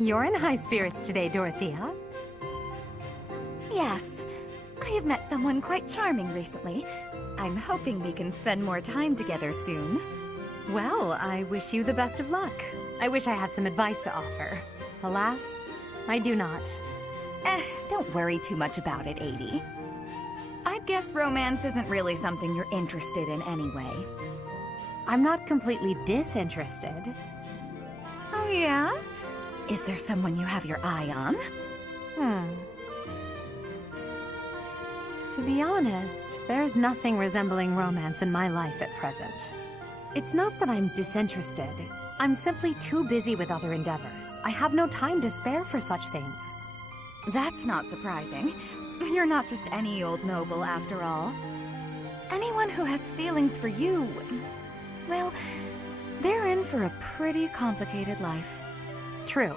You're in high spirits today, Dorothea. Yes, I have met someone quite charming recently. I'm hoping we can spend more time together soon. Well, I wish you the best of luck. I wish I had some advice to offer. Alas, I do not. Don't worry too much about it, Adie. I'd guess romance isn't really something you're interested in anyway. I'm not completely disinterested. Oh yeah? Is there someone you have your eye on? To be honest, there's nothing resembling romance in my life at present. It's not that I'm disinterested. I'm simply too busy with other endeavors. I have no time to spare for such things. That's not surprising. You're not just any old noble, after all. Anyone who has feelings for you, well, they're in for a pretty complicated life. True.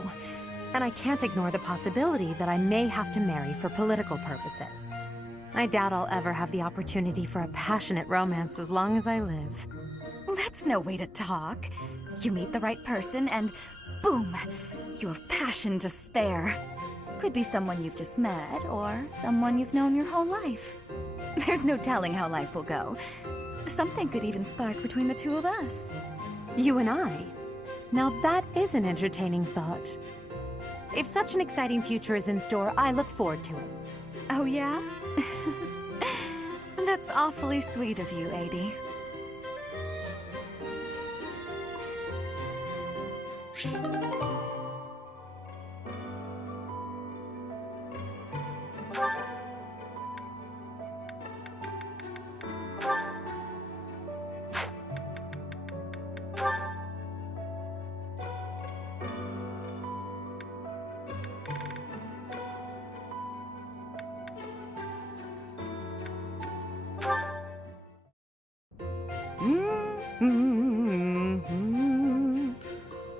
And I can't ignore the possibility that I may have to marry for political purposes. I doubt I'll ever have the opportunity for a passionate romance as long as I live. That's no way to talk. You meet the right person and boom, you have passion to spare. Could be someone you've just met or someone you've known your whole life. There's no telling how life will go. Something could even spark between the two of us. You and I? Now that is an entertaining thought. If such an exciting future is in store, I look forward to it. Oh yeah? That's awfully sweet of you, Adie.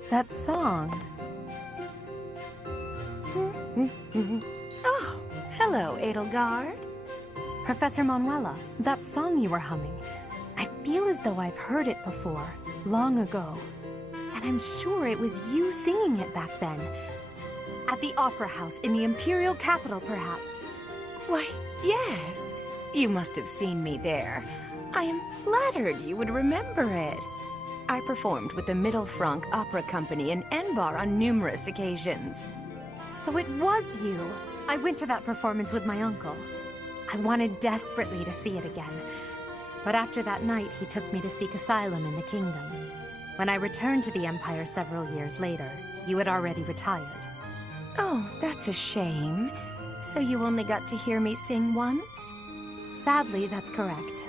That song. Oh, hello, Edelgard. Professor Manuela, that song you were humming. I feel as though I've heard it before, long ago. And I'm sure it was you singing it back then. At the Opera House in the Imperial capital, perhaps. Why, yes. You must have seen me there. I am flattered you would remember it. I performed with the Mittelfrank Opera Company in Enbar on numerous occasions. So it was you. I went to that performance with my uncle. I wanted desperately to see it again. But after that night, he took me to seek asylum in the kingdom. When I returned to the Empire several years later, you had already retired. Oh, that's a shame. So you only got to hear me sing once? Sadly, that's correct.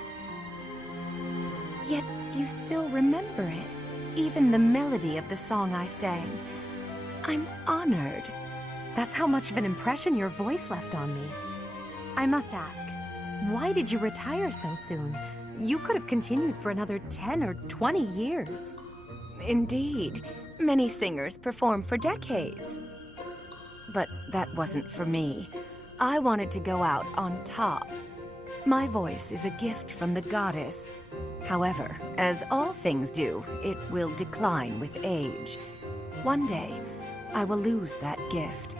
Yet you still remember it, even the melody of the song I sang. I'm honored. That's how much of an impression your voice left on me. I must ask, why did you retire so soon? You could have continued for another 10 or 20 years. Indeed, many singers perform for decades. But that wasn't for me. I wanted to go out on top. My voice is a gift from the goddess. However, as all things do, it will decline with age. One day, I will lose that gift.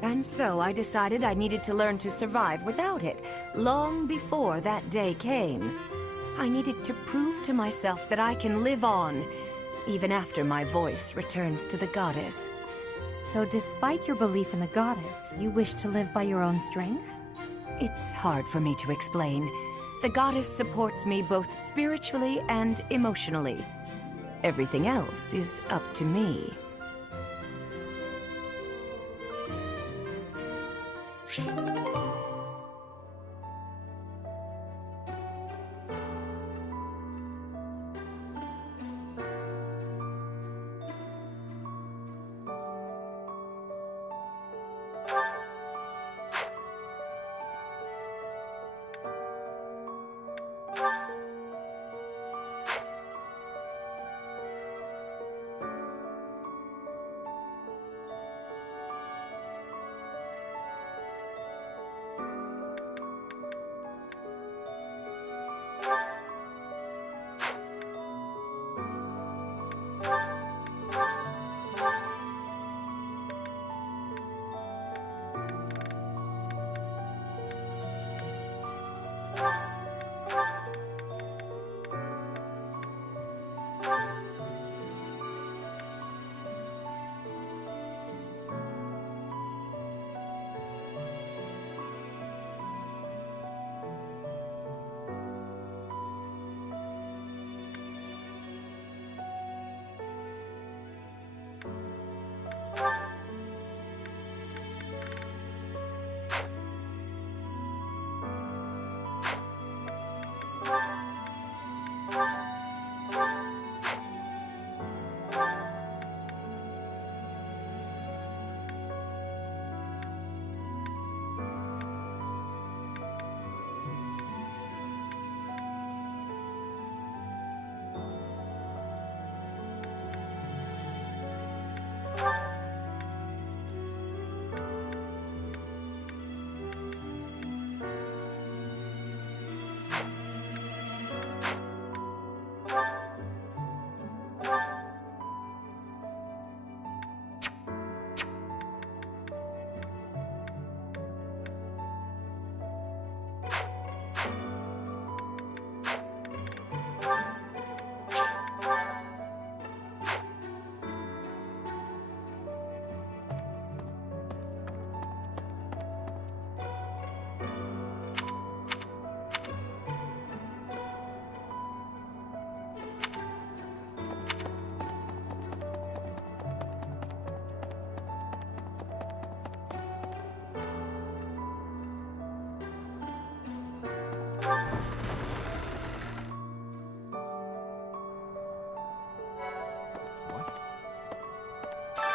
And so I decided I needed to learn to survive without it, long before that day came. I needed to prove to myself that I can live on, even after my voice returns to the goddess. So despite your belief in the goddess, you wish to live by your own strength? It's hard for me to explain. The goddess supports me both spiritually and emotionally. Everything else is up to me.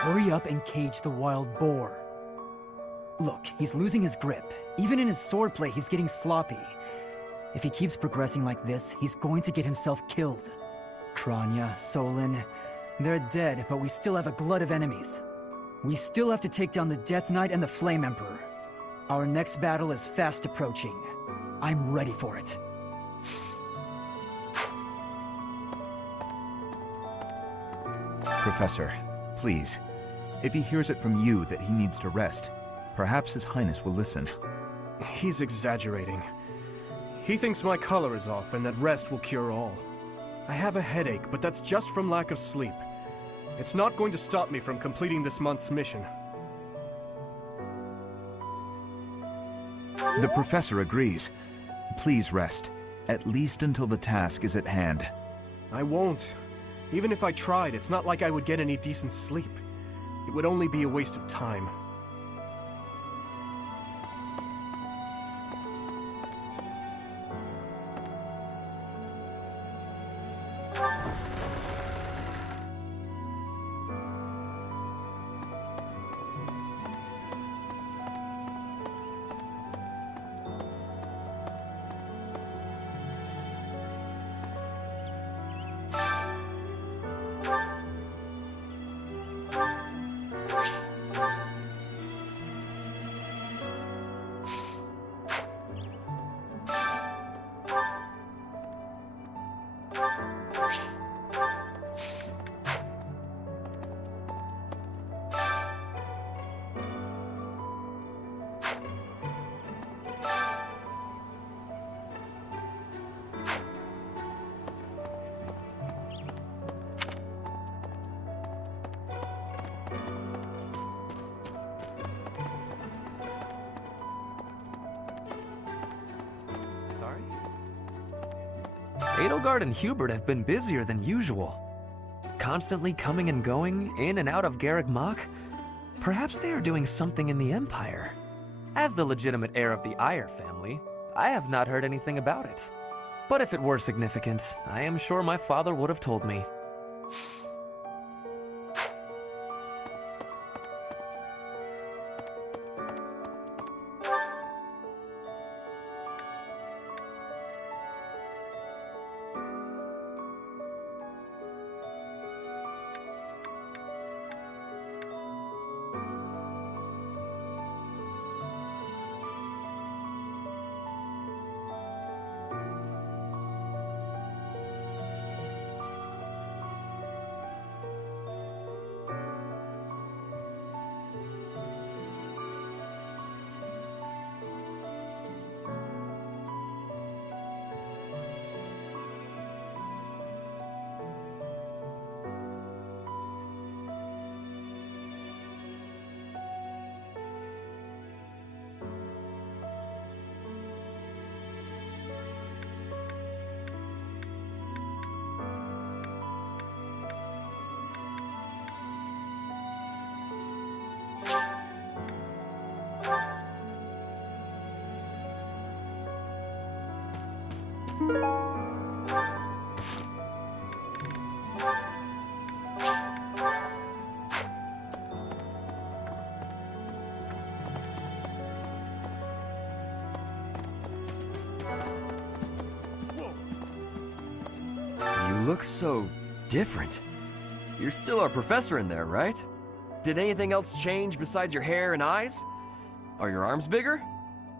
Hurry up and cage the wild boar. Look, he's losing his grip. Even in his swordplay, he's getting sloppy. If he keeps progressing like this, he's going to get himself killed. Kranya, Solon, they're dead, but we still have a glut of enemies. We still have to take down the Death Knight and the Flame Emperor. Our next battle is fast approaching. I'm ready for it. Professor, please. If he hears it from you that he needs to rest, perhaps His Highness will listen. He's exaggerating. He thinks my color is off and that rest will cure all. I have a headache, but that's just from lack of sleep. It's not going to stop me from completing this month's mission. The Professor agrees. Please rest, at least until the task is at hand. I won't. Even if I tried, it's not like I would get any decent sleep. It would only be a waste of time. Sorry? Edelgard and Hubert have been busier than usual. Constantly coming and going, in and out of Garreg Mach. Perhaps they are doing something in the Empire. As the legitimate heir of the Eyre family, I have not heard anything about it. But if it were significant, I am sure my father would have told me. You look so different. You're still our professor in there, right? Did anything else change besides your hair and eyes? Are your arms bigger?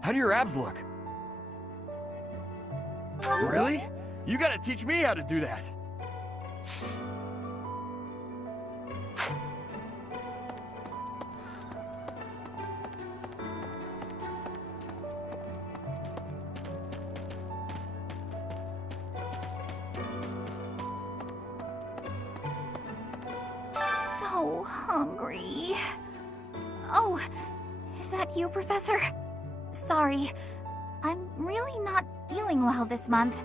How do your abs look? Really? You gotta teach me how to do that. So hungry. Oh, is that you, Professor? Sorry, I'm really not feeling well this month.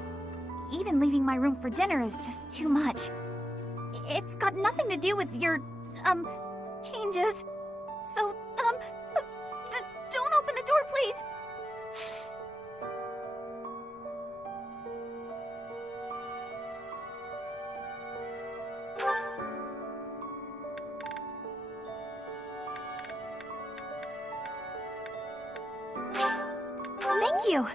Even leaving my room for dinner is just too much. It's got nothing to do with your, changes. So, don't open the door, please. Thank you.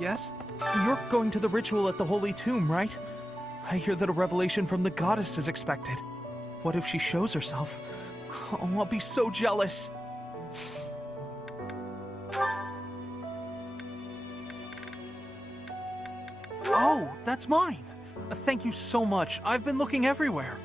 Yes? You're going to the ritual at the Holy Tomb, right? I hear that a revelation from the goddess is expected. What if she shows herself? Oh, I'll be so jealous. Oh, that's mine. Thank you so much. I've been looking everywhere.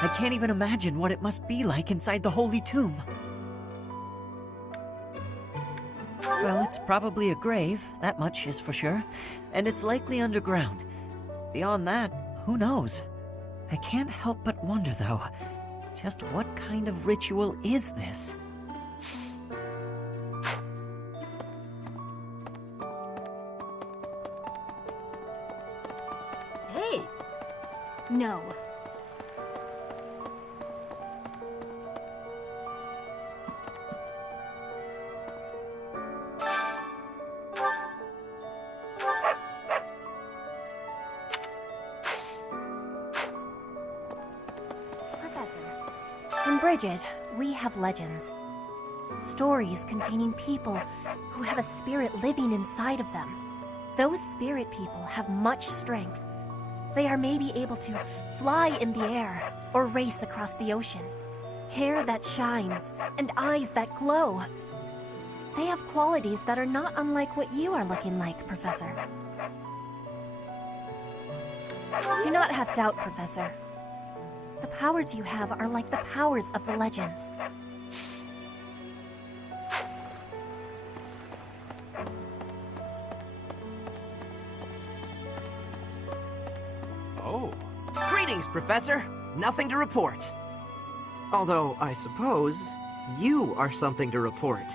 I can't even imagine what it must be like inside the Holy Tomb. Well, it's probably a grave, that much is for sure, and it's likely underground. Beyond that, who knows? I can't help but wonder, though, just what kind of ritual is this? Hey! No. Professor, in Brigid, we have legends. Stories containing people who have a spirit living inside of them. Those spirit people have much strength. They are maybe able to fly in the air or race across the ocean. Hair that shines and eyes that glow. They have qualities that are not unlike what you are looking like, Professor. Do not have doubt, Professor. The powers you have are like the powers of the legends. Oh. Greetings, Professor. Nothing to report. Although, I suppose, you are something to report.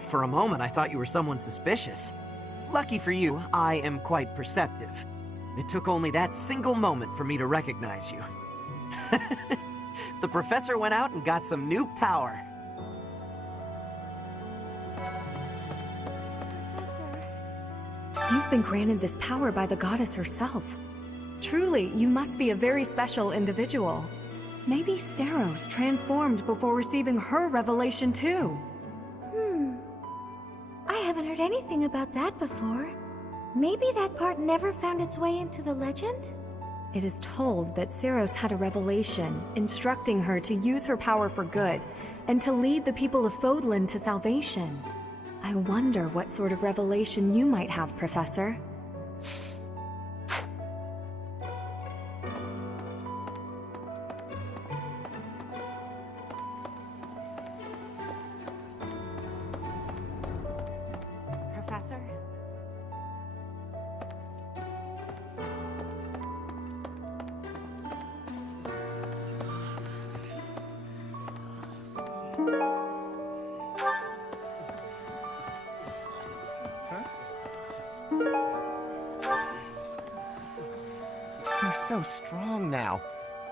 For a moment, I thought you were someone suspicious. Lucky for you, I am quite perceptive. It took only that single moment for me to recognize you. The professor went out and got some new power. You've been granted this power by the goddess herself. Truly, you must be a very special individual. Maybe Saros transformed before receiving her revelation too. I haven't heard anything about that before. Maybe that part never found its way into the legend? It is told that Saros had a revelation, instructing her to use her power for good, and to lead the people of Fodlan to salvation. I wonder what sort of revelation you might have, Professor. Professor? You're so strong now.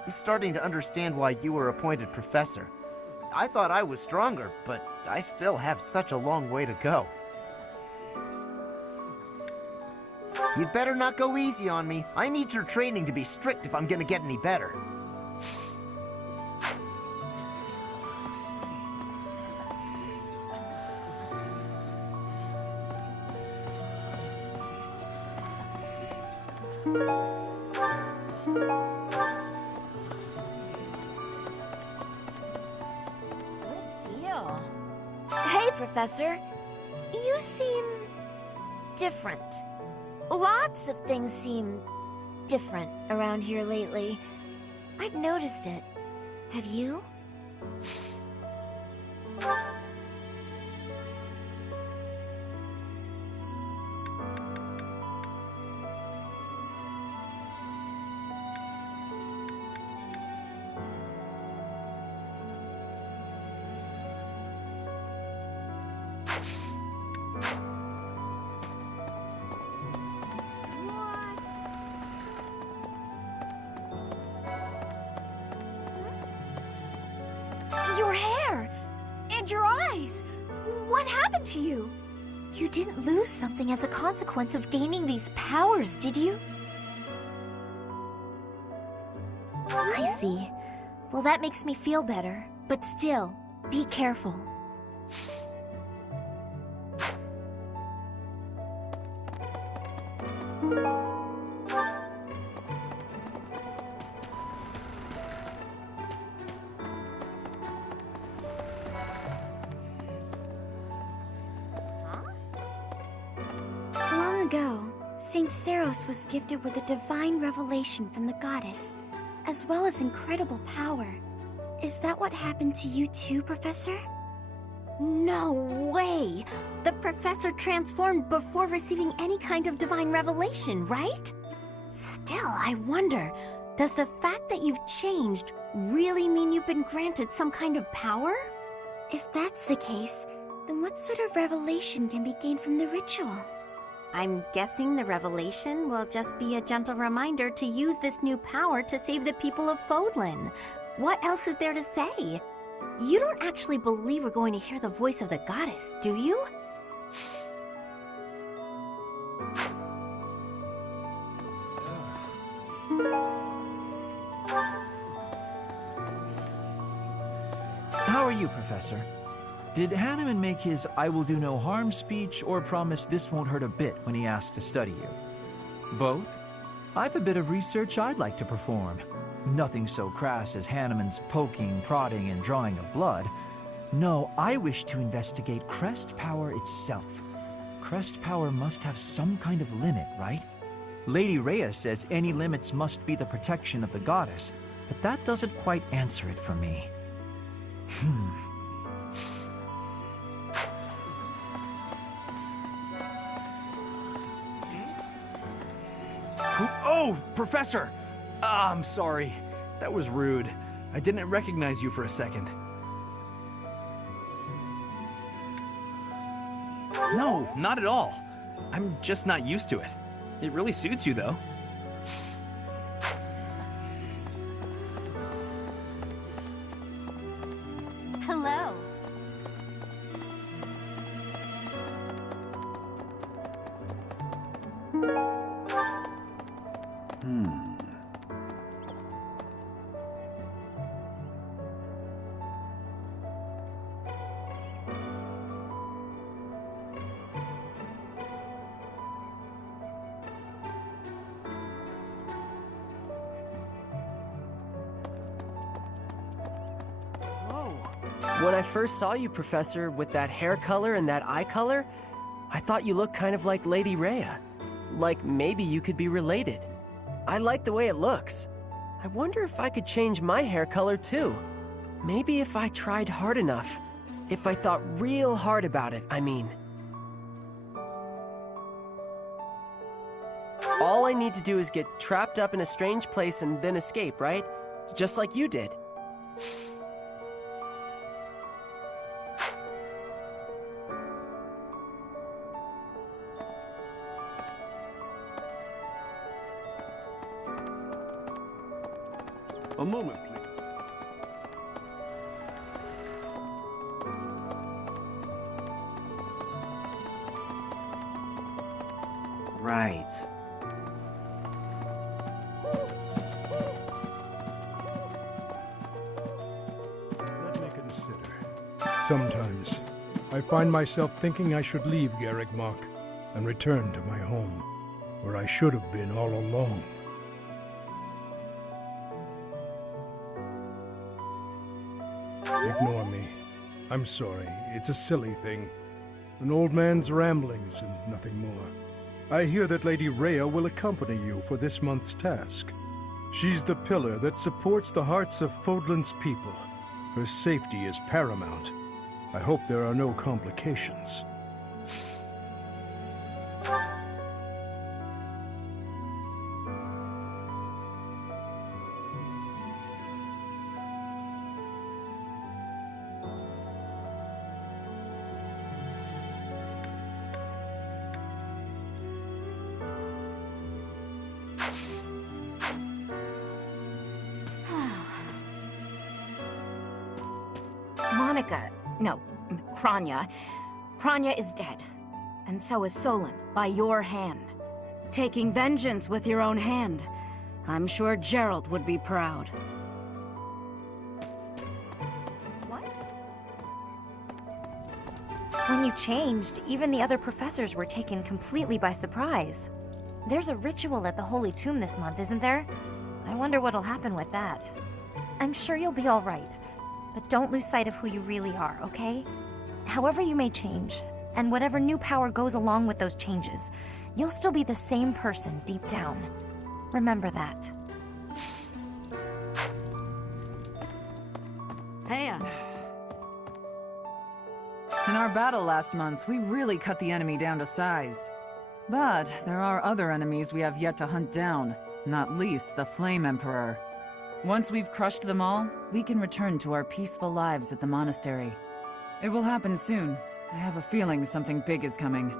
I'm starting to understand why you were appointed professor. I thought I was stronger, but I still have such a long way to go. You'd better not go easy on me. I need your training to be strict if I'm gonna get any better. Hey, Professor. You seem different. Lots of things seem different around here lately. I've noticed it. Have you? Your hair! And your eyes! What happened to you? You didn't lose something as a consequence of gaining these powers, did you? I see. Well, that makes me feel better. But still, be careful. Long ago, Saint Saros was gifted with a divine revelation from the goddess, as well as incredible power. Is that what happened to you too, Professor? No way! The Professor transformed before receiving any kind of divine revelation, right? Still, I wonder, does the fact that you've changed really mean you've been granted some kind of power? If that's the case, then what sort of revelation can be gained from the ritual? I'm guessing the revelation will just be a gentle reminder to use this new power to save the people of Fodlan. What else is there to say? You don't actually believe we're going to hear the voice of the goddess, do you? How are you, Professor? Did Hanneman make his "I will do no harm" speech or promise this won't hurt a bit when he asked to study you? Both? I've a bit of research I'd like to perform. Nothing so crass as Hanneman's poking, prodding, and drawing of blood. No, I wish to investigate crest power itself. Crest power must have some kind of limit, right? Lady Rhea says any limits must be the protection of the goddess, but that doesn't quite answer it for me. Oh, Professor! I'm sorry. That was rude. I didn't recognize you for a second. No, not at all. I'm just not used to it. It really suits you, though. Hello. When I first saw you, Professor, with that hair color and that eye color, I thought you looked kind of like Lady Rhea. Like maybe you could be related. I like the way it looks. I wonder if I could change my hair color too. Maybe if I tried hard enough. If I thought real hard about it, I mean. All I need to do is get trapped up in a strange place and then escape, right? Just like you did. A moment, please. Right. Let me consider. Sometimes, I find myself thinking I should leave Garreg Mach and return to my home, where I should have been all along. Ignore me. I'm sorry. It's a silly thing. An old man's ramblings and nothing more. I hear that Lady Rhea will accompany you for this month's task. She's the pillar that supports the hearts of Fodlan's people. Her safety is paramount. I hope there are no complications. Monica, no, Kranya. Kranya is dead. And so is Solon, by your hand. Taking vengeance with your own hand. I'm sure Gerald would be proud. What? When you changed, even the other professors were taken completely by surprise. There's a ritual at the Holy Tomb this month, isn't there? I wonder what'll happen with that. I'm sure you'll be all right, but don't lose sight of who you really are, okay? However you may change, and whatever new power goes along with those changes, you'll still be the same person deep down. Remember that. Heya. In our battle last month, we really cut the enemy down to size. But there are other enemies we have yet to hunt down, not least the Flame Emperor. Once we've crushed them all, we can return to our peaceful lives at the monastery. It will happen soon. I have a feeling something big is coming.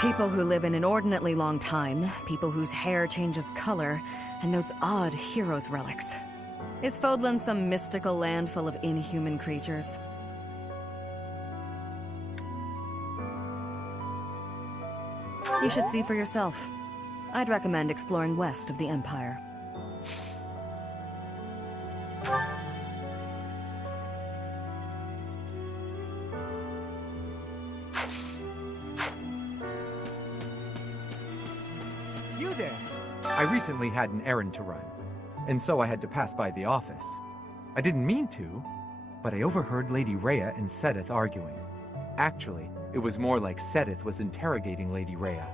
People who live an inordinately long time, people whose hair changes color, and those odd heroes' relics. Is Fodlan some mystical land full of inhuman creatures? You should see for yourself. I'd recommend exploring west of the Empire. You there! I recently had an errand to run, and so I had to pass by the office. I didn't mean to, but I overheard Lady Rhea and Sedith arguing. Actually, it was more like Sedith was interrogating Lady Rhea.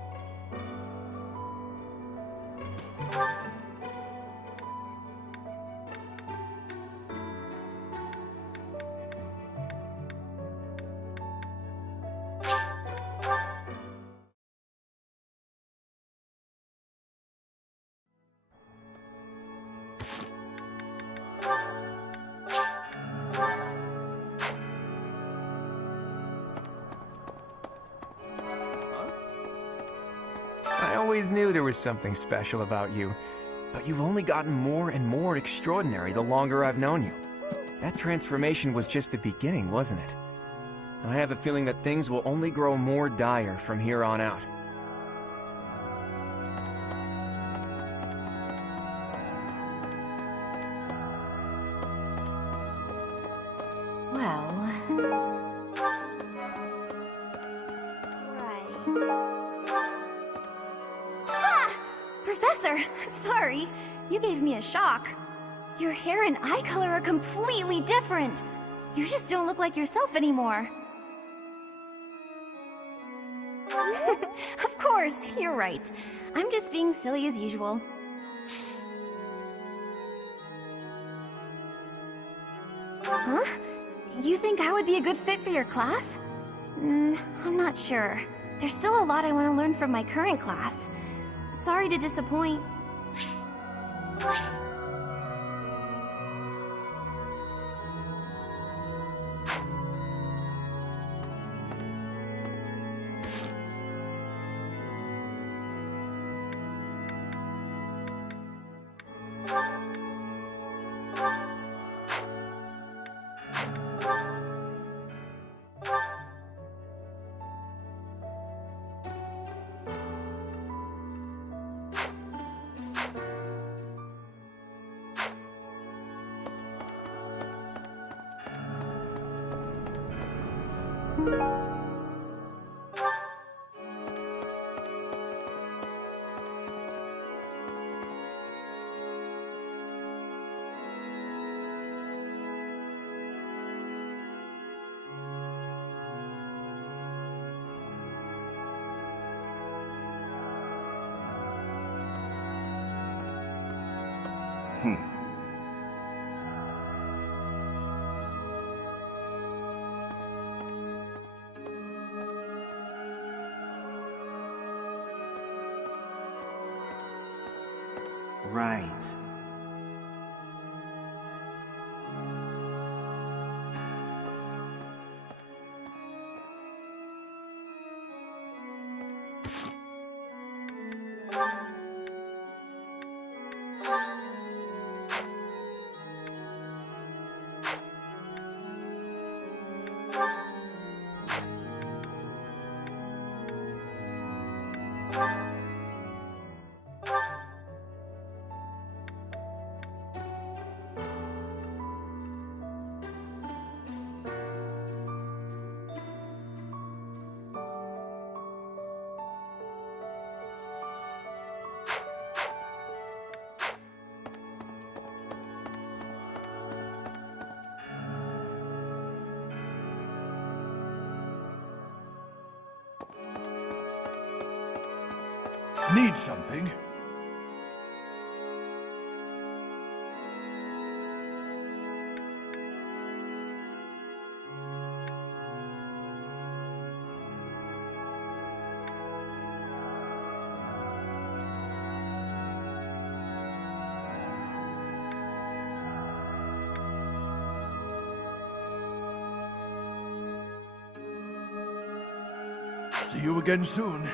always knew there was something special about you, but you've only gotten more and more extraordinary the longer I've known you. That transformation was just the beginning, wasn't it? I have a feeling that things will only grow more dire from here on out. Well... Ah! Professor, sorry. You gave me a shock. Your hair and eye color are completely different. You just don't look like yourself anymore. Of course, you're right. I'm just being silly as usual. Huh? You think I would be a good fit for your class? I'm not sure. There's still a lot I want to learn from my current class. Sorry to disappoint. Right. Need something? See you again soon.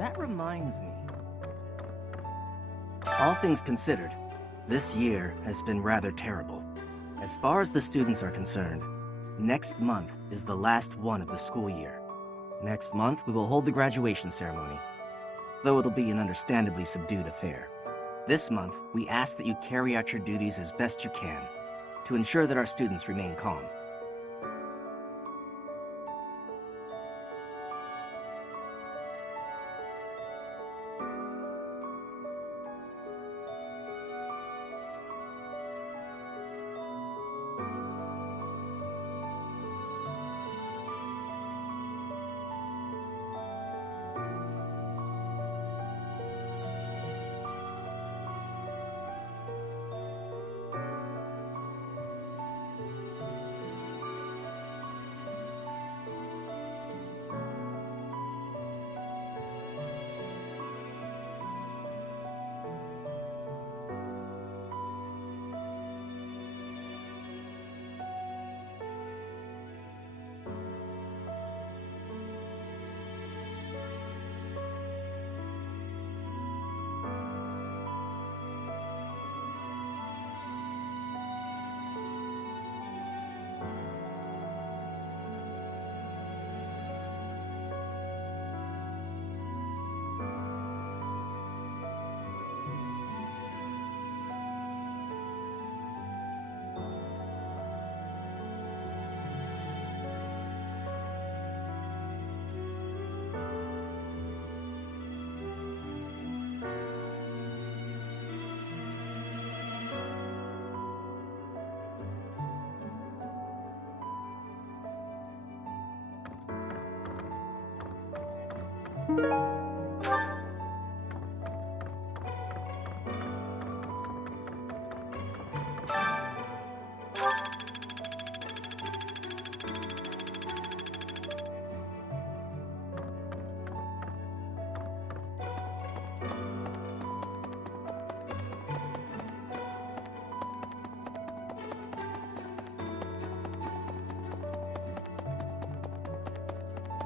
that reminds me. All things considered, this year has been rather terrible. As far as the students are concerned, next month is the last one of the school year. Next month, we will hold the graduation ceremony, though it'll be an understandably subdued affair. This month, we ask that you carry out your duties as best you can to ensure that our students remain calm.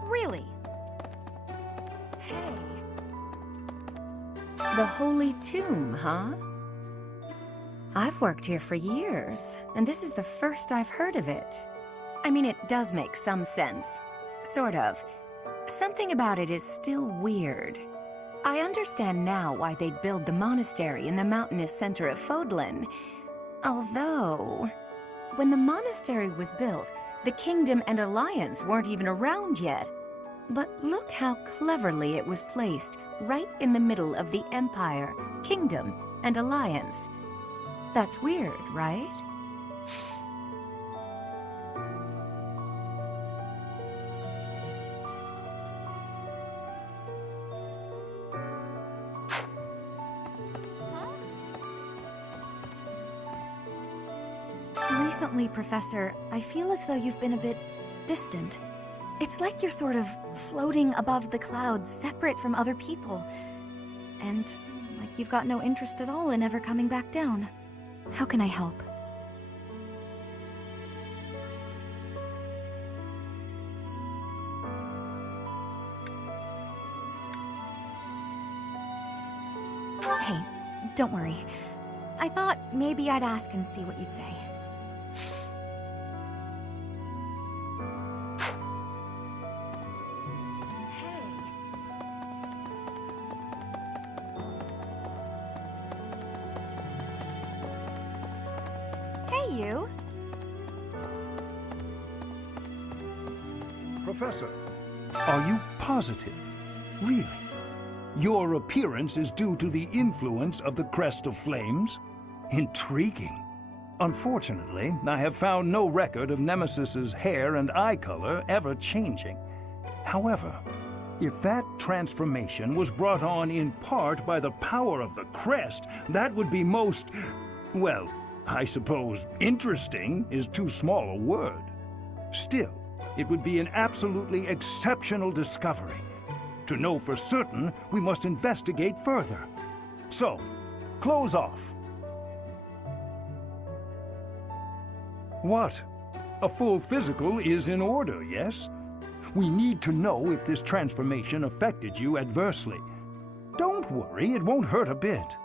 Really? The Holy Tomb, huh? I've worked here for years, and this is the first I've heard of it. I mean, it does make some sense. Sort of. Something about it is still weird. I understand now why they'd build the monastery in the mountainous center of Fodlan. Although, when the monastery was built, the Kingdom and Alliance weren't even around yet. But look how cleverly it was placed right in the middle of the Empire, Kingdom, and Alliance. That's weird, right? Recently, Professor, I feel as though you've been a bit distant. It's like you're sort of floating above the clouds, separate from other people. And like you've got no interest at all in ever coming back down. How can I help? Hey, don't worry. I thought maybe I'd ask and see what you'd say. You? Professor, are you positive? Really? Your appearance is due to the influence of the Crest of Flames? Intriguing. Unfortunately, I have found no record of Nemesis's hair and eye color ever changing. However, if that transformation was brought on in part by the power of the Crest, that would be most, well, I suppose interesting is too small a word. Still, it would be an absolutely exceptional discovery. To know for certain, we must investigate further. So, close off. What? A full physical is in order, yes? We need to know if this transformation affected you adversely. Don't worry, it won't hurt a bit.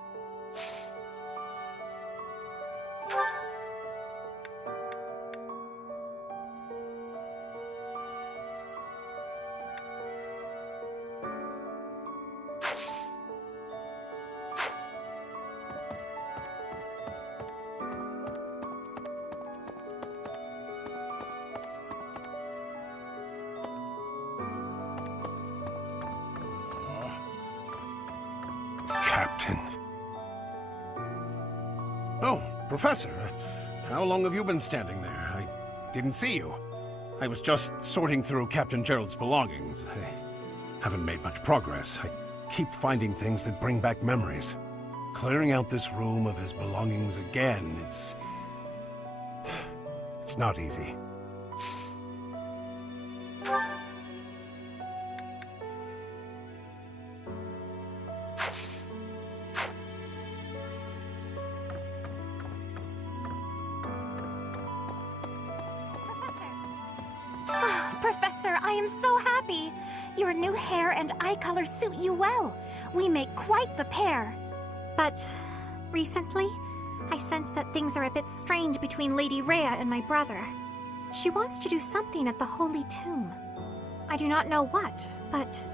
Captain. Oh, Professor. How long have you been standing there? I didn't see you. I was just sorting through Captain Gerald's belongings. I haven't made much progress. I keep finding things that bring back memories. Clearing out this room of his belongings again, it's not easy. Professor, I am so happy! Your new hair and eye color suit you well. We make quite the pair. But recently, I sense that things are a bit strange between Lady Rhea and my brother. She wants to do something at the Holy Tomb. I do not know what, but...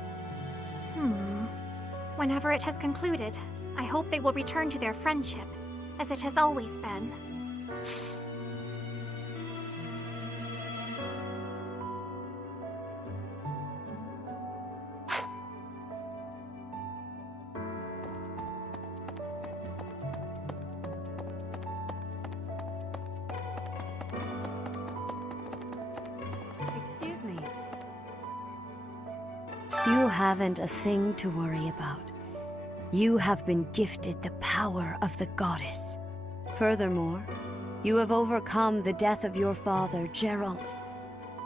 Whenever it has concluded, I hope they will return to their friendship, as it has always been. Excuse me. You haven't a thing to worry about. You have been gifted the power of the goddess. Furthermore, you have overcome the death of your father, Gerald,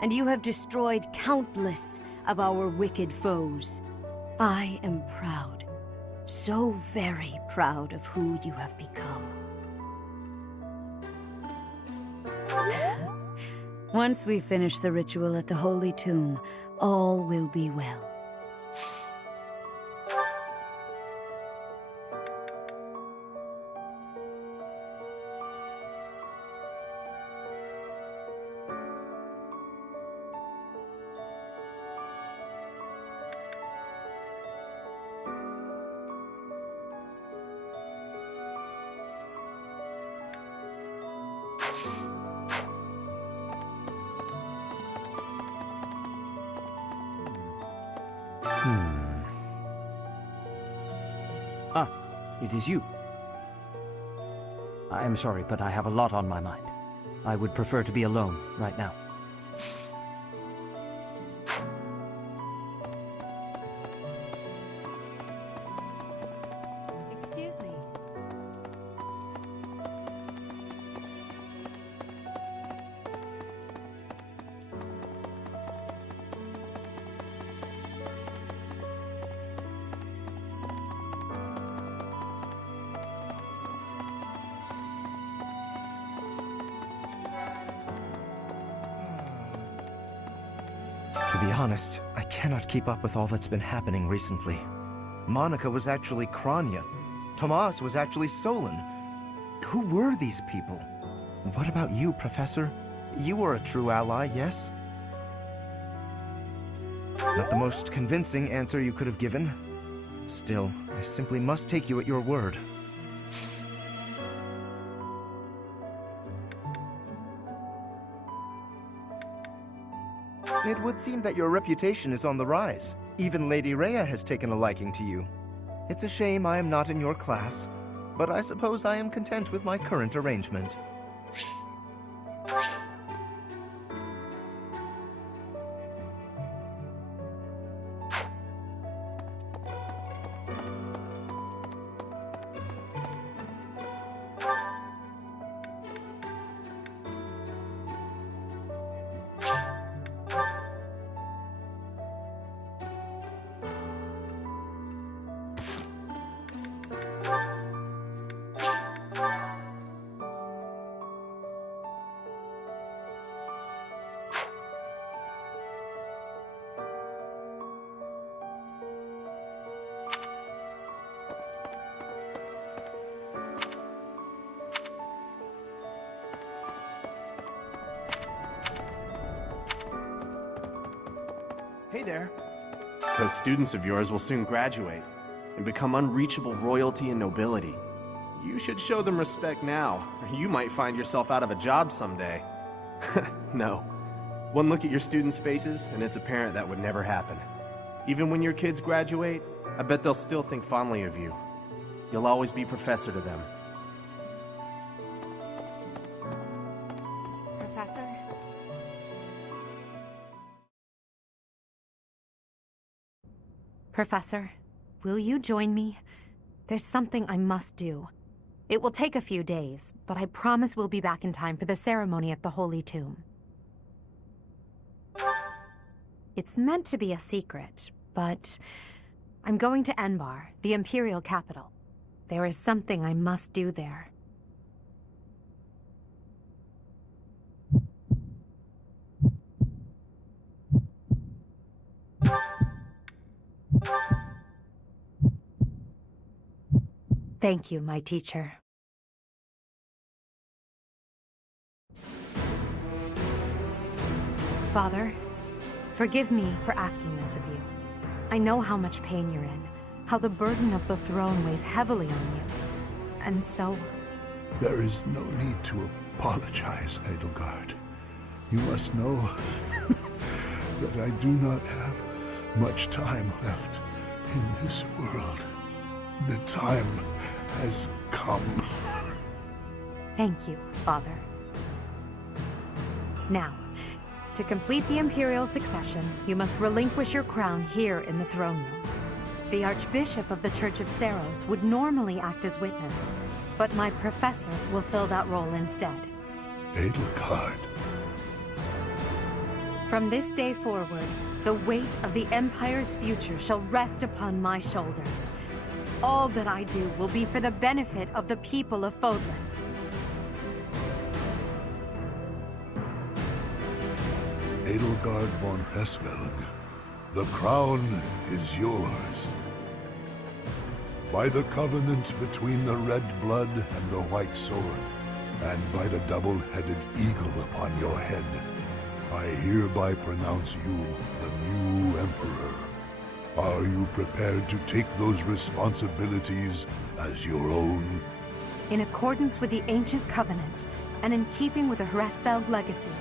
and you have destroyed countless of our wicked foes. I am proud, so very proud of who you have become. Once we finish the ritual at the Holy Tomb, all will be well. Ah, it is you. I am sorry, but I have a lot on my mind. I would prefer to be alone right now. Excuse me. To be honest, I cannot keep up with all that's been happening recently. Monica was actually Kranya. Tomas was actually Solon. Who were these people? What about you, Professor? You were a true ally, yes? Not the most convincing answer you could have given. Still, I simply must take you at your word. It would seem that your reputation is on the rise. Even Lady Rhea has taken a liking to you. It's a shame I am not in your class, but I suppose I am content with my current arrangement. there. Those students of yours will soon graduate and become unreachable royalty and nobility. You should show them respect now, or you might find yourself out of a job someday. No. One look at your students' faces, and it's apparent that would never happen. Even when your kids graduate, I bet they'll still think fondly of you. You'll always be professor to them. Professor? Professor, will you join me? There's something I must do. It will take a few days, but I promise we'll be back in time for the ceremony at the Holy Tomb. It's meant to be a secret, but I'm going to Enbar, the Imperial capital. There is something I must do there. Thank you, my teacher. Father, forgive me for asking this of you. I know how much pain you're in, how the burden of the throne weighs heavily on you. And so... There is no need to apologize, Edelgard. You must know that I do not have much time left in this world. The time has come. Thank you, Father. Now, to complete the Imperial succession, you must relinquish your crown here in the throne room. The Archbishop of the Church of Seros would normally act as witness, but my professor will fill that role instead. Edelgard. From this day forward, the weight of the Empire's future shall rest upon my shoulders. All that I do will be for the benefit of the people of Fodlan. Edelgard von Hesvelg, the crown is yours. By the covenant between the red blood and the white sword, and by the double-headed eagle upon your head, I hereby pronounce you the new Emperor. Are you prepared to take those responsibilities as your own? In accordance with the ancient covenant, and in keeping with the Hresvelg legacy,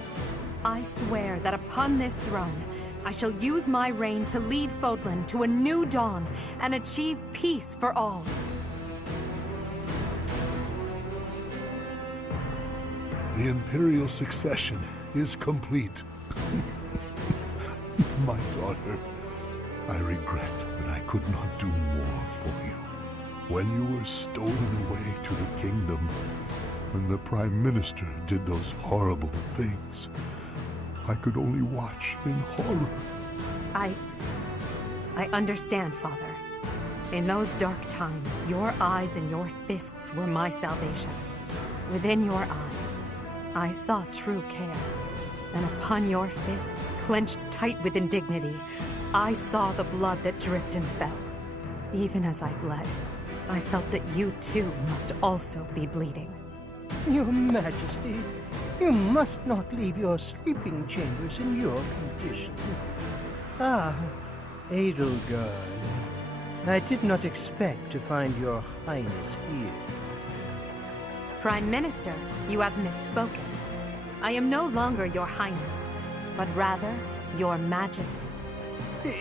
I swear that upon this throne, I shall use my reign to lead Fodlan to a new dawn and achieve peace for all. The Imperial succession is complete. My daughter, I regret that I could not do more for you. When you were stolen away to the kingdom, when the Prime Minister did those horrible things, I could only watch in horror. I understand, Father. In those dark times, your eyes and your fists were my salvation. Within your eyes, I saw true care. And upon your fists, clenched tight with indignity, I saw the blood that dripped and fell. Even as I bled, I felt that you too must also be bleeding. Your Majesty, you must not leave your sleeping chambers in your condition. Ah, Edelgard. I did not expect to find your Highness here. Prime Minister, you have misspoken. I am no longer your Highness, but rather your Majesty.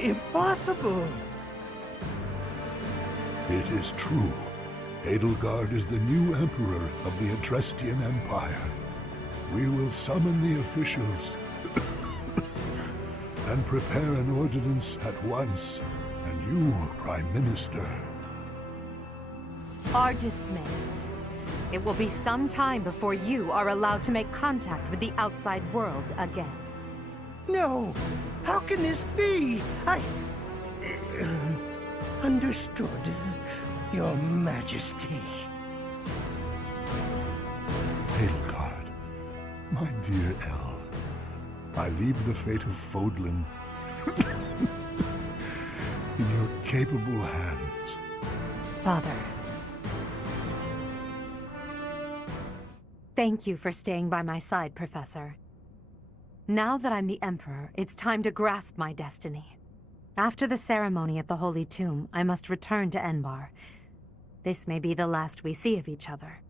Impossible! It is true. Edelgard is the new Emperor of the Adrestian Empire. We will summon the officials and prepare an ordinance at once. And you, Prime Minister, are dismissed. It will be some time before you are allowed to make contact with the outside world again. No! How can this be? Understood, Your Majesty. Edelgard, my dear El, I leave the fate of Fodlan in your capable hands. Father. Thank you for staying by my side, Professor. Now that I'm the Emperor, it's time to grasp my destiny. After the ceremony at the Holy Tomb, I must return to Enbar. This may be the last we see of each other.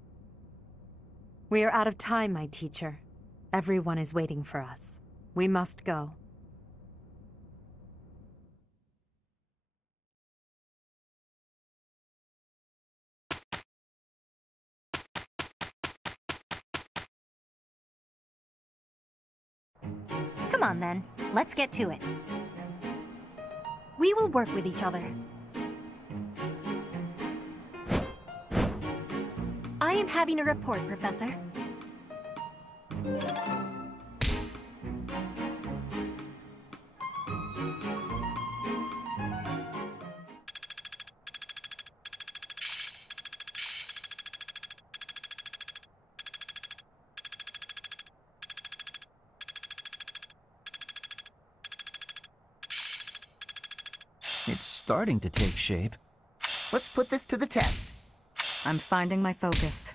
We are out of time, my teacher. Everyone is waiting for us. We must go. Come on then, let's get to it. We will work with each other. I am having a report, Professor. It's starting to take shape. Let's put this to the test. I'm finding my focus.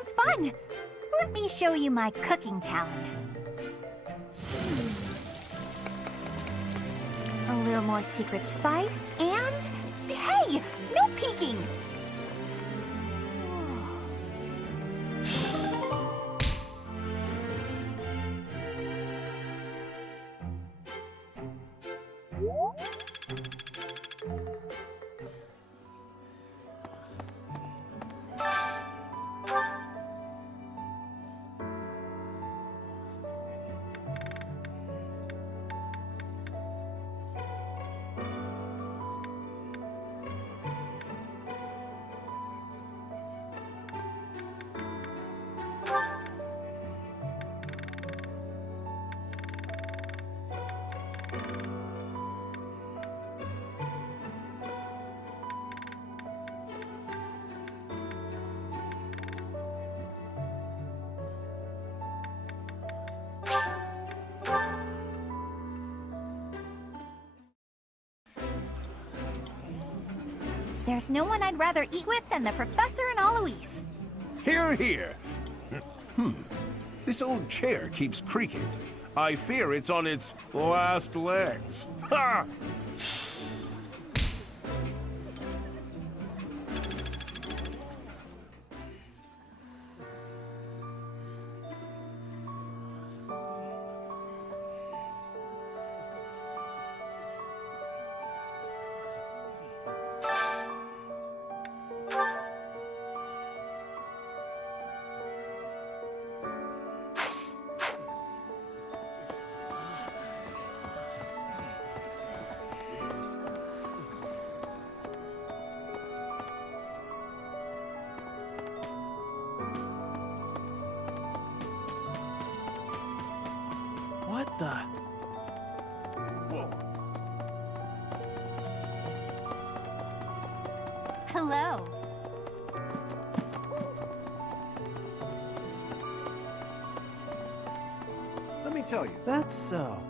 sounds fun. Let me show you my cooking talent. A little more secret spice, and... Hey! No peeking! There's no one I'd rather eat with than the Professor and Alois. Hear, hear. This old chair keeps creaking. I fear it's on its last legs. Ha! What the? Whoa. Hello. Let me tell you, that's so.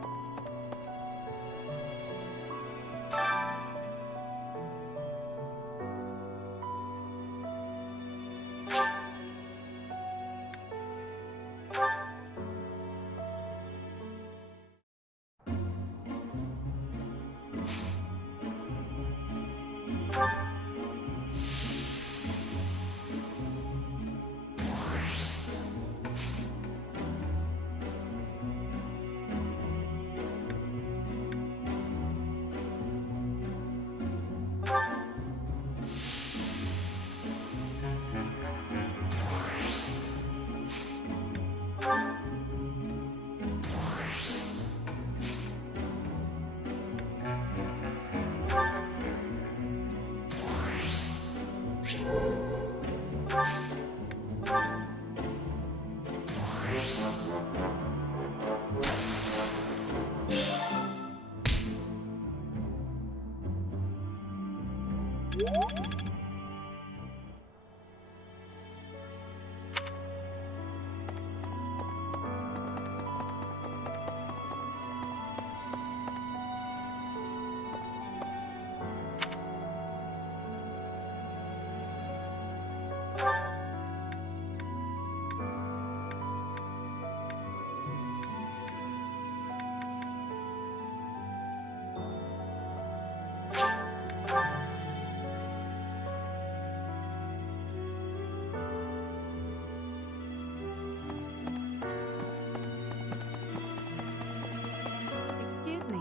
Excuse me.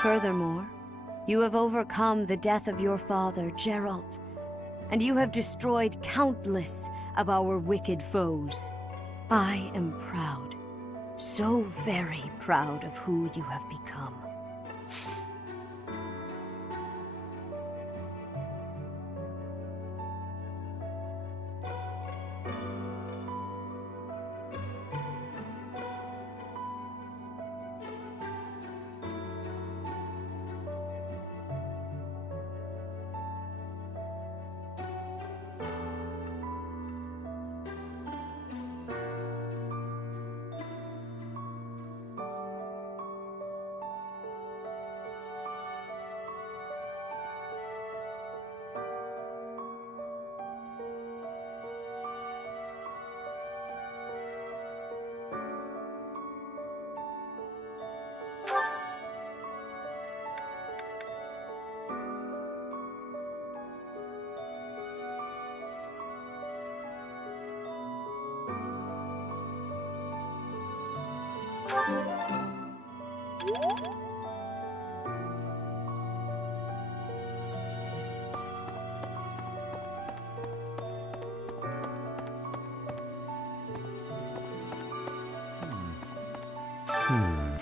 Furthermore, you have overcome the death of your father, Geralt, and you have destroyed countless of our wicked foes. I am proud, so very proud of who you have become.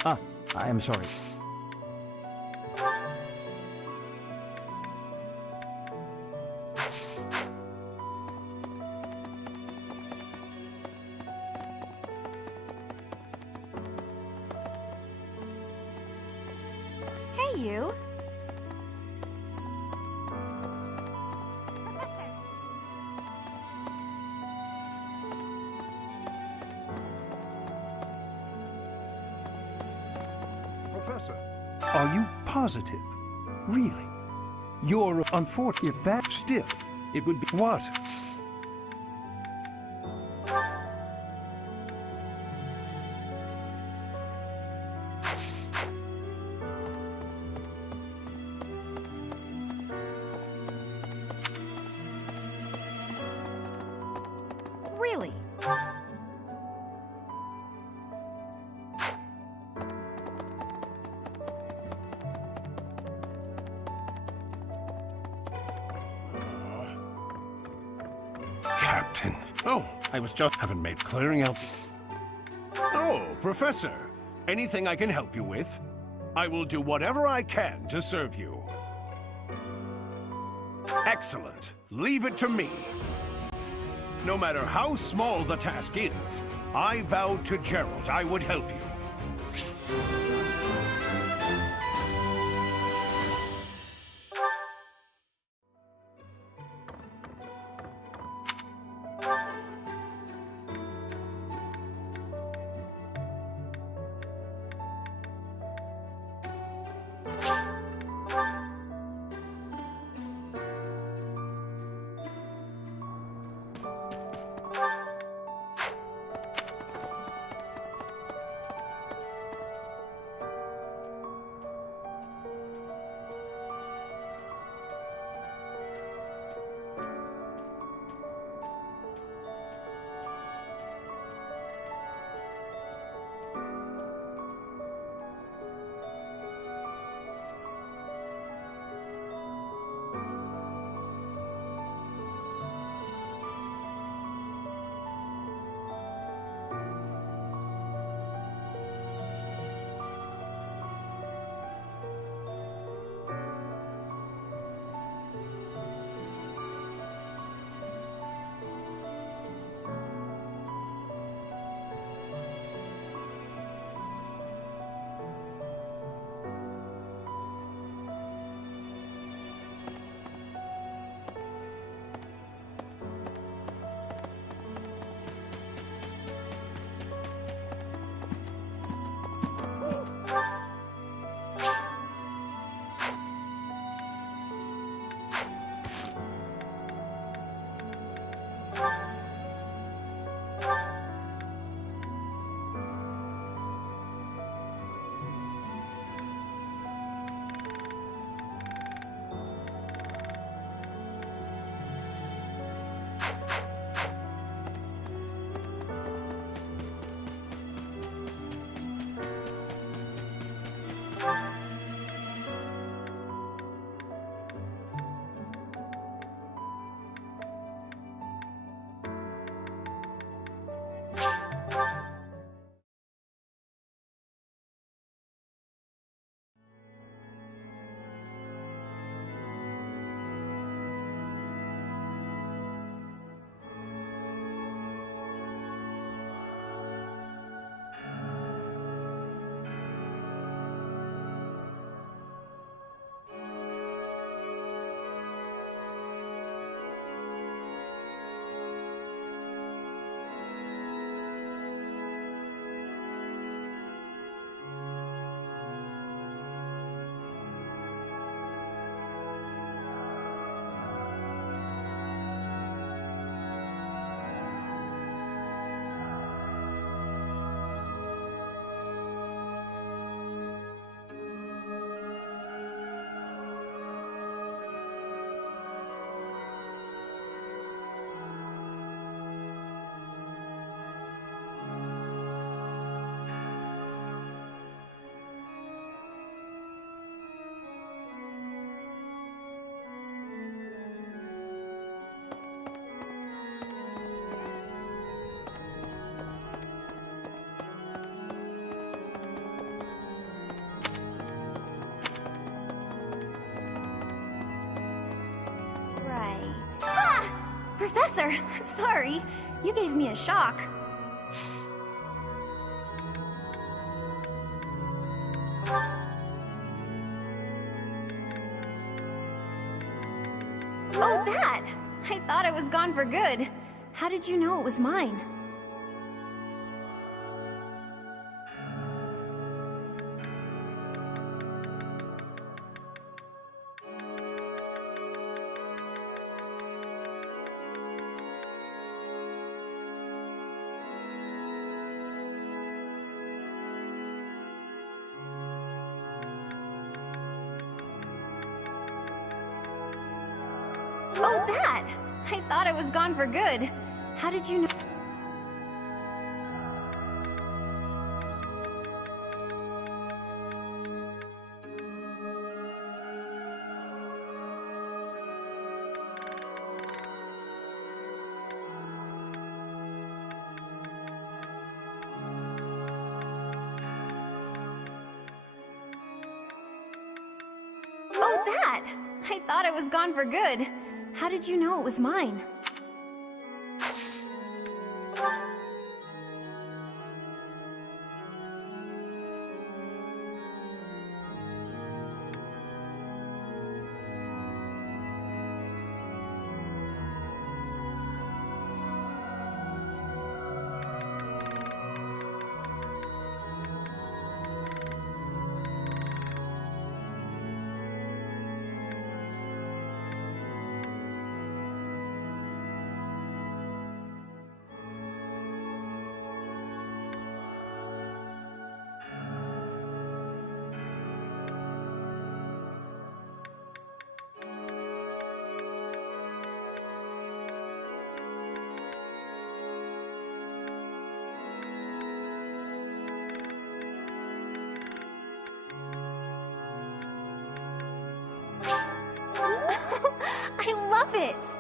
Ah, I am sorry. Hey, you. Professor, are you positive? Really? You're unfortunate. If that still, it would be what? Really? Captain. Oh, I was just haven't made clearing out. Oh, Professor. Anything I can help you with? I will do whatever I can to serve you. Excellent. Leave it to me. No matter how small the task is, I vowed to Gerald I would help you. Professor, sorry. You gave me a shock. Oh, that! I thought it was gone for good. How did you know it was mine? Oh, that! I thought it was gone for good. How did you know? Oh, that! I thought it was gone for good. How did you know it was mine? I love it!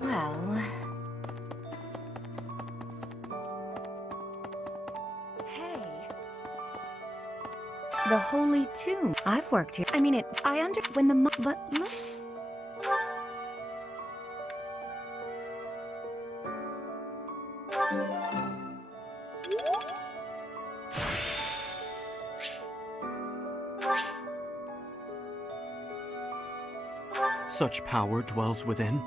Well... Hey. The Holy Tomb. I've worked here. I mean, when the but look. Such power dwells within.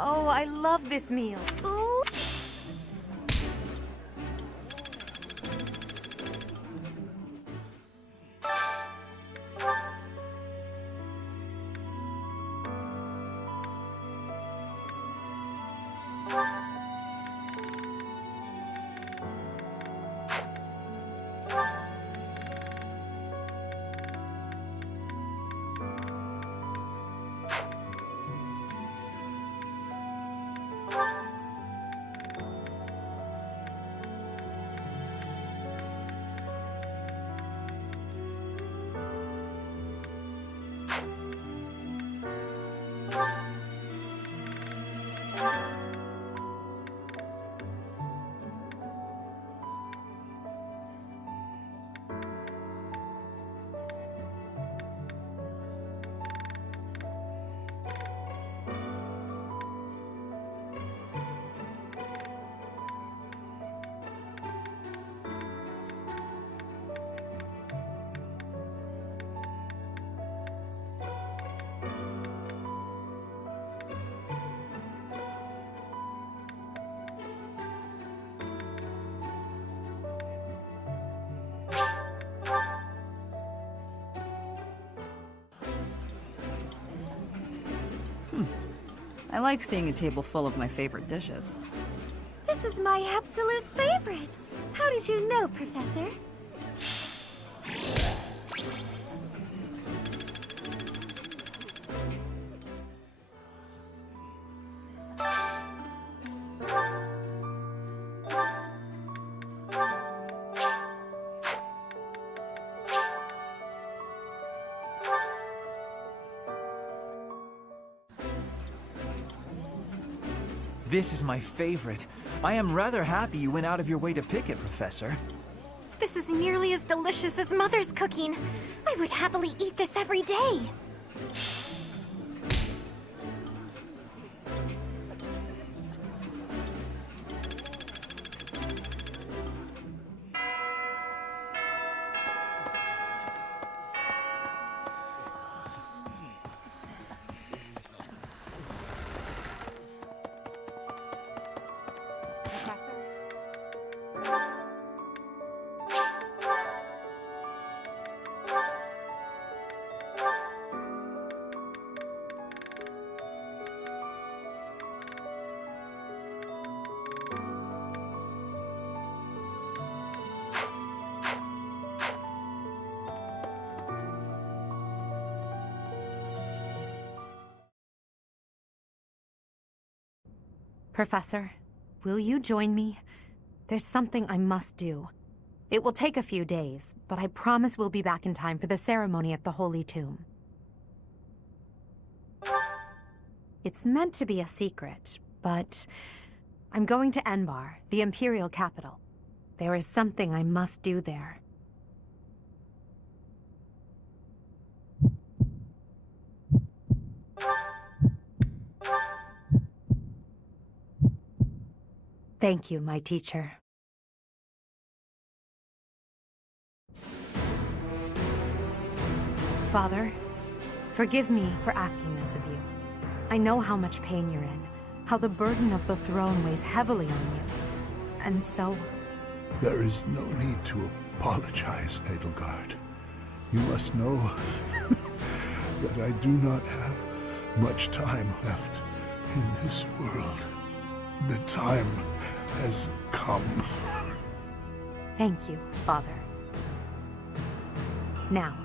Oh, I love this meal. Ooh. I like seeing a table full of my favorite dishes. This is my absolute favorite. How did you know, Professor? This is my favorite. I am rather happy you went out of your way to pick it, Professor. This is nearly as delicious as Mother's cooking. I would happily eat this every day. Professor, will you join me? There's something I must do. It will take a few days, but I promise we'll be back in time for the ceremony at the Holy Tomb. It's meant to be a secret, but I'm going to Enbar, the Imperial capital. There is something I must do there. Thank you, my teacher. Father, forgive me for asking this of you. I know how much pain you're in, how the burden of the throne weighs heavily on you. And so... There is no need to apologize, Edelgard. You must know that I do not have much time left in this world. The time has come. Thank you, Father. Now,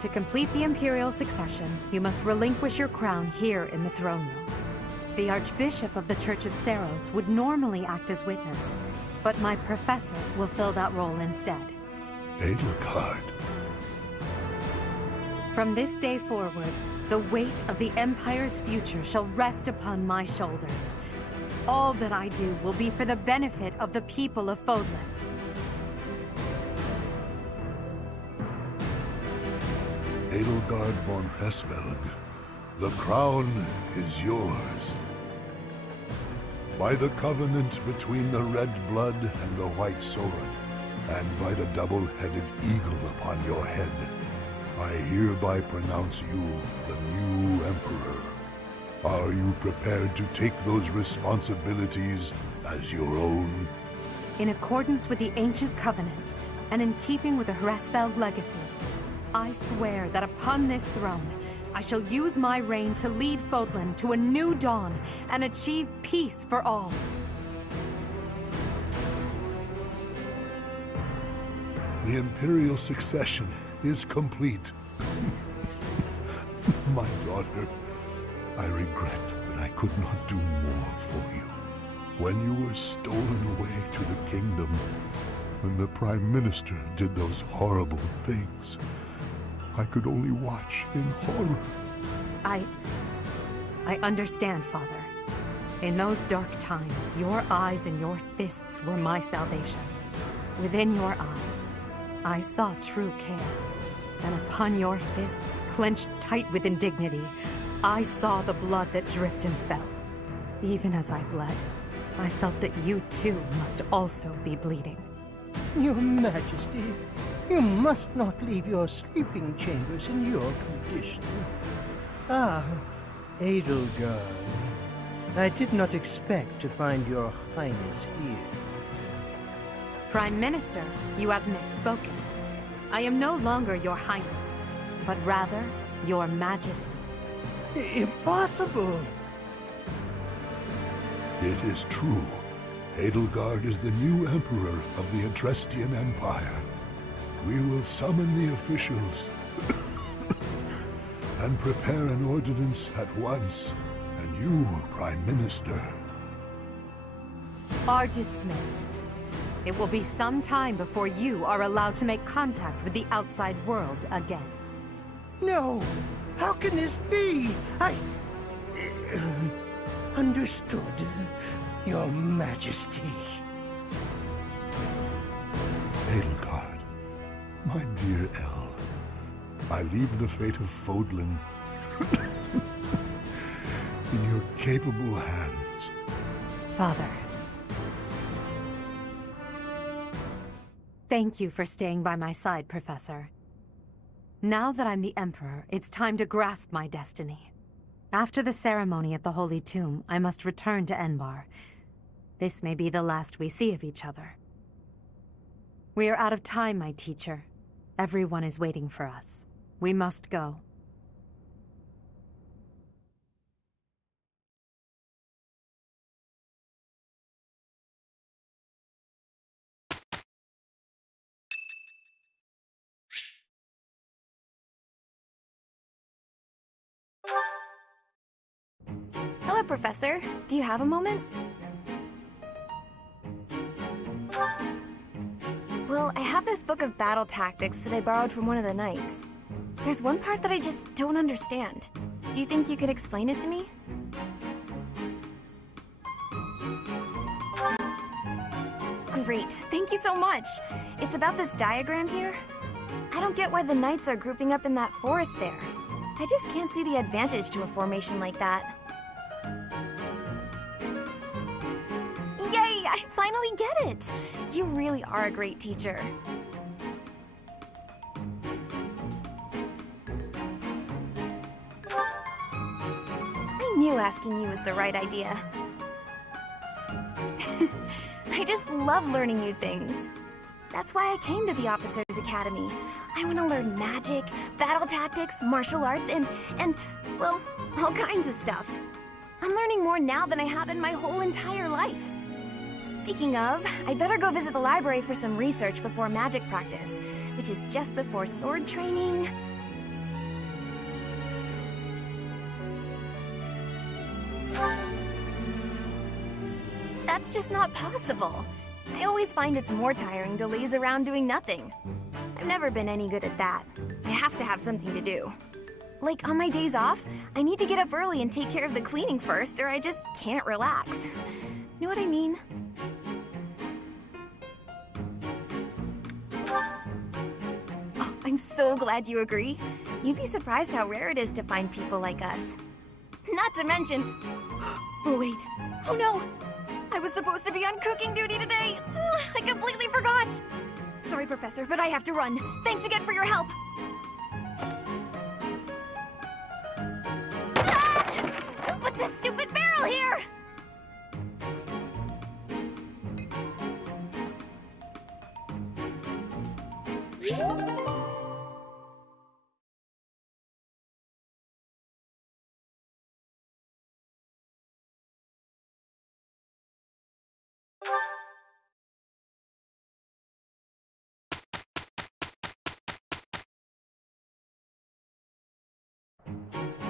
to complete the Imperial succession, you must relinquish your crown here in the throne room. The Archbishop of the Church of Seros would normally act as witness, but my professor will fill that role instead. Edelgard. From this day forward, the weight of the Empire's future shall rest upon my shoulders. All that I do will be for the benefit of the people of Fodlan. Edelgard von Hesvelg, the crown is yours. By the covenant between the red blood and the white sword, and by the double-headed eagle upon your head, I hereby pronounce you the new Emperor. Are you prepared to take those responsibilities as your own? In accordance with the ancient covenant, and in keeping with the Hresvelg legacy, I swear that upon this throne, I shall use my reign to lead Fodlan to a new dawn and achieve peace for all. The Imperial succession is complete. My daughter, I regret that I could not do more for you. When you were stolen away to the kingdom, when the Prime Minister did those horrible things, I could only watch in horror. I understand, Father. In those dark times, your eyes and your fists were my salvation. Within your eyes, I saw true care. And upon your fists, clenched tight with indignity, I saw the blood that dripped and fell. Even as I bled, I felt that you too must also be bleeding. Your Majesty, you must not leave your sleeping chambers in your condition. Ah, Edelgard. I did not expect to find your Highness here. Prime Minister, you have misspoken. I am no longer your Highness, but rather your Majesty. Impossible! It is true. Edelgard is the new Emperor of the Etrestian Empire. We will summon the officials and prepare an ordinance at once. And you, Prime Minister. Are dismissed. It will be some time before you are allowed to make contact with the outside world again. No! How can this be? Understood, Your Majesty. Edelgard, my dear El, I leave the fate of Fodlan in your capable hands. Father. Thank you for staying by my side, Professor. Now that I'm the Emperor, it's time to grasp my destiny. After the ceremony at the Holy Tomb, I must return to Enbar. This may be the last we see of each other. We are out of time, my teacher. Everyone is waiting for us. We must go. Hello, Professor. Do you have a moment? Well, I have this book of battle tactics that I borrowed from one of the knights. There's one part that I just don't understand. Do you think you could explain it to me? Great, thank you so much. It's about this diagram here. I don't get why the knights are grouping up in that forest there. I just can't see the advantage to a formation like that. Yay! I finally get it! You really are a great teacher. I knew asking you was the right idea. I just love learning new things. That's why I came to the Officers Academy. I want to learn magic, battle tactics, martial arts, and, well, all kinds of stuff. I'm learning more now than I have in my whole entire life. Speaking of, I better go visit the library for some research before magic practice, which is just before sword training. That's just not possible. I always find it's more tiring to laze around doing nothing. I've never been any good at that. I have to have something to do. Like, on my days off, I need to get up early and take care of the cleaning first, or I just can't relax. Know what I mean? Oh, I'm so glad you agree. You'd be surprised how rare it is to find people like us. Not to mention... Oh, wait. Oh, no! I was supposed to be on cooking duty today! Ugh, I completely forgot! Sorry, Professor, but I have to run. Thanks again for your help! Ah! But still here?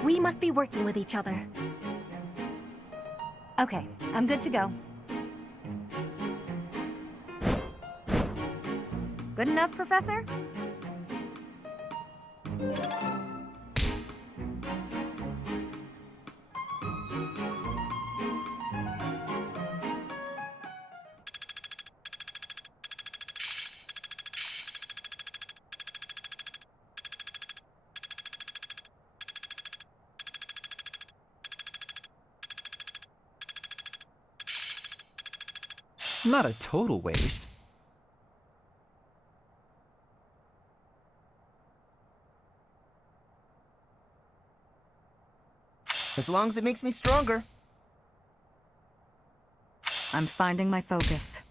We must be working with each other. Okay, I'm good to go. Good enough, Professor? Not a total waste. As long as it makes me stronger. I'm finding my focus.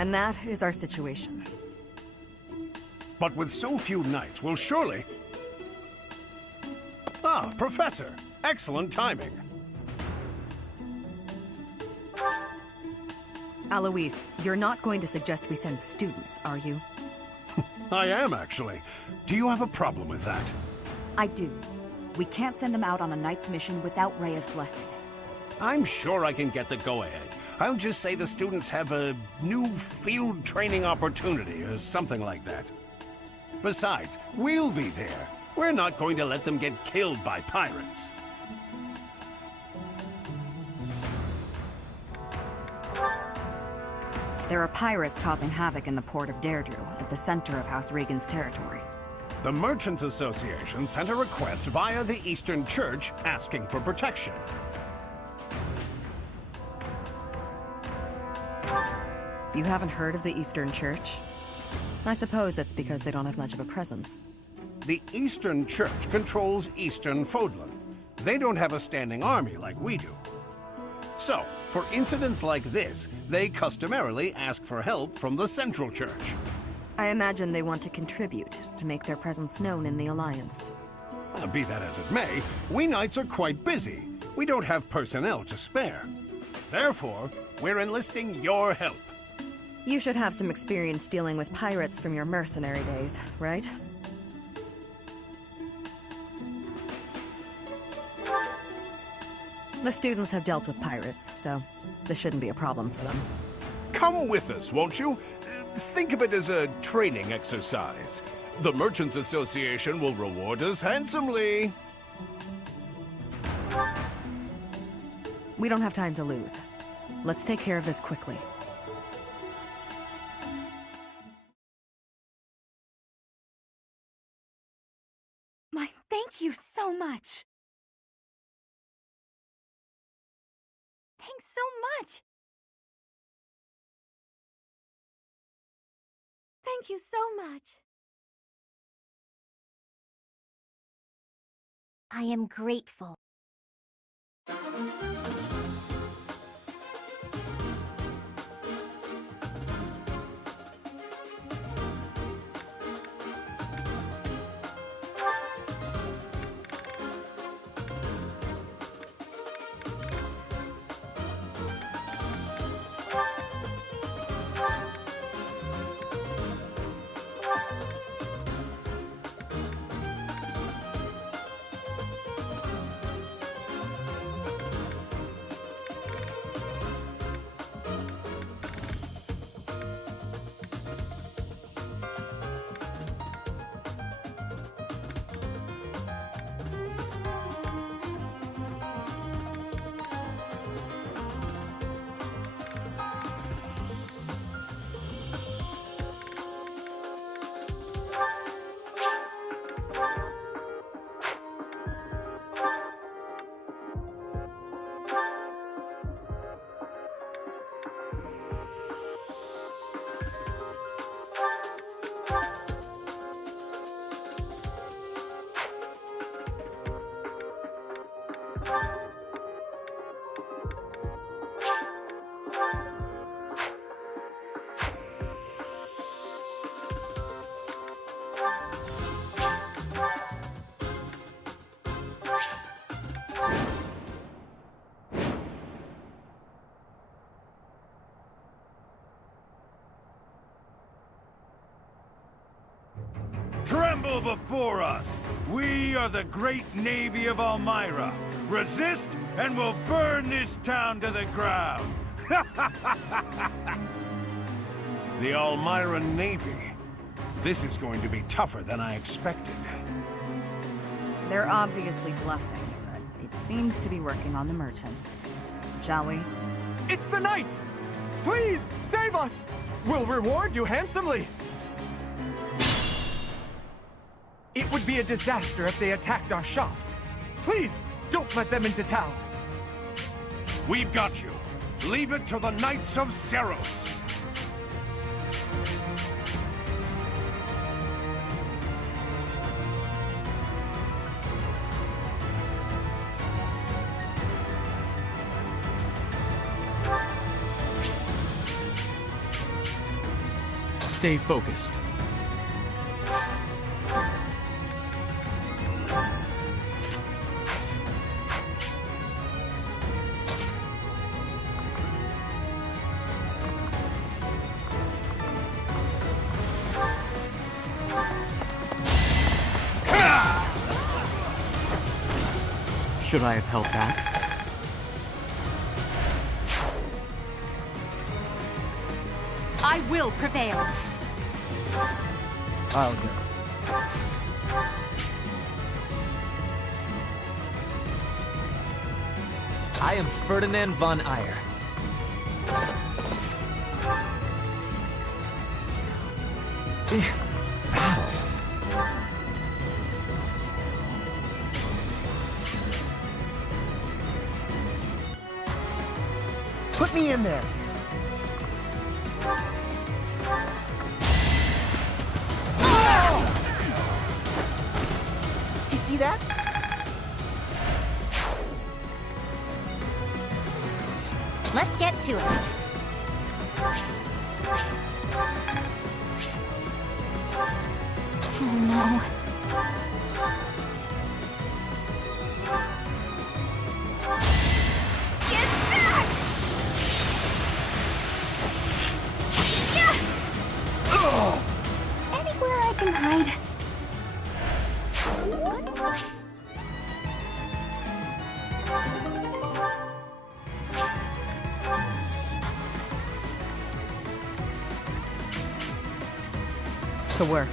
And that is our situation. But with so few knights, we'll surely... Ah, Professor! Excellent timing. Alois, you're not going to suggest we send students, are you? I am, actually. Do you have a problem with that? I do. We can't send them out on a knight's mission without Rhea's blessing. I'm sure I can get the go-ahead. I'll just say the students have a new field training opportunity or something like that. Besides, we'll be there. We're not going to let them get killed by pirates. There are pirates causing havoc in the port of Deirdre, at the center of House Regan's territory. The Merchants Association sent a request via the Eastern Church asking for protection. You haven't heard of the Eastern Church? I suppose that's because they don't have much of a presence. The Eastern Church controls Eastern Fodlan. They don't have a standing army like we do. So, for incidents like this, they customarily ask for help from the Central Church. I imagine they want to contribute to make their presence known in the Alliance. Be that as it may, we knights are quite busy. We don't have personnel to spare. Therefore, we're enlisting your help. You should have some experience dealing with pirates from your mercenary days, right? The students have dealt with pirates, so this shouldn't be a problem for them. Come with us, won't you? Think of it as a training exercise. The Merchants Association will reward us handsomely. We don't have time to lose. Let's take care of this quickly. Thank you so much. Thanks so much. Thank you so much. I am grateful. tremble before us. We are the great navy of Elmyra. Resist, and we'll burn this town to the ground. The Elmyra Navy. This is going to be tougher than I expected. They're obviously bluffing, but it seems to be working on the merchants. Shall we? It's the knights! Please, save us! We'll reward you handsomely! It would be a disaster if they attacked our shops. Please, don't let them into town. We've got you. Leave it to the Knights of Seros. Stay focused. Should I have held back? I will prevail. I'll go. I am Ferdinand von Eyre. Put me in there. You see that? Let's get to it. Oh no. Get back! Yeah! Anywhere I can hide. To work.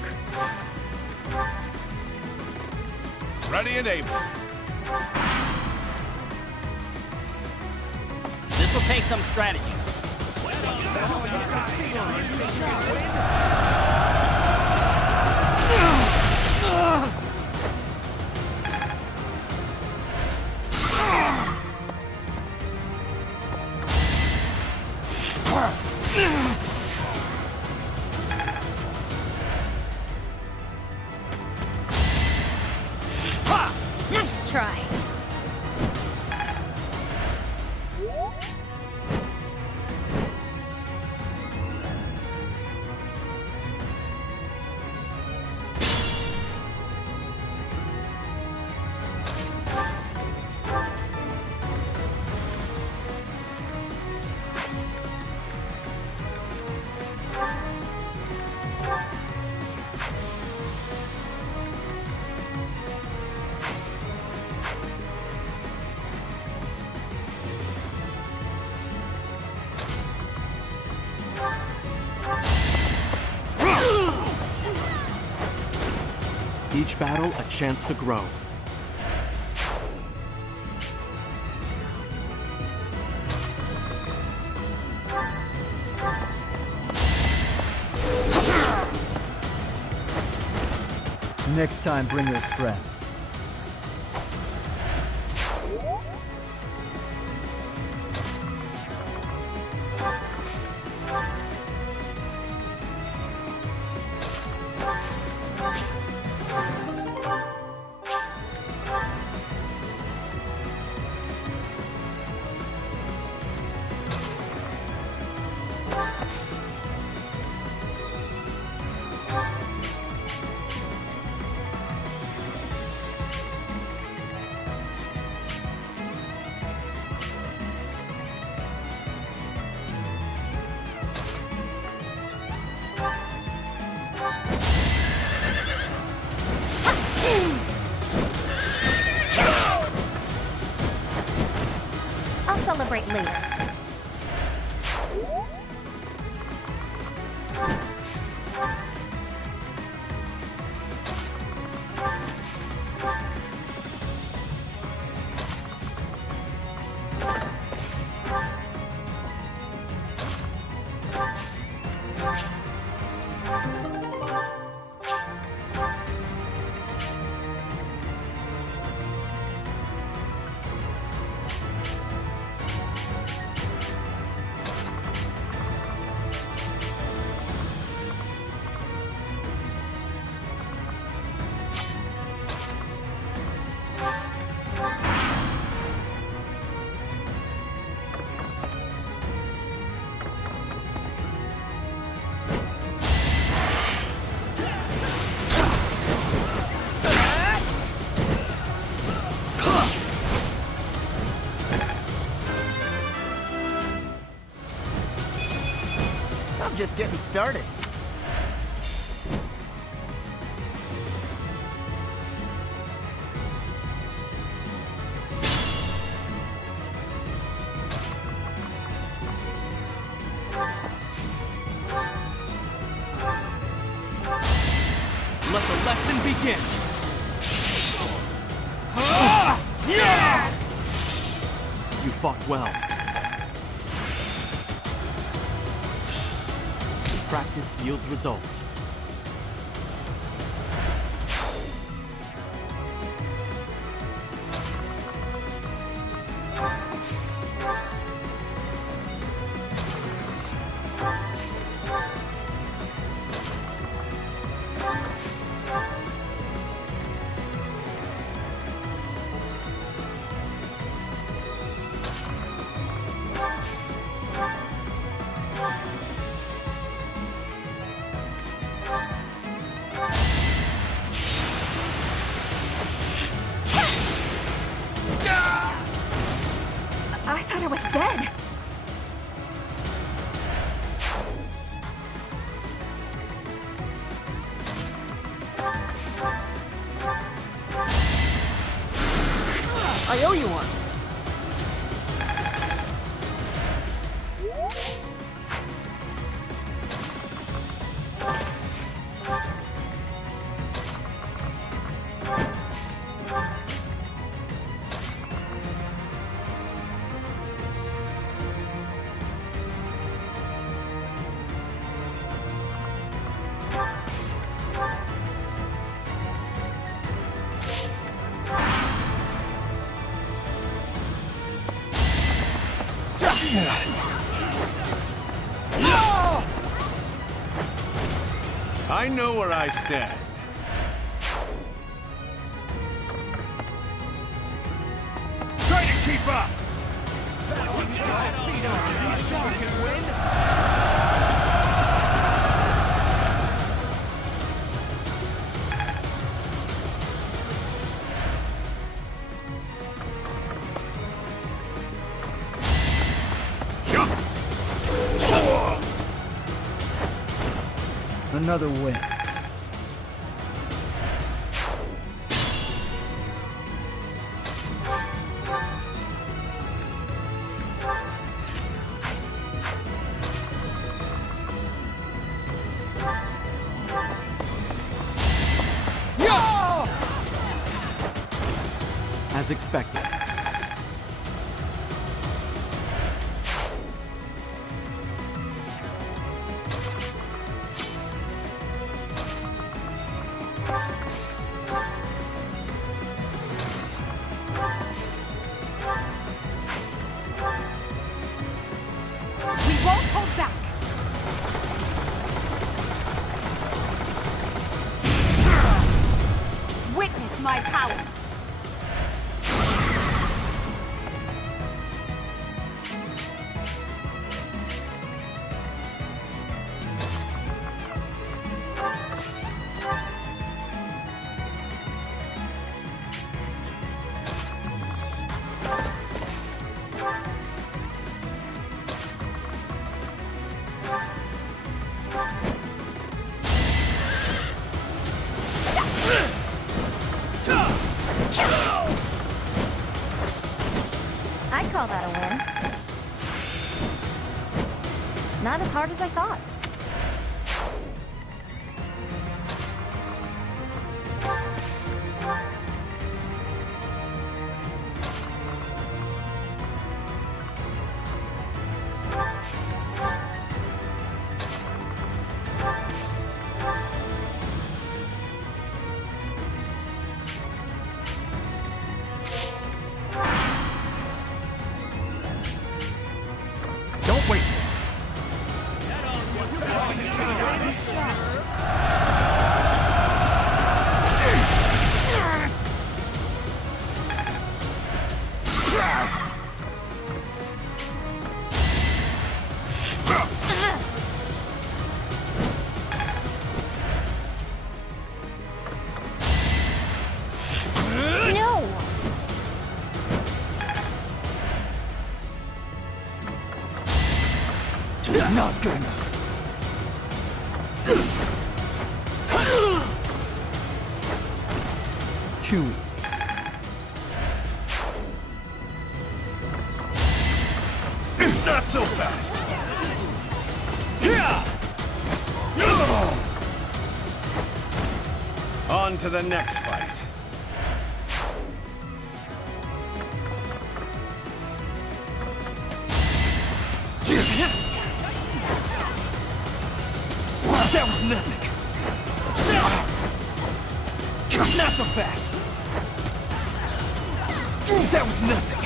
Ready and able. This'll take some strategy. Nice try. Each battle, a chance to grow. Next time, bring your friends. later. Just getting started. Let the lesson begin. You fought well. Practice yields results. I thought I was dead. I owe you one. I know where I stand. Try to keep up! Another win. As expected. We won't hold back. Witness my power. not as hard as I thought. Don't waste it. No! Not good enough. Too easy. Not so fast! On to the next fight. That was nothing. Not so fast. That was nothing.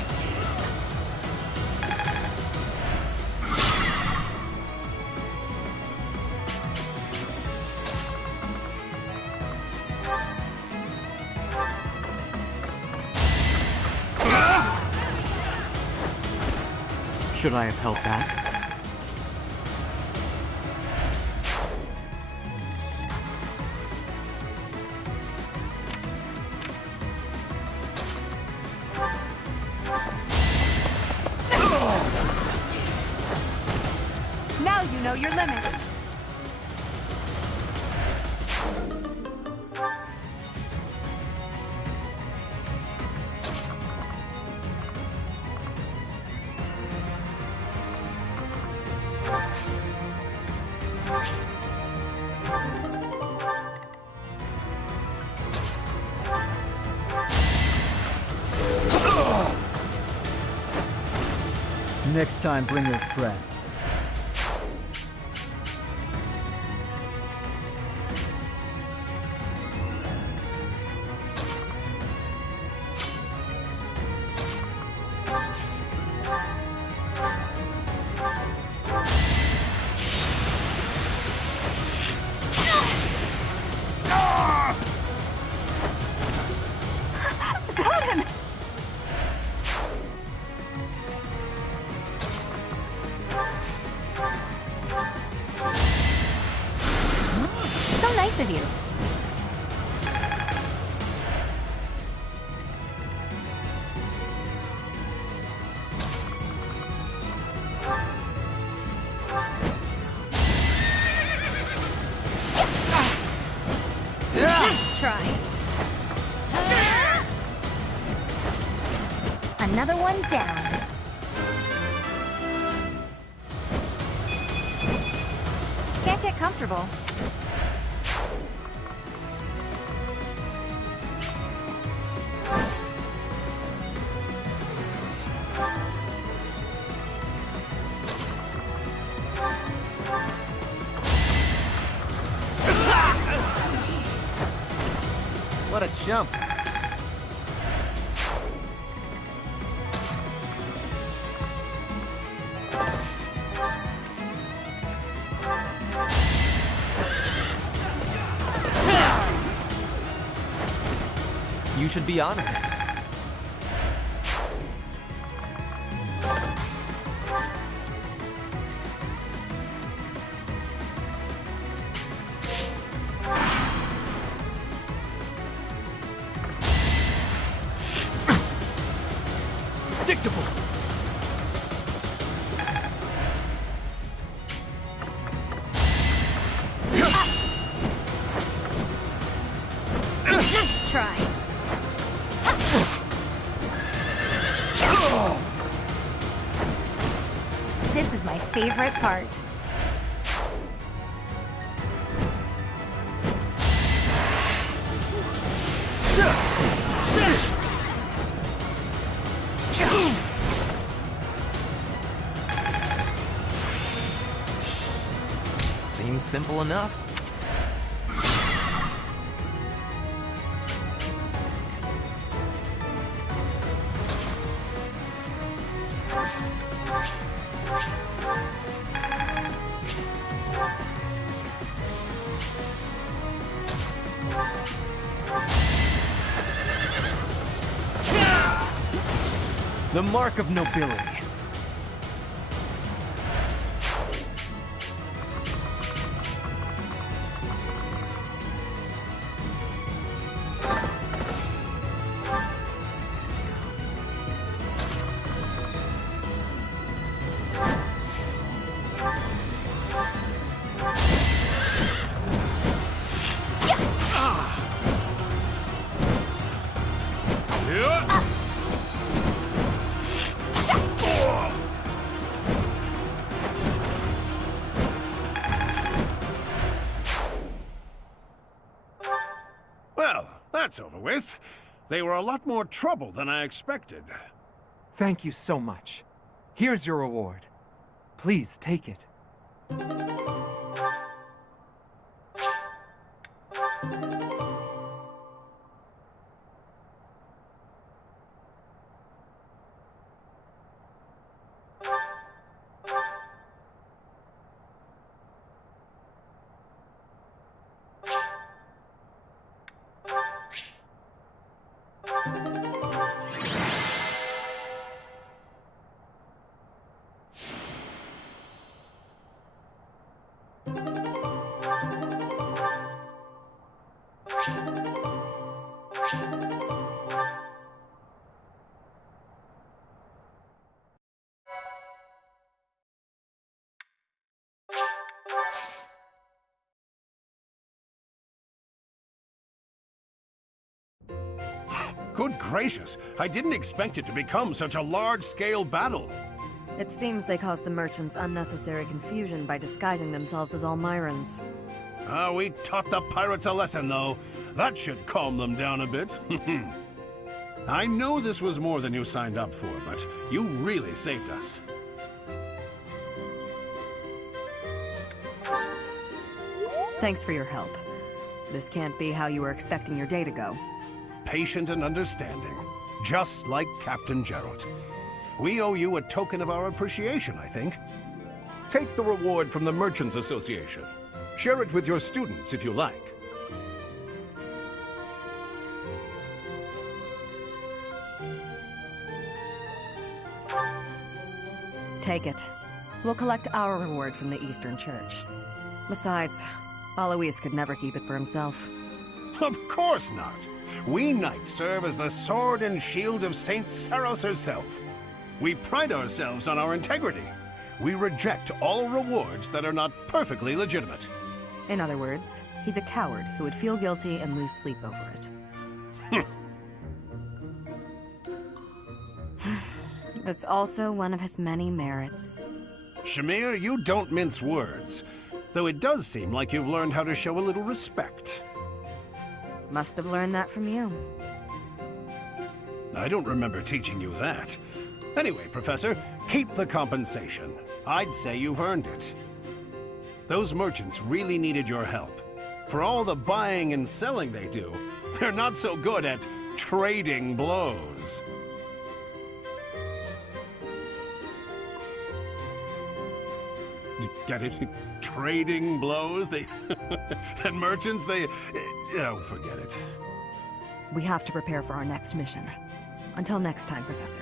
Should I have held back? Now you know your limits. Next time, bring your friends. Got him! So nice of you. Nice try. Another one down. Can't get comfortable. What a jump. You should be honored. Predictable. Nice try. This is my favorite part. Seems simple enough. The mark of nobility. Well, that's over with. They were a lot more trouble than I expected. Thank you so much. Here's your reward. Please take it. Good gracious, I didn't expect it to become such a large-scale battle. It seems they caused the merchants unnecessary confusion by disguising themselves as Almirans. We taught the pirates a lesson, though. That should calm them down a bit. I know this was more than you signed up for, but you really saved us. Thanks for your help. This can't be how you were expecting your day to go. Patient and understanding, just like Captain Gerald. We owe you a token of our appreciation, I think. Take the reward from the Merchants Association. Share it with your students if you like. Take it. We'll collect our reward from the Eastern Church. Besides, Alois could never keep it for himself. Of course not. We knights serve as the sword and shield of Saint Saros herself. We pride ourselves on our integrity. We reject all rewards that are not perfectly legitimate. In other words, he's a coward who would feel guilty and lose sleep over it. That's also one of his many merits. Shamir, you don't mince words. Though it does seem like you've learned how to show a little respect. Must have learned that from you. I don't remember teaching you that. Anyway, Professor, keep the compensation. I'd say you've earned it. Those merchants really needed your help. For all the buying and selling they do, they're not so good at trading blows. You get it? Trading blows? They... and merchants, they... Oh, forget it. We have to prepare for our next mission. Until next time, Professor.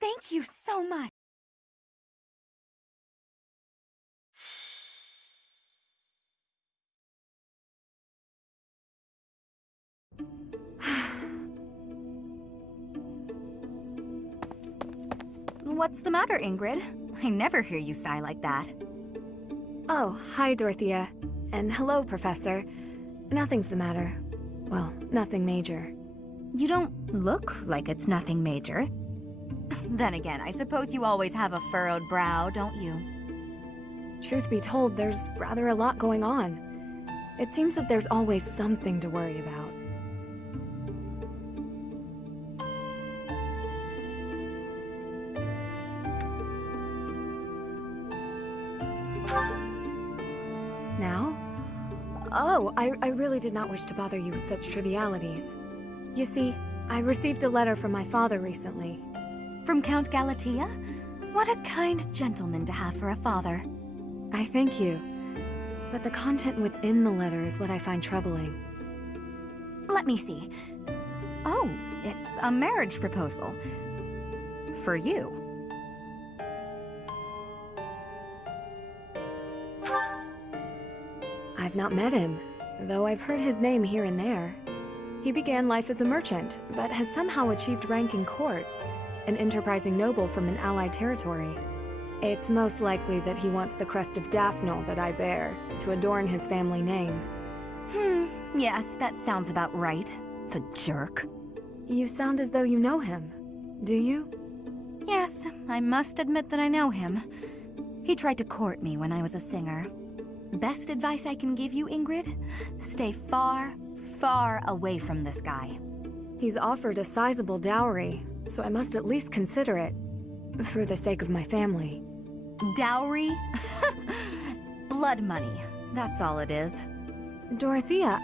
Thank you so much. What's the matter, Ingrid? I never hear you sigh like that. Oh, hi, Dorothea. And hello, Professor. Nothing's the matter. Well, nothing major. You don't look like it's nothing major. Then again, I suppose you always have a furrowed brow, don't you? Truth be told, there's rather a lot going on. It seems that there's always something to worry about. Now? Oh, I really did not wish to bother you with such trivialities. You see, I received a letter from my father recently. From Count Galatea? What a kind gentleman to have for a father. I thank you. But the content within the letter is what I find troubling. Let me see. Oh, it's a marriage proposal. For you. I've not met him, though I've heard his name here and there. He began life as a merchant, but has somehow achieved rank in court, an enterprising noble from an allied territory. It's most likely that he wants the crest of Daphne that I bear, to adorn his family name. Yes, that sounds about right. The jerk. You sound as though you know him. Do you? Yes, I must admit that I know him. He tried to court me when I was a singer. Best advice I can give you, Ingrid? Stay far, far away from this guy. He's offered a sizable dowry, so I must at least consider it. For the sake of my family. Dowry? Blood money. That's all it is. Dorothea,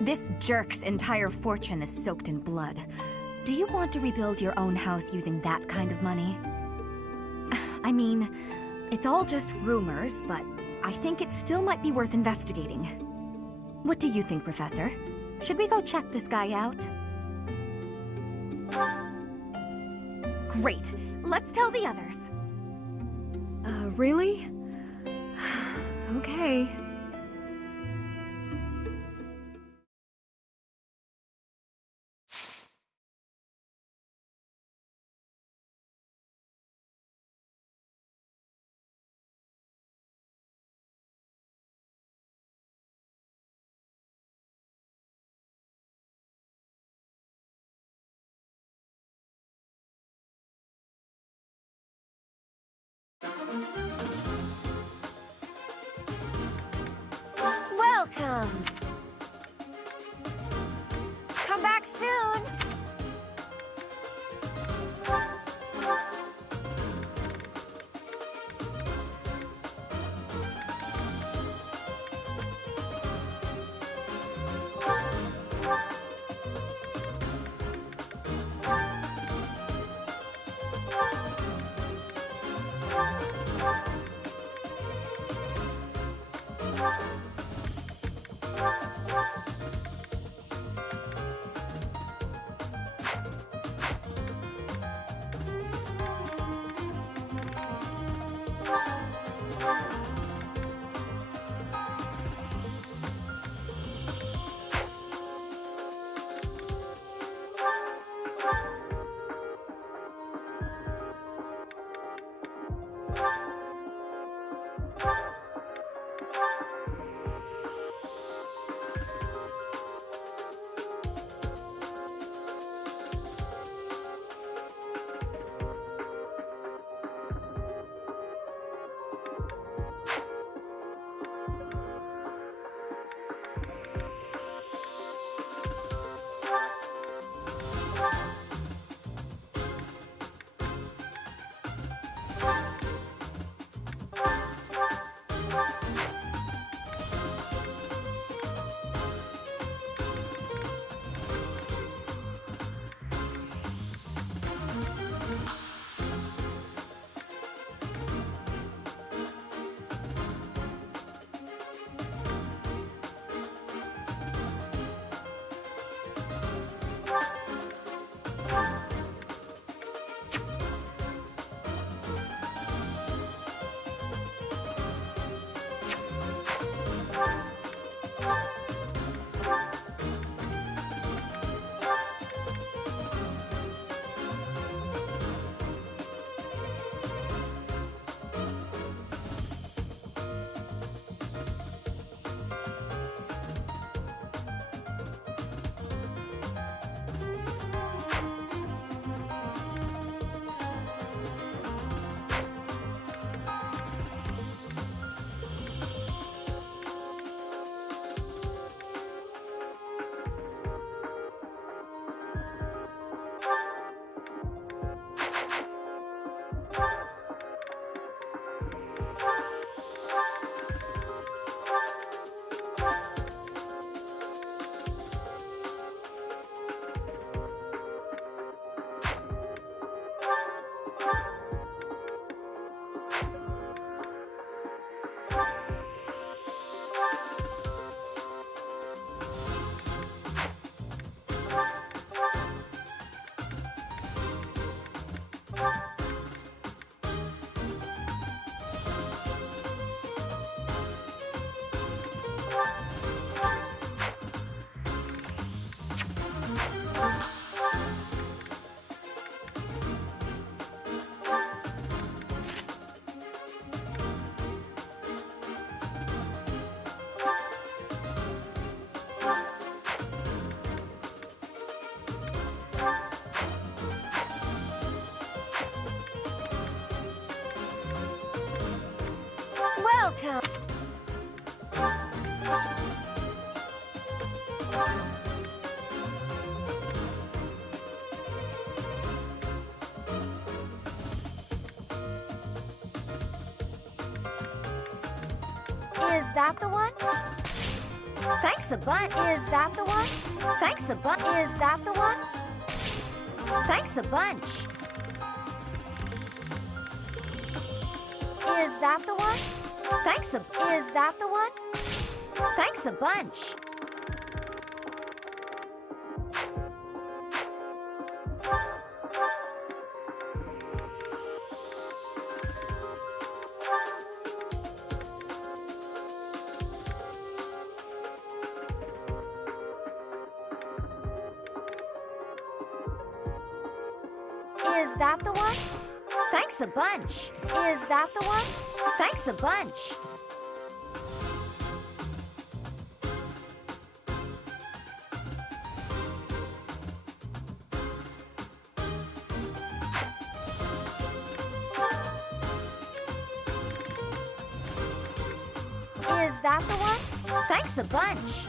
This jerk's entire fortune is soaked in blood. Do you want to rebuild your own house using that kind of money? I mean, it's all just rumors, but I think it still might be worth investigating. What do you think, Professor? Should we go check this guy out? Great. Let's tell the others. Really? Okay. Welcome! Come back soon! Welcome! Is that the one? Thanks a bunch. Is that the one? Thanks a bunch. Is that the one? Thanks a bunch. Is that the one? Thanks a... Is that the one? Thanks a bunch. Is that the one? Thanks a bunch. Is that the one? Thanks a bunch.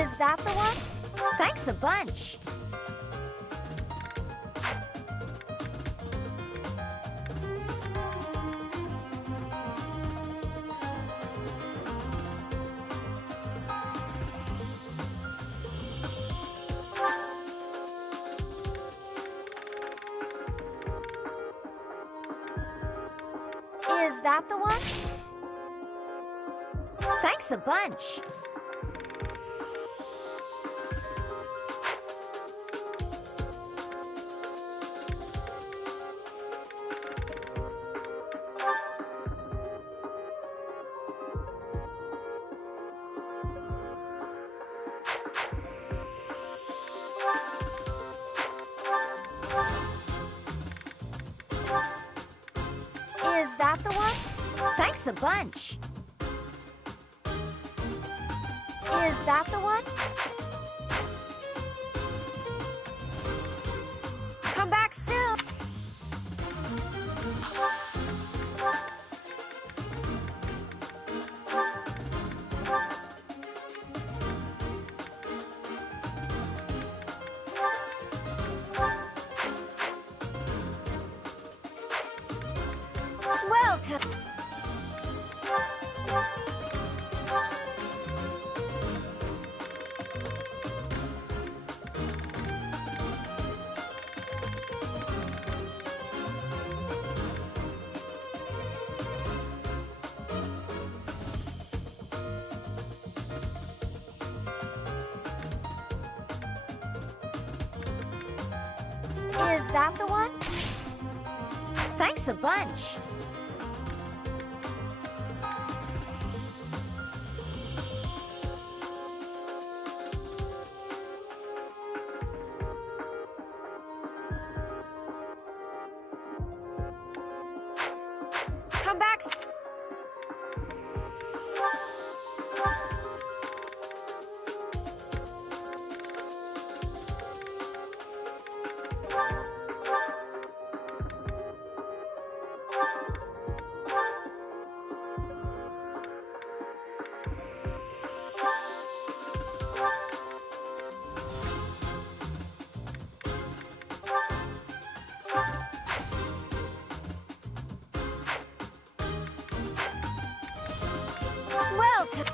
Is that the one? Thanks a bunch. Is that the one? Thanks a bunch. Is that the one? Thanks a bunch. Is that the one? Thanks a bunch. Is that the one? Come back soon. Welcome. Is that the one? Thanks a bunch. Come back. Welcome.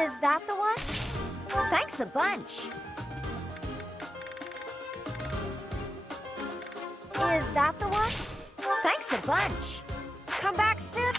Is that the one? Thanks a bunch. Is that the one? Thanks a bunch. Come back soon.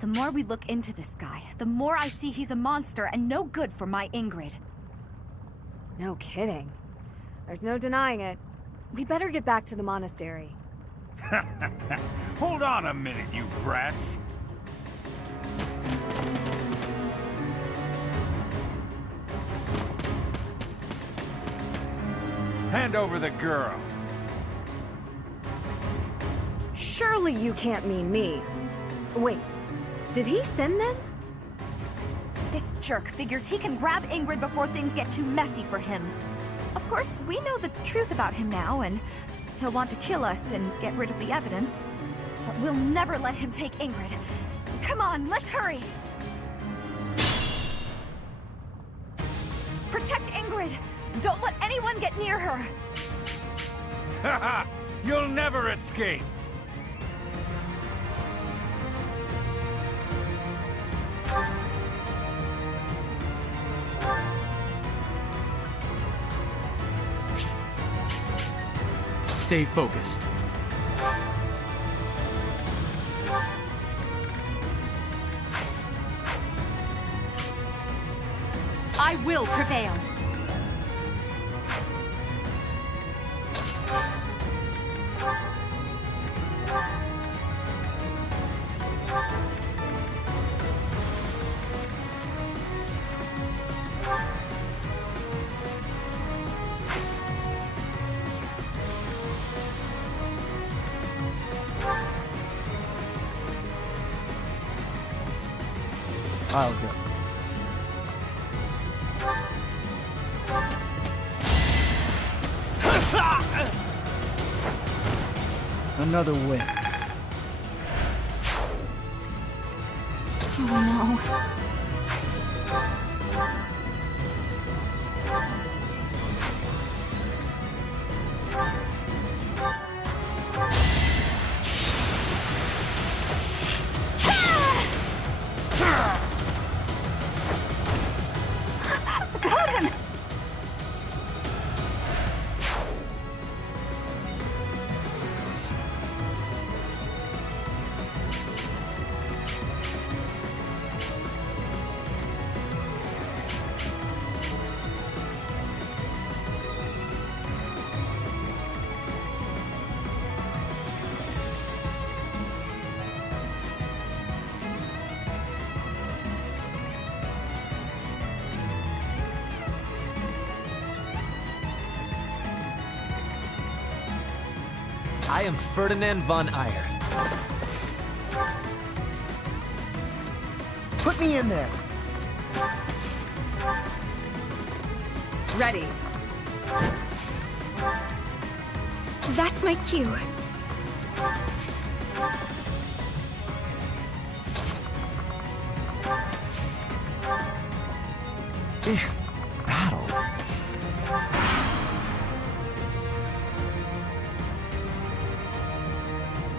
The more we look into this guy, the more I see he's a monster and no good for my Ingrid. No kidding. There's no denying it. We better get back to the monastery. Hold on a minute, you brats. Hand over the girl. Surely you can't mean me. Wait, did he send them? This jerk figures he can grab Ingrid before things get too messy for him. Of course, we know the truth about him now, and he'll want to kill us and get rid of the evidence. But we'll never let him take Ingrid. Come on, let's hurry! Protect Ingrid! Don't let anyone get near her! Haha! You'll never escape! Stay focused. I will prevail. I'll go. Another win. Oh no. Got him! I am Ferdinand von Eyre. Put me in there. Ready. That's my cue. Battle.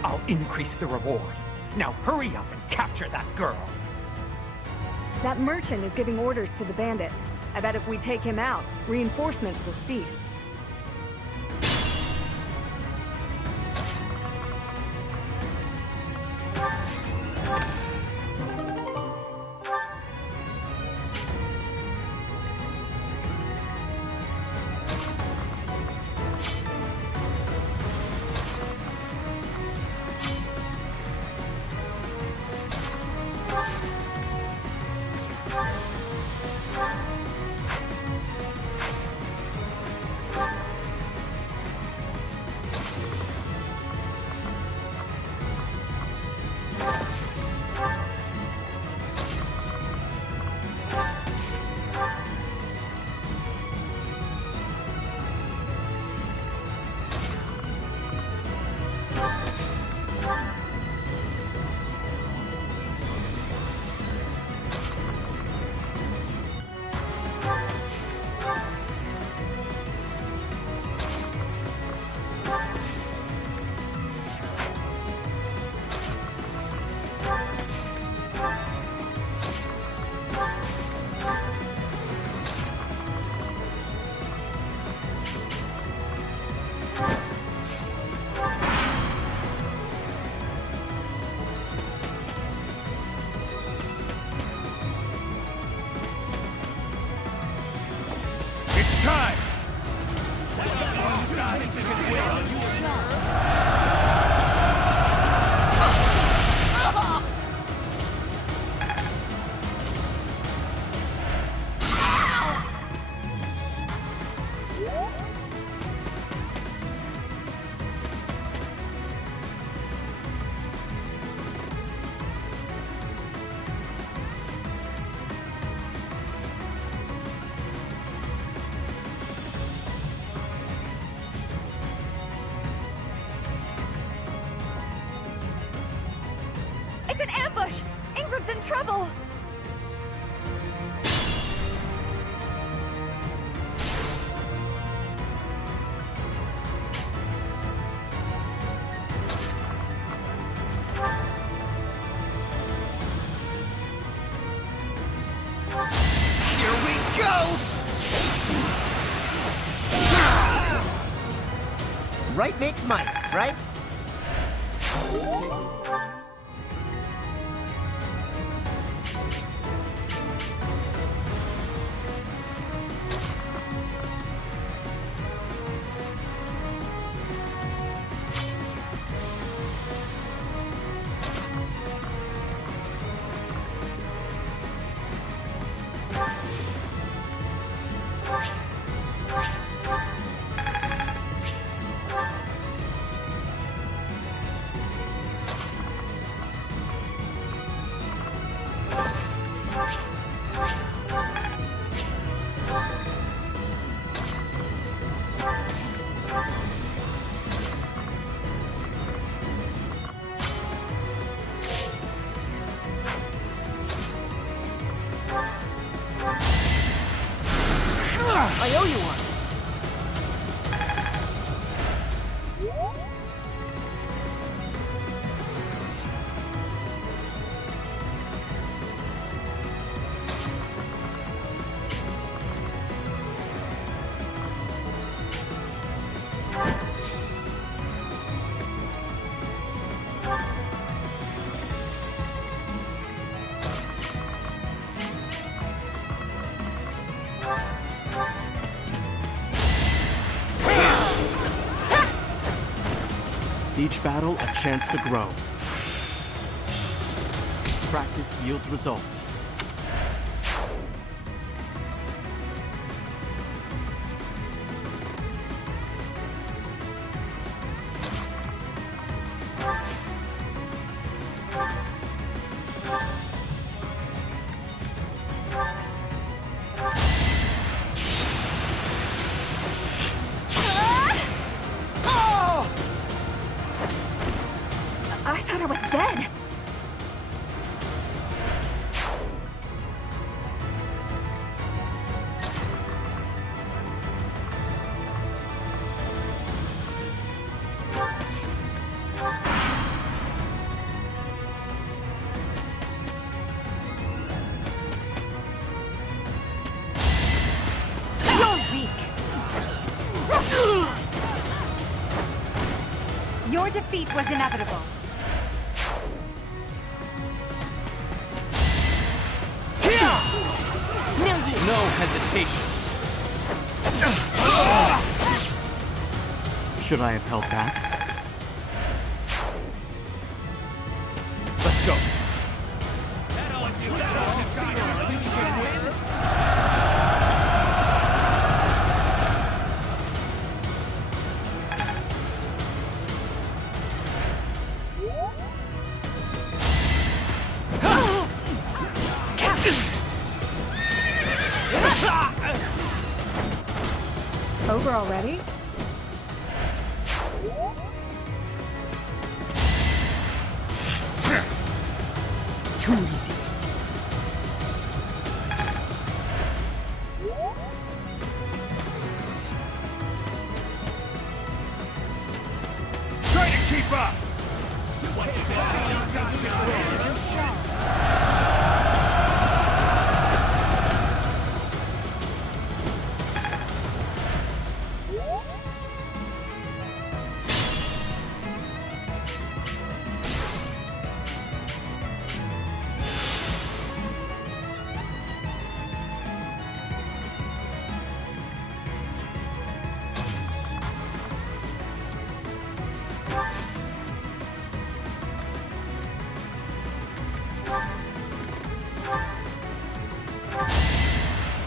I'll increase the reward. Now hurry up and capture that girl. That merchant is giving orders to the bandits. I bet if we take him out, reinforcements will cease. It's an ambush! Ingrid's in trouble! Here we go! Right makes might, right? I owe you one. Each battle, a chance to grow. Practice yields results. I thought I was dead. Your defeat was inevitable. No hesitation. Should I have held back? Let's go. Over already? Too easy. Try to keep up!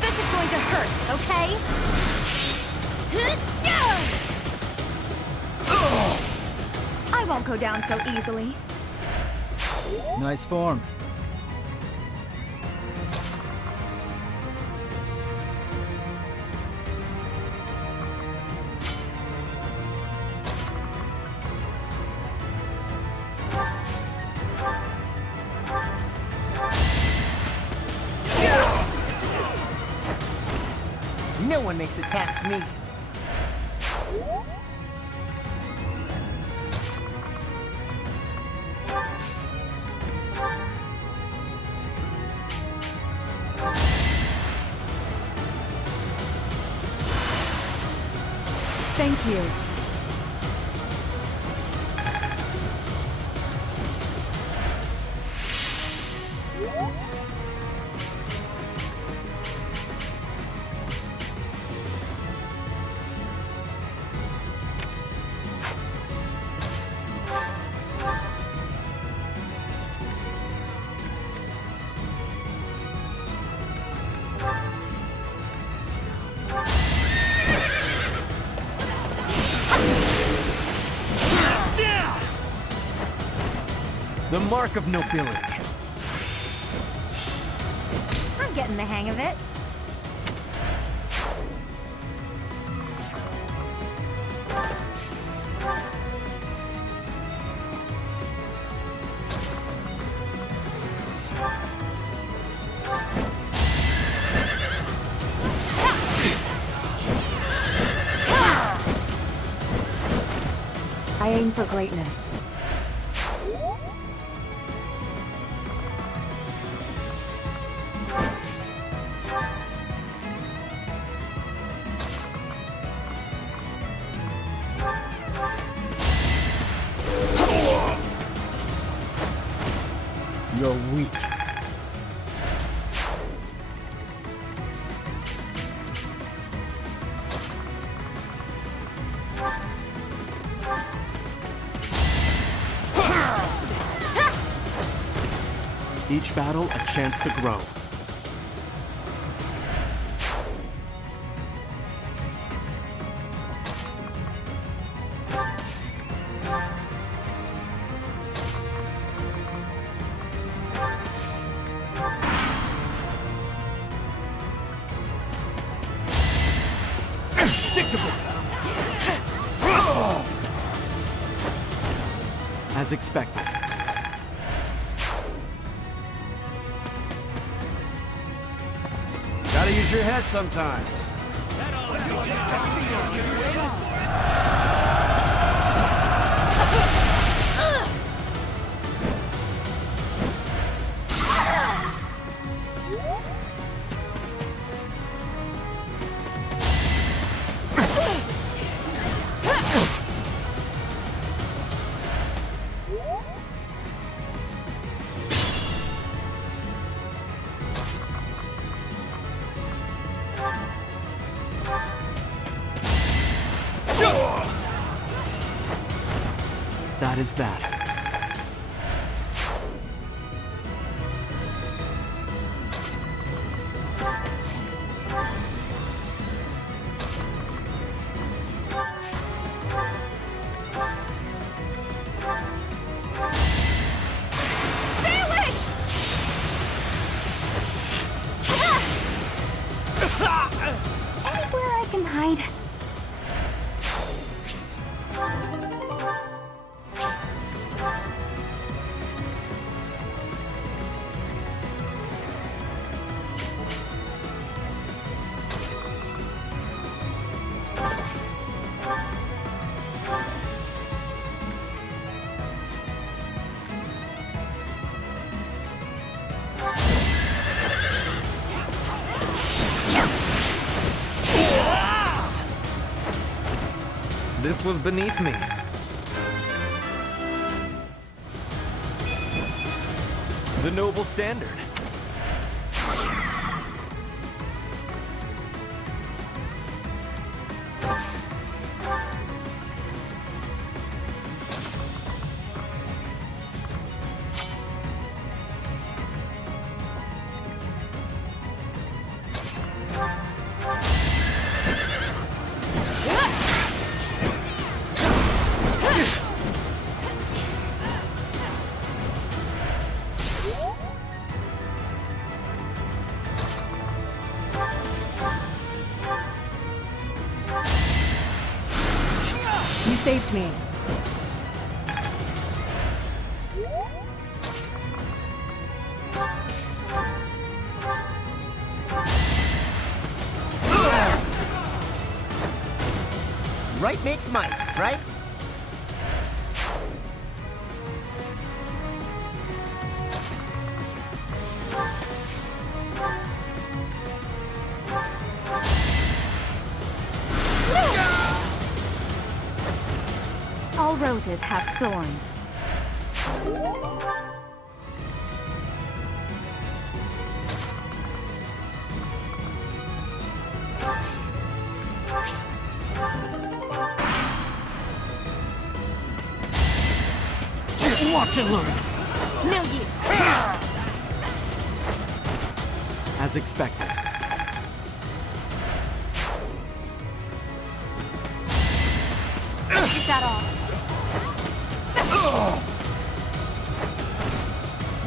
This is going to hurt, okay? I won't go down so easily. Nice form. No one makes it past me. Thank you. The mark of nobility. I'm getting the hang of it. I aim for greatness. You're weak. Each battle a chance to grow. As expected. Gotta use your head sometimes. That is that. Anywhere I can hide. This was beneath me. The noble standard. You saved me. Right makes might, right? All roses have thorns. Watch and learn. No use. As expected. Is that all?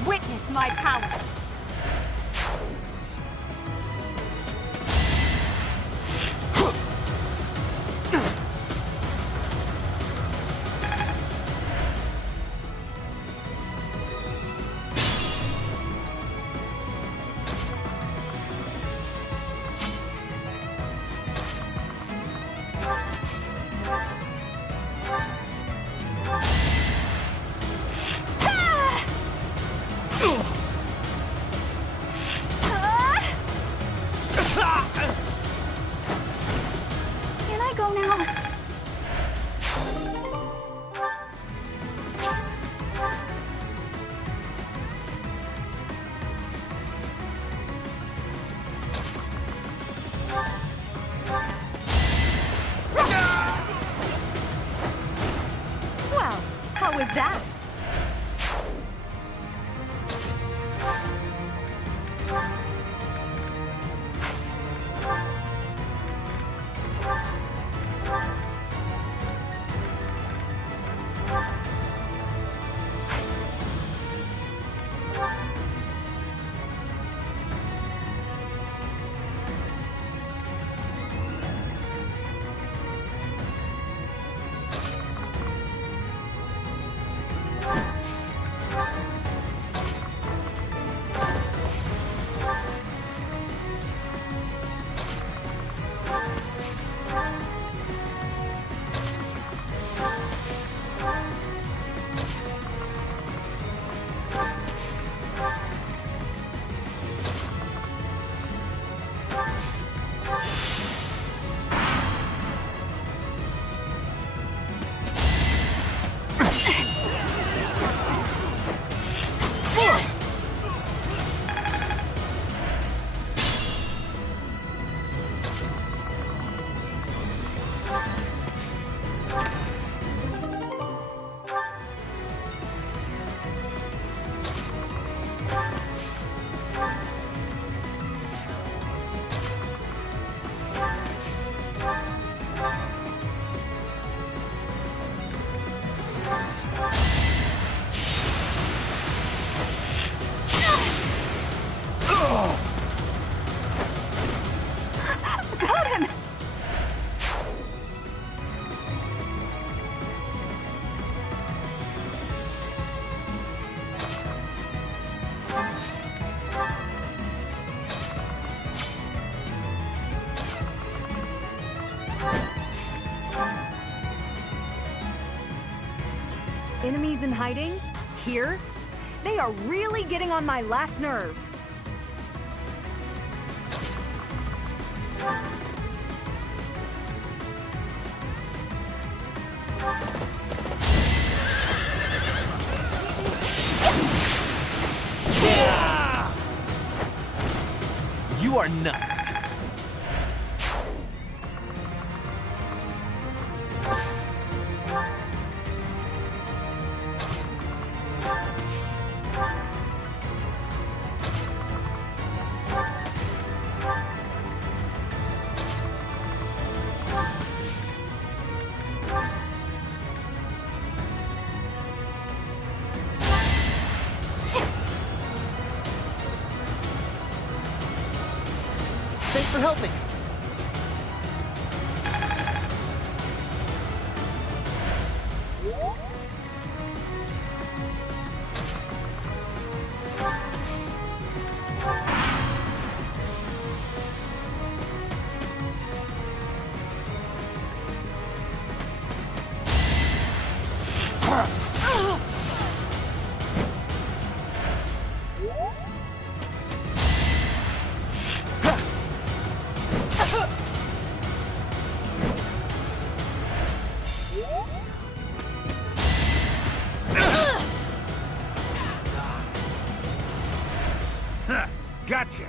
Witness my power. Can I go now? Well, how was that? Enemies in hiding? Here? They are really getting on my last nerve. You are not. Thanks for helping. Gotcha!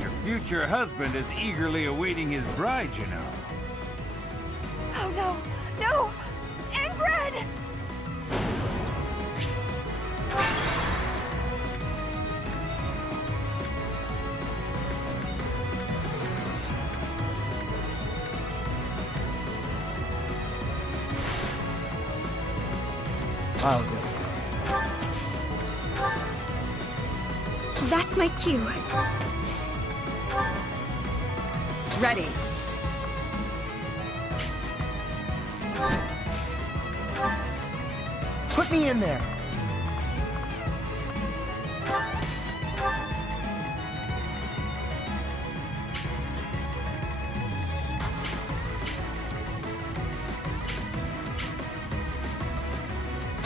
Your future husband is eagerly awaiting his bride, you know. Oh no! No! Ingrid! I'll go. That's my cue. Ready. Put me in there.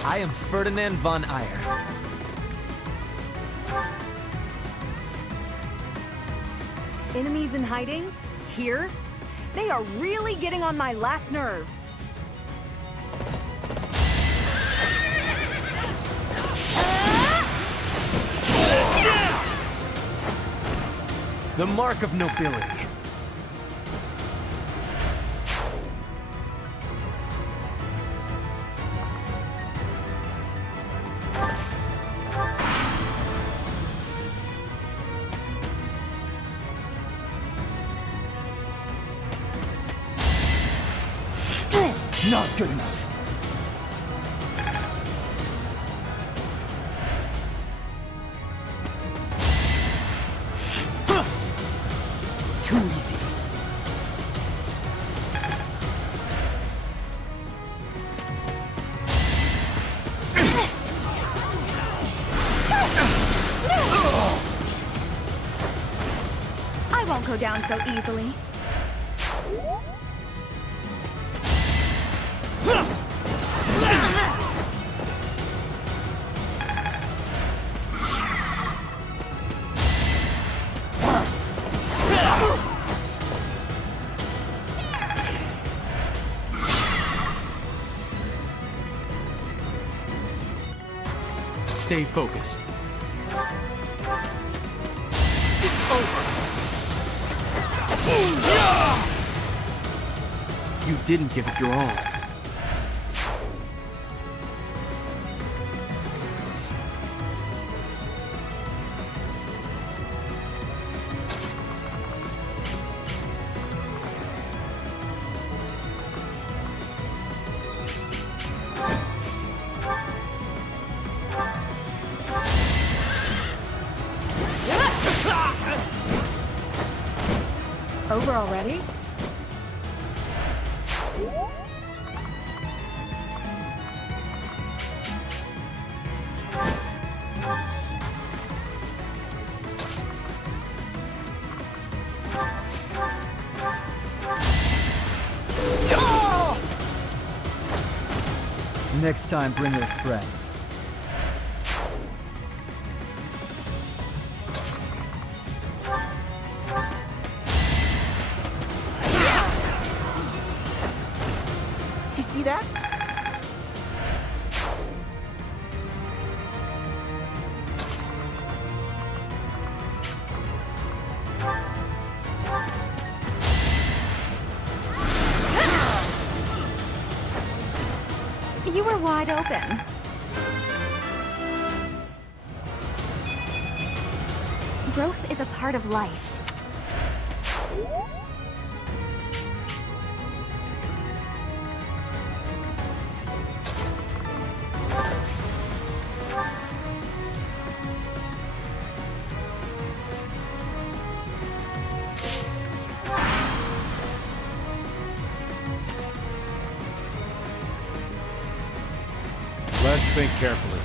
I am Ferdinand von Ayer. Enemies in hiding? Here? They are really getting on my last nerve. The mark of nobility. Not good enough. Too easy. I won't go down so easily. Stay focused. It's over. You didn't give it your all. Over already? Next time, bring your friends. You see that? You were wide open. Growth is a part of life. Let's think carefully.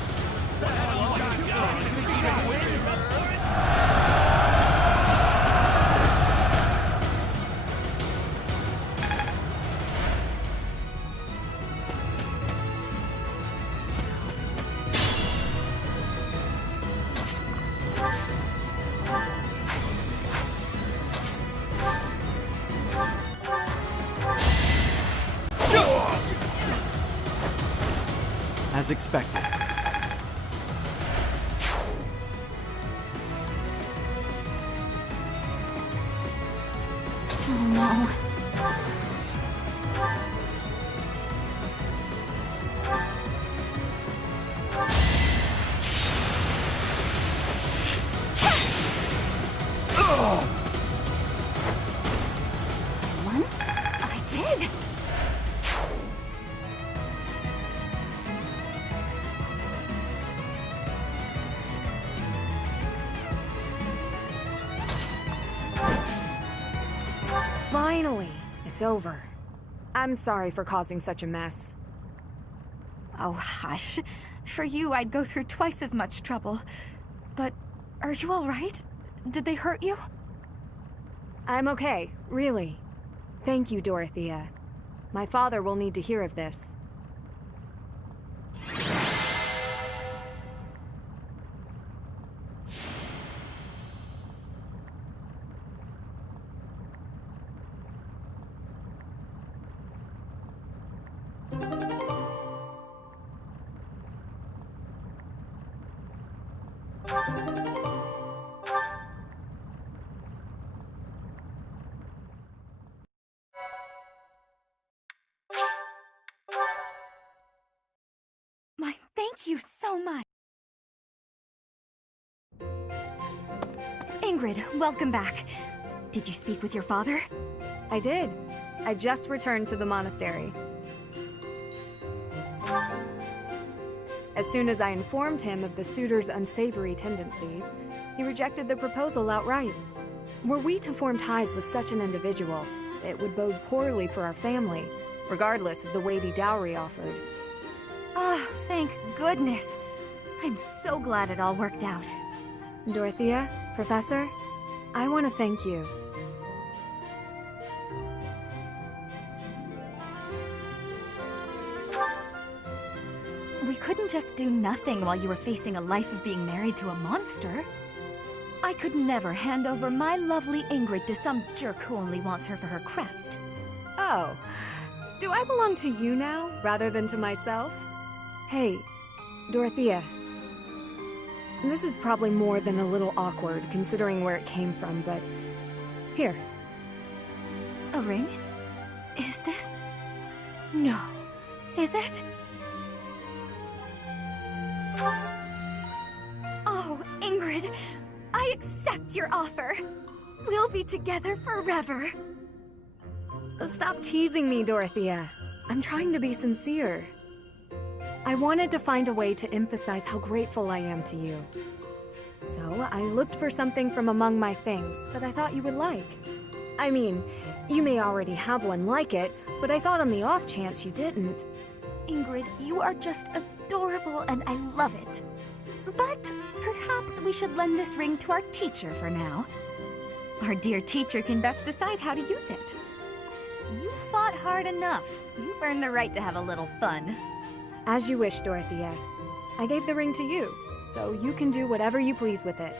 As expected. Oh no. One? I did! Finally, it's over. I'm sorry for causing such a mess. Oh, hush. For you, I'd go through twice as much trouble. But are you all right? Did they hurt you? I'm okay, really. Thank you, Dorothea. My father will need to hear of this. My thank you so much. Ingrid, welcome back. Did you speak with your father? I did. I just returned to the monastery. As soon as I informed him of the suitor's unsavory tendencies, he rejected the proposal outright. Were we to form ties with such an individual, it would bode poorly for our family, regardless of the weighty dowry offered. Oh, thank goodness. I'm so glad it all worked out. Dorothea, Professor, I want to thank you. We couldn't just do nothing while you were facing a life of being married to a monster. I could never hand over my lovely Ingrid to some jerk who only wants her for her crest. Oh, do I belong to you now, rather than to myself? Hey, Dorothea. This is probably more than a little awkward, considering where it came from, but... Here. A ring? Is this... No. Is it? Oh, Ingrid, I accept your offer. We'll be together forever. Stop teasing me, Dorothea. I'm trying to be sincere. I wanted to find a way to emphasize how grateful I am to you. So I looked for something from among my things that I thought you would like. I mean, you may already have one like it, but I thought on the off chance you didn't. Ingrid, you are just adorable and I love it. But perhaps we should lend this ring to our teacher for now. Our dear teacher can best decide how to use it. You fought hard enough. You've earned the right to have a little fun. As you wish, Dorothea. I gave the ring to you, so you can do whatever you please with it.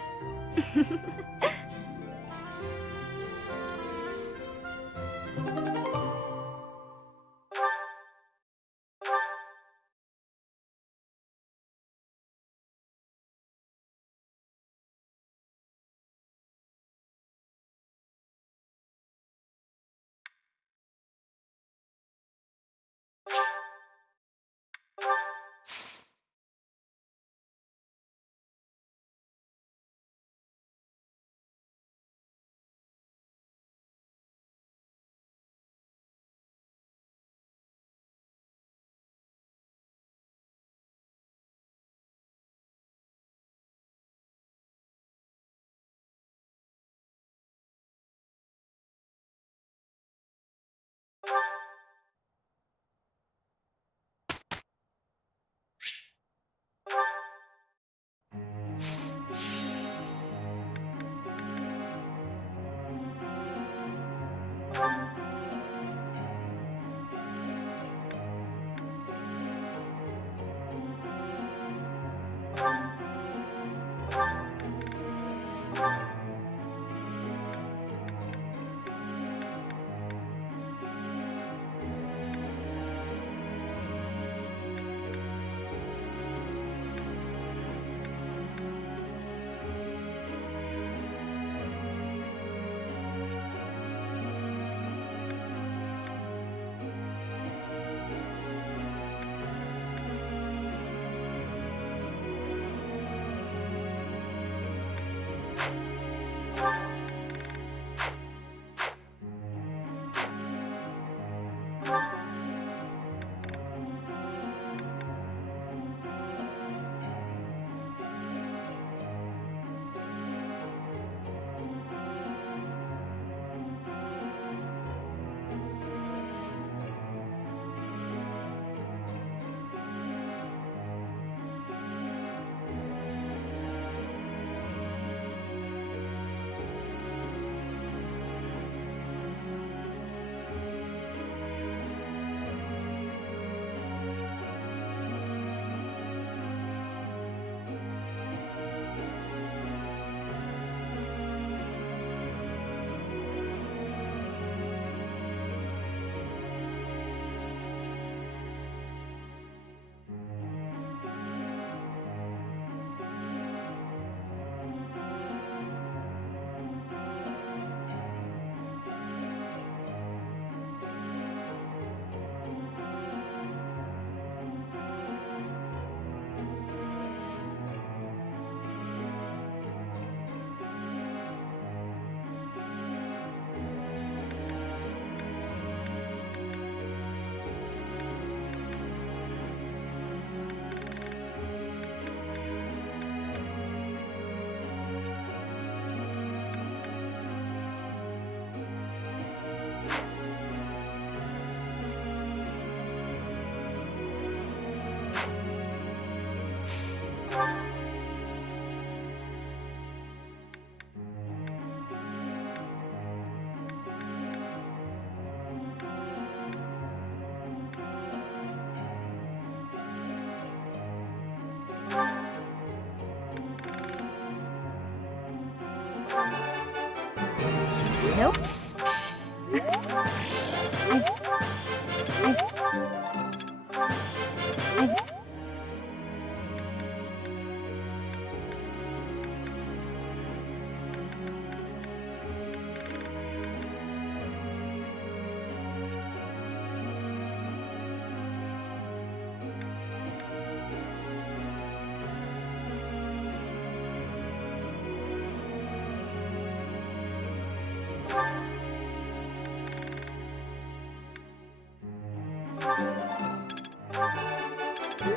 Nope.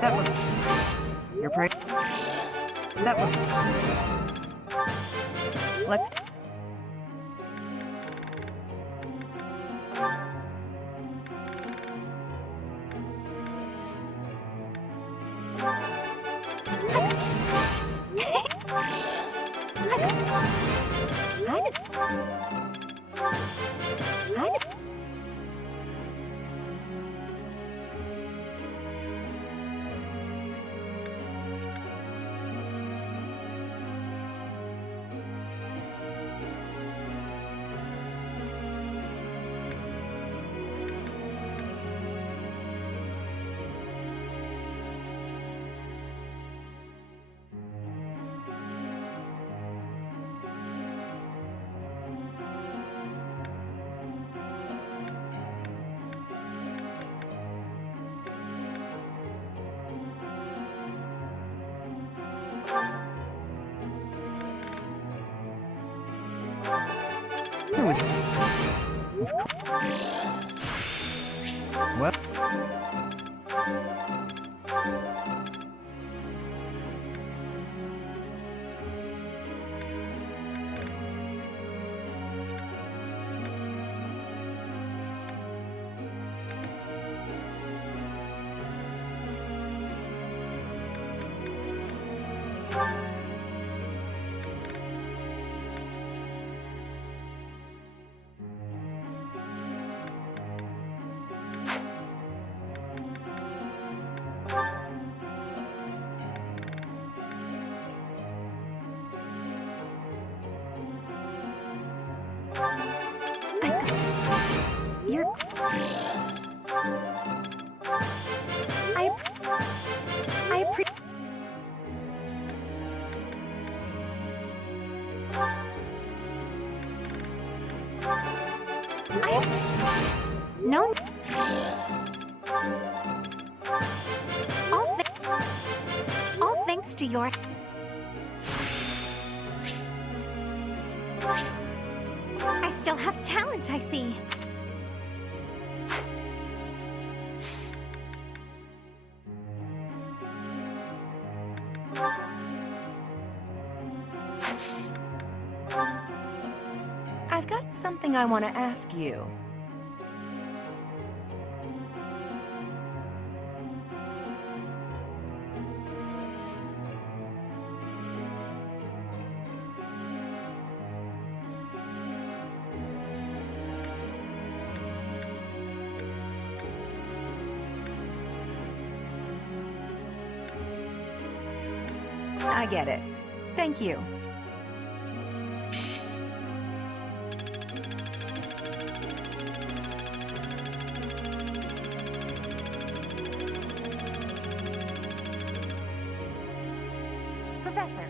That was... You're pretty... That was... Let's... Well... You're... I appreciate... No. All thanks to your... I still have talent, I see. I've got something I want to ask you. I get it. Thank you. Professor.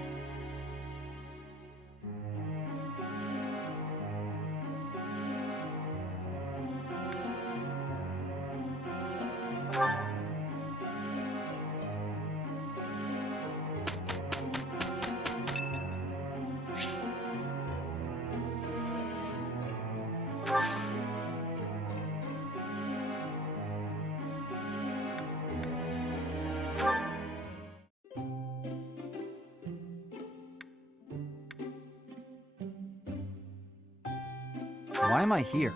Why am I here?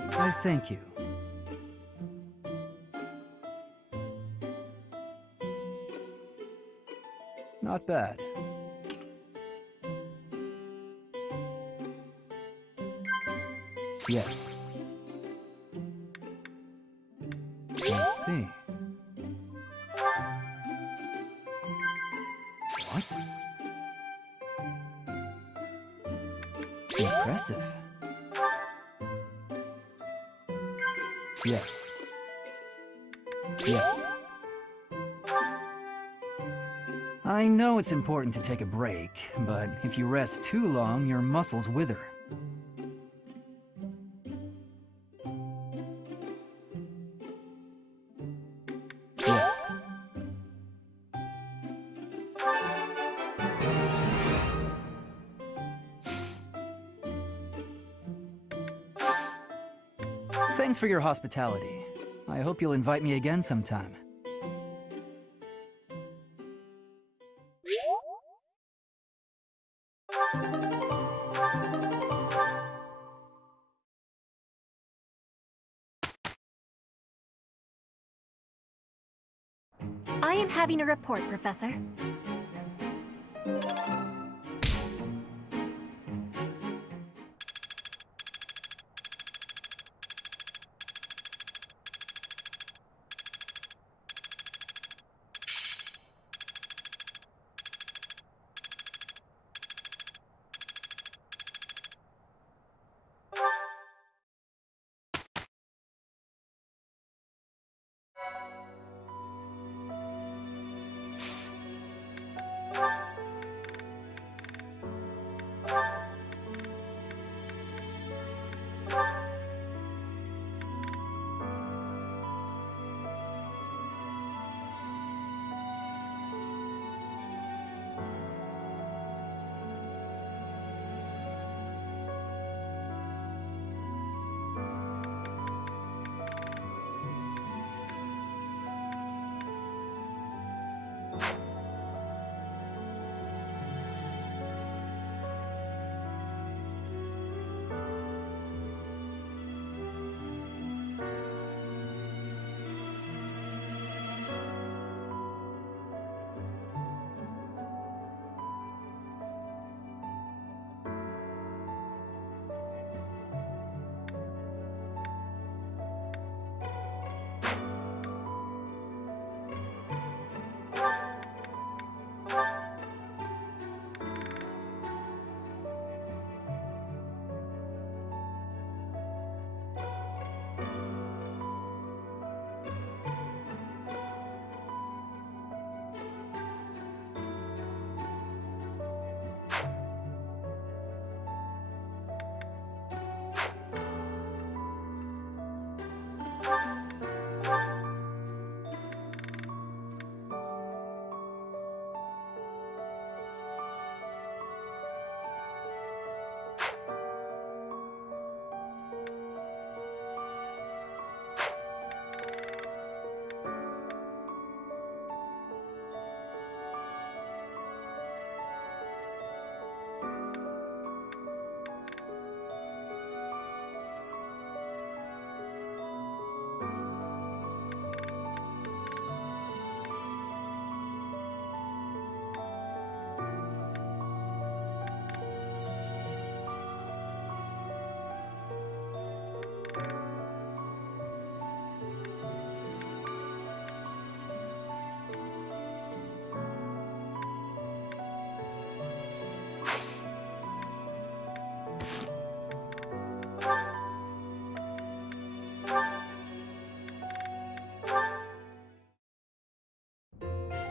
I thank you. Not bad. Yes. I see. What? Impressive. Yes. Yes. I know it's important to take a break, but if you rest too long, your muscles wither. Yes. Thanks for your hospitality. I hope you'll invite me again sometime. I am having a report, Professor.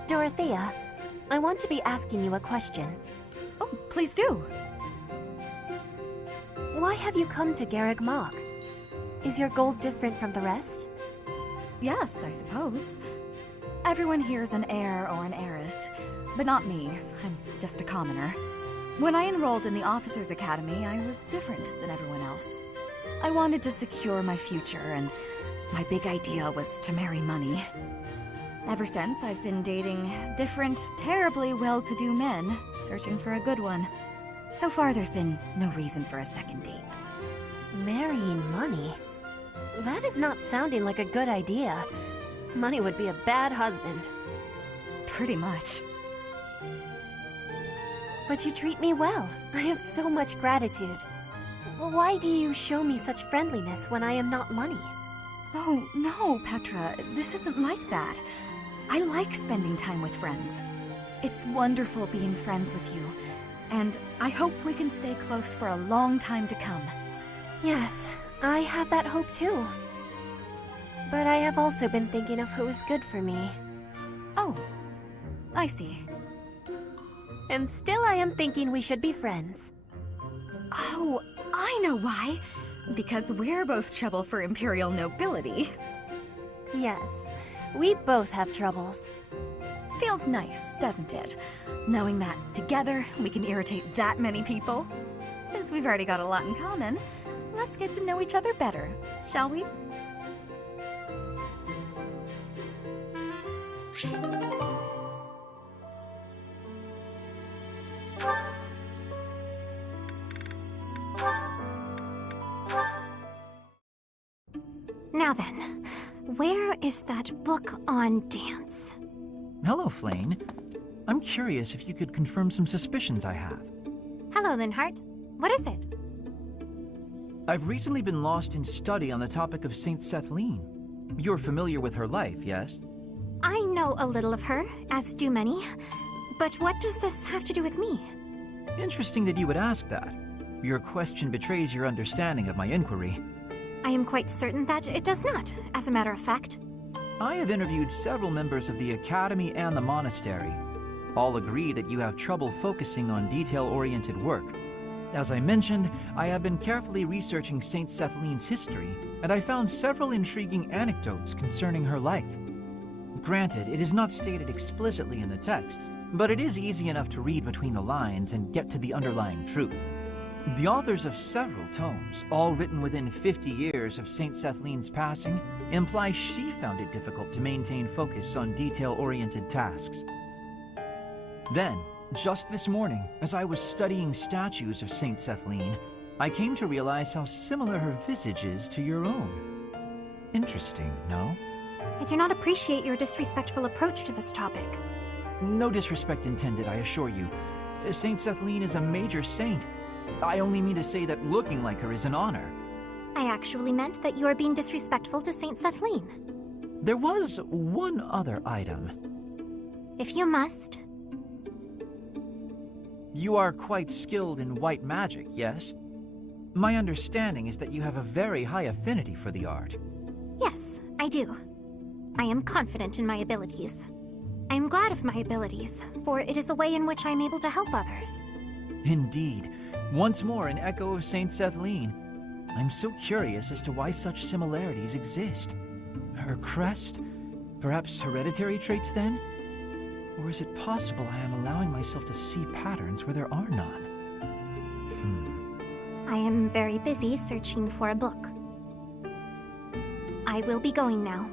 Dorothea, I want to be asking you a question. Oh, please do. Why have you come to Garreg Mach? Is your goal different from the rest? Yes, I suppose. Everyone here is an heir or an heiress, but not me. I'm just a commoner. When I enrolled in the Officers' Academy, I was different than everyone else. I wanted to secure my future, and my big idea was to marry money. Ever since, I've been dating different, terribly well-to-do men, searching for a good one. So far, there's been no reason for a second date. Marrying money? That is not sounding like a good idea. Money would be a bad husband. Pretty much. But you treat me well. I have so much gratitude. Why do you show me such friendliness when I am not money? Oh, no, Petra. This isn't like that. I like spending time with friends. It's wonderful being friends with you, and I hope we can stay close for a long time to come. Yes, I have that hope too. But I have also been thinking of who is good for me. Oh, I see. And still I am thinking we should be friends. Oh, I know why. Because we're both trouble for Imperial nobility. Yes, we both have troubles. Feels nice, doesn't it? Knowing that together we can irritate that many people. Since we've already got a lot in common, let's get to know each other better, shall we? Now then, where is that book on dance? Hello, Flane. I'm curious if you could confirm some suspicions I have. Hello, Linhart. What is it? I've recently been lost in study on the topic of Saint Sethlene. You're familiar with her life, yes? I know a little of her, as do many. But what does this have to do with me? Interesting that you would ask that. Your question betrays your understanding of my inquiry. I am quite certain that it does not, as a matter of fact. I have interviewed several members of the Academy and the Monastery. All agree that you have trouble focusing on detail-oriented work. As I mentioned, I have been carefully researching Saint Sethlene's history, and I found several intriguing anecdotes concerning her life. Granted, it is not stated explicitly in the texts, but it is easy enough to read between the lines and get to the underlying truth. The authors of several tomes, all written within 50 years of Saint Sethlene's passing, imply she found it difficult to maintain focus on detail-oriented tasks. Then, just this morning, as I was studying statues of Saint Sethlene, I came to realize how similar her visage is to your own. Interesting, no? I do not appreciate your disrespectful approach to this topic. No disrespect intended, I assure you. Saint Sethlene is a major saint. I only mean to say that looking like her is an honor. I actually meant that you are being disrespectful to Saint Sethlene. There was one other item. If you must. You are quite skilled in white magic, yes? My understanding is that you have a very high affinity for the art. Yes, I do. I am confident in my abilities. I am glad of my abilities, for it is a way in which I am able to help others. Indeed. Once more an echo of Saint Sethlene. I'm so curious as to why such similarities exist. Her crest? Perhaps hereditary traits then? Or is it possible I am allowing myself to see patterns where there are none? I am very busy searching for a book. I will be going now.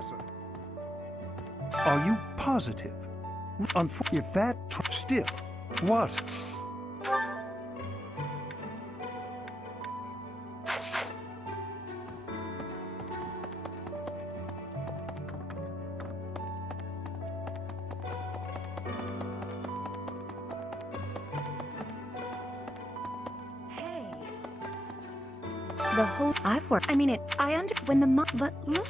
Professor, are you positive? If that still, what? The whole I've worked. I mean, when the but look.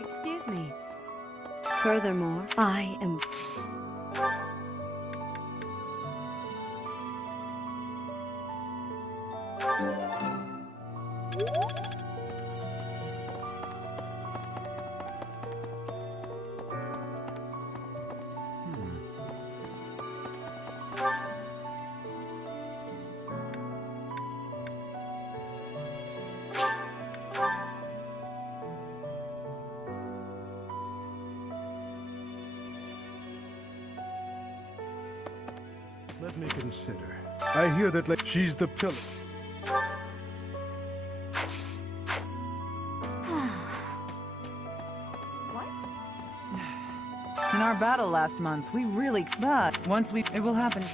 Excuse me. Furthermore, I am... Let me consider. I hear that she's the pillar. In our battle last month, we really... But once we... It will happen.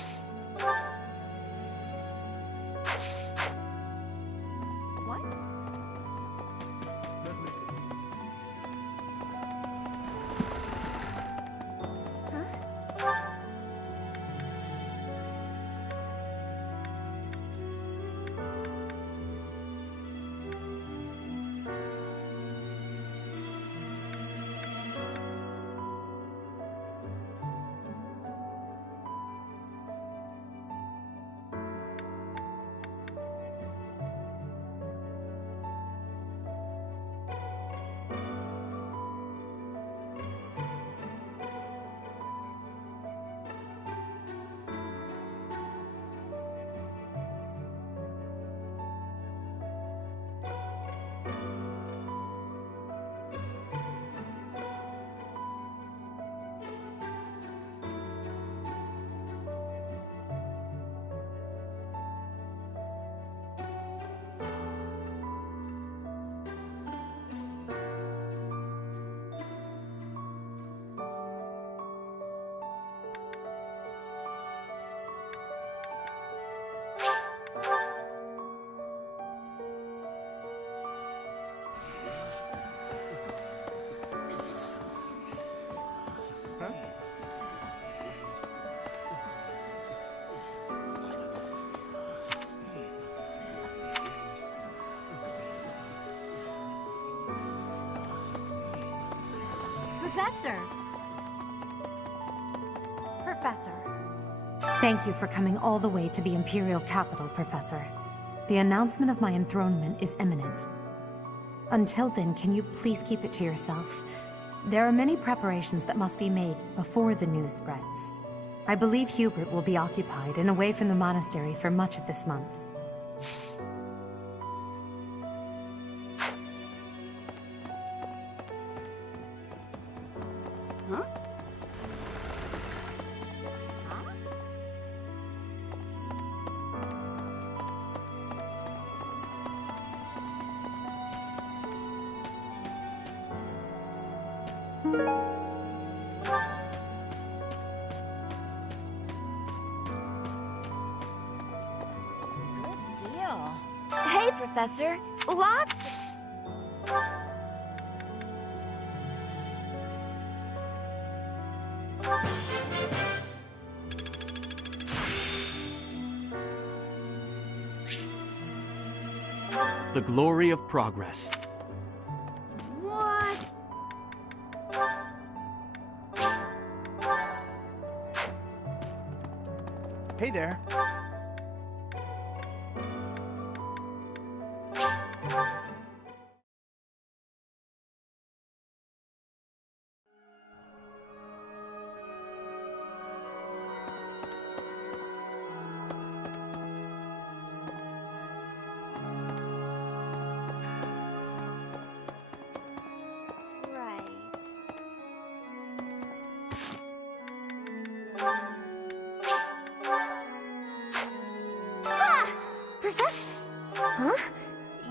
Professor! Professor. Thank you for coming all the way to the Imperial capital, Professor. The announcement of my enthronement is imminent. Until then, can you please keep it to yourself? There are many preparations that must be made before the news spreads. I believe Hubert will be occupied and away from the monastery for much of this month. Hey, Professor. Lots... The glory of progress. What? Hey there. Huh?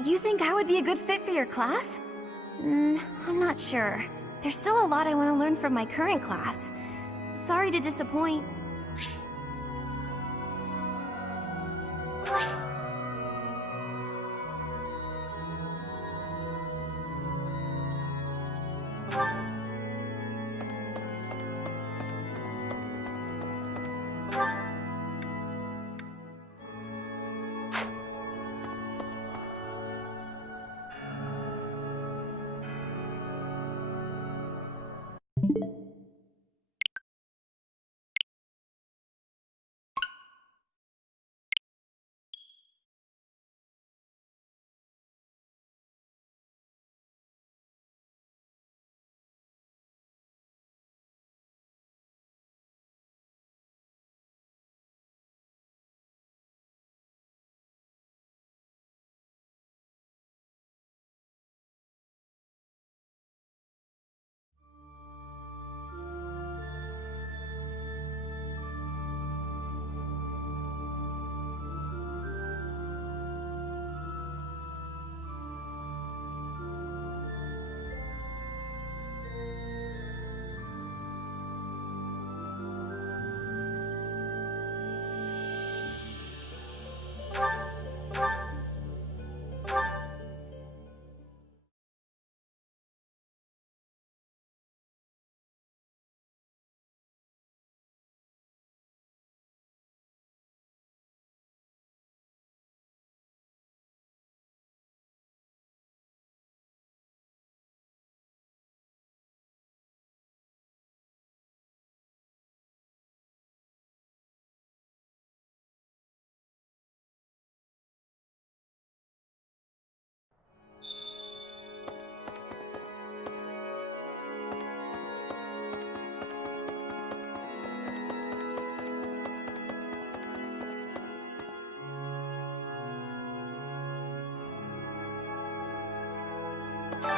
You think I would be a good fit for your class? I'm not sure. There's still a lot I want to learn from my current class. Sorry to disappoint.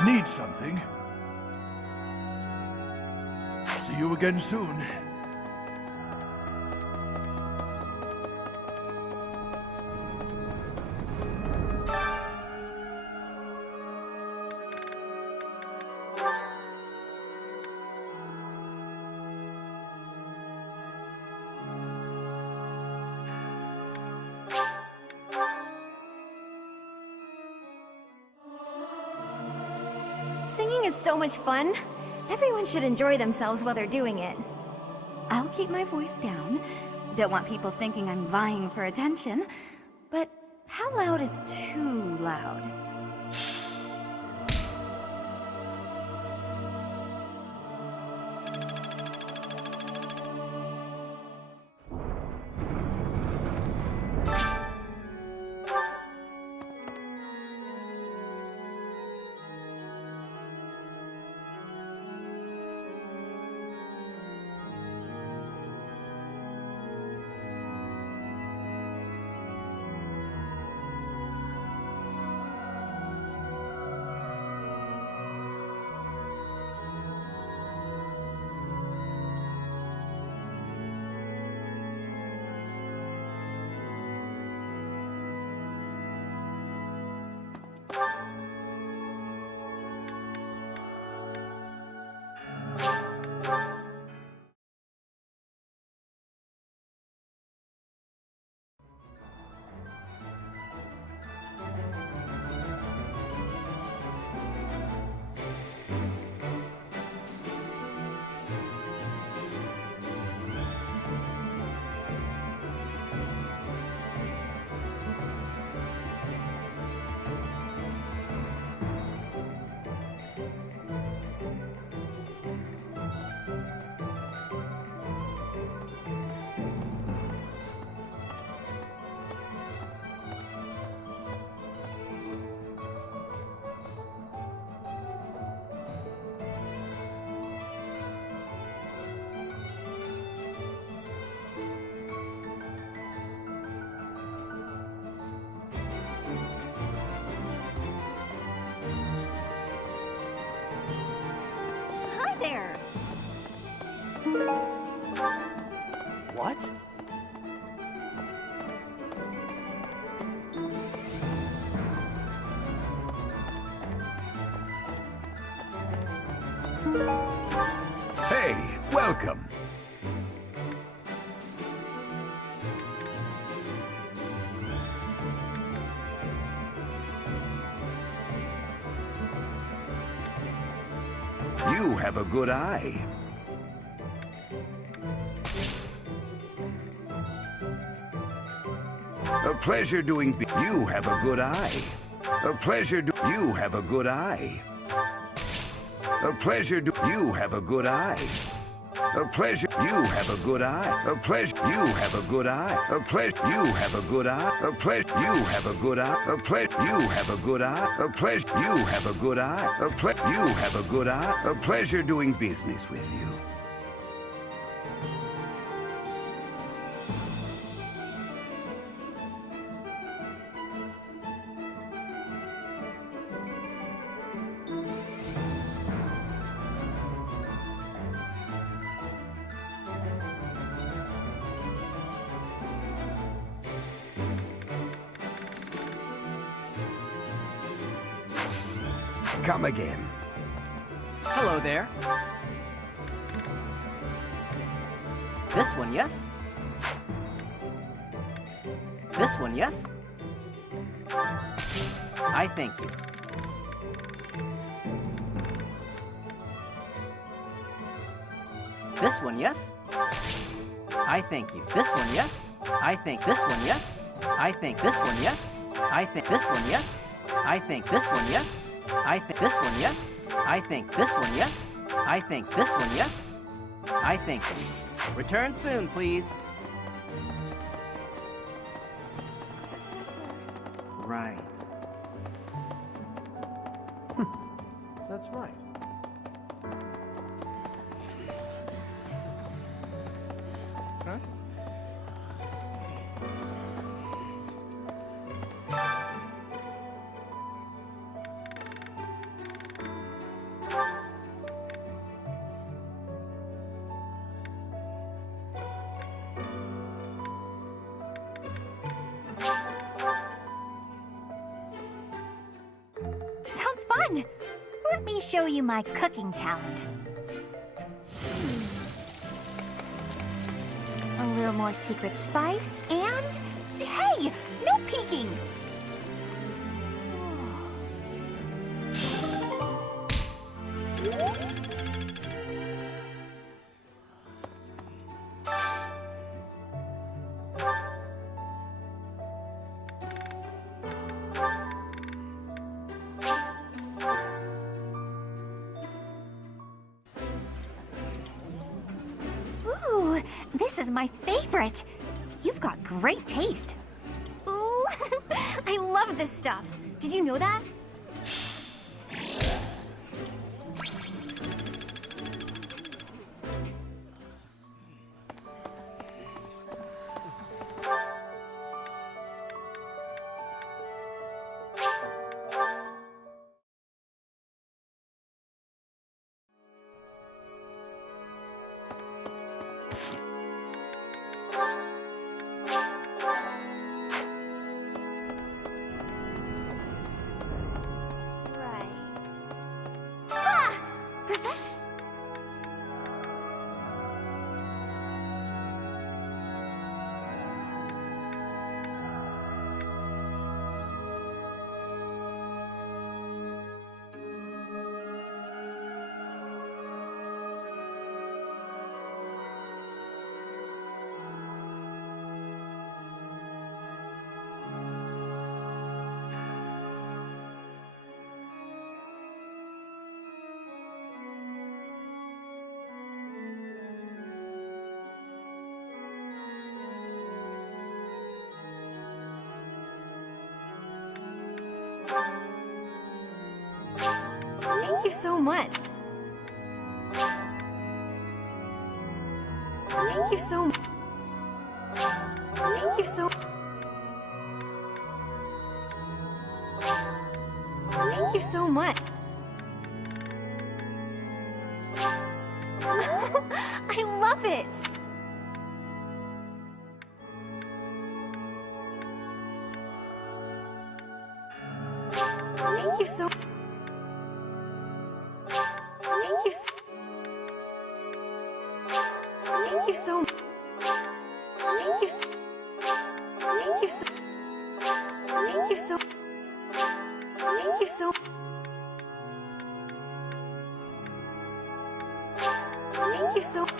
Need something? See you again soon. Singing is so much fun. Everyone should enjoy themselves while they're doing it. I'll keep my voice down. Don't want people thinking I'm vying for attention. But how loud is too loud? You have a good eye. A pleasure doing. You have a good eye. A pleasure. You have a good eye. A pleasure. You have a good eye. A pleasure. You have a good eye. A pleasure. You have a good eye. A pleasure. You have a good eye. A pleasure. You have a good eye. A pleasure. You have a good eye. A pleasure. You have a good eye. A pleasure. You have a good eye. A pleasure doing business with you. Come again. Hello there. This one, yes? This one, yes? I thank you. This one, yes? I thank you. This one, yes? I think this one, yes? I think this one, yes? I think this one, yes? I think this one, yes? I think this one, yes? I think this one, yes? I think this one, yes? I think. Return soon, please. Right. That's right. Huh? Sounds fun! Let me show you my cooking talent. A little more secret spice, and... Hey! No peeking! Ooh, this is my favorite. You've got great taste. Ooh, I love this stuff. Did you know that? Thank you so much. Thank you so much. Thank you so Thank you so much. I love it. Thank you so Thank you so Thank you so Thank you so Thank you so Thank you so Thank you so Thank you so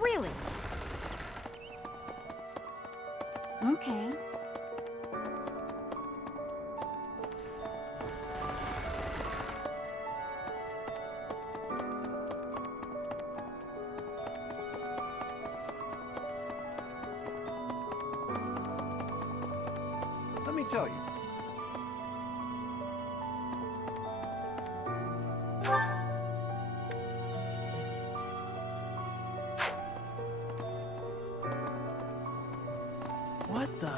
Really? Okay. Let me tell you. What the?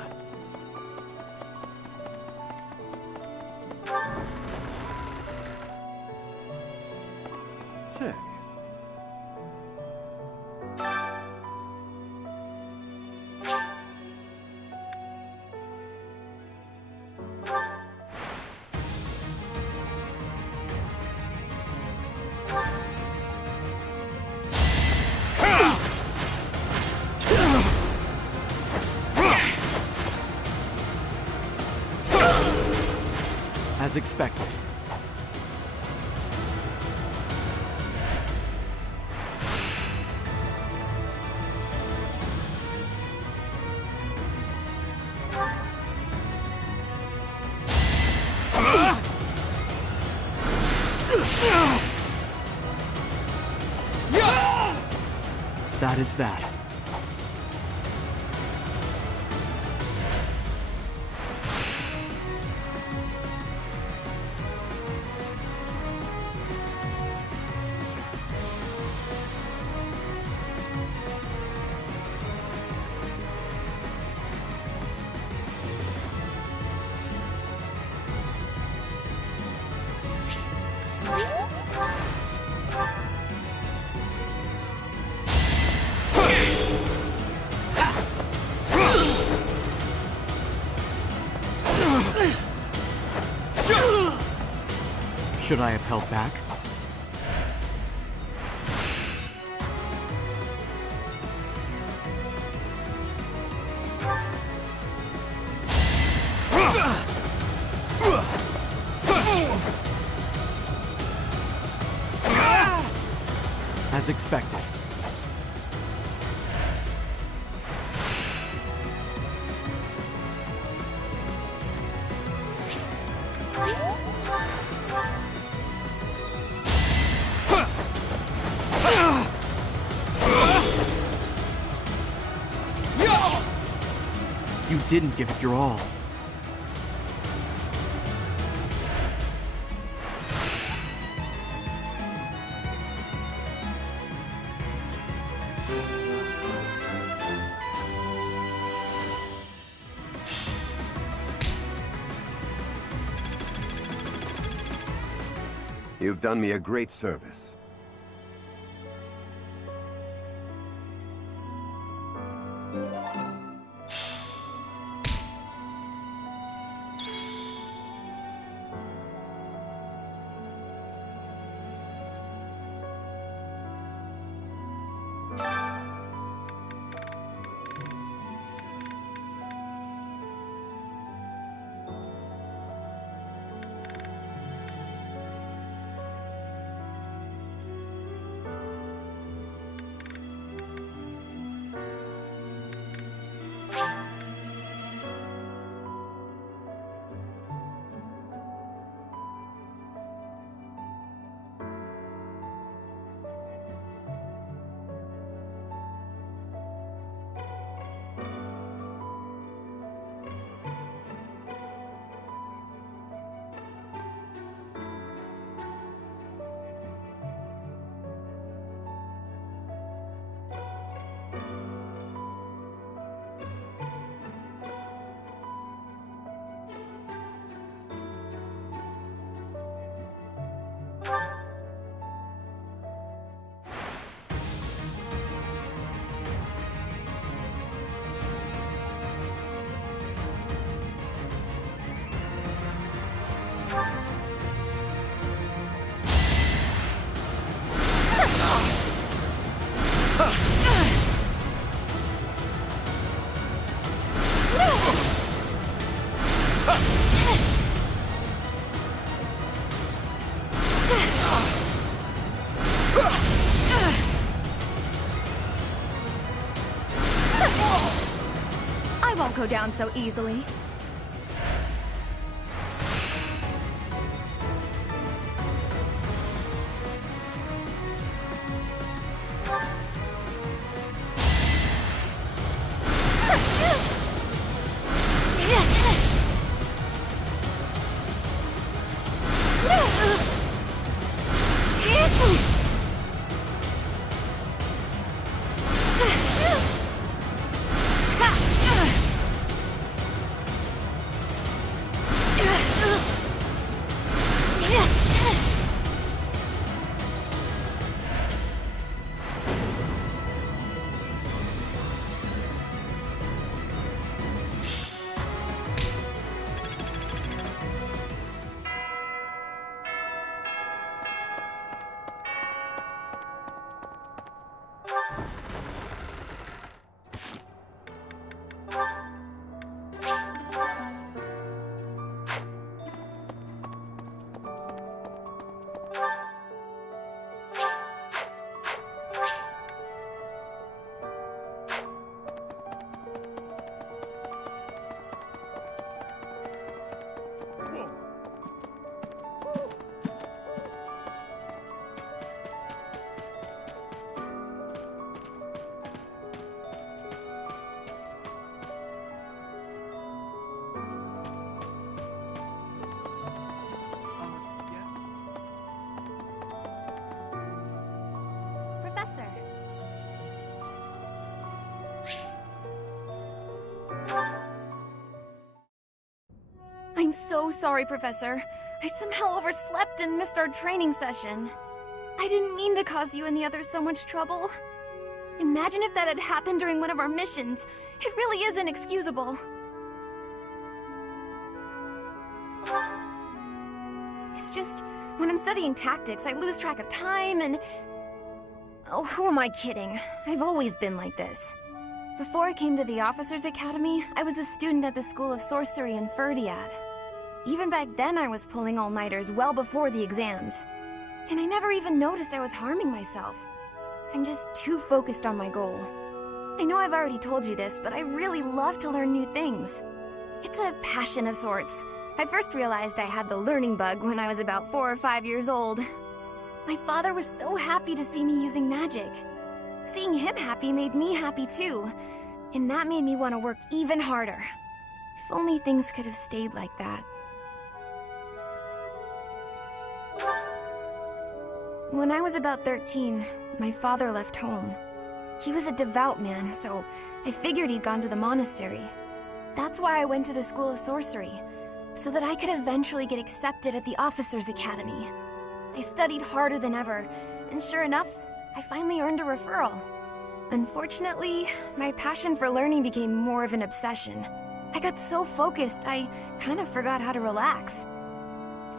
Say. As expected. That is that. Should I have held back? As expected. You didn't give it your all. You've done me a great service. I won't go down so easily. Professor. I'm so sorry, Professor. I somehow overslept and missed our training session. I didn't mean to cause you and the others so much trouble. Imagine if that had happened during one of our missions. It really is inexcusable. It's just, When I'm studying tactics, I lose track of time and... Oh, who am I kidding? I've always been like this. Before I came to the Officers' Academy, I was a student at the School of Sorcery in Ferdiad. Even back then, I was pulling all-nighters well before the exams. And I never even noticed I was harming myself. I'm just too focused on my goal. I know I've already told you this, but I really love to learn new things. It's a passion of sorts. I first realized I had the learning bug when I was about 4 or 5 years old. My father was so happy to see me using magic. Seeing him happy made me happy too, and that made me want to work even harder. If only things could have stayed like that. When I was about 13, my father left home. He was a devout man, so I figured he'd gone to the monastery. That's why I went to the School of Sorcery, so that I could eventually get accepted at the Officers' Academy. I studied harder than ever, and sure enough, I finally earned a referral. Unfortunately, my passion for learning became more of an obsession. I got so focused, I kind of forgot how to relax.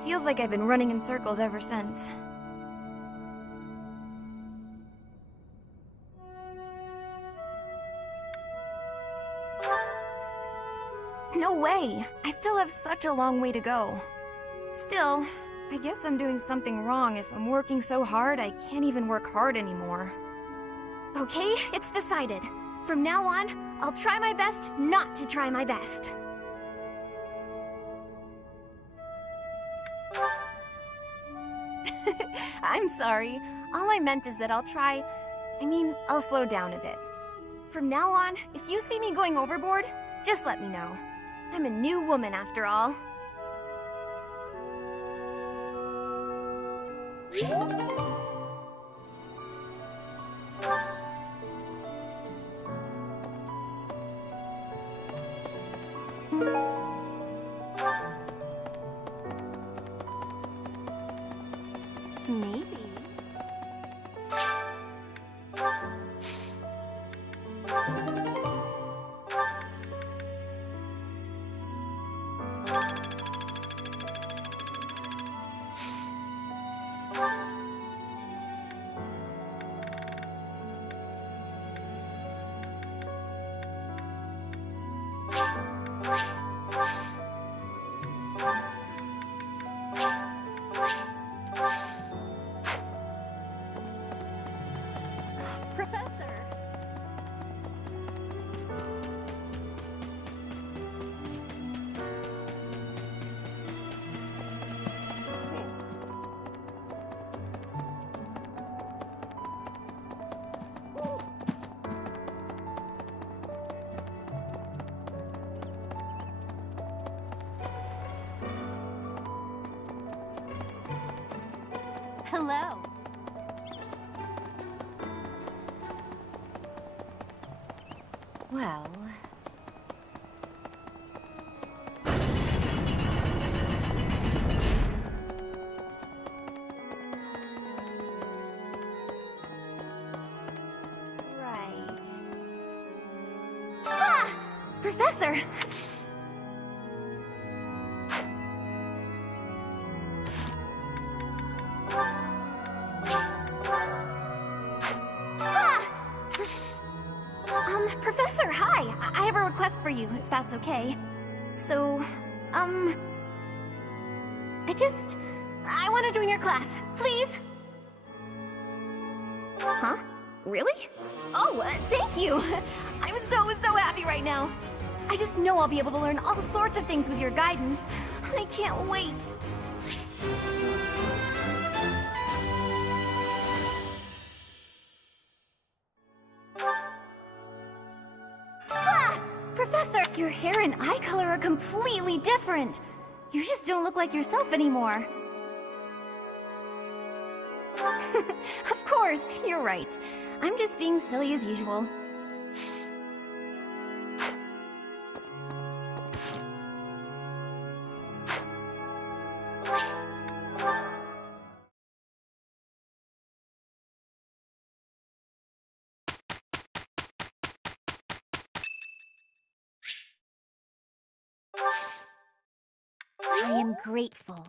Feels like I've been running in circles ever since. No way! I still have such a long way to go. Still, I guess I'm doing something wrong if I'm working so hard I can't even work hard anymore. Okay, it's decided. From now on, I'll try my best not to try my best. I'm sorry. All I meant is that I'll slow down a bit. From now on, if you see me going overboard, just let me know. I'm a new woman after all. Maybe. Professor! Hello. Well... Right. Ah! Professor! Professor, hi! I have a request for you, if that's okay. So, I want to join your class, please! Huh? Really? Oh, thank you! I'm so happy right now! I just know I'll be able to learn all sorts of things with your guidance. I can't wait! Professor, your hair and eye color are completely different. You just don't look like yourself anymore. Of course, you're right. I'm just being silly as usual. I am grateful.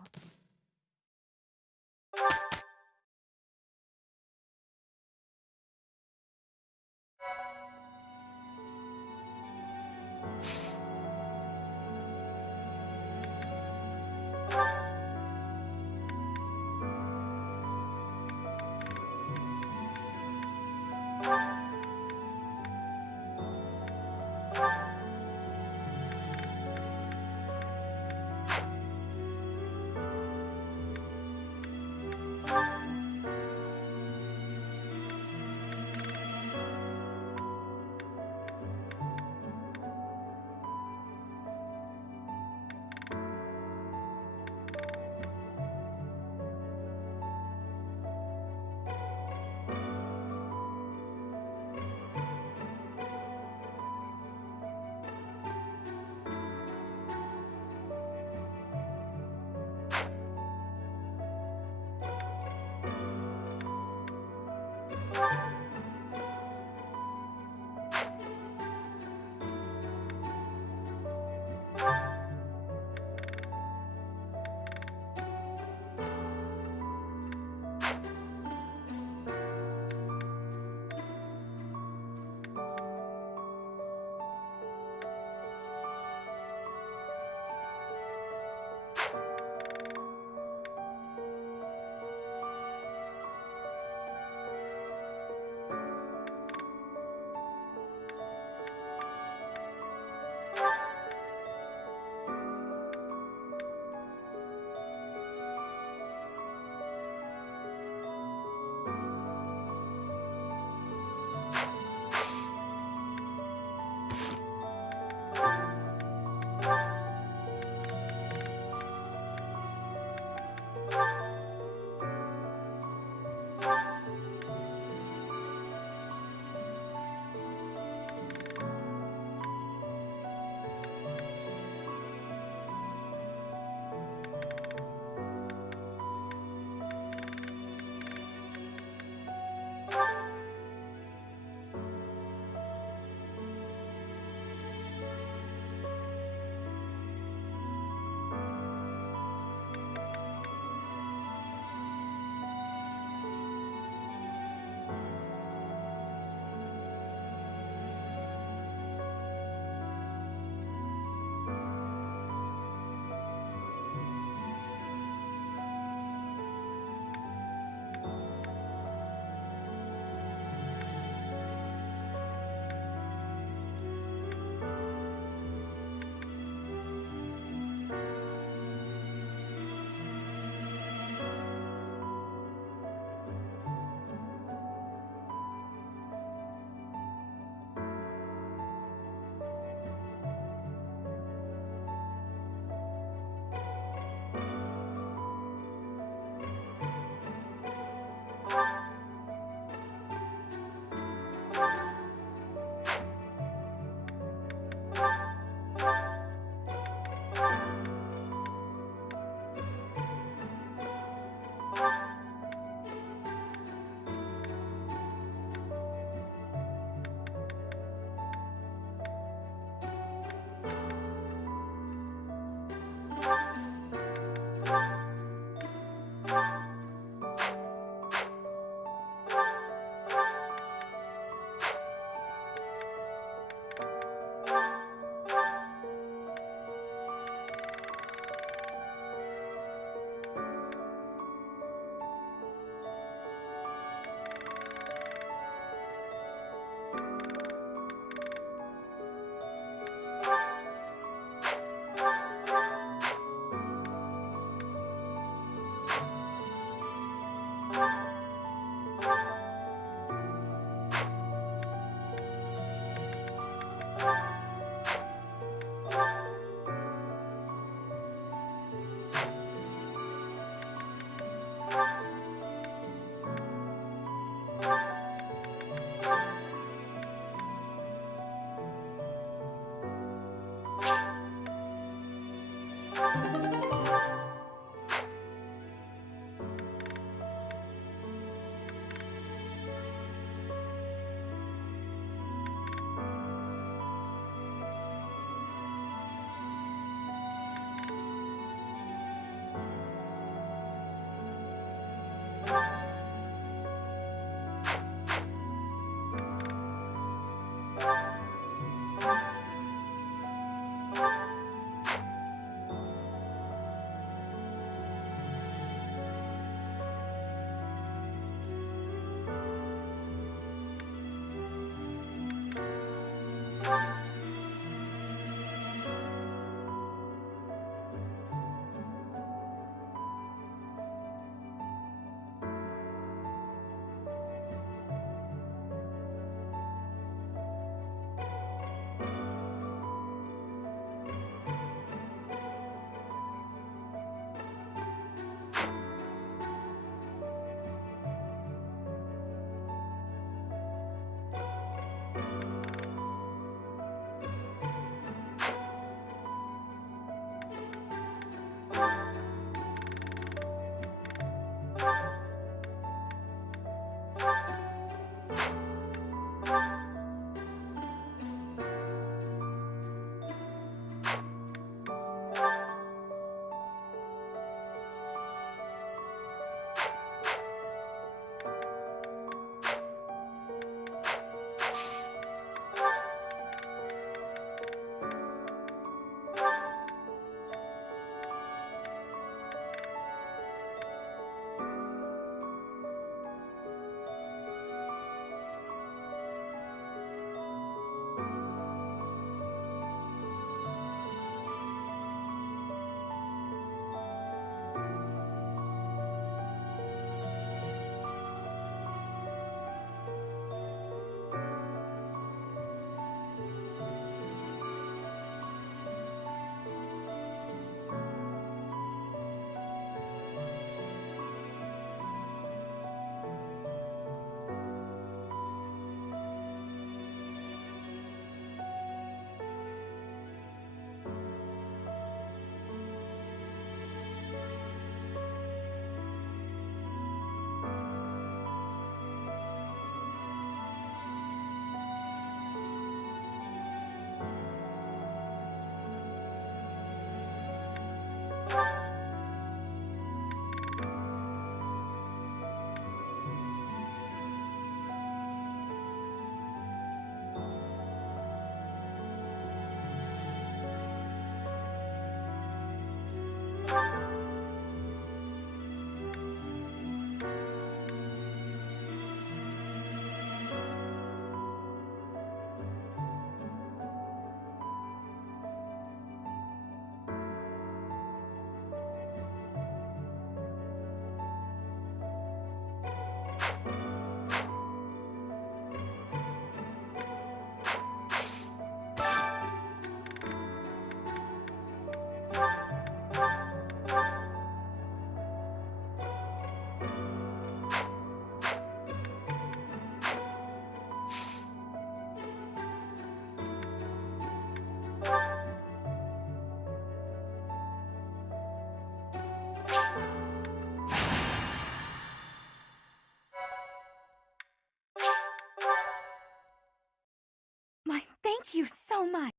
Thank you so much.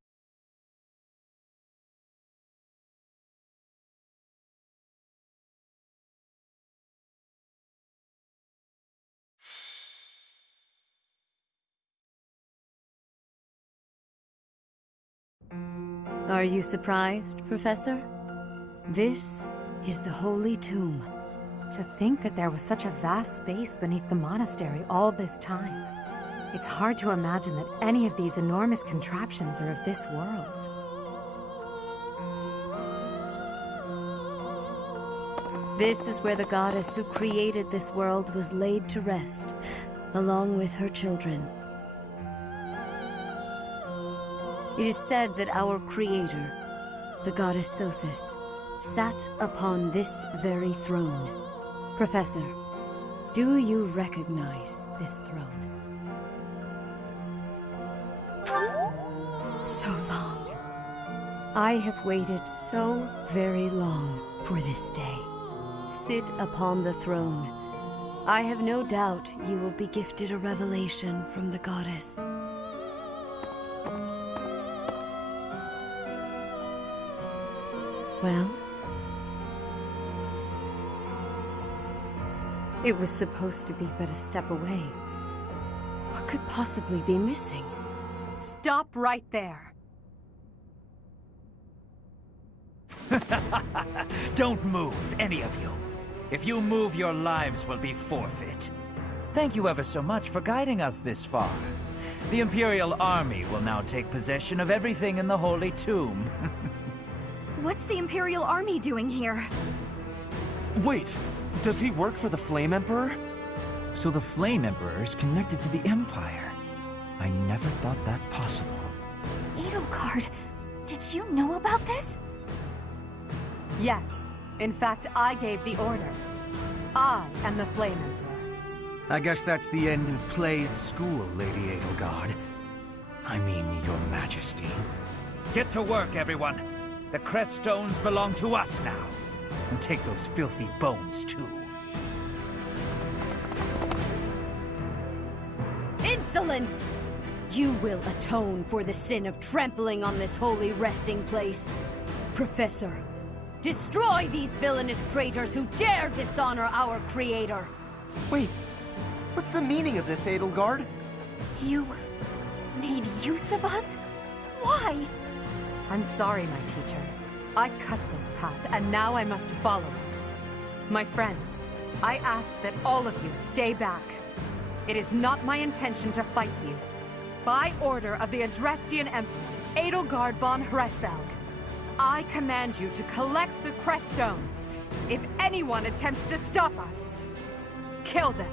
Are you surprised, Professor? This is the Holy Tomb. To think that there was such a vast space beneath the monastery all this time. It's hard to imagine that any of these enormous contraptions are of this world. This is where the goddess who created this world was laid to rest, along with her children. It is said that our creator, the goddess Sothis, sat upon this very throne. Professor, do you recognize this throne? So long. I have waited so very long for this day. Sit upon the throne. I have no doubt you will be gifted a revelation from the goddess. Well? It was supposed to be but a step away. What could possibly be missing? Stop right there! Don't move, any of you. If you move, your lives will be forfeit. Thank you ever so much for guiding us this far. The Imperial Army will now take possession of everything in the Holy Tomb. What's the Imperial Army doing here? Wait, does he work for the Flame Emperor? So the Flame Emperor is connected to the Empire. I never thought that possible. Edelgard, did you know about this? Yes. In fact, I gave the order. I am the Flame Emperor. I guess that's the end of play at school, Lady Edelgard. I mean, Your Majesty. Get to work, everyone. The crest stones belong to us now. And take those filthy bones, too. Insolence! You will atone for the sin of trampling on this holy resting place. Professor, destroy these villainous traitors who dare dishonor our creator! Wait, what's the meaning of this, Edelgard? You made use of us? Why? I'm sorry, my teacher. I cut this path, and now I must follow it. My friends, I ask that all of you stay back. It is not my intention to fight you. By order of the Adrestian Emperor, Edelgard von Hresvelg, I command you to collect the crest stones. If anyone attempts to stop us, kill them.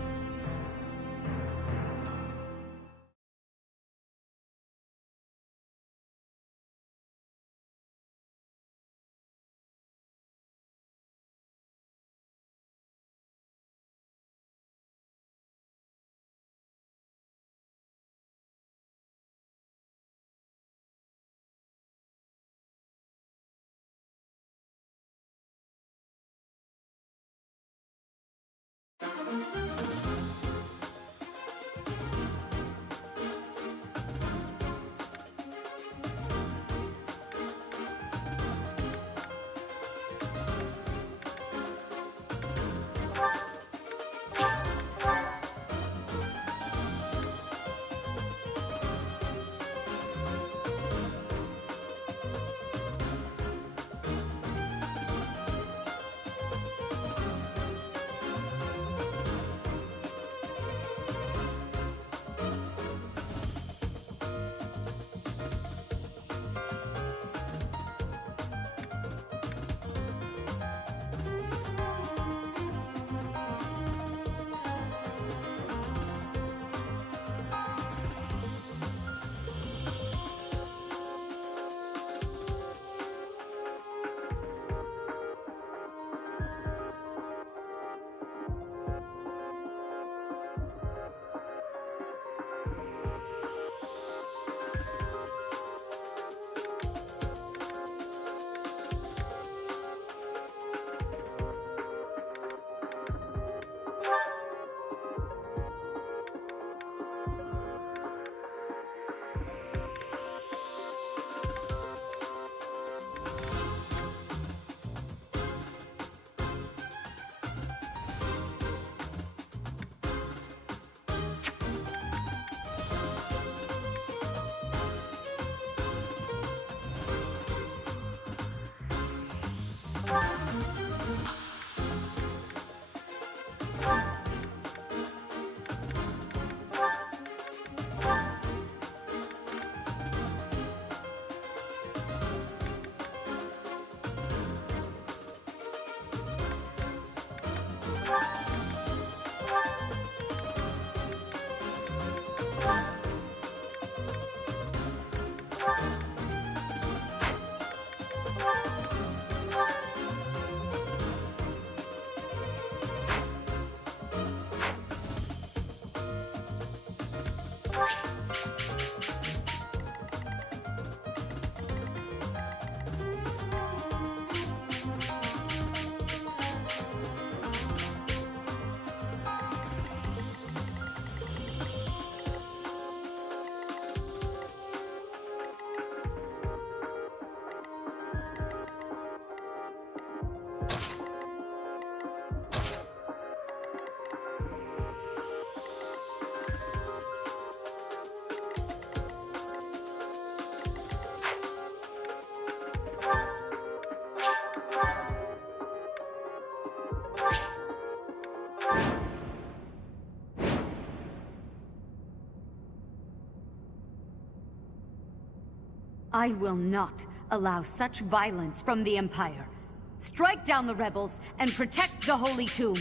I will not allow such violence from the Empire. Strike down the rebels and protect the Holy Tomb.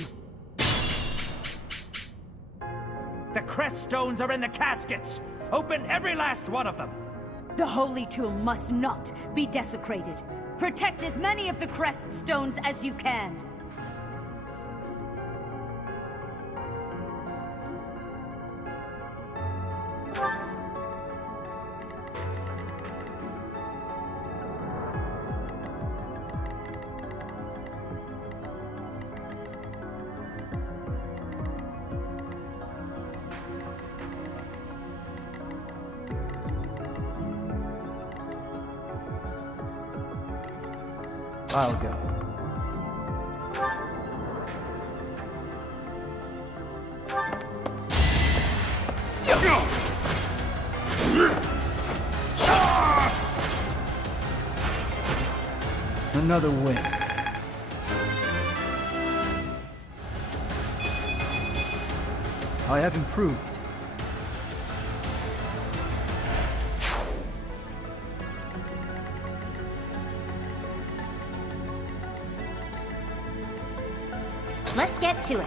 The crest stones are in the caskets! Open every last one of them! The Holy Tomb must not be desecrated. Protect as many of the crest stones as you can. I'll go. Another win. I have improved. Let's get to it.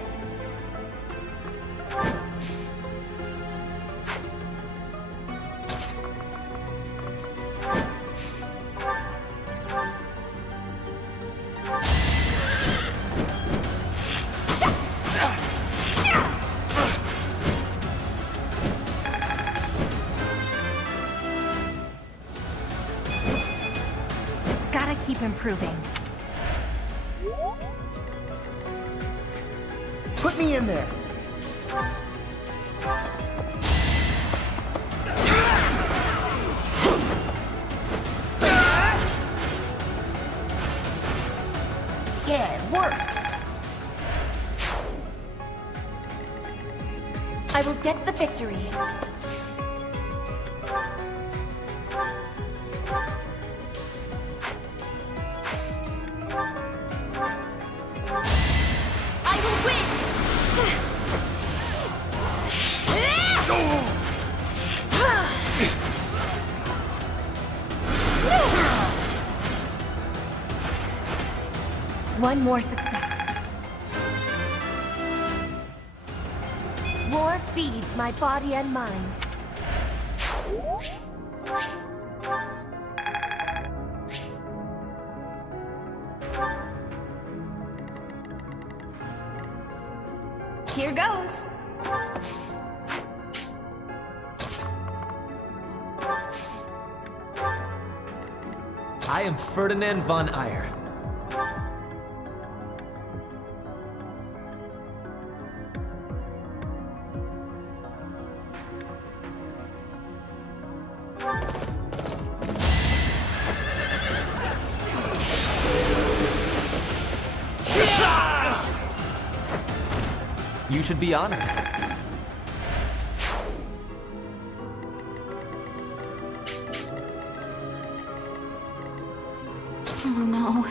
Gotta keep improving. Put me in there! Yeah, it worked! I will get the victory. I will win! One more success. War feeds my body and mind. Here goes. I am Ferdinand von Eyre. You should be honored. Oh no.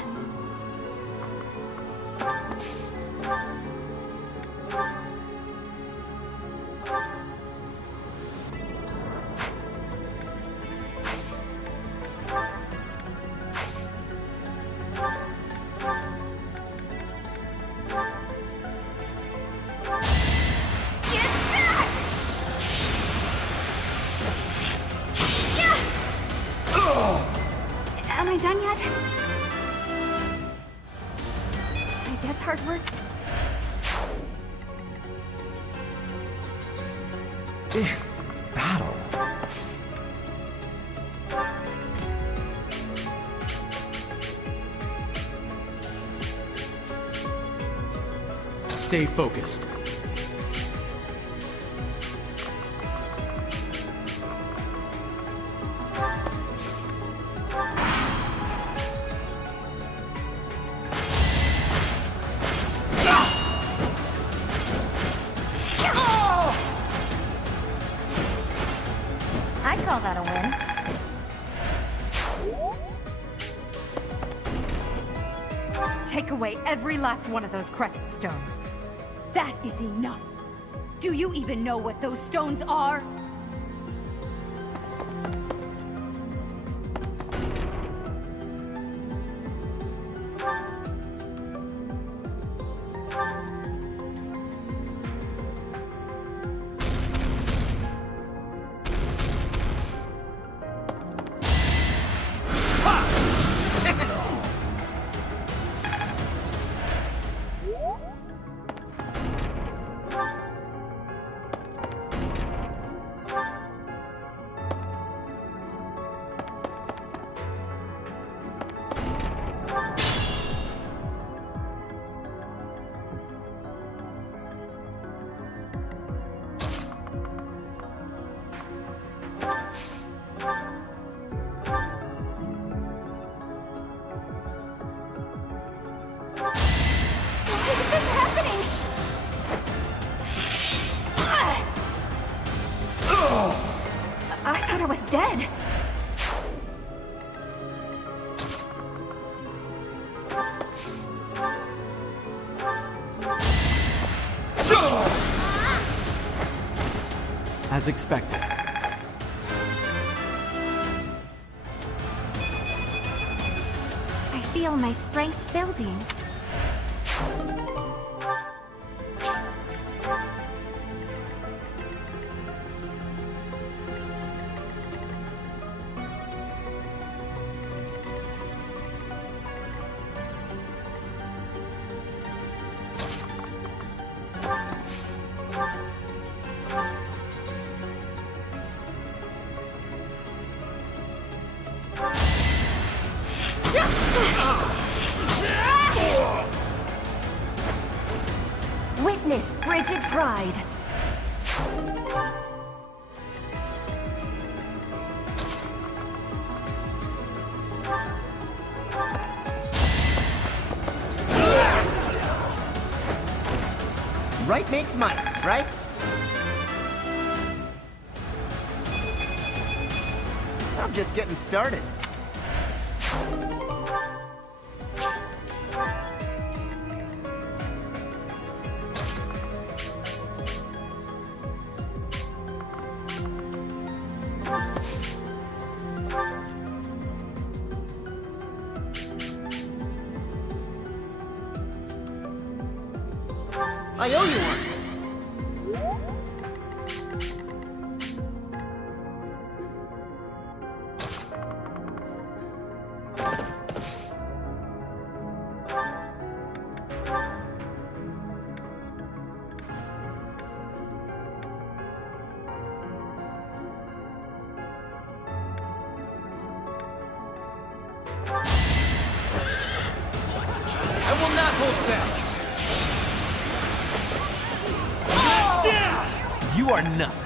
Am I done yet? I guess hard work. Battle. Stay focused. I'd call that a win. Take away every last one of those crescent stones. That is enough. Do you even know what those stones are? I was dead. As expected. I feel my strength building. Witness frigid pride. Right makes might, right? I'm just getting started. I owe you one. I will not hold back. You are nothing.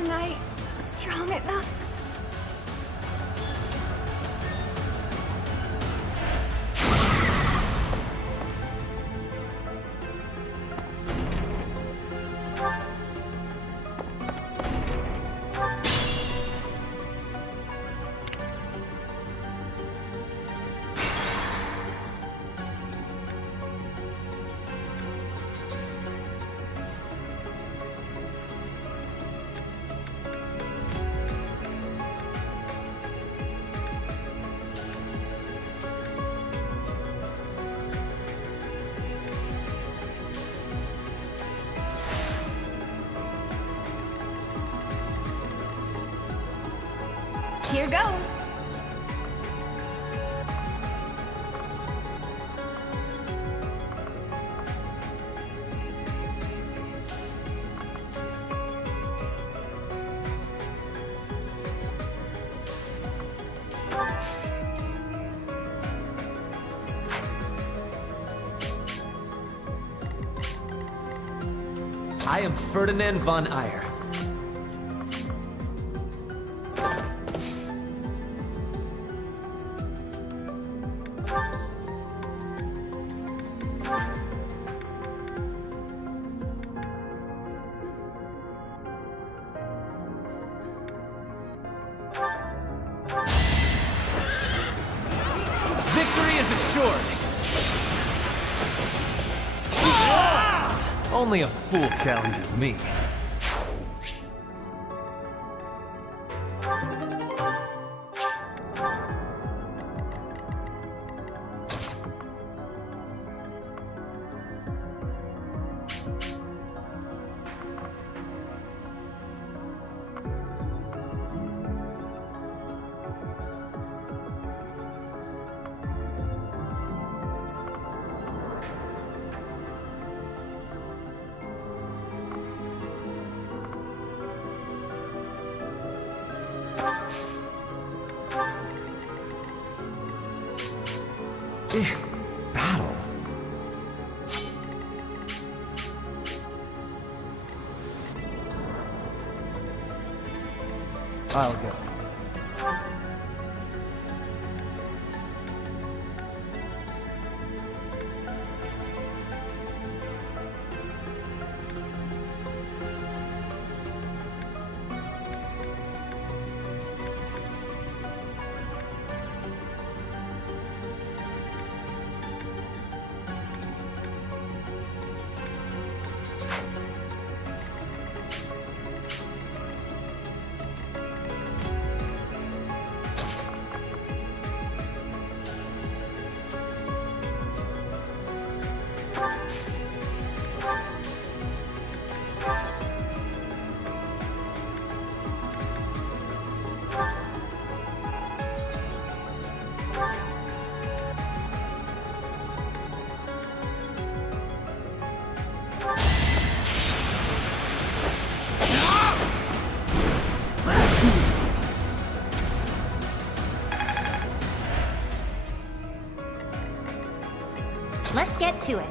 Wasn't I strong enough? Here goes. I am Ferdinand von Eyre. Victory is assured! Only a fool challenges me. Battle. I'll go. Let's get to it.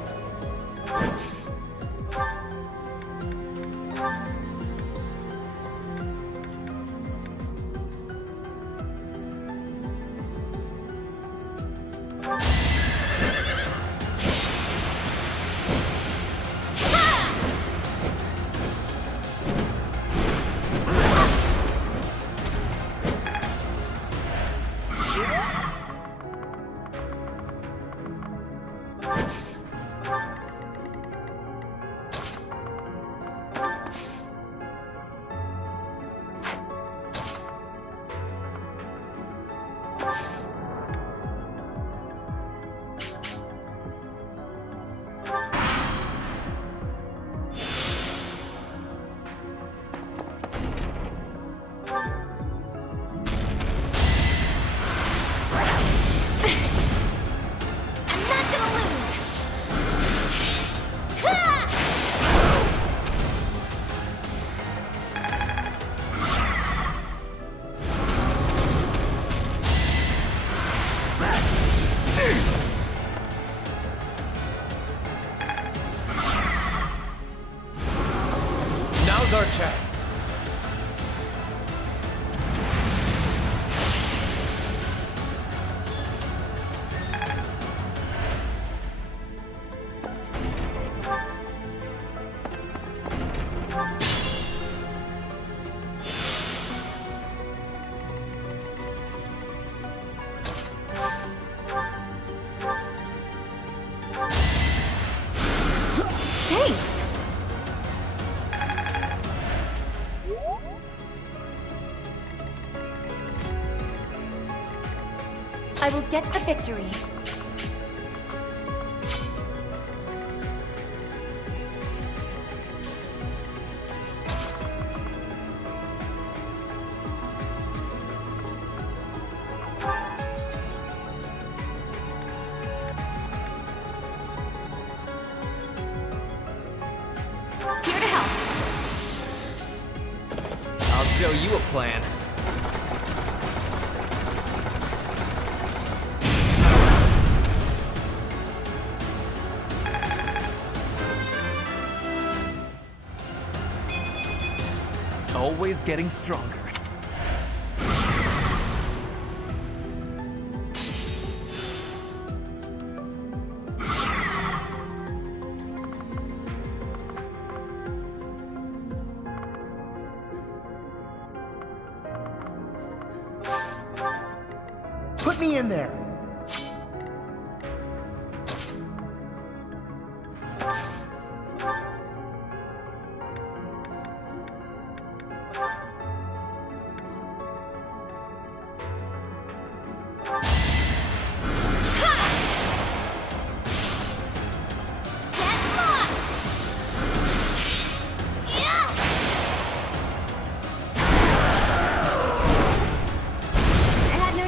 Now's our chance. I will get the victory. Here to help. I'll show you a plan. Always getting stronger. Put me in there!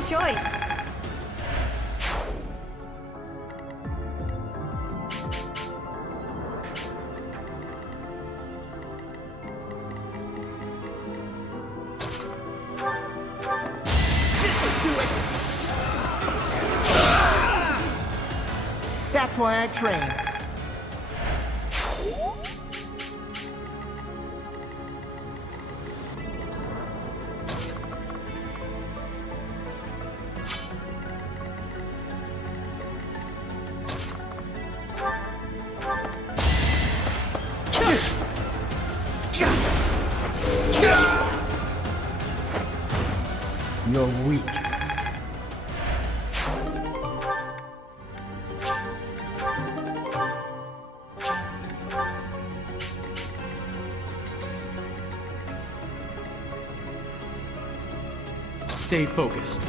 Choice. That's why I train. You're weak. Stay focused.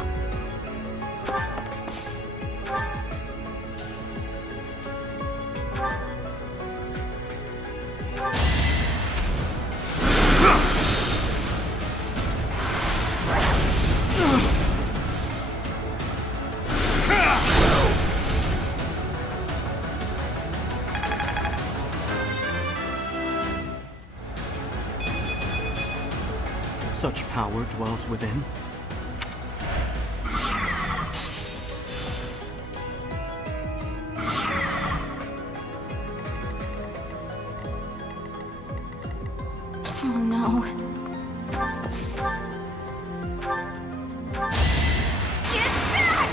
Such power dwells within. Oh no. Get back!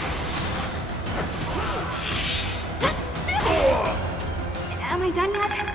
Am I done yet?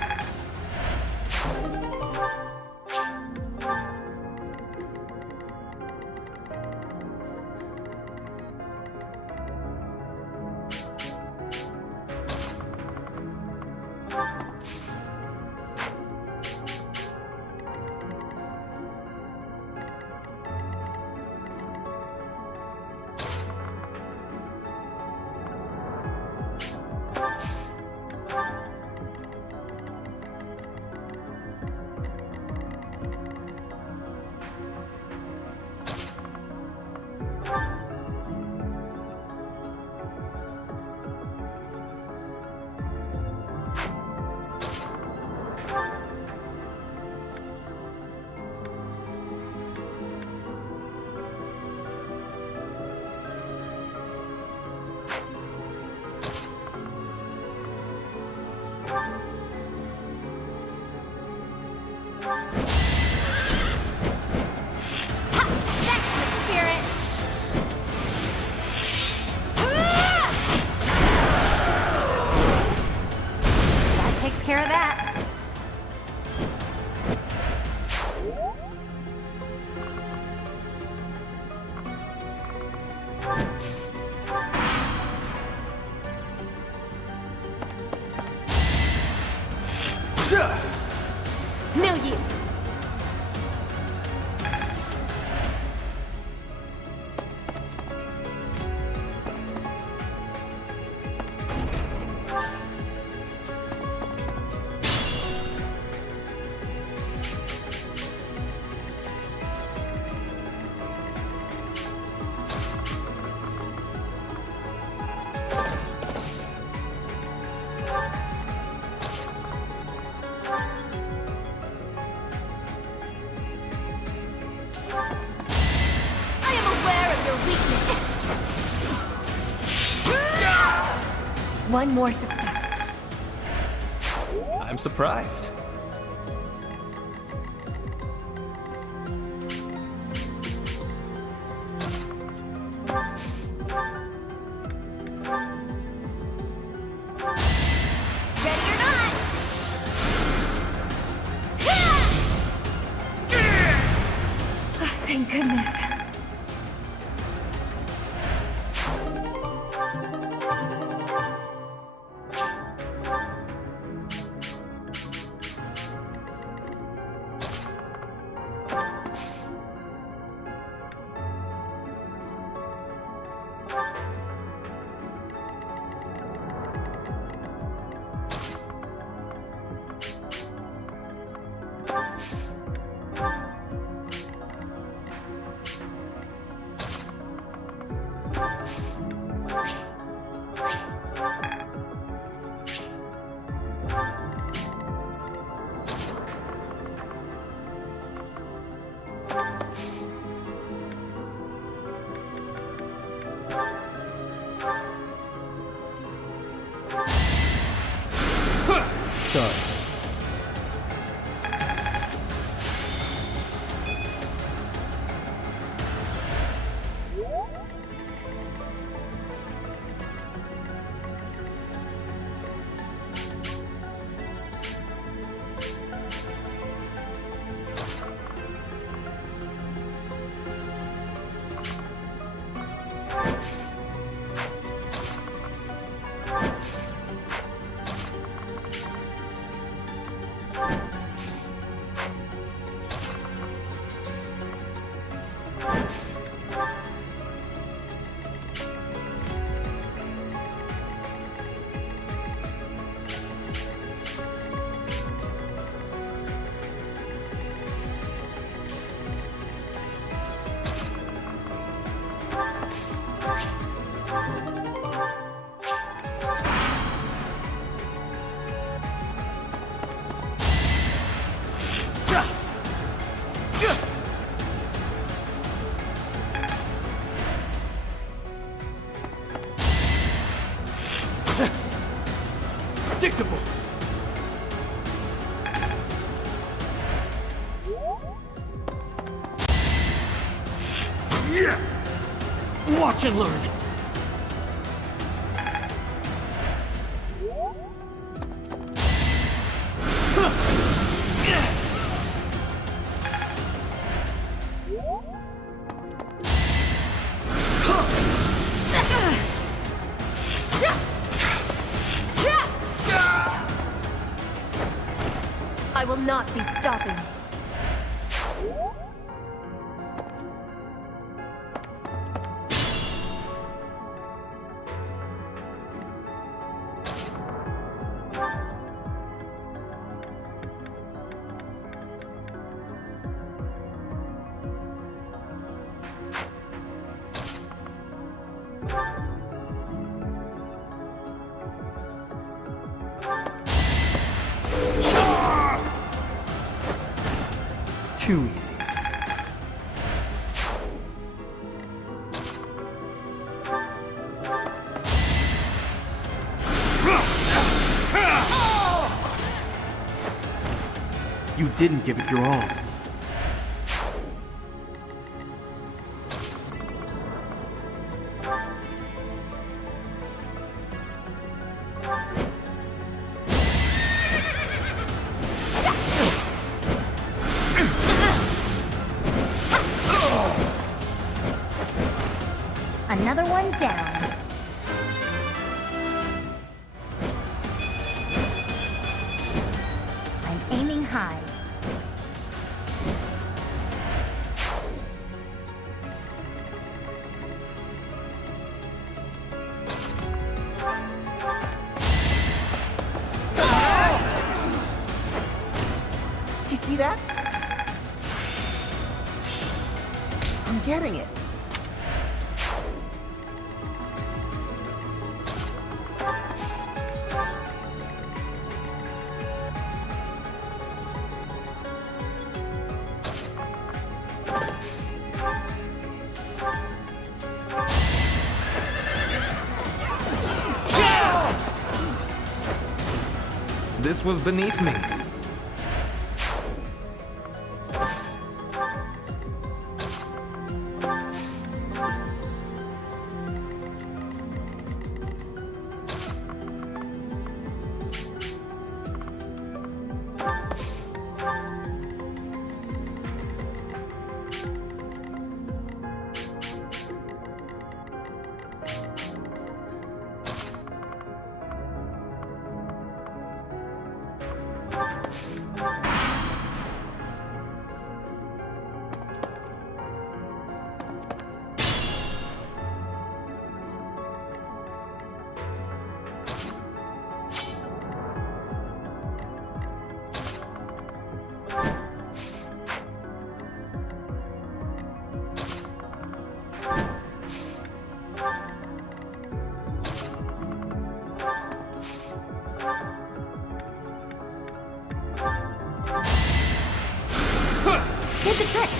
Care of that. No use. One more success. I'm surprised. Ready or not! Thank goodness. Sorry. Predictable! Yeah! Watch and learn! I will not be stopping. Too easy. You didn't give it your all. Another one down. I'm aiming high. You see that? I'm getting it. this was beneath me. Did the trick!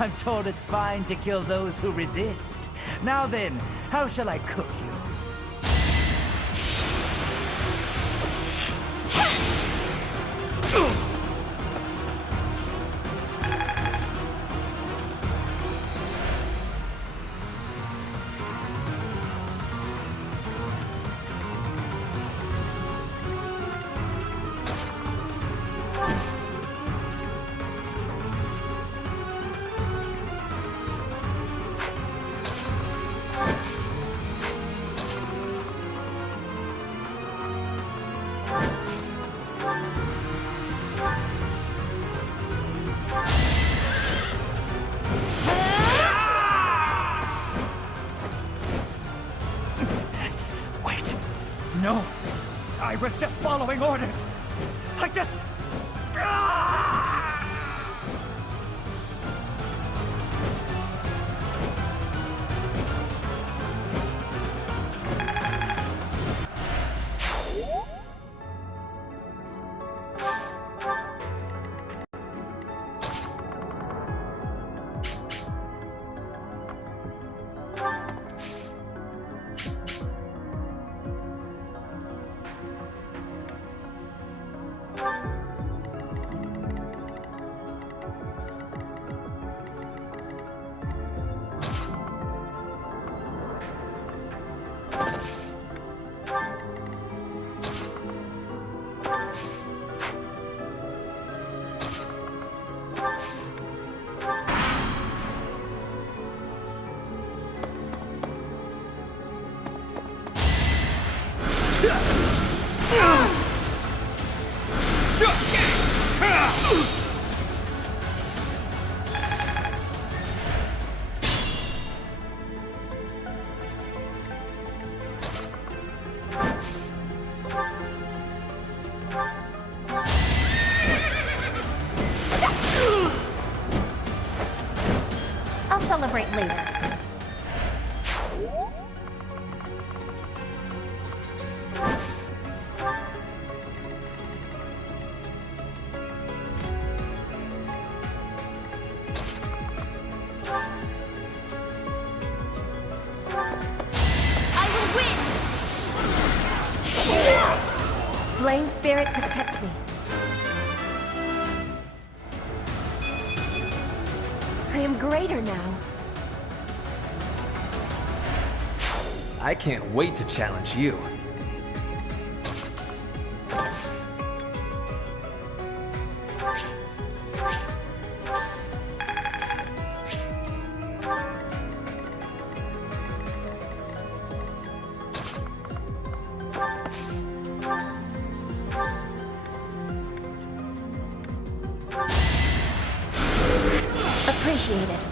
I'm told it's fine to kill those who resist. Now then, how shall I cook you? No! I was just following orders! I just... I'll celebrate later. Flame Spirit, protect me. I am greater now. I can't wait to challenge you. Appreciated.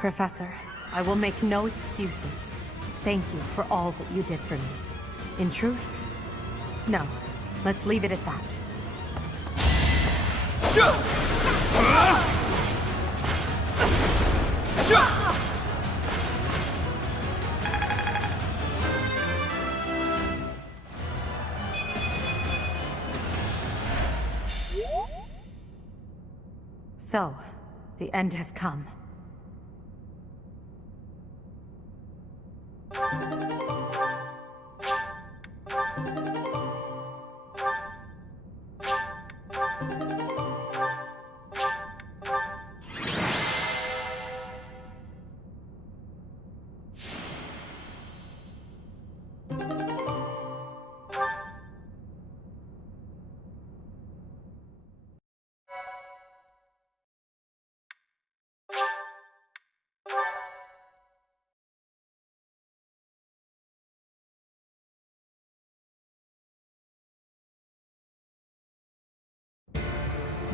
Professor, I will make no excuses. Thank you for all that you did for me. In truth, no. Let's leave it at that. So, the end has come.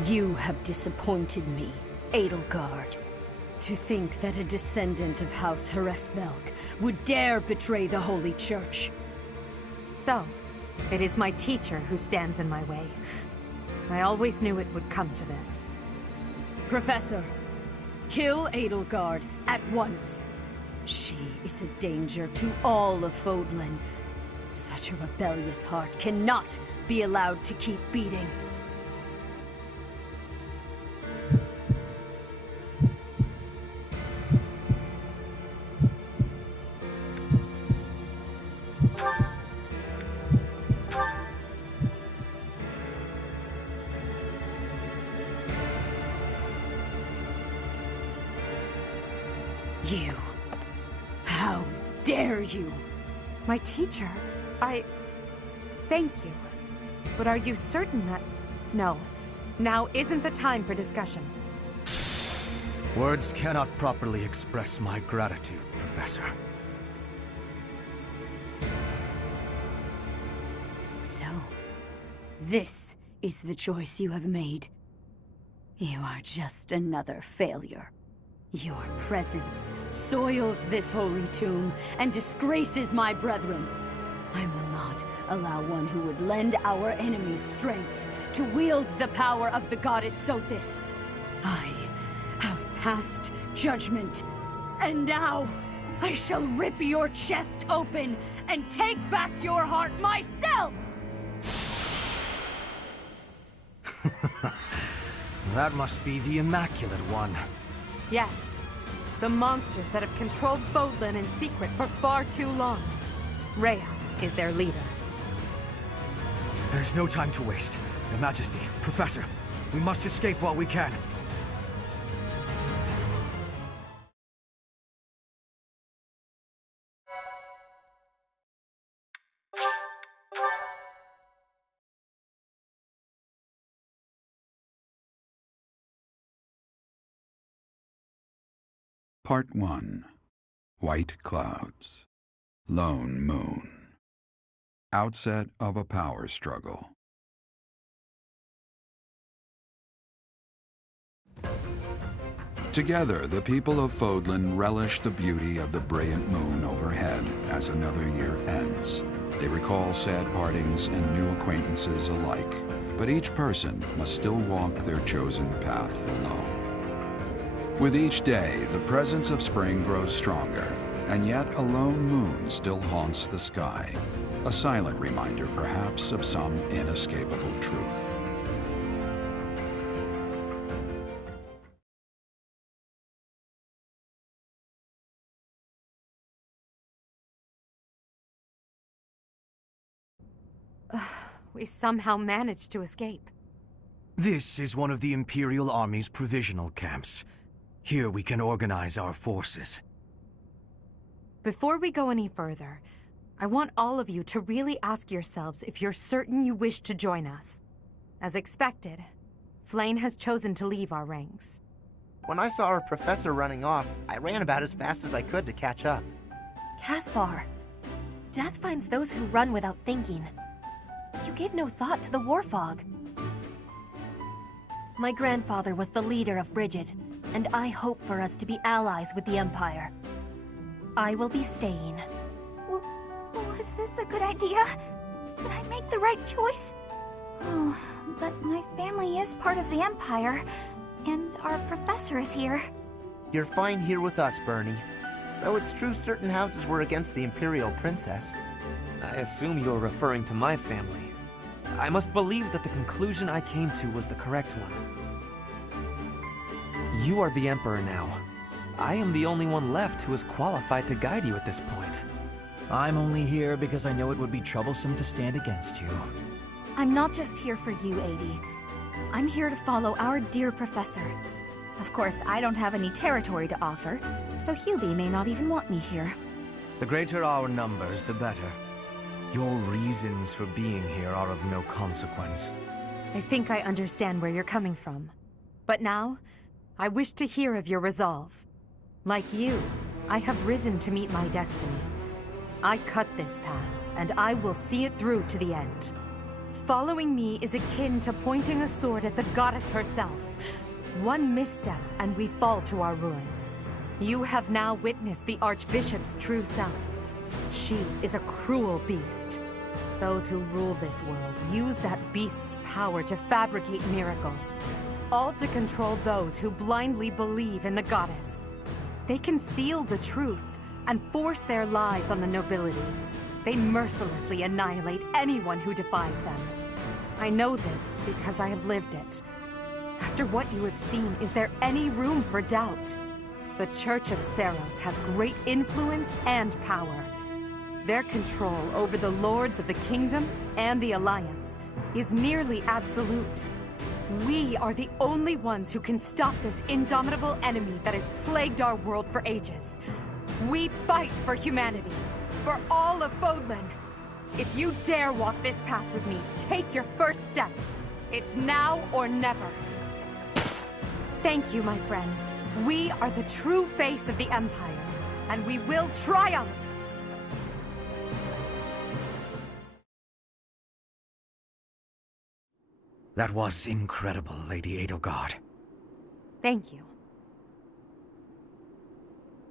You have disappointed me, Edelgard. To think that a descendant of House Hresmelk would dare betray the Holy Church. So, it is my teacher who stands in my way. I always knew it would come to this. Professor, kill Edelgard at once. She is a danger to all of Fodlan. Such a rebellious heart cannot be allowed to keep beating. You. How dare you? My teacher, Thank you. But are you certain that... No. Now isn't the time for discussion. Words cannot properly express my gratitude, Professor. So, this is the choice you have made. You are just another failure. Your presence soils this holy tomb and disgraces my brethren. I will not allow one who would lend our enemies strength to wield the power of the goddess Sothis. I have passed judgment, and now I shall rip your chest open and take back your heart myself! That must be the Immaculate One. Yes. The monsters that have controlled Fodlan in secret for far too long. Rhea is their leader. There's no time to waste. Your Majesty, Professor, we must escape while we can. Part 1. White Clouds. Lone Moon. Outset of a power struggle. Together, the people of Fodlan relish the beauty of the brilliant moon overhead as another year ends. They recall sad partings and new acquaintances alike, but each person must still walk their chosen path alone. With each day, the presence of spring grows stronger, and yet a lone moon still haunts the sky, a silent reminder perhaps of some inescapable truth. We somehow managed to escape. This is one of the Imperial Army's provisional camps. Here we can organize our forces. Before we go any further, I want all of you to really ask yourselves if you're certain you wish to join us. As expected, Flane has chosen to leave our ranks. When I saw our professor running off, I ran about as fast as I could to catch up. Caspar, death finds those who run without thinking. You gave no thought to the war fog. My grandfather was the leader of Brigid, and I hope for us to be allies with the Empire. I will be staying. Was this a good idea? Did I make the right choice? Oh, but my family is part of the Empire, and our professor is here. You're fine here with us, Bernie. Though it's true certain houses were against the Imperial Princess. I assume you're referring to my family. I must believe that the conclusion I came to was the correct one. You are the Emperor now. I am the only one left who is qualified to guide you at this point. I'm only here because I know it would be troublesome to stand against you. I'm not just here for you, Adie. I'm here to follow our dear professor. Of course, I don't have any territory to offer, so Hubie may not even want me here. The greater our numbers, the better. Your reasons for being here are of no consequence. I think I understand where you're coming from. But now, I wish to hear of your resolve. Like you, I have risen to meet my destiny. I cut this path, and I will see it through to the end. Following me is akin to pointing a sword at the goddess herself. One misstep, and we fall to our ruin. You have now witnessed the Archbishop's true self. She is a cruel beast. Those who rule this world use that beast's power to fabricate miracles, all to control those who blindly believe in the goddess. They conceal the truth and force their lies on the nobility. They mercilessly annihilate anyone who defies them. I know this because I have lived it. After what you have seen, is there any room for doubt? The Church of Seros has great influence and power. Their control over the lords of the kingdom and the Alliance is nearly absolute. We are the only ones who can stop this indomitable enemy that has plagued our world for ages. We fight for humanity, for all of Fodlan. If you dare walk this path with me, take your first step. It's now or never. Thank you, my friends. We are the true face of the Empire, and we will triumph! That was incredible, Lady Edelgard. Thank you.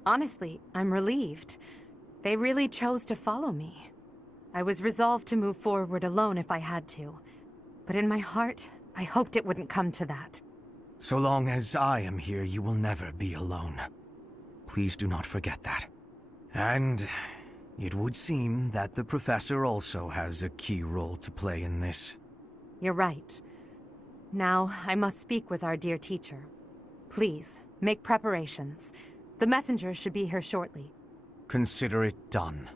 Honestly, I'm relieved. They really chose to follow me. I was resolved to move forward alone if I had to. But in my heart, I hoped it wouldn't come to that. So long as I am here, you will never be alone. Please do not forget that. And it would seem that the Professor also has a key role to play in this. You're right. Now, I must speak with our dear teacher. Please, make preparations. The messenger should be here shortly. Consider it done.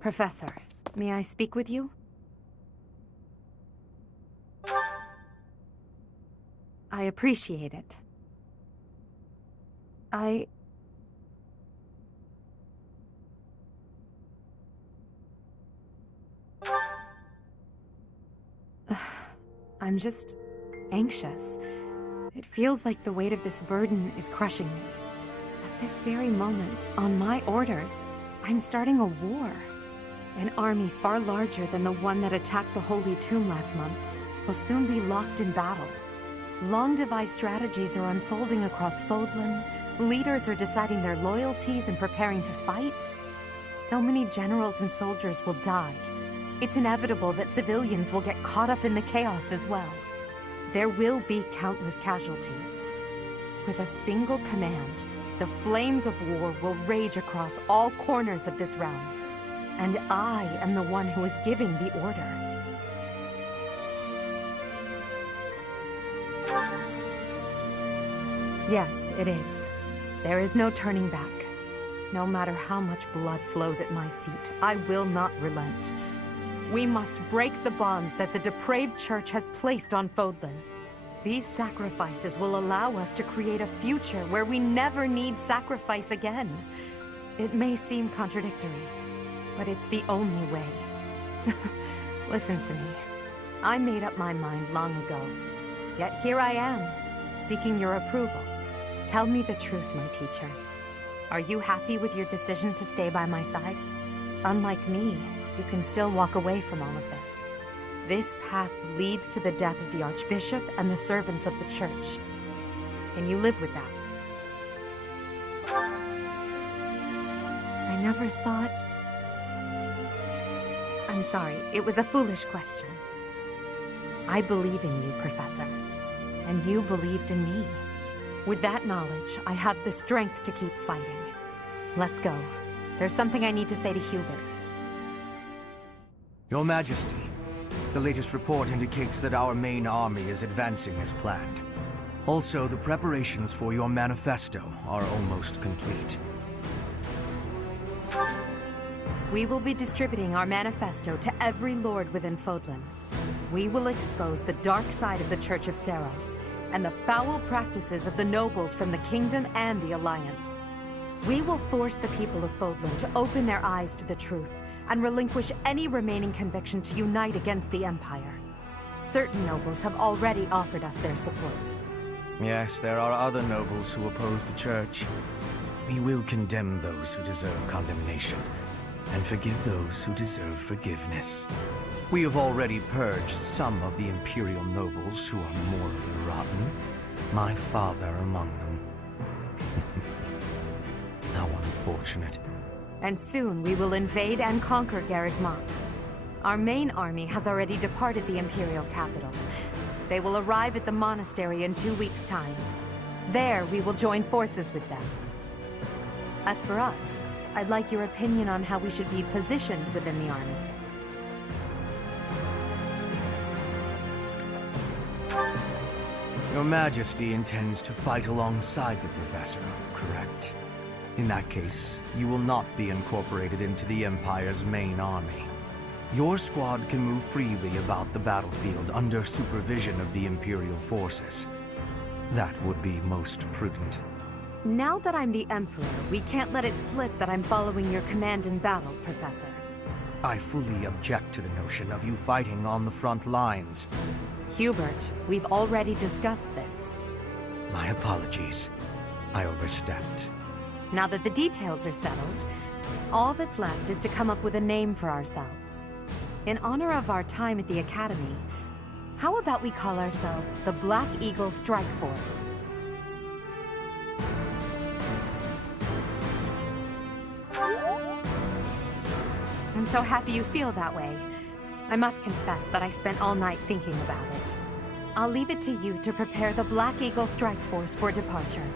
Professor, may I speak with you? I appreciate it. I'm just anxious. It feels like the weight of this burden is crushing me. At this very moment, on my orders, I'm starting a war. An army far larger than the one that attacked the Holy Tomb last month will soon be locked in battle. Long-devised strategies are unfolding across Fodlan. Leaders are deciding their loyalties and preparing to fight. So many generals and soldiers will die. It's inevitable that civilians will get caught up in the chaos as well. There will be countless casualties. With a single command, the flames of war will rage across all corners of this realm. And I am the one who is giving the order. Yes, it is. There is no turning back. No matter how much blood flows at my feet, I will not relent. We must break the bonds that the depraved church has placed on Fodlan. These sacrifices will allow us to create a future where we never need sacrifice again. It may seem contradictory, but it's the only way. Listen to me. I made up my mind long ago. Yet here I am, seeking your approval. Tell me the truth, my teacher. Are you happy with your decision to stay by my side? Unlike me, you can still walk away from all of this. This path leads to the death of the Archbishop and the servants of the Church. Can you live with that? I never thought... I'm sorry, it was a foolish question. I believe in you, Professor. And you believed in me. With that knowledge, I have the strength to keep fighting. Let's go. There's something I need to say to Hubert. Your Majesty, the latest report indicates that our main army is advancing as planned. Also, the preparations for your manifesto are almost complete. We will be distributing our manifesto to every lord within Fodlan. We will expose the dark side of the Church of Seros and the foul practices of the nobles from the Kingdom and the Alliance. We will force the people of Fodlan to open their eyes to the truth and relinquish any remaining conviction to unite against the Empire. Certain nobles have already offered us their support. Yes, there are other nobles who oppose the Church. We will condemn those who deserve condemnation, and forgive those who deserve forgiveness. We have already purged some of the Imperial nobles who are morally rotten, my father among them. How unfortunate. And soon we will invade and conquer Garreg Mach. Our main army has already departed the Imperial capital. They will arrive at the monastery in 2 weeks' time. There, we will join forces with them. As for us, I'd like your opinion on how we should be positioned within the army. Your Majesty intends to fight alongside the Professor, correct? In that case, you will not be incorporated into the Empire's main army. Your squad can move freely about the battlefield under supervision of the Imperial forces. That would be most prudent. Now that I'm the Emperor, we can't let it slip that I'm following your command in battle, Professor. I fully object to the notion of you fighting on the front lines. Hubert, we've already discussed this. My apologies. I overstepped. Now that the details are settled, all that's left is to come up with a name for ourselves. In honor of our time at the Academy, how about we call ourselves the Black Eagle Strike Force? I'm so happy you feel that way. I must confess that I spent all night thinking about it. I'll leave it to you to prepare the Black Eagle Strike Force for departure.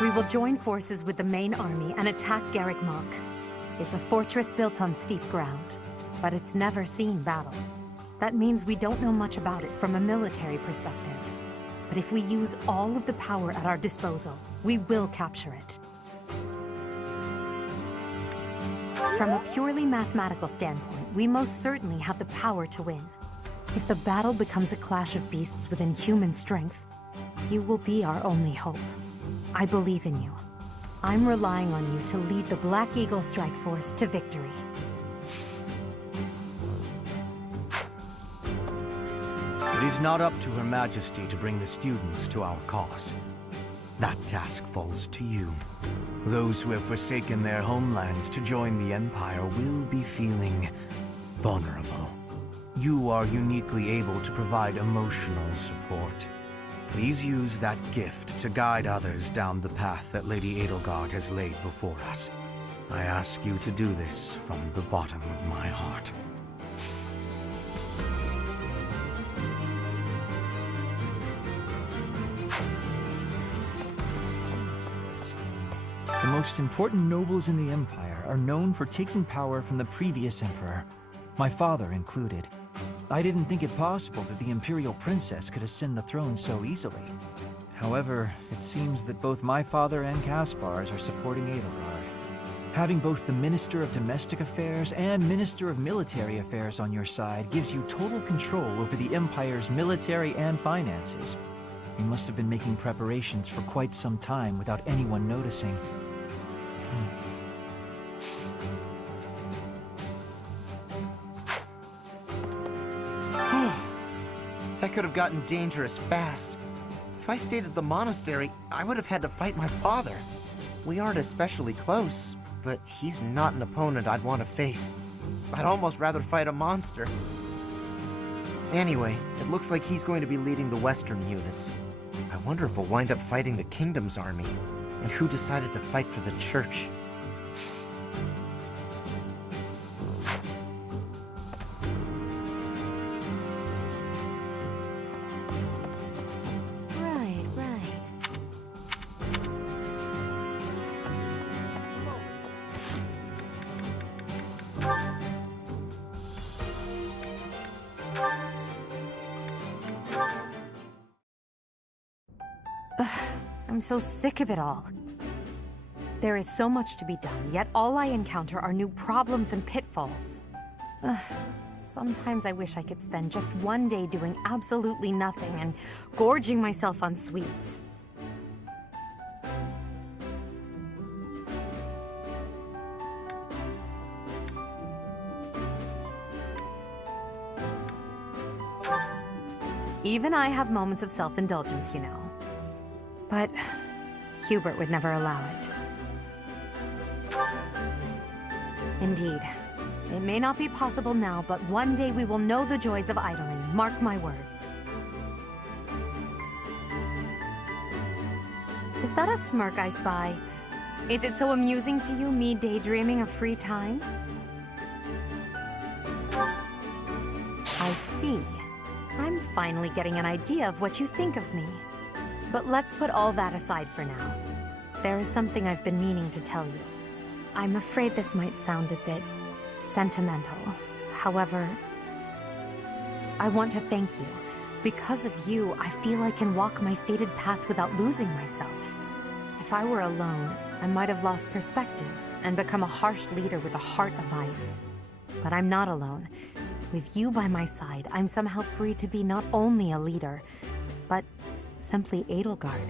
We will join forces with the main army and attack Garrick Mach. It's a fortress built on steep ground, but it's never seen battle. That means we don't know much about it from a military perspective. But if we use all of the power at our disposal, we will capture it. From a purely mathematical standpoint, we most certainly have the power to win. If the battle becomes a clash of beasts within human strength, you will be our only hope. I believe in you. I'm relying on you to lead the Black Eagle Strike Force to victory. It is not up to Her Majesty to bring the students to our cause. That task falls to you. Those who have forsaken their homelands to join the Empire will be feeling vulnerable. You are uniquely able to provide emotional support. Please use that gift to guide others down the path that Lady Edelgard has laid before us. I ask you to do this from the bottom of my heart. The most important nobles in the Empire are known for taking power from the previous emperor, my father included. I didn't think it possible that the Imperial Princess could ascend the throne so easily. However, it seems that both my father and Caspar's are supporting Edelgard. Having both the Minister of Domestic Affairs and Minister of Military Affairs on your side gives you total control over the Empire's military and finances. You must have been making preparations for quite some time without anyone noticing. That could have gotten dangerous fast. If I stayed at the monastery, I would have had to fight my father. We aren't especially close, but he's not an opponent I'd want to face. I'd almost rather fight a monster. Anyway, it looks like he's going to be leading the Western units. I wonder if we'll wind up fighting the Kingdom's army, and who decided to fight for the Church. I'm so sick of it all. There is so much to be done, yet all I encounter are new problems and pitfalls. Sometimes I wish I could spend just one day doing absolutely nothing and gorging myself on sweets. Even I have moments of self-indulgence, you know. But Hubert would never allow it. Indeed. It may not be possible now, but one day we will know the joys of idling. Mark my words. Is that a smirk I spy? Is it so amusing to you, me daydreaming of free time? I see. I'm finally getting an idea of what you think of me. But let's put all that aside for now. There is something I've been meaning to tell you. I'm afraid this might sound a bit sentimental. However, I want to thank you. Because of you, I feel I can walk my fated path without losing myself. If I were alone, I might have lost perspective and become a harsh leader with a heart of ice. But I'm not alone. With you by my side, I'm somehow free to be not only a leader, but simply Edelgard.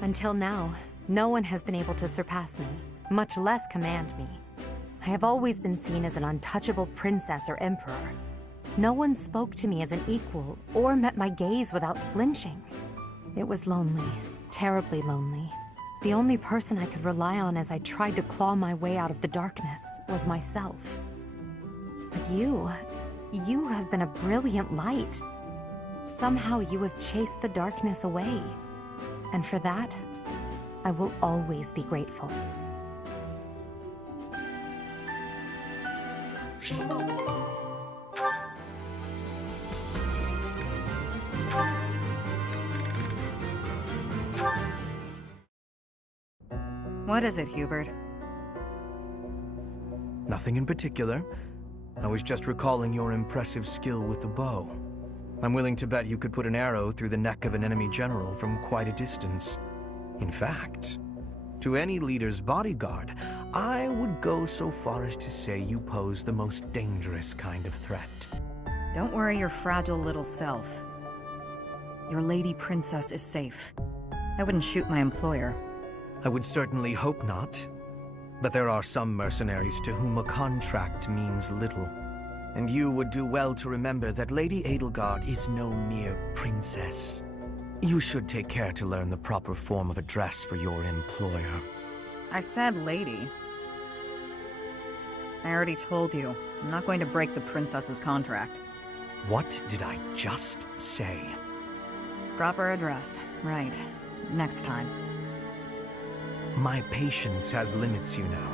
Until now, no one has been able to surpass me, much less command me. I have always been seen as an untouchable princess or emperor. No one spoke to me as an equal or met my gaze without flinching. It was lonely, terribly lonely. The only person I could rely on as I tried to claw my way out of the darkness was myself. But you have been a brilliant light. Somehow you have chased the darkness away. And for that, I will always be grateful. What is it, Hubert? Nothing in particular. I was just recalling your impressive skill with the bow. I'm willing to bet you could put an arrow through the neck of an enemy general from quite a distance. In fact, to any leader's bodyguard, I would go so far as to say you pose the most dangerous kind of threat. Don't worry your fragile little self. Your lady princess is safe. I wouldn't shoot my employer. I would certainly hope not. But there are some mercenaries to whom a contract means little. And you would do well to remember that Lady Edelgard is no mere princess. You should take care to learn the proper form of address for your employer. I said lady. I already told you, I'm not going to break the princess's contract. What did I just say? Proper address. Right. Next time. My patience has limits, you know.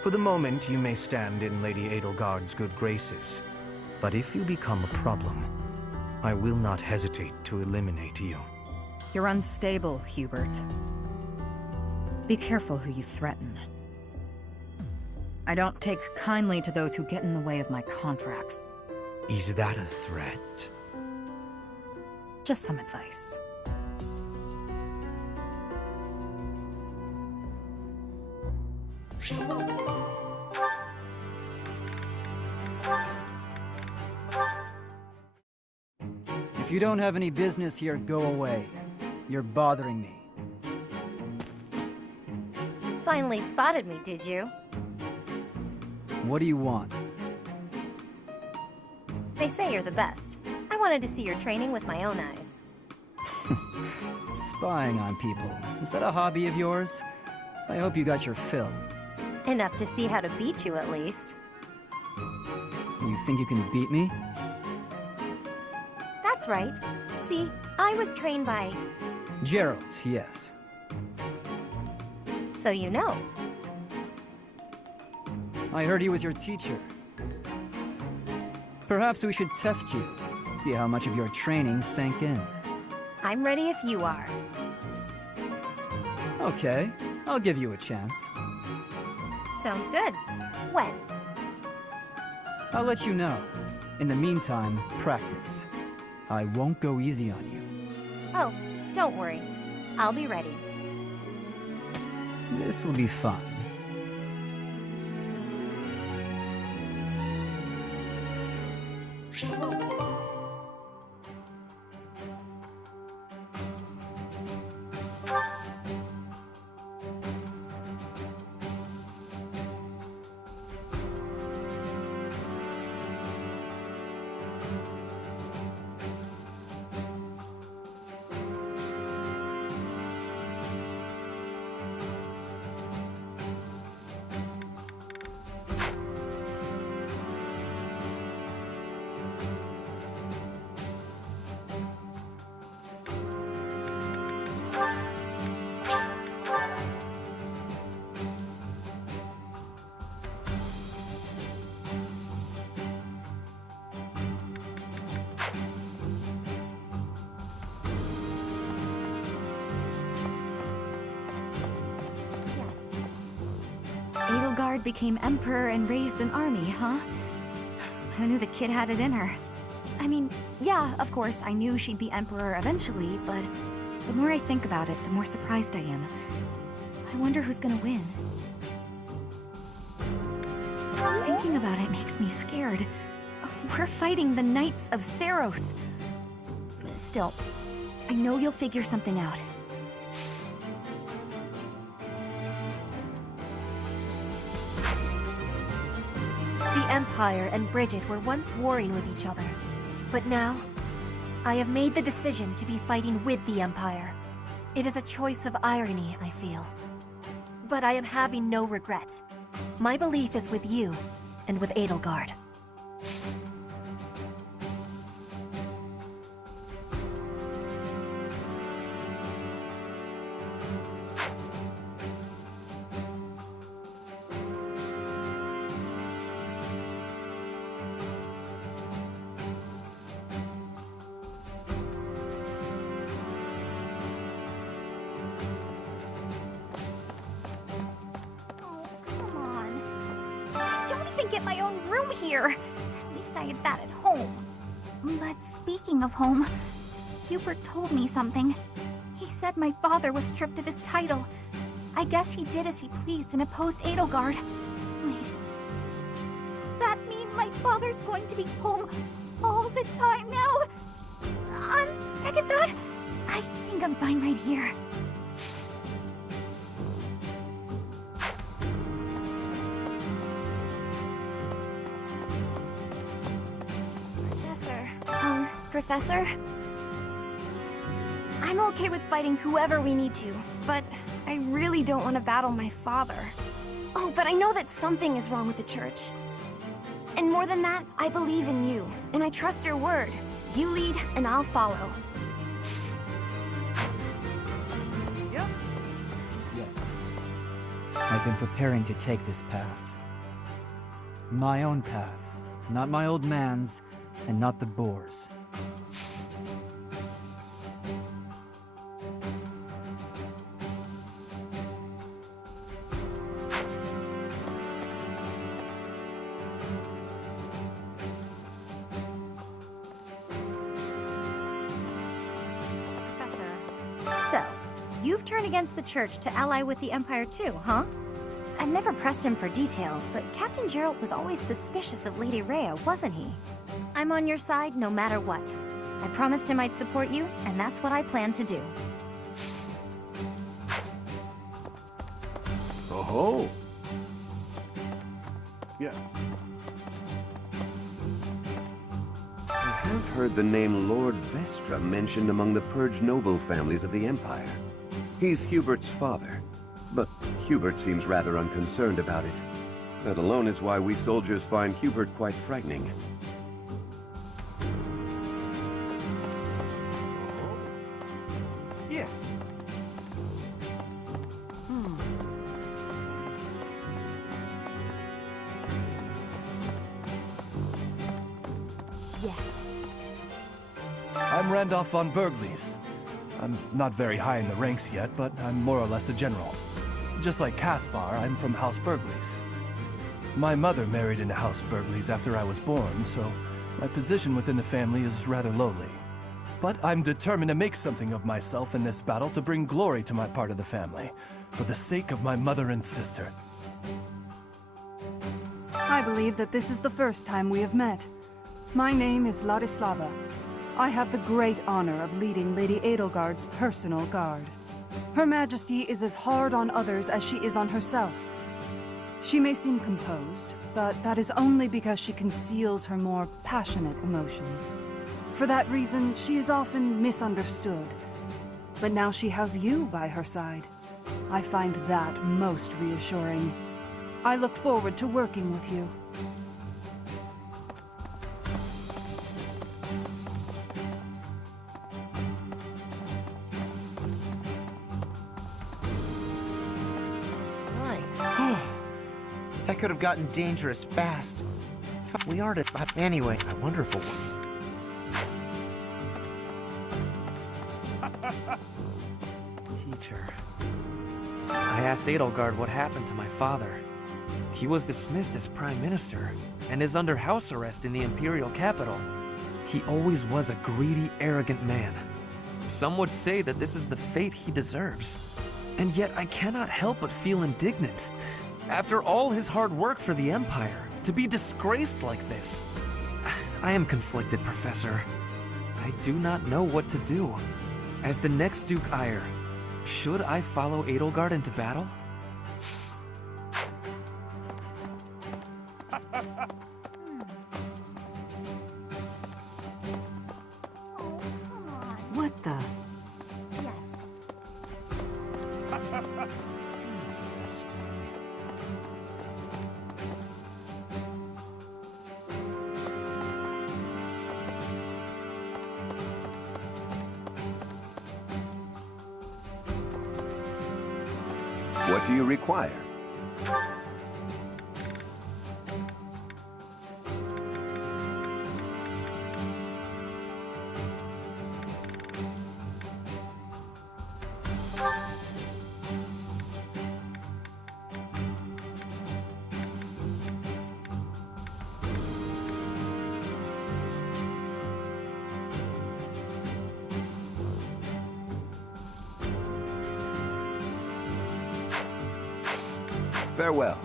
For the moment, you may stand in Lady Edelgard's good graces. But if you become a problem, I will not hesitate to eliminate you. You're unstable, Hubert. Be careful who you threaten. I don't take kindly to those who get in the way of my contracts. Is that a threat? Just some advice. If you don't have any business here, go away. You're bothering me. Finally spotted me, did you? What do you want? They say you're the best. I wanted to see your training with my own eyes. Spying on people. Is that a hobby of yours? I hope you got your fill. Enough to see how to beat you, at least. You think you can beat me? That's right. See, I was trained by... Gerald, yes. So you know. I heard he was your teacher. Perhaps we should test you. See how much of your training sank in. I'm ready if you are. Okay, I'll give you a chance. Sounds good. When? I'll let you know. In the meantime, practice. I won't go easy on you. Oh, don't worry. I'll be ready. This will be fun. Edelgard became emperor and raised an army, huh? I knew the kid had it in her. I mean, yeah, of course, I knew she'd be emperor eventually, but the more I think about it, the more surprised I am. I wonder who's gonna win. Thinking about it makes me scared. We're fighting the Knights of Saros. Still, I know you'll figure something out. The Empire and Bridget were once warring with each other. But now, I have made the decision to be fighting with the Empire. It is a choice of irony, I feel. But I am having no regrets. My belief is with you, and with Edelgard. get my own room here. At least I had that at home. But speaking of home, Hubert told me something. He said my father was stripped of his title. I guess he did as he pleased and opposed Edelgard. Wait, does that mean my father's going to be home all the time now? On second thought, I think I'm fine right here. Professor? I'm okay with fighting whoever we need to, but I really don't want to battle my father. Oh, but I know that something is wrong with the church. And more than that, I believe in you, and I trust your word. You lead, and I'll follow. Yep. Yes. I've been preparing to take this path. My own path, not my old man's, and not the boar's. So, you've turned against the Church to ally with the Empire too, huh? I've never pressed him for details, but Captain Geralt was always suspicious of Lady Rhea, wasn't he? I'm on your side no matter what. I promised him I'd support you, and that's what I plan to do. Oh-ho! Yes. I have heard the name Lord Vestra mentioned among the purged noble families of the Empire. He's Hubert's father, but Hubert seems rather unconcerned about it. That alone is why we soldiers find Hubert quite frightening. Yes. Yes. I'm Randolph von Burgleys. I'm not very high in the ranks yet, but I'm more or less a general. Just like Caspar, I'm from House Burgleys. My mother married into House Burgleys after I was born, so my position within the family is rather lowly. But I'm determined to make something of myself in this battle to bring glory to my part of the family, for the sake of my mother and sister. I believe that this is the first time we have met. My name is Ladislava. I have the great honor of leading Lady Edelgard's personal guard. Her Majesty is as hard on others as she is on herself. She may seem composed, but that is only because she conceals her more passionate emotions. For that reason, she is often misunderstood. But now she has you by her side. I find that most reassuring. I look forward to working with you. That could have gotten dangerous fast. We are to... Anyway, I wonder if we'll... Teacher. I asked Edelgard what happened to my father. He was dismissed as Prime Minister and is under house arrest in the Imperial capital. He always was a greedy, arrogant man. Some would say that this is the fate he deserves. And yet I cannot help but feel indignant. After all his hard work for the Empire, to be disgraced like this. I am conflicted, Professor. I do not know what to do. As the next Duke Eyre, should I follow Edelgard into battle? What the? Yes. Interesting. What do you require? Farewell.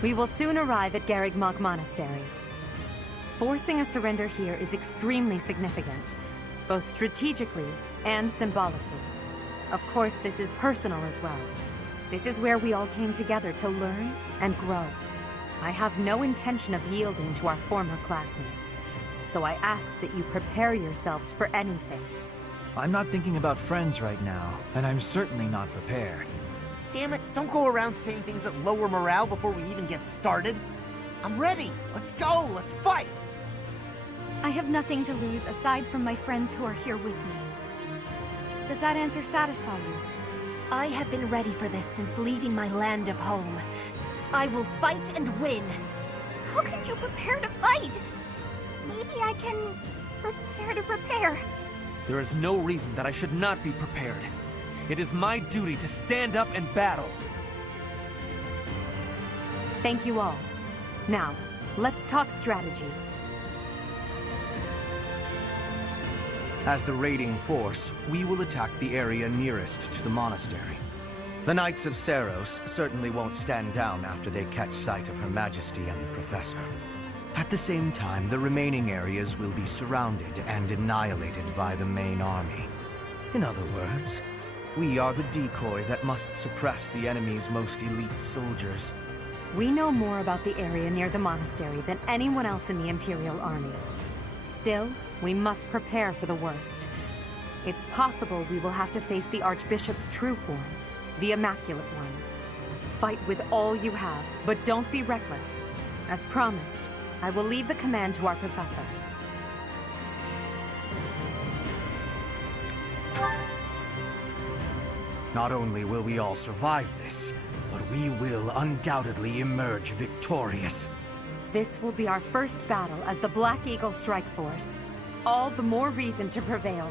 We will soon arrive at Garrigmok Monastery. Forcing a surrender here is extremely significant, both strategically and symbolically. Of course, this is personal as well. This is where we all came together to learn and grow. I have no intention of yielding to our former classmates, so I ask that you prepare yourselves for anything. I'm not thinking about friends right now, and I'm certainly not prepared. Damn it, don't go around saying things that lower morale before we even get started. I'm ready. Let's go. Let's fight. I have nothing to lose aside from my friends who are here with me. Does that answer satisfy you? I have been ready for this since leaving my land of home. I will fight and win. How can you prepare to fight? Maybe I can prepare to prepare. There is no reason that I should not be prepared. It is my duty to stand up and battle. Thank you all. Now, let's talk strategy. As the raiding force, we will attack the area nearest to the monastery. The Knights of Seros certainly won't stand down after they catch sight of Her Majesty and the Professor. At the same time, the remaining areas will be surrounded and annihilated by the main army. In other words, We are the decoy that must suppress the enemy's most elite soldiers. We know more about the area near the monastery than anyone else in the Imperial Army. Still, we must prepare for the worst. It's possible we will have to face the Archbishop's true form, the Immaculate One. Fight with all you have, but don't be reckless. As promised, I will leave the command to our professor. Not only will we all survive this, but we will undoubtedly emerge victorious. This will be our first battle as the Black Eagle Strike Force. All the more reason to prevail.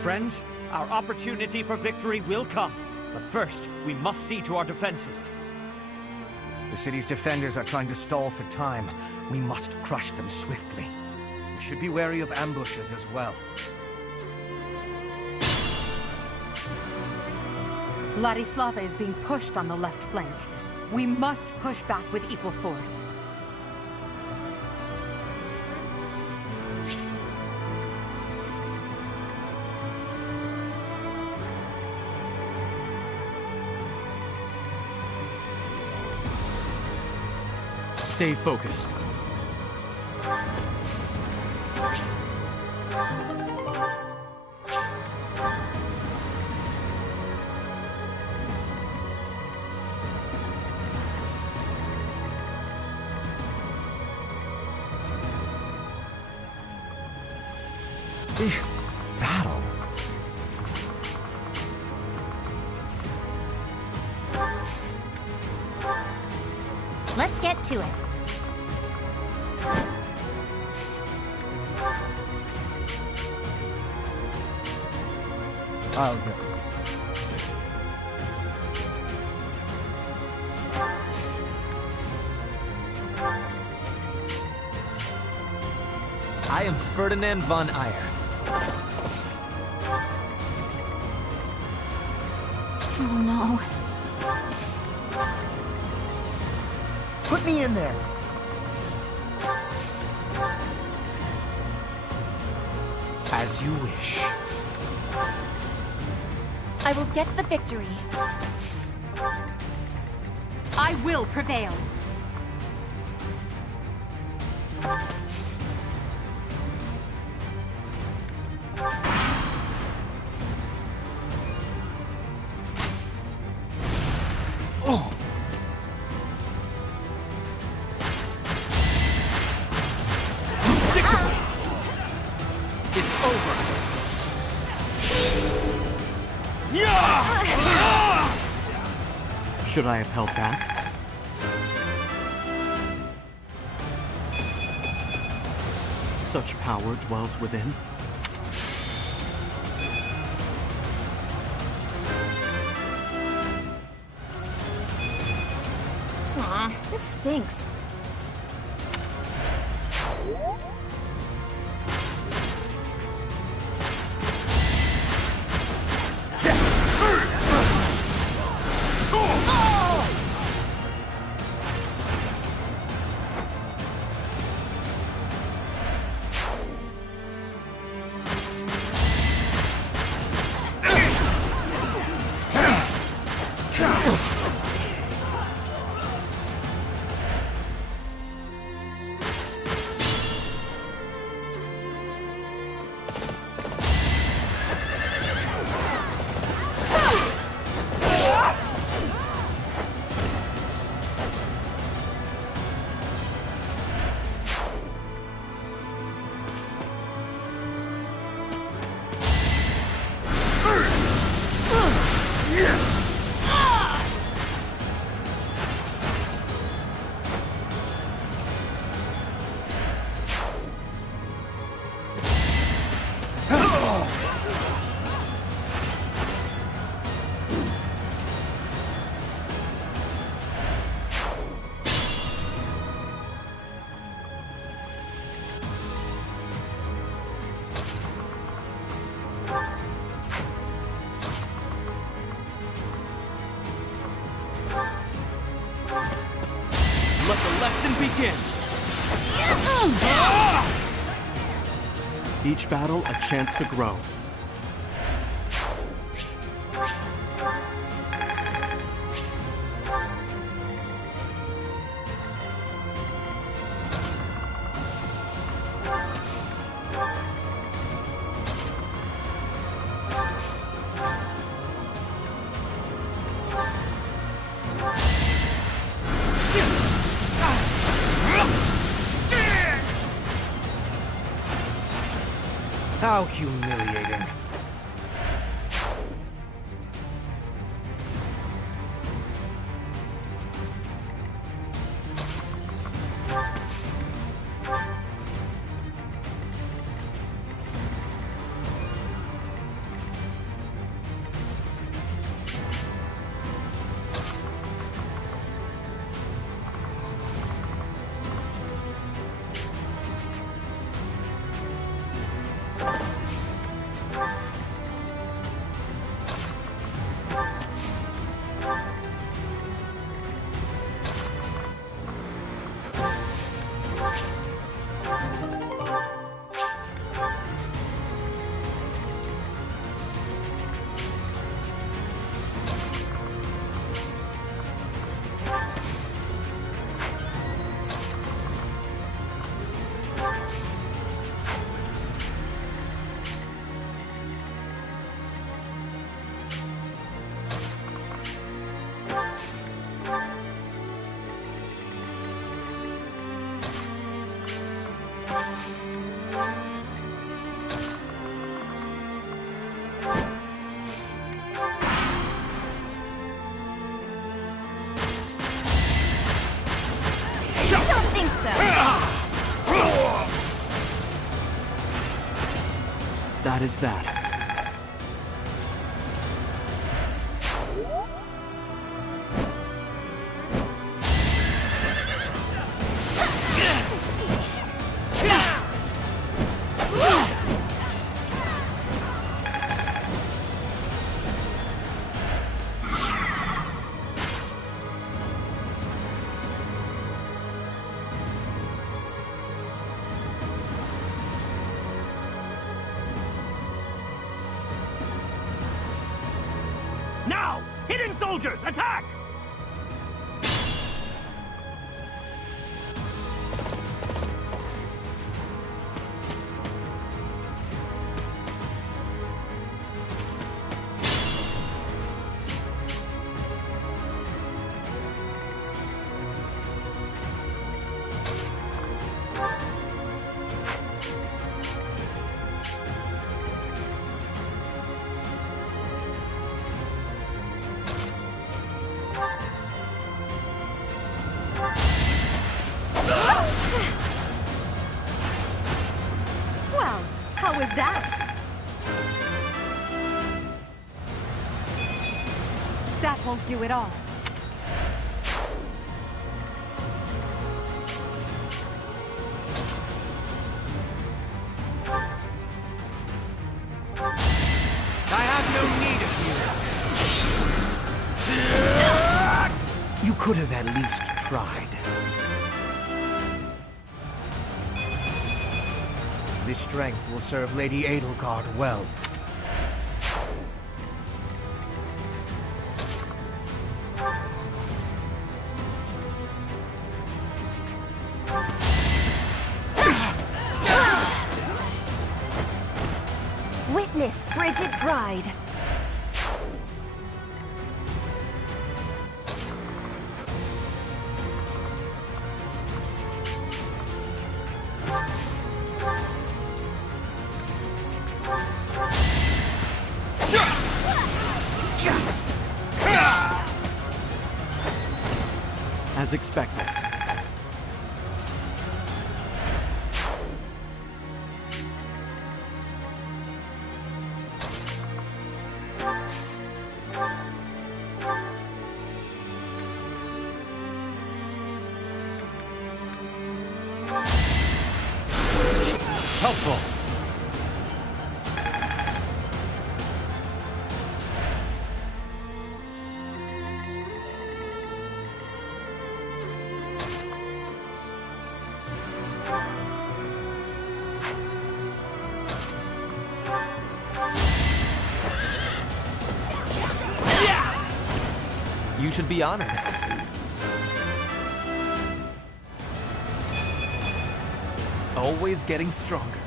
Friends, our opportunity for victory will come. But first, we must see to our defenses. The city's defenders are trying to stall for time. We must crush them swiftly. We should be wary of ambushes as well. Ladislava is being pushed on the left flank. We must push back with equal force. Stay focused. Battle? Let's get to it. I'll go. I am Ferdinand von Eyre. Oh no. Put me in there! As you wish. I will get the victory. I will prevail. Oh! Predictably! It's over! Should I have held back? Such power dwells within. Aw, this stinks. Let the lesson begin! Each battle a chance to grow. How humiliating. That is that. Now! Hidden soldiers, attack! was that? That won't do it all. I have no need of you. You could have at least tried. This strength will serve Lady Edelgard well. Witness Brigid Pride. As expected. Helpful. You should be honored. Always getting stronger.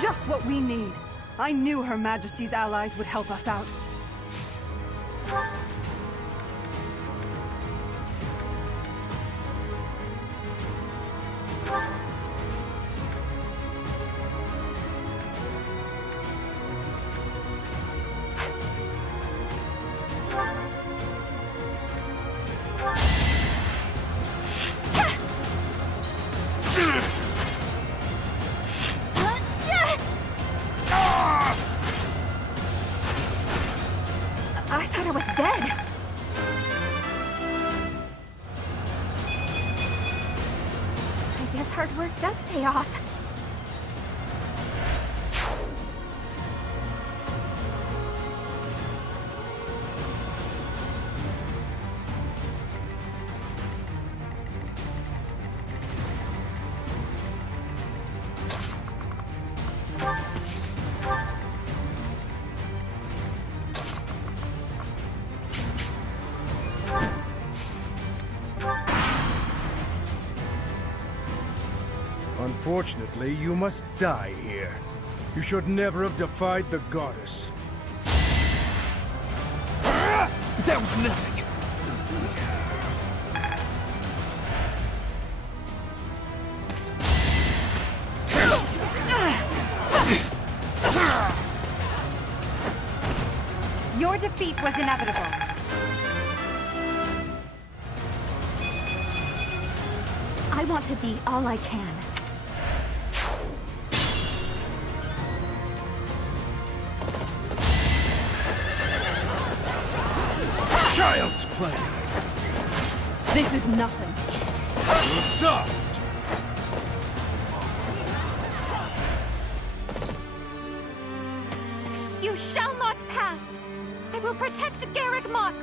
Just what we need. I knew Her Majesty's allies would help us out. I thought I was dead. I guess hard work does pay off. Unfortunately, you must die here. You should never have defied the goddess. That was nothing. Your defeat was inevitable. I want to be all I can. Child's play. This is nothing. You're soft. You shall not pass! I will protect Garrick Mach!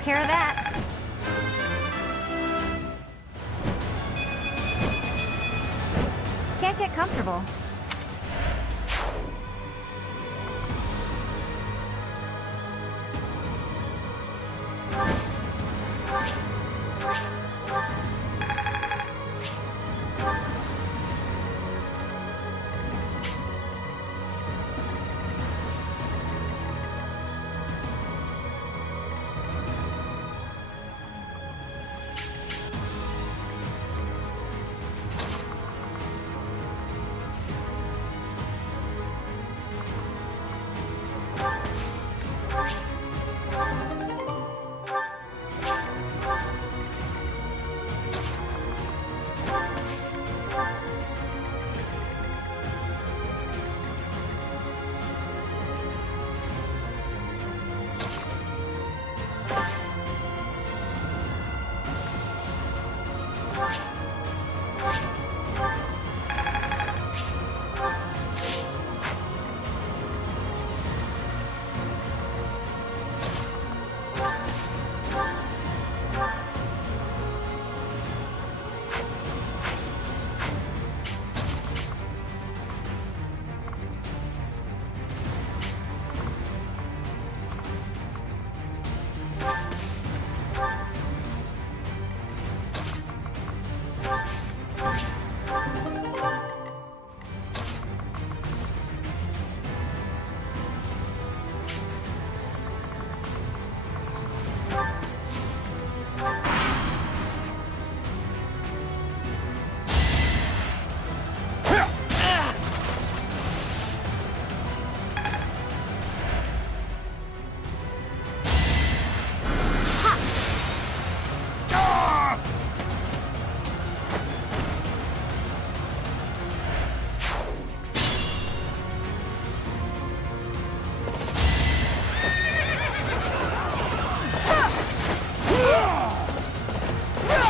takes care of that. Can't get comfortable.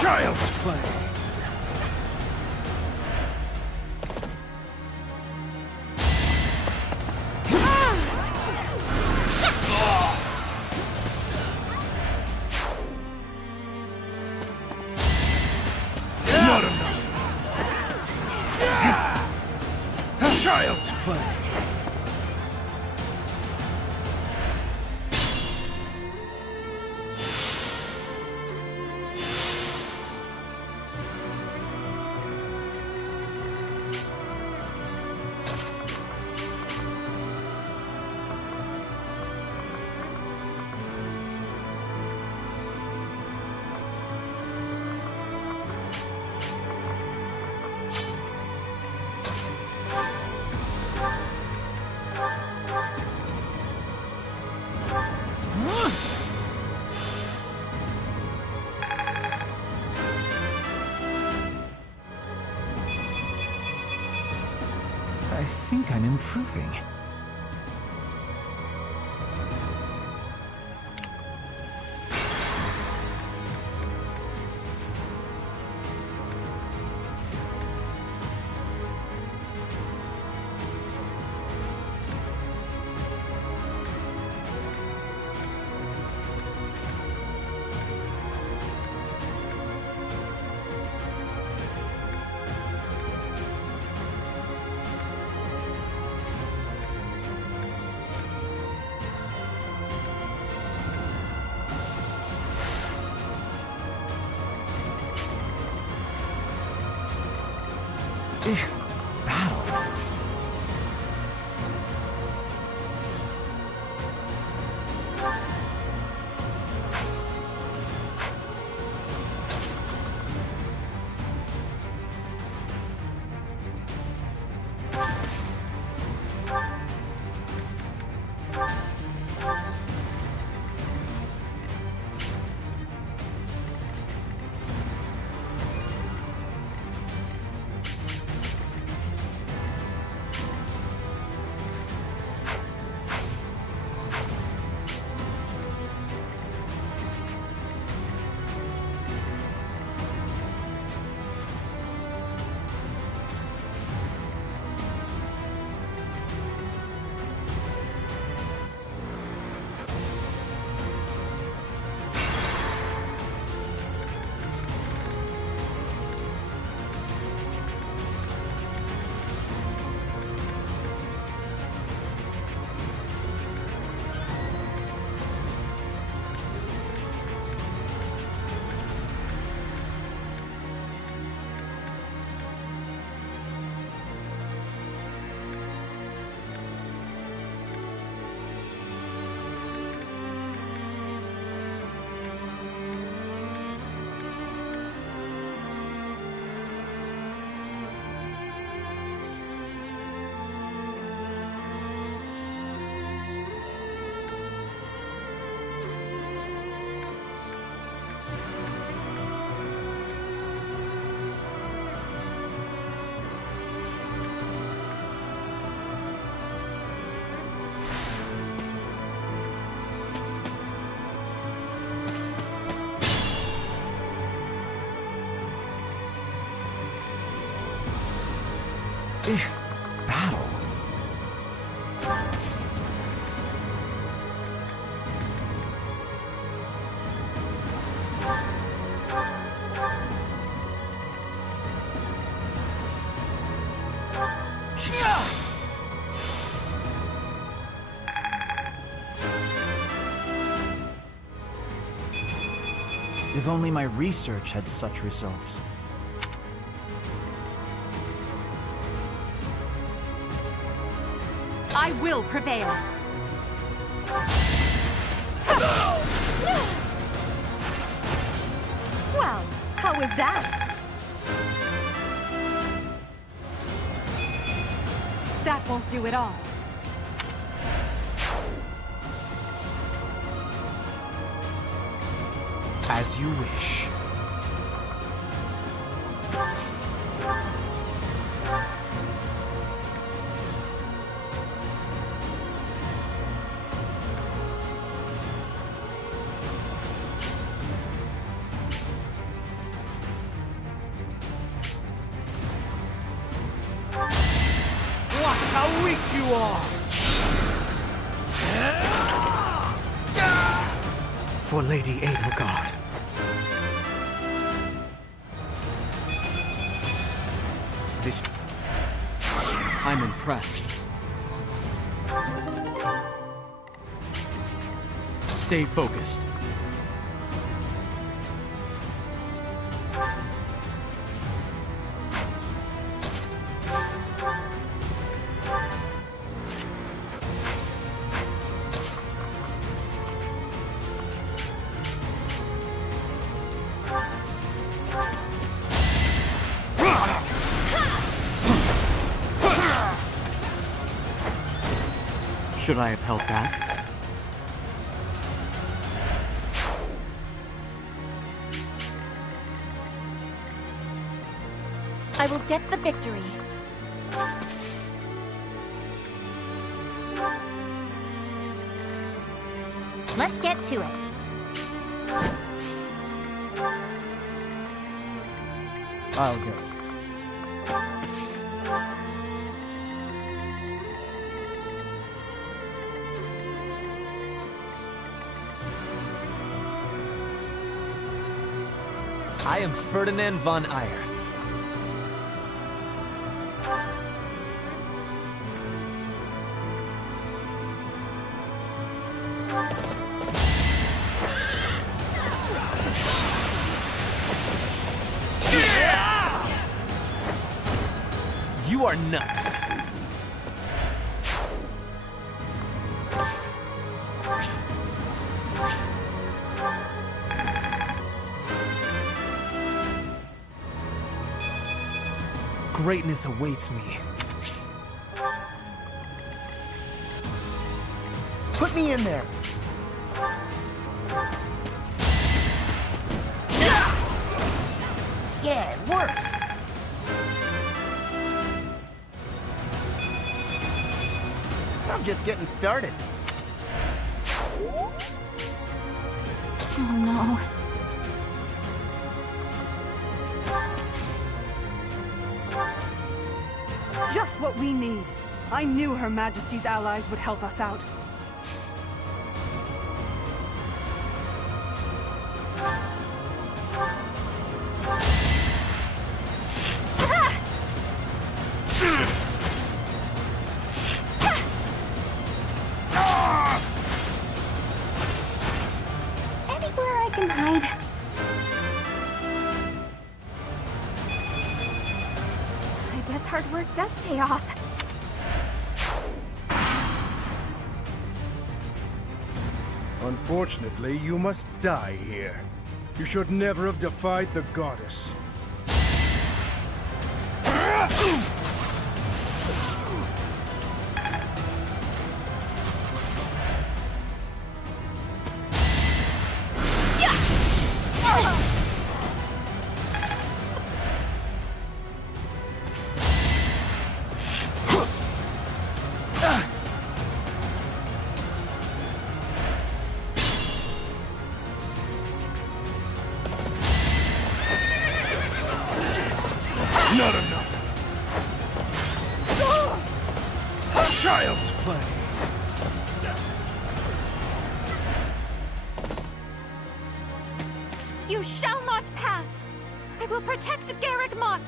Child's play. Not enough. Child's play. I think I'm improving. Battle. battle. If only my research had such results. I will prevail. Well, how was that? That won't do it all. As you wish. Watch how weak you are! For Lady Edelgard. This... I'm impressed. Stay focused. Should I have held back? I will get the victory. Let's get to it. I'll go. I am Ferdinand von Eyre. You are nothing. Greatness awaits me. Put me in there! Yeah, it worked! I'm just getting started. Oh no. Just what we need. I knew Her Majesty's allies would help us out. Anywhere I can hide. I guess hard work does pay off. Unfortunately, you must die here. You should never have defied the goddess. Not enough. Child's play. You shall not pass! I will protect Garrick Mach!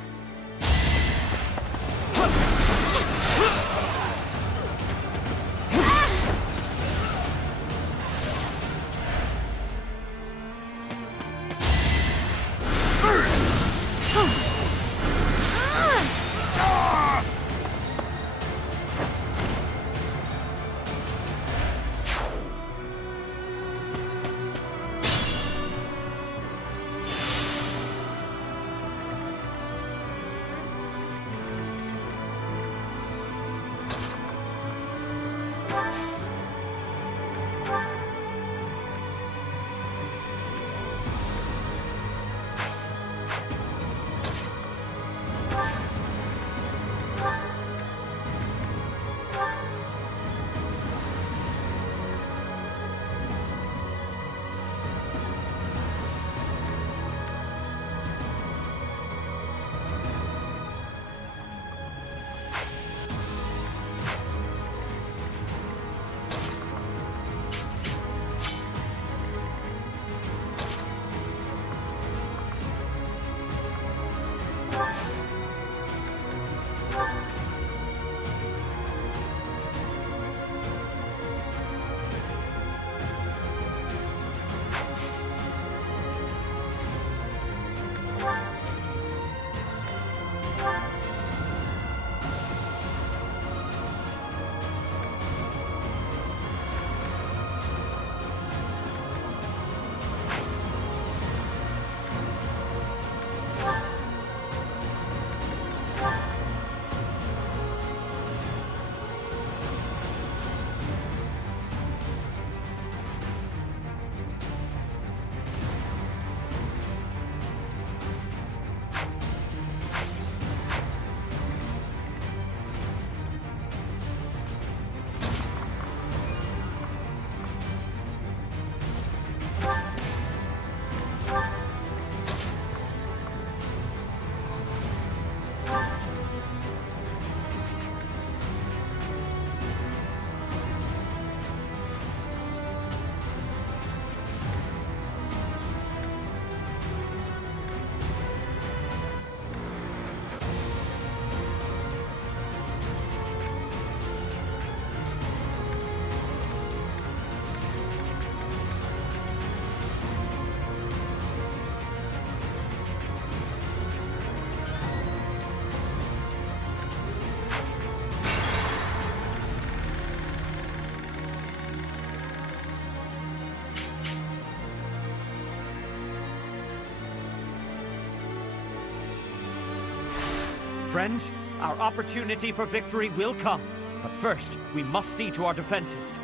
Friends, our opportunity for victory will come. But first, we must see to our defenses.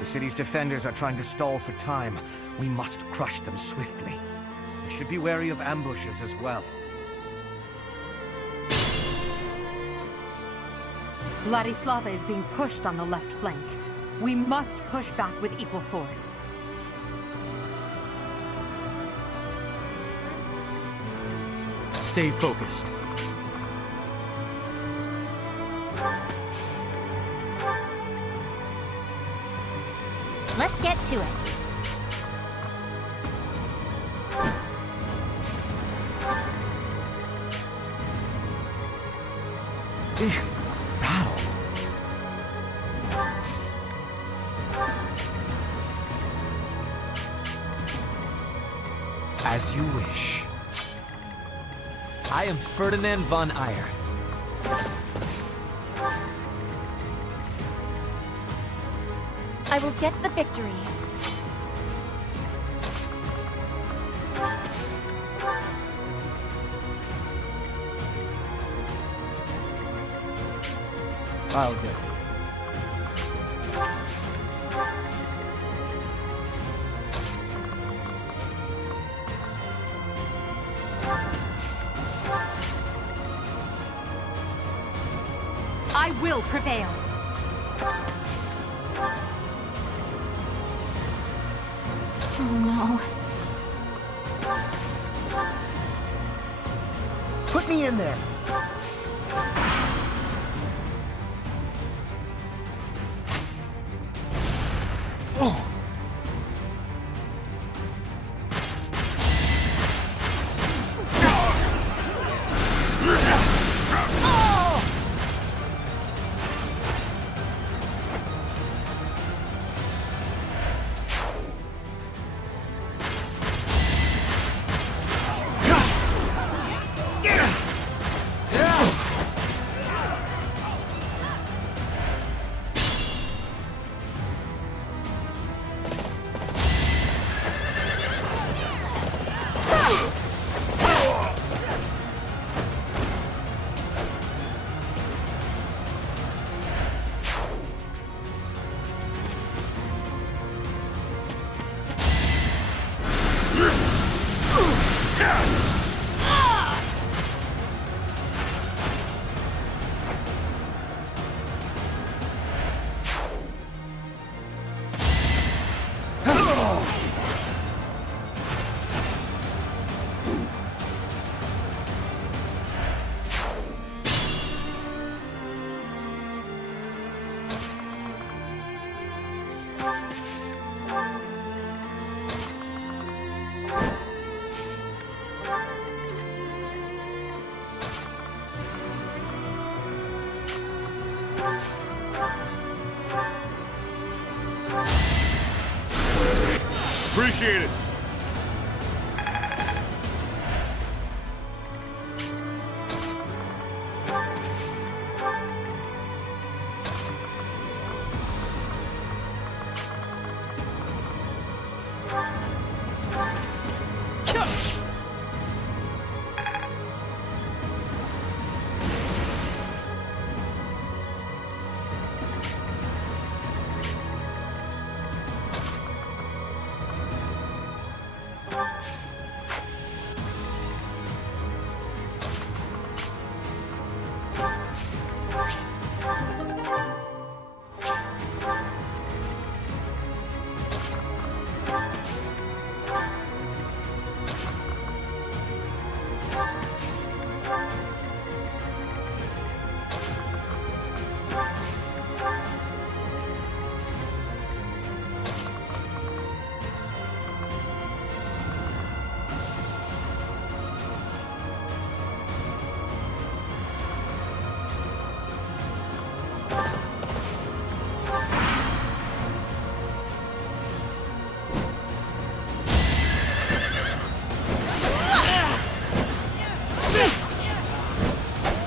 The city's defenders are trying to stall for time. We must crush them swiftly. We should be wary of ambushes as well. Ladislava is being pushed on the left flank. We must push back with equal force. Stay focused. Let's get to it. Battle. As you wish. I am Ferdinand von Eyre. I will get the victory. I'll get it. I will prevail. Oh no. Put me in there. Appreciate it.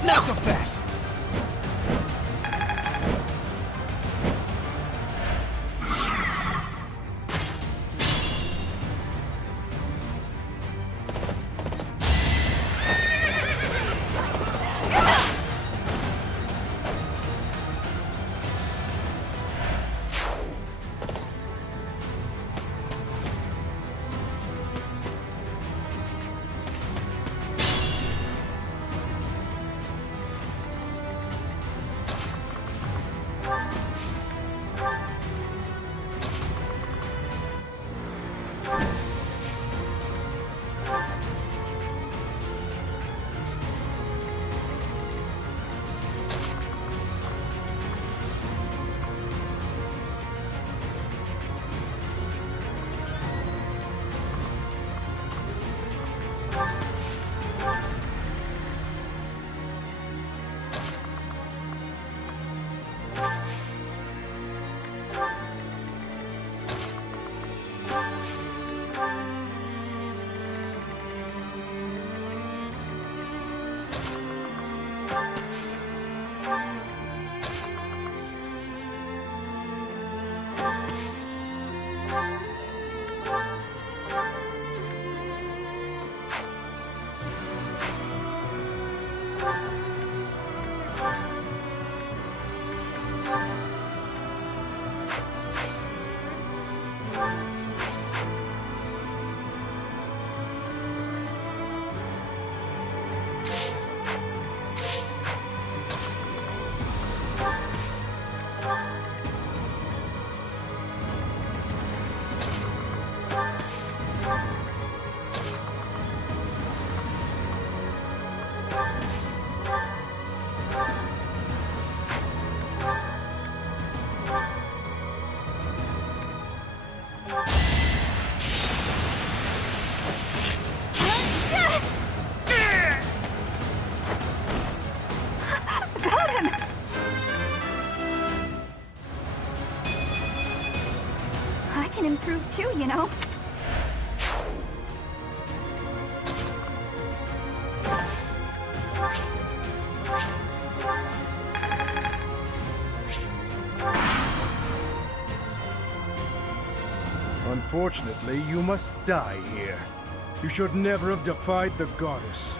Not so fast! Improve too, you know? Unfortunately, you must die here. You should never have defied the goddess.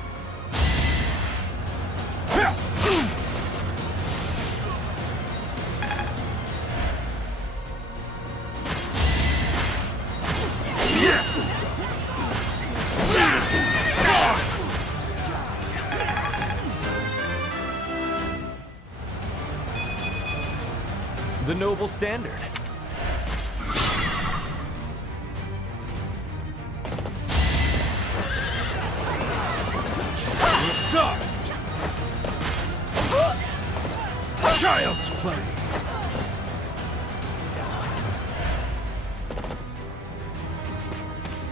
The noble standard. Suck! Child's play!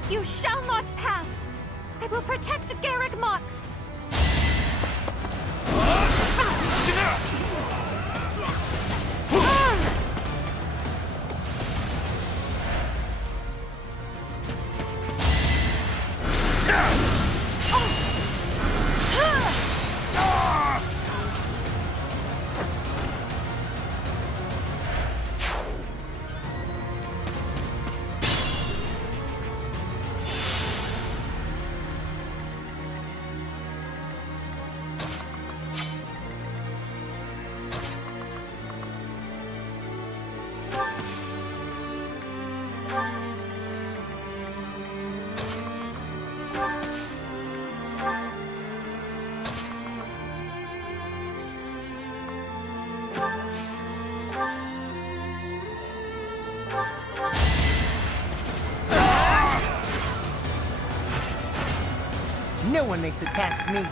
You shall not pass! I will protect Garrick Mach! No one makes it past me.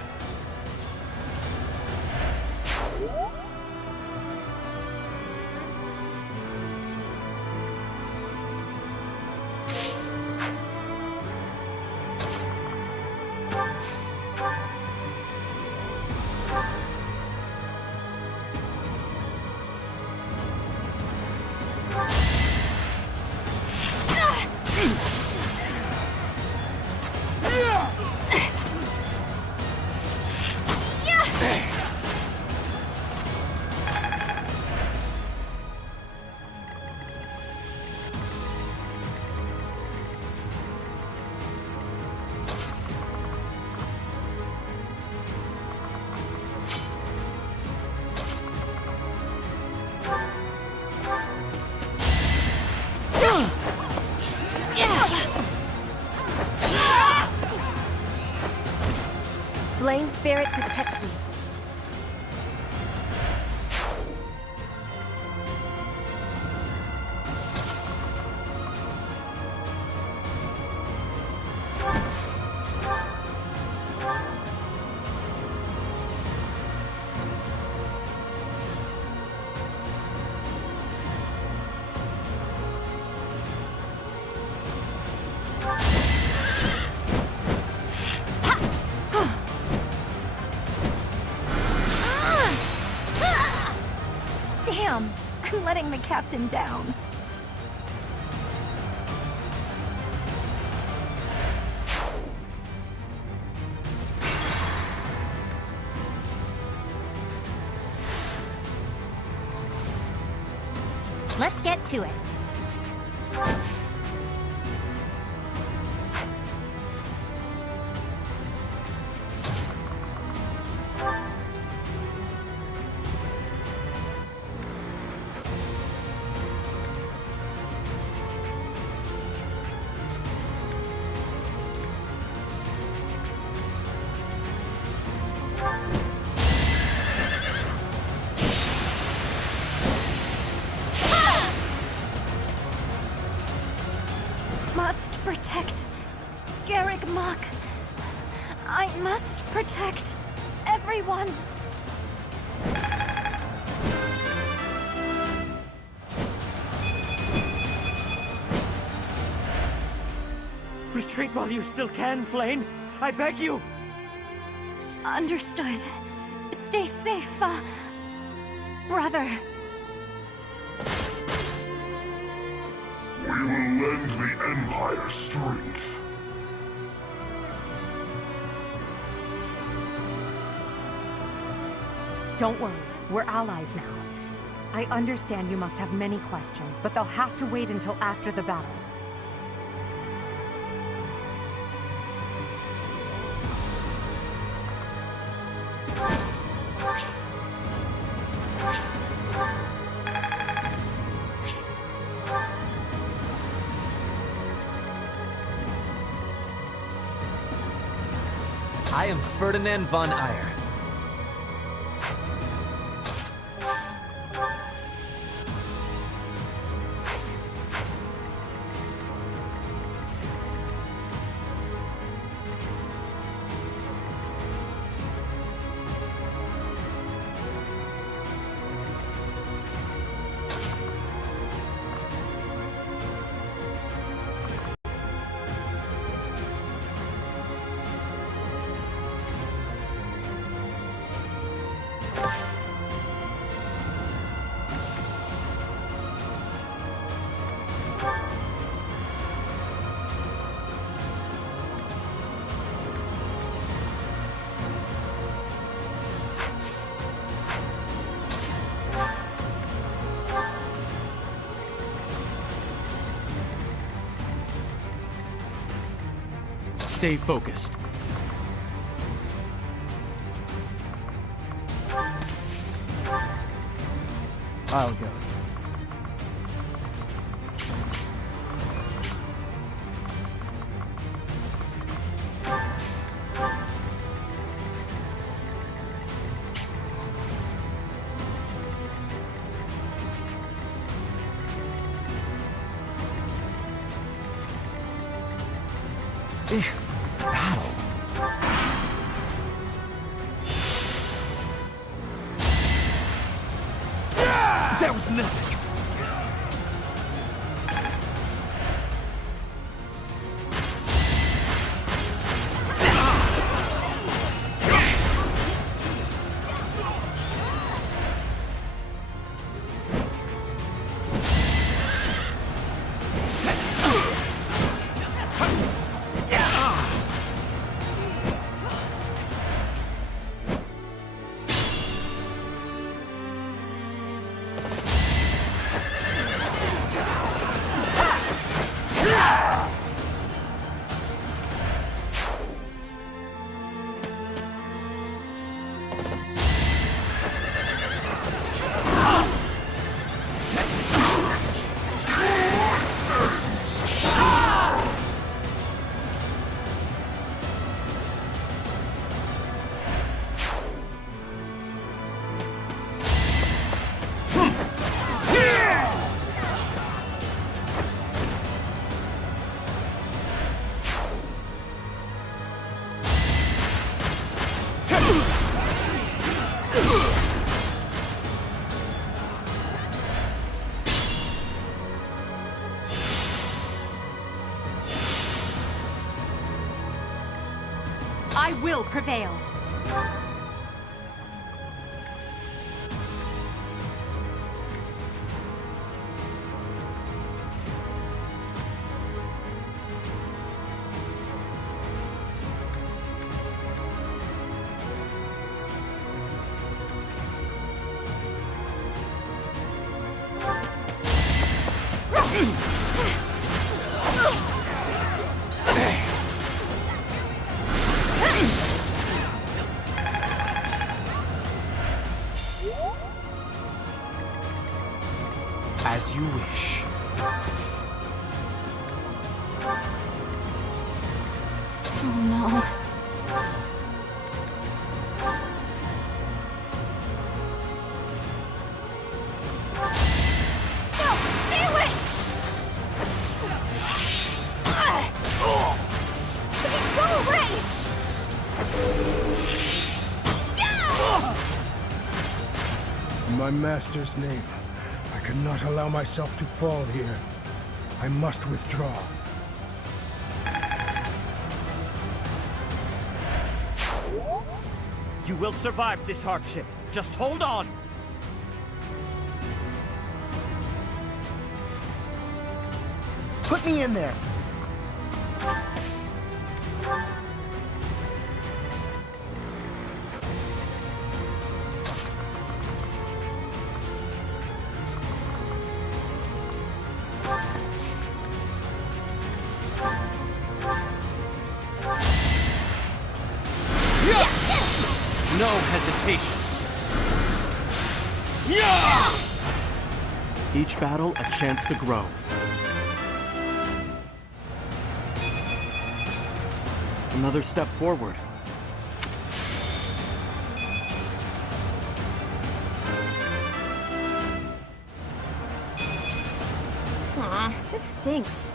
Flame Spirit, protect me. Damn! I'm letting the captain down. Let's get to it. Must protect Garrick Mach. I must protect everyone. Retreat while you still can, Flame. I beg you. Understood. Stay safe, brother. We will lend the Empire strength. Don't worry, we're allies now. I understand you must have many questions, but they'll have to wait until after the battle. I am Ferdinand von Eyre. stay focused. I'll go. Battle. That was nothing. I will prevail. As you wish. Oh no. In my master's name, I cannot allow myself to fall here. I must withdraw. You will survive this hardship. Just hold on. Put me in there! No hesitation. Each battle, a chance to grow. Another step forward. Aw, this stinks.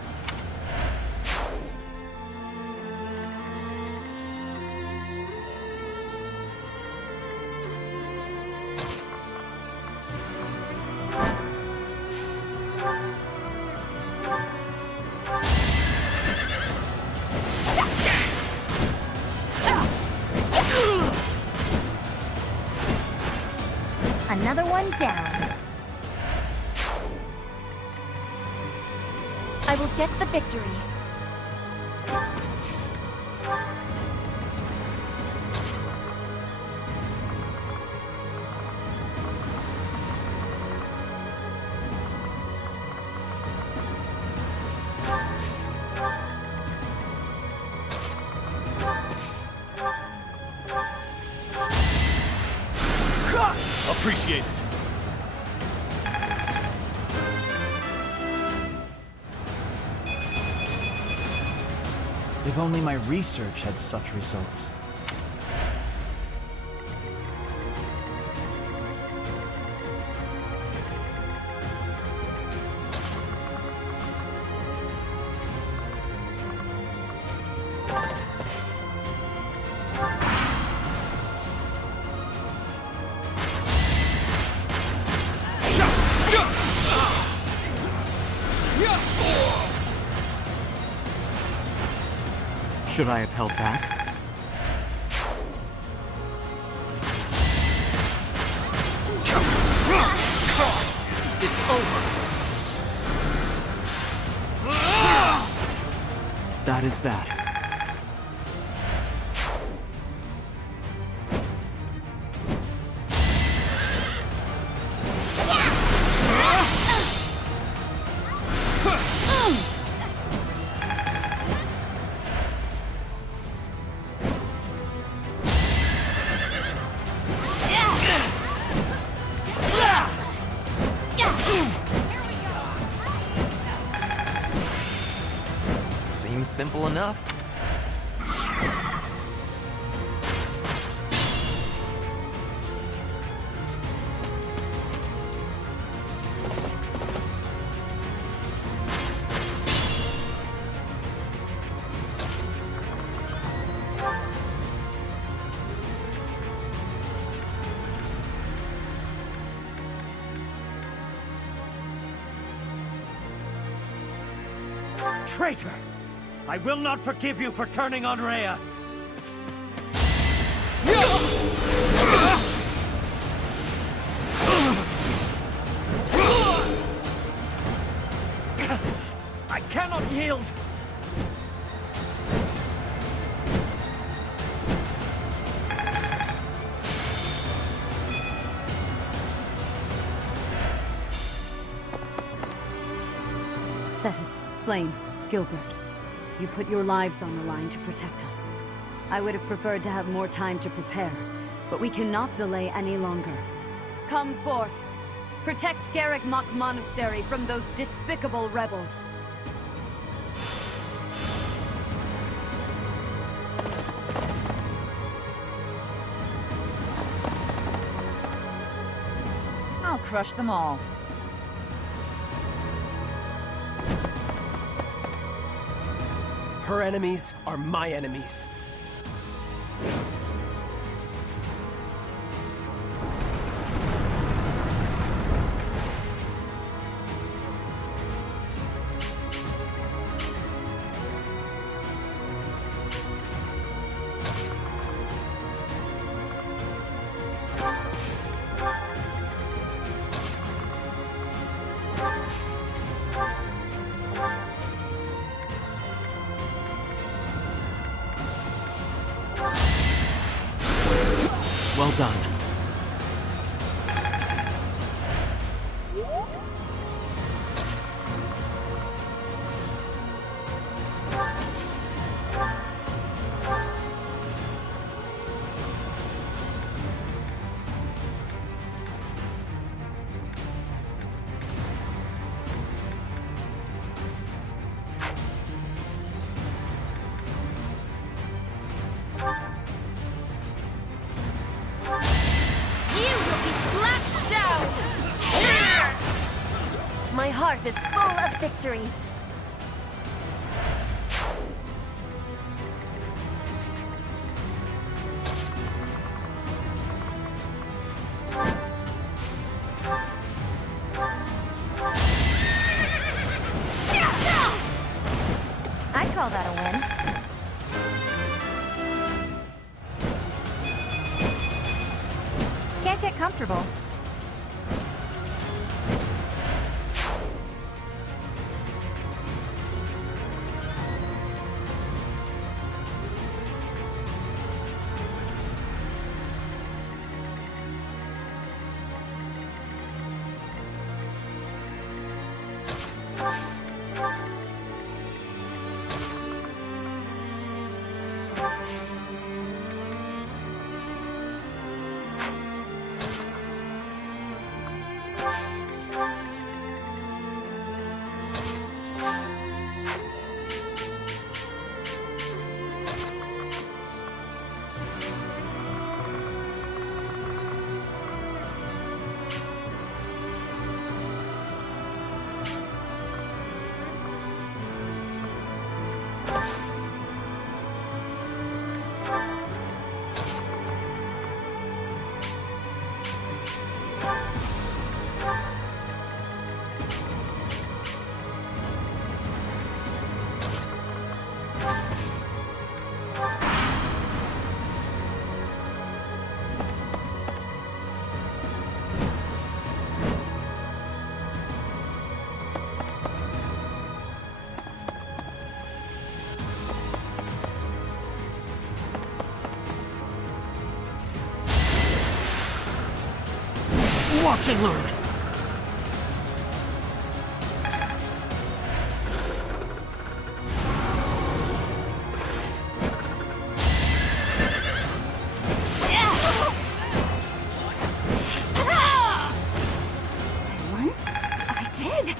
Another one down. I will get the victory. appreciate it. If only my research had such results. Should I have held back? It's over. That is that. Seems simple enough. Traitor! I will not forgive you for turning on Rhea! I cannot yield! Set it. Flame. Gilbert. You put your lives on the line to protect us. I would have preferred to have more time to prepare, but we cannot delay any longer. Come forth. Protect Garrick Mach Monastery from those despicable rebels. I'll crush them all. Her enemies are my enemies. Well done. My heart is full of victory. I call that a win. Can't get comfortable. Watch and learn. I did!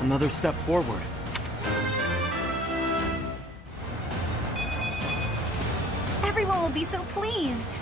Another step forward. Everyone will be so pleased.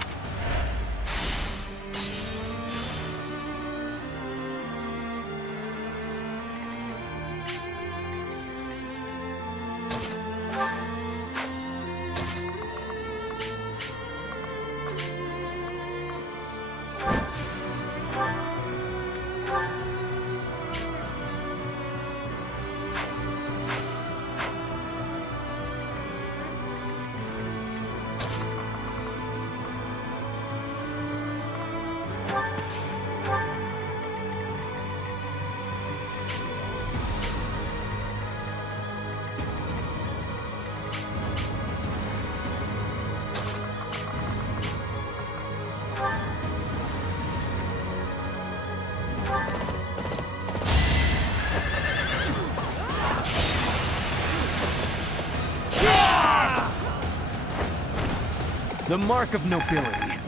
The mark of nobility.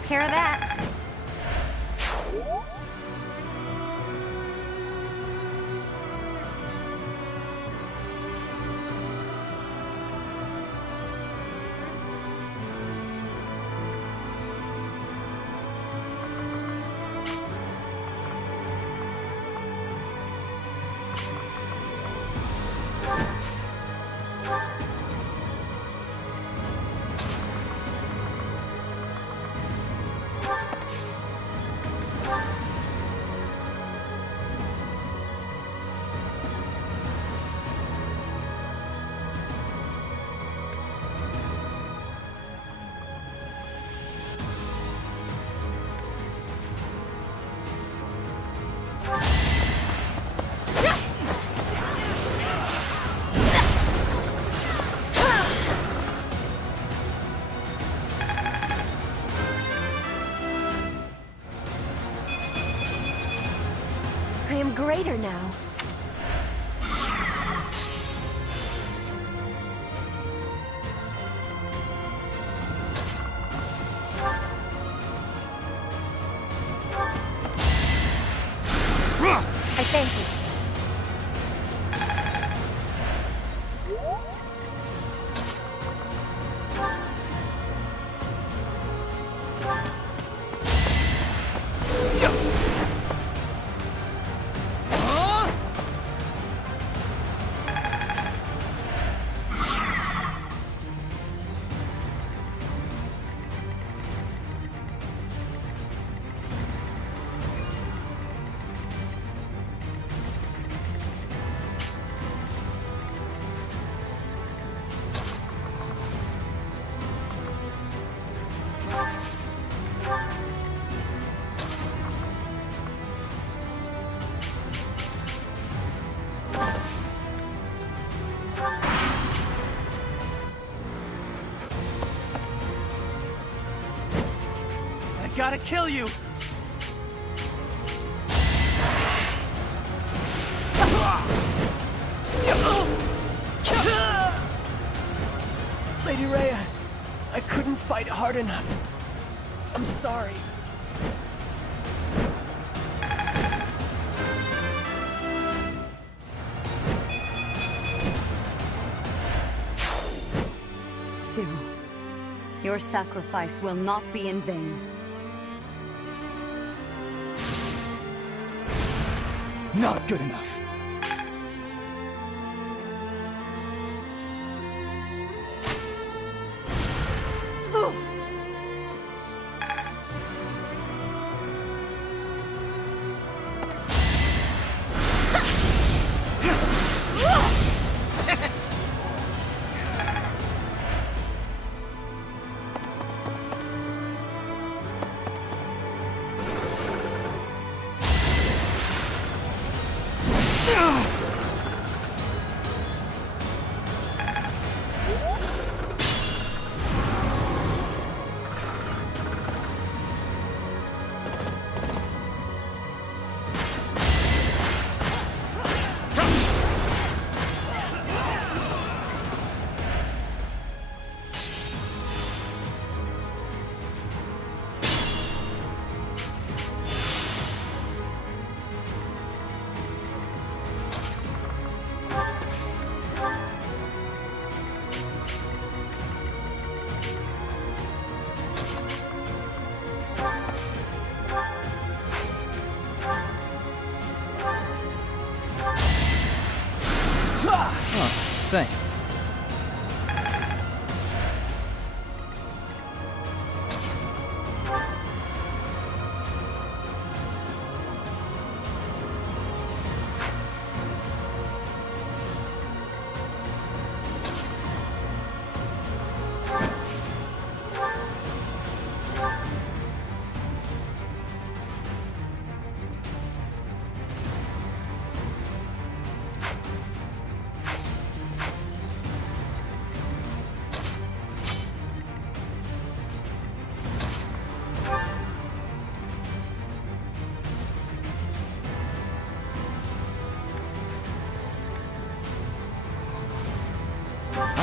takes care of that. I am greater now. I thank you. Gotta kill you! Lady Rhea, I couldn't fight hard enough. I'm sorry. Cyril, your sacrifice will not be in vain. Not good enough. Thanks.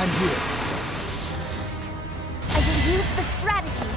I'm here. I will use the strategy.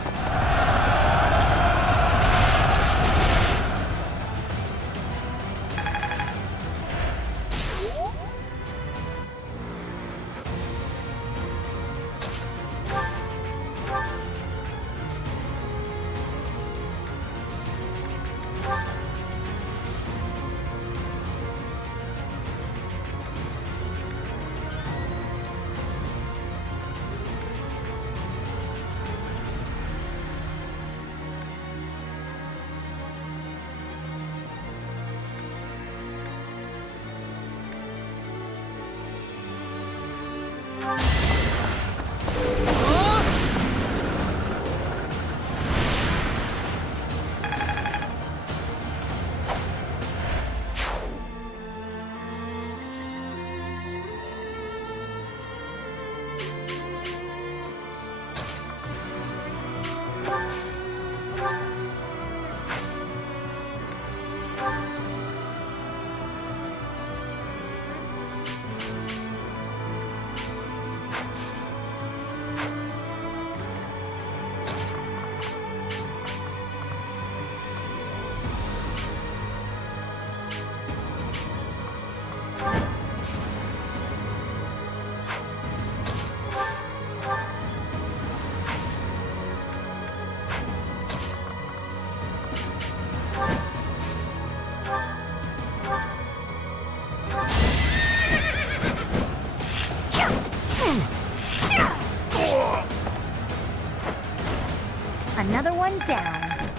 Another one down.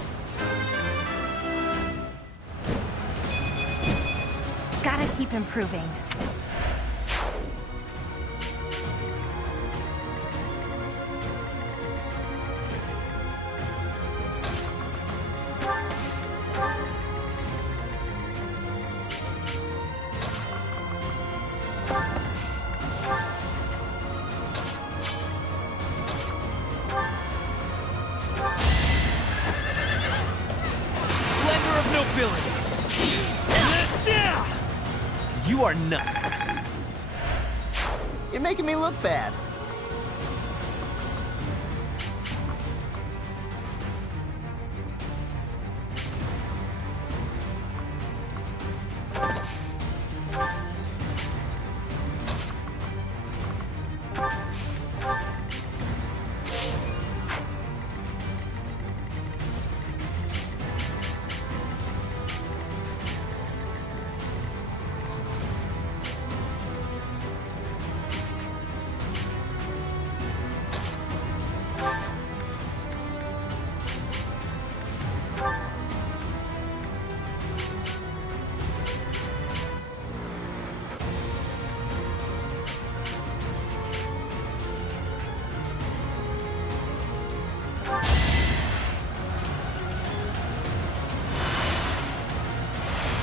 Gotta keep improving. You are nothing. You're making me look bad.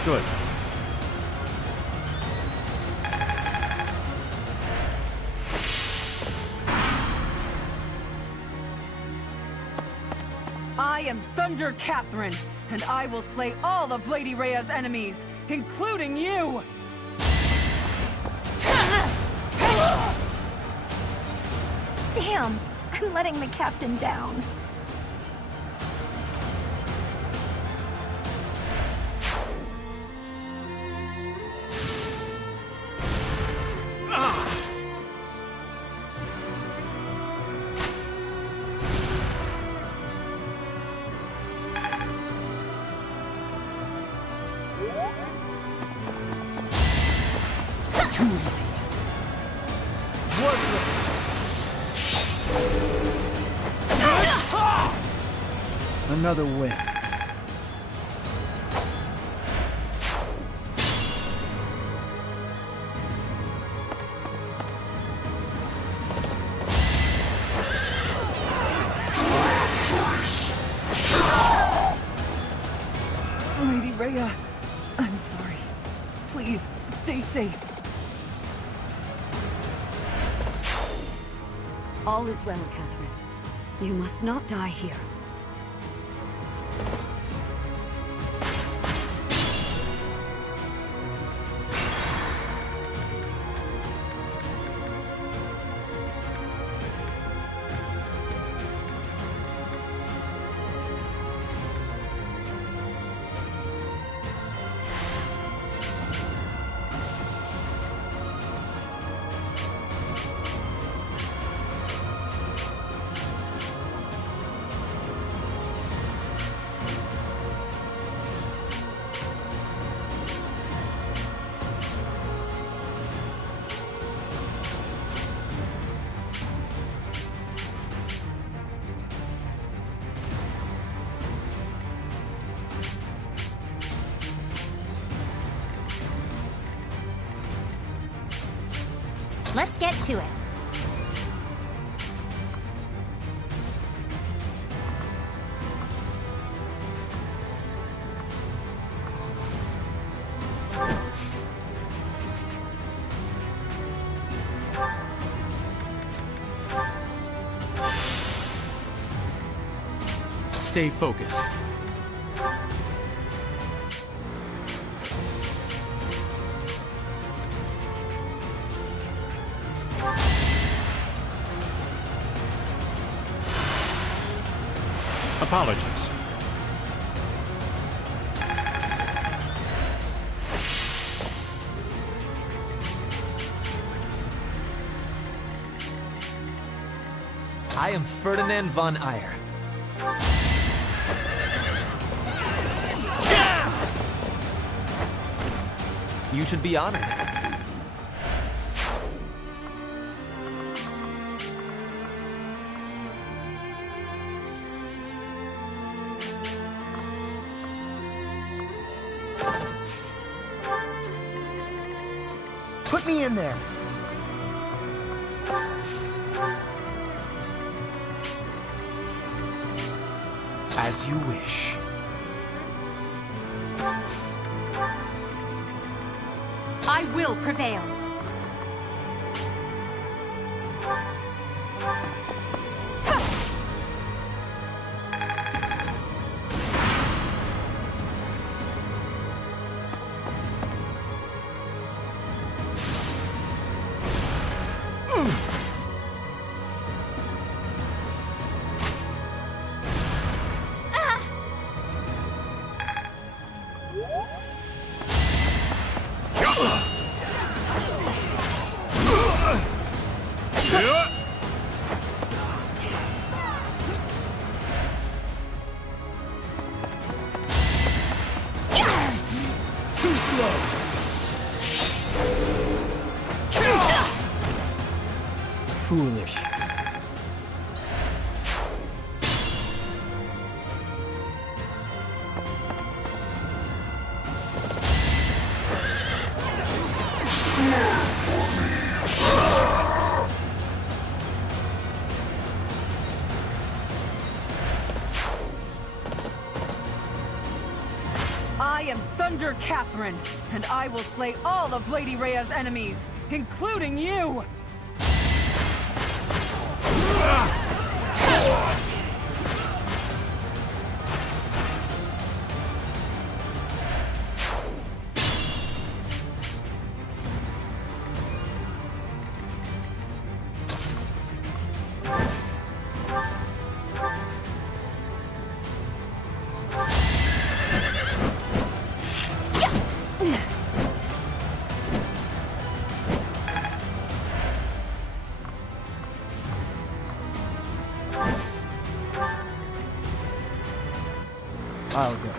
Good. I am Thunder Catherine, and I will slay all of Lady Rhea's enemies, including you! Damn, I'm letting the captain down. Too easy. Worthless. Another win. Lady Rhea, I'm sorry. Please, stay safe. All is well, Catherine. You must not die here. Let's get to it. stay focused. Apologies. I am Ferdinand von Eyre. You should be honored. Put me in there. As you wish. I will prevail. Foolish. I am Thunder Catherine, and I will slay all of Lady Rhea's enemies, including you! I'll go.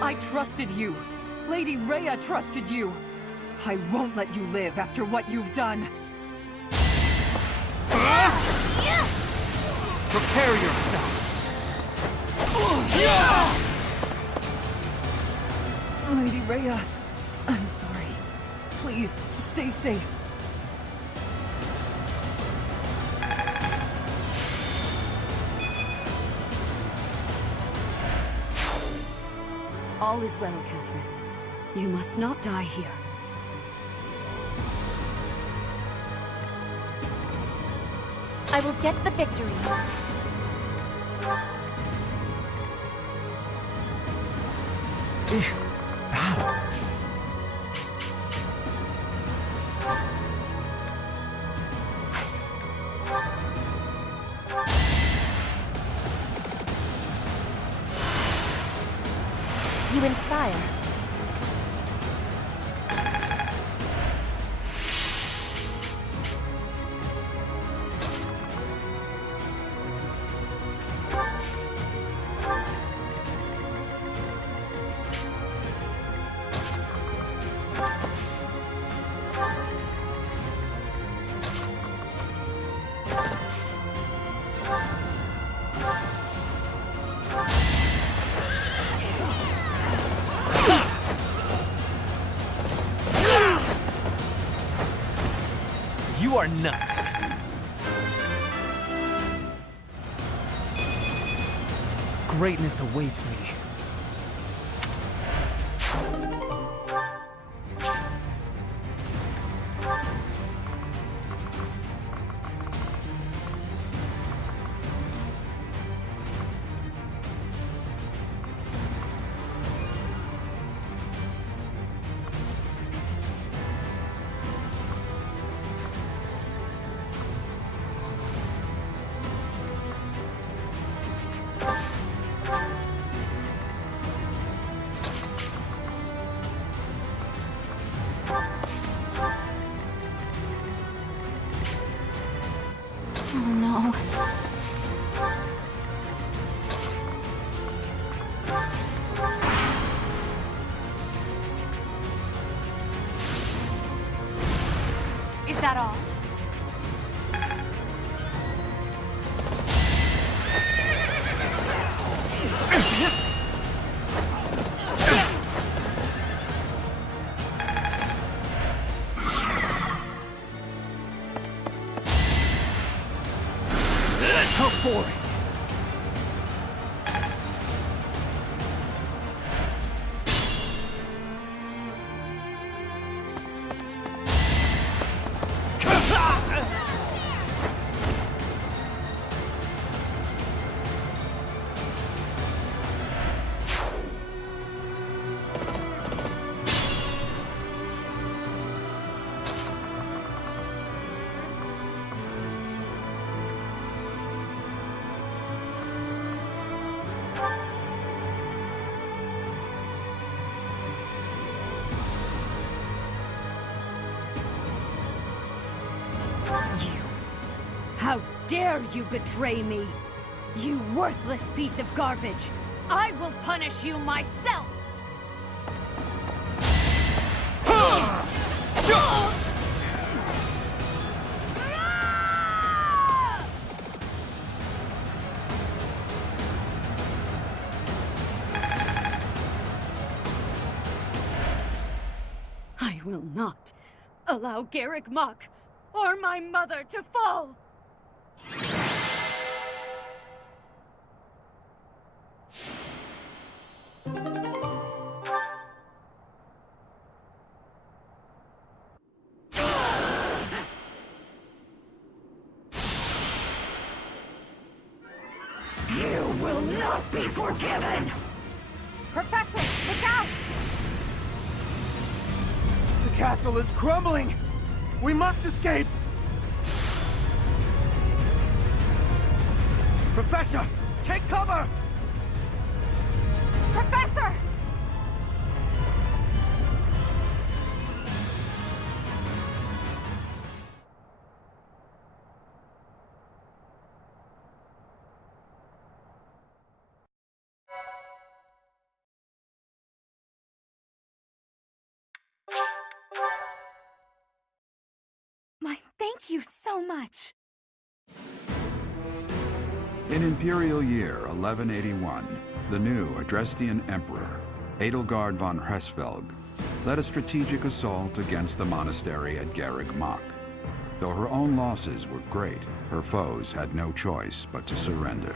I trusted you. Lady Rhea trusted you. I won't let you live after what you've done. Prepare yourself. Lady Rhea, I'm sorry. Please, stay safe. All is well, Catherine. You must not die here. I will get the victory. Battle. You inspire. You are not. Greatness awaits me. Oh no. Is that all? Go for it. How dare you betray me? You worthless piece of garbage! I will punish you myself! I will not allow Garrick Mach or my mother to fall! You will not be forgiven! Professor, look out! The castle is crumbling! We must escape! Professor, take cover! Professor! Thank you so much. In Imperial Year 1181, the new Adrestian Emperor, Edelgard von Hresvelg, led a strategic assault against the monastery at Garrick Mach. Though her own losses were great, her foes had no choice but to surrender.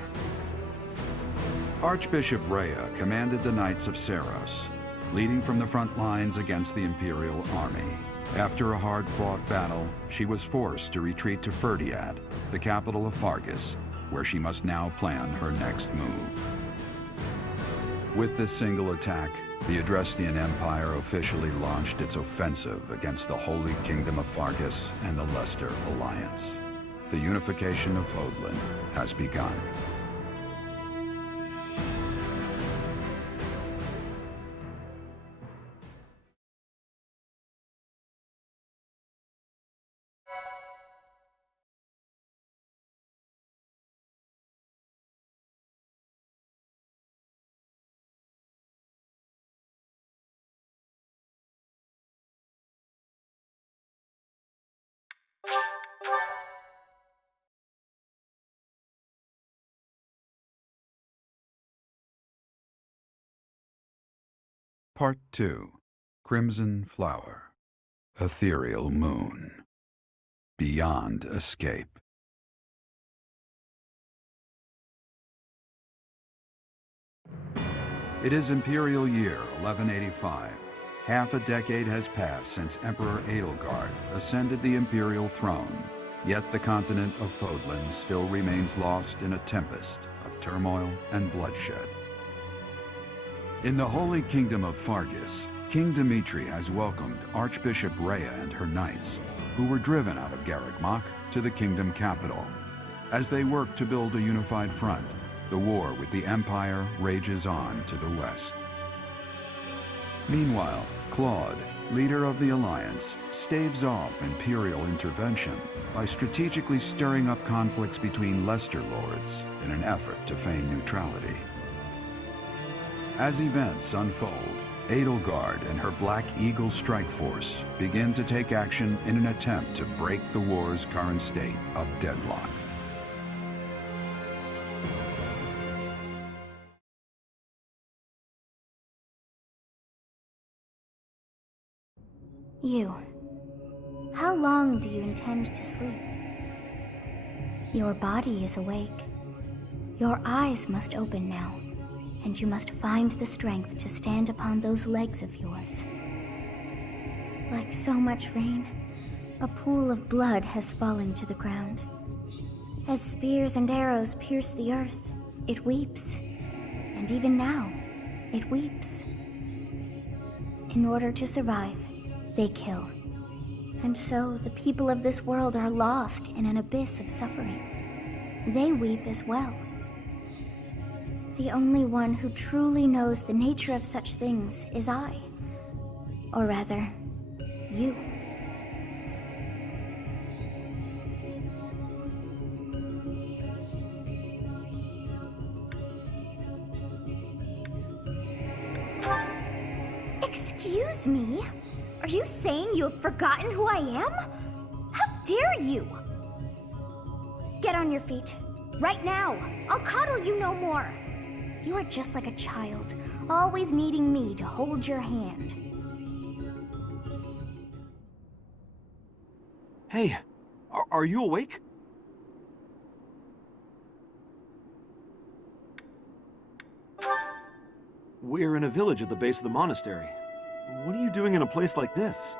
Archbishop Rhea commanded the Knights of Seros, leading from the front lines against the Imperial army. After a hard-fought battle, she was forced to retreat to Ferdiad, the capital of Fargus, where she must now plan her next move. With this single attack, the Adrestian Empire officially launched its offensive against the Holy Kingdom of Fargus and the Leicester Alliance. The unification of Odlin has begun. Part 2. Crimson Flower. Ethereal Moon. beyond escape. It is Imperial Year 1185. Half a decade has passed since Emperor Edelgard ascended the Imperial throne, yet the continent of Fodlan still remains lost in a tempest of turmoil and bloodshed. In the Holy Kingdom of Fargus, King Dimitri has welcomed Archbishop Rhea and her knights, who were driven out of Garreg to the kingdom capital. As they work to build a unified front, the war with the Empire rages on to the west. Meanwhile, Claude, leader of the Alliance, staves off Imperial intervention by strategically stirring up conflicts between Lesser Lords in an effort to feign neutrality. As events unfold, Edelgard and her Black Eagle strike force begin to take action in an attempt to break the war's current state of deadlock. You. How long do you intend to sleep? Your body is awake. Your eyes must open now, and you must find the strength to stand upon those legs of yours. Like so much rain, a pool of blood has fallen to the ground. As spears and arrows pierce the earth, it weeps. And even now, it weeps. In order to survive, they kill. And so the people of this world are lost in an abyss of suffering. They weep as well. The only one who truly knows the nature of such things is I. Or rather, you. Excuse me? Are you saying you have forgotten who I am? How dare you! Get on your feet. Right now. I'll coddle you no more. You are just like a child, always needing me to hold your hand. Hey, are you awake? We're in a village at the base of the monastery. What are you doing in a place like this?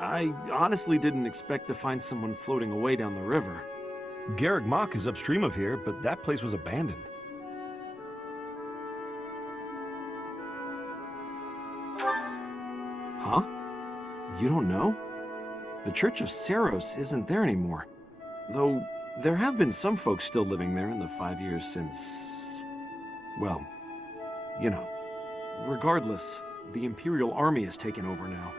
I honestly didn't expect to find someone floating away down the river. Garreg is upstream of here, but that place was abandoned. Huh? You don't know? The Church of Seiros isn't there anymore. Though, there have been some folks still living there in the 5 years since... well, you know. Regardless, the Imperial Army has taken over now.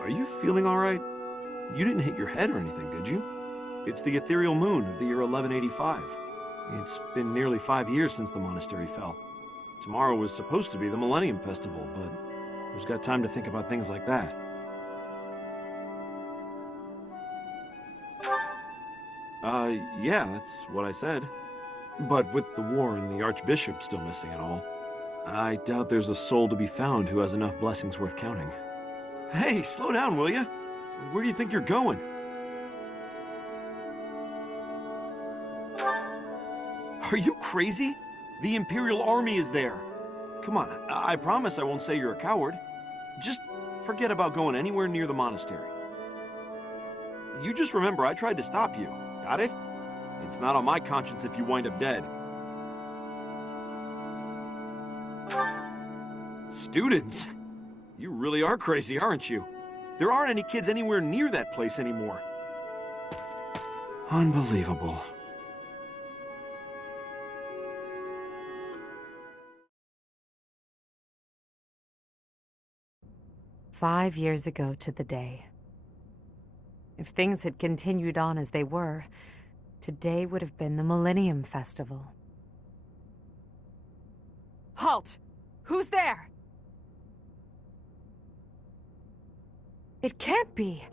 Are you feeling alright? You didn't hit your head or anything, did you? It's the ethereal moon of the year 1185. It's been nearly 5 years since the monastery fell. Tomorrow was supposed to be the Millennium Festival, but who's got time to think about things like that? Yeah, that's what I said. But with the war and the Archbishop still missing and all, I doubt there's a soul to be found who has enough blessings worth counting. Hey, slow down, will ya? Where do you think you're going? Are you crazy? The Imperial Army is there. Come on, I promise I won't say you're a coward. Just forget about going anywhere near the monastery. You just remember I tried to stop you. Got it? It's not on my conscience if you wind up dead. Students? You really are crazy, aren't you? There aren't any kids anywhere near that place anymore. Unbelievable. "5 years ago to the day. If things had continued on as they were, today would have been the Millennium Festival." Halt! Who's there? It can't be.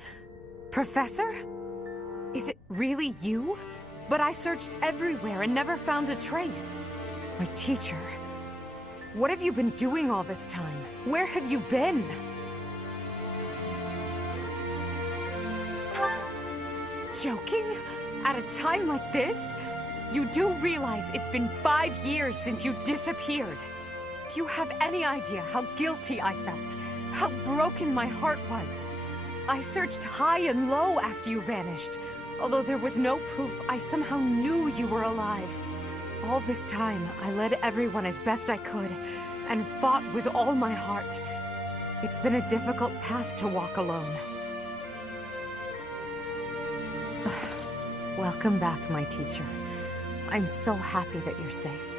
Professor? Is it really you? But I searched everywhere and never found a trace. My teacher. What have you been doing all this time? Where have you been? Joking? At a time like this? You do realize it's been 5 years since you disappeared. Do you have any idea how guilty I felt? How broken my heart was? I searched high and low after you vanished. Although there was no proof, I somehow knew you were alive. All this time, I led everyone as best I could, and fought with all my heart. It's been a difficult path to walk alone. Welcome back, my teacher. I'm so happy that you're safe.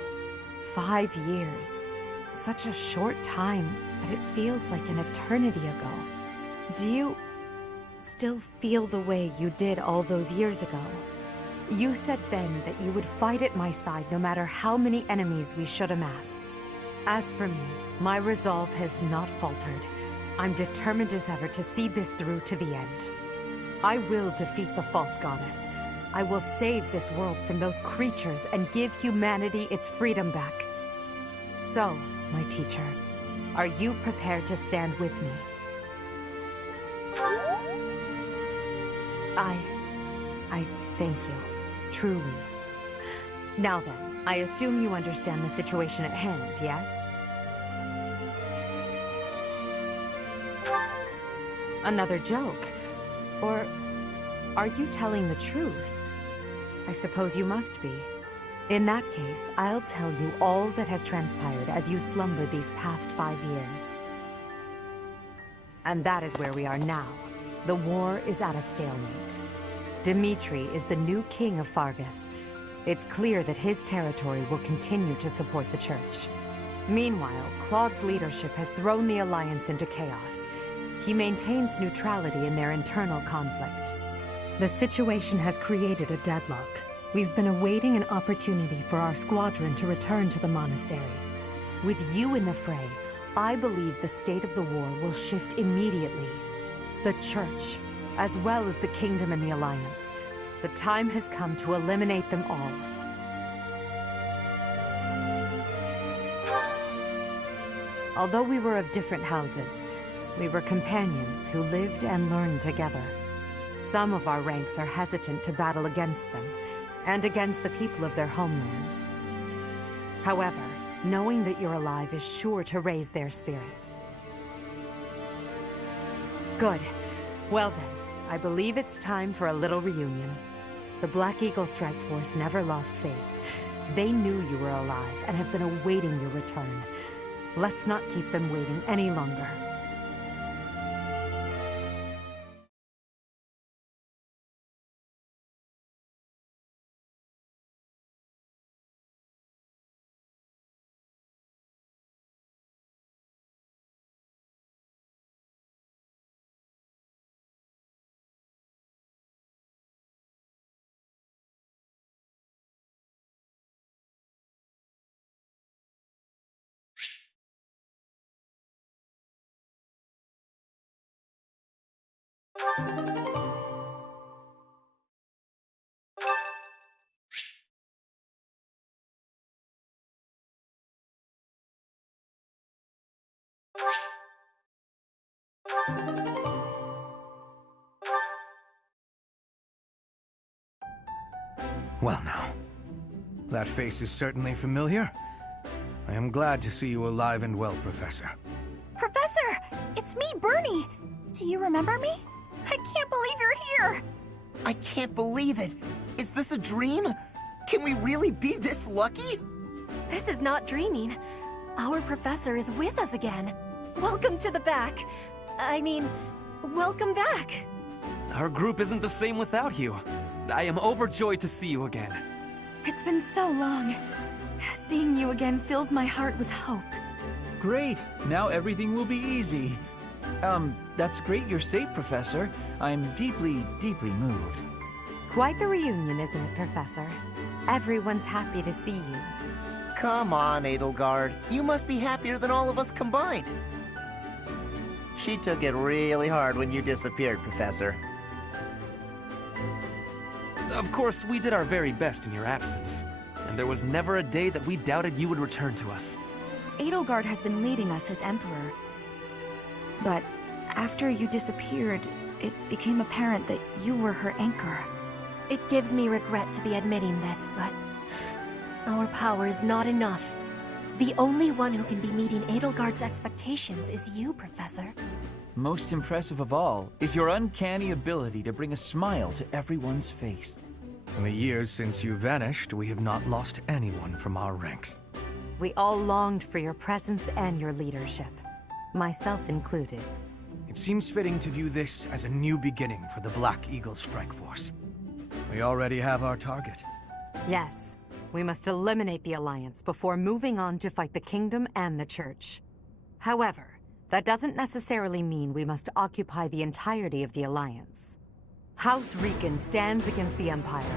5 years. Such a short time, but it feels like an eternity ago. Do you still feel the way you did all those years ago? You said then that you would fight at my side no matter how many enemies we should amass. As for me, my resolve has not faltered. I'm determined as ever to see this through to the end. I will defeat the false goddess. I will save this world from those creatures and give humanity its freedom back. So, my teacher, are you prepared to stand with me? I thank you. Truly. Now then, I assume you understand the situation at hand, yes? Another joke? Or are you telling the truth? I suppose you must be. In that case, I'll tell you all that has transpired as you slumbered these past 5 years. And that is where we are now. The war is at a stalemate. Dimitri is the new king of Fargus. It's clear that his territory will continue to support the church. Meanwhile, Claude's leadership has thrown the Alliance into chaos. He maintains neutrality in their internal conflict. The situation has created a deadlock. We've been awaiting an opportunity for our squadron to return to the monastery. With you in the fray, I believe the state of the war will shift immediately. The church, as well as the kingdom and the Alliance. The time has come to eliminate them all. Although we were of different houses, we were companions who lived and learned together. Some of our ranks are hesitant to battle against them, and against the people of their homelands. However, knowing that you're alive is sure to raise their spirits. Good. Well then, I believe it's time for a little reunion. The Black Eagle Strike Force never lost faith. They knew you were alive and have been awaiting your return. Let's not keep them waiting any longer. Well now, that face is certainly familiar. I am glad to see you alive and well, Professor. Professor! It's me, Bernie! Do you remember me? I can't believe you're here! I can't believe it! Is this a dream? Can we really be this lucky? This is not dreaming. Our professor is with us again. Welcome to the back. I mean, welcome back. Our group isn't the same without you. I am overjoyed to see you again. It's been so long. Seeing you again fills my heart with hope. Great. Now everything will be easy. That's great you're safe, Professor. I'm deeply, deeply moved. Quite the reunion, isn't it, Professor? Everyone's happy to see you. Come on, Edelgard. You must be happier than all of us combined. She took it really hard when you disappeared, Professor. Of course, we did our very best in your absence. And there was never a day that we doubted you would return to us. Edelgard has been leading us as Emperor. But after you disappeared, it became apparent that you were her anchor. It gives me regret to be admitting this, but our power is not enough. The only one who can be meeting Edelgard's expectations is you, Professor. Most impressive of all is your uncanny ability to bring a smile to everyone's face. In the years since you vanished, we have not lost anyone from our ranks. We all longed for your presence and your leadership, myself included. It seems fitting to view this as a new beginning for the Black Eagle Strike Force. We already have our target. Yes, we must eliminate the Alliance before moving on to fight the Kingdom and the Church. However, that doesn't necessarily mean we must occupy the entirety of the Alliance. House Riken stands against the Empire.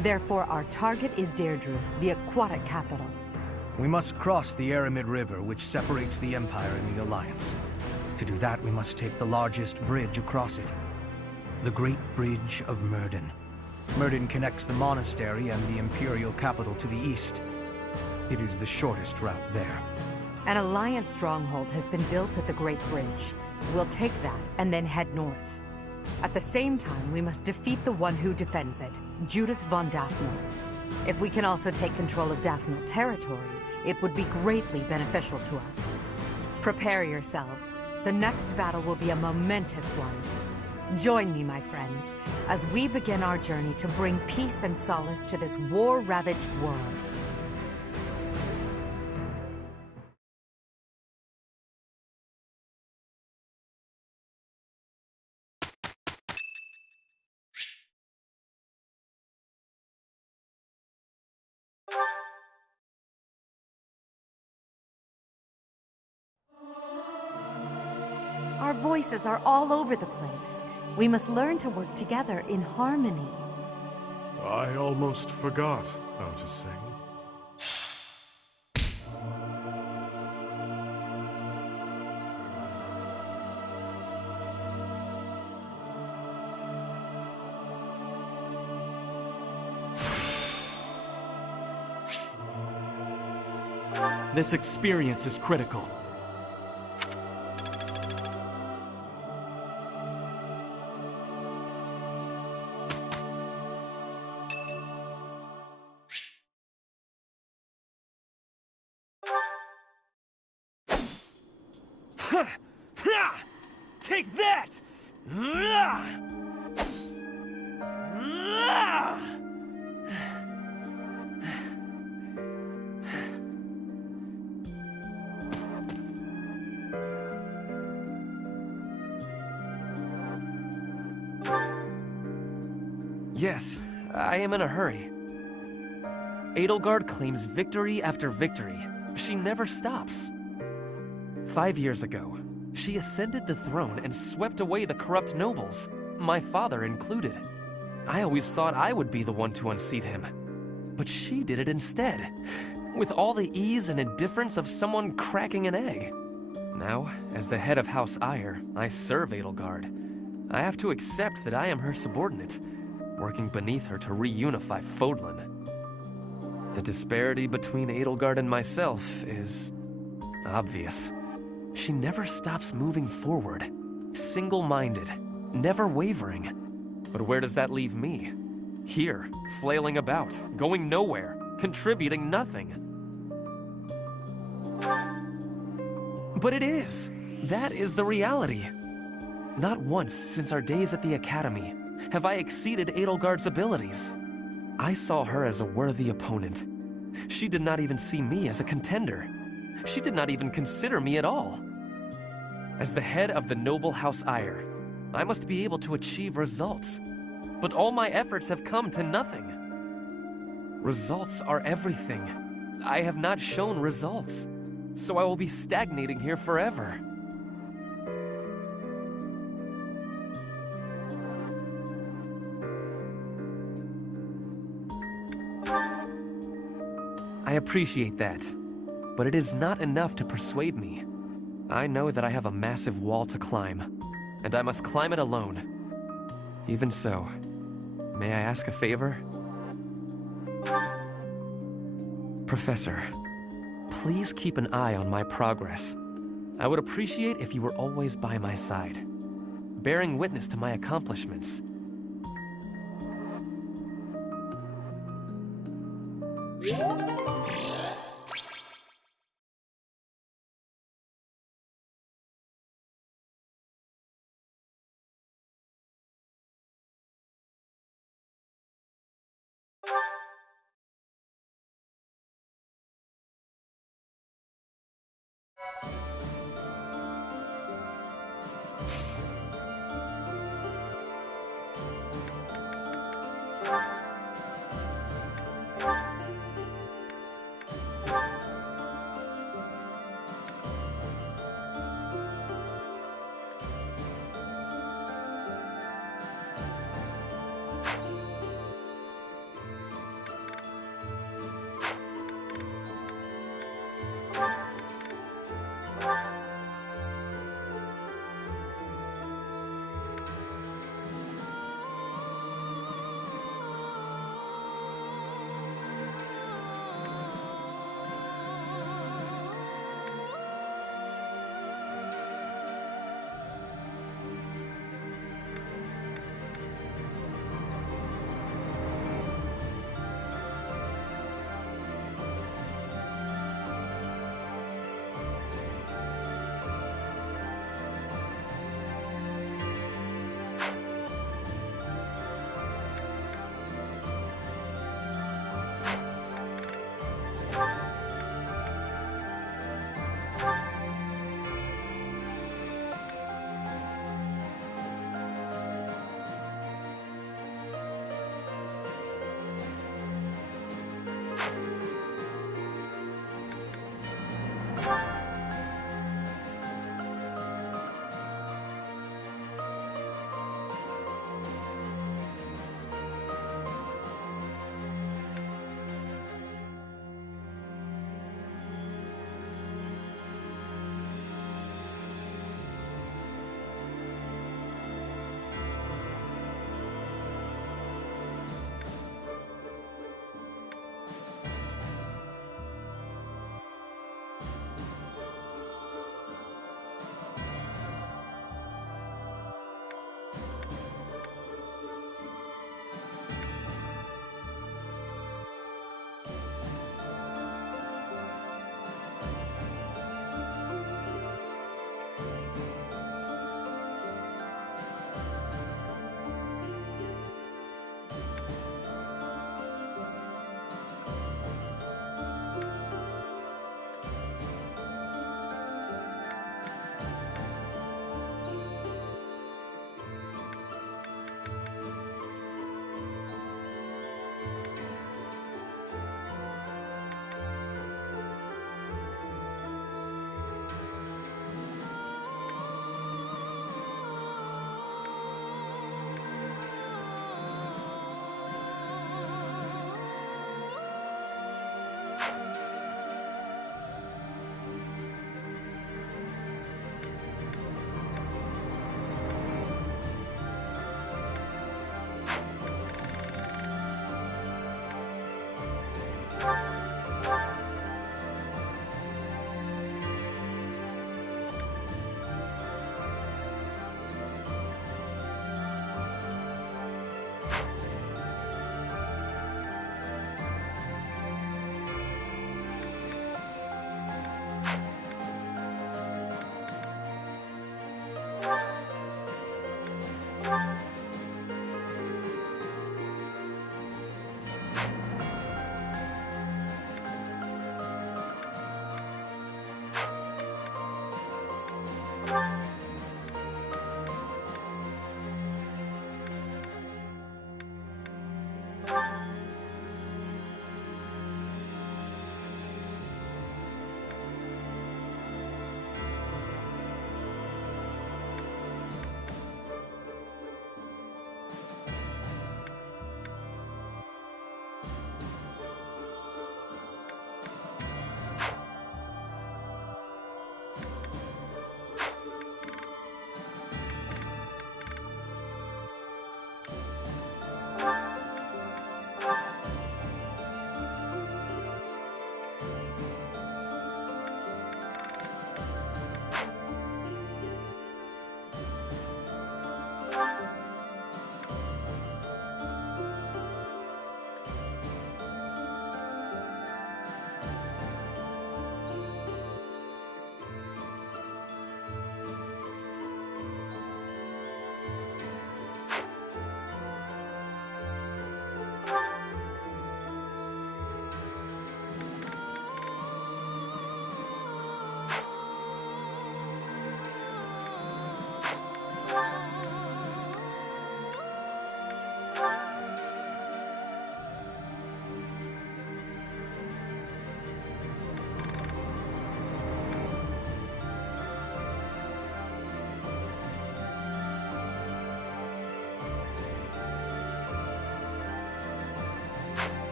Therefore, our target is Deirdre, the aquatic capital. We must cross the Aramid River, which separates the Empire and the Alliance. To do that, we must take the largest bridge across it. The Great Bridge of Myrden. Myrden connects the monastery and the Imperial capital to the east. It is the shortest route there. An Alliance stronghold has been built at the Great Bridge. We'll take that and then head north. At the same time, we must defeat the one who defends it, Judith von Daphne. If we can also take control of Daphne territory, it would be greatly beneficial to us. Prepare yourselves. The next battle will be a momentous one. Join me, my friends, as we begin our journey to bring peace and solace to this war-ravaged world. Our voices are all over the place. We must learn to work together in harmony. I almost forgot how to sing. This experience is critical. Take that! Yes, I am in a hurry. Edelgard claims victory after victory. She never stops. 5 years ago, she ascended the throne and swept away the corrupt nobles, my father included. I always thought I would be the one to unseat him. But she did it instead, with all the ease and indifference of someone cracking an egg. Now, as the head of House Eyre, I serve Edelgard. I have to accept that I am her subordinate, working beneath her to reunify Fodlan. The disparity between Edelgard and myself is obvious. She never stops moving forward, single-minded, never wavering. But where does that leave me? Here, flailing about, going nowhere, contributing nothing. But it is. That is the reality. Not once since our days at the Academy have I exceeded Edelgard's abilities. I saw her as a worthy opponent. She did not even see me as a contender. She did not even consider me at all. As the head of the noble House Eyre, I must be able to achieve results. But all my efforts have come to nothing. Results are everything. I have not shown results, so I will be stagnating here forever. I appreciate that, but it is not enough to persuade me. I know that I have a massive wall to climb, and I must climb it alone. Even so, may I ask a favor? Professor, please keep an eye on my progress. I would appreciate if you were always by my side, bearing witness to my accomplishments.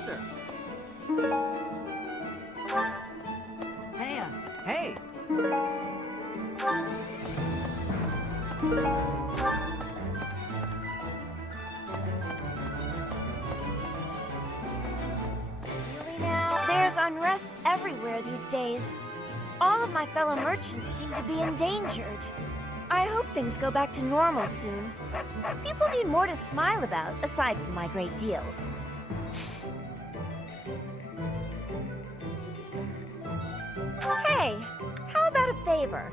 Professor! Hey. Hey! Really now, there's unrest everywhere these days. All of my fellow merchants seem to be endangered. I hope things go back to normal soon. People need more to smile about, aside from my great deals. Hey, how about a favor?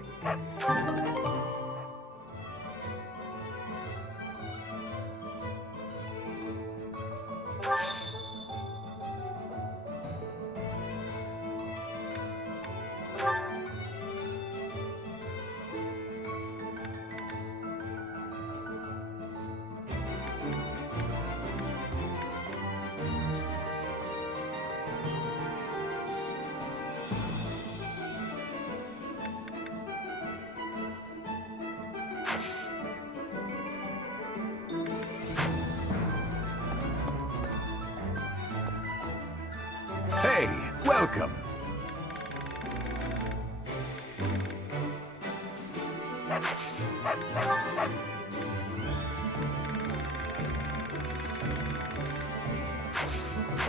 Hey, welcome.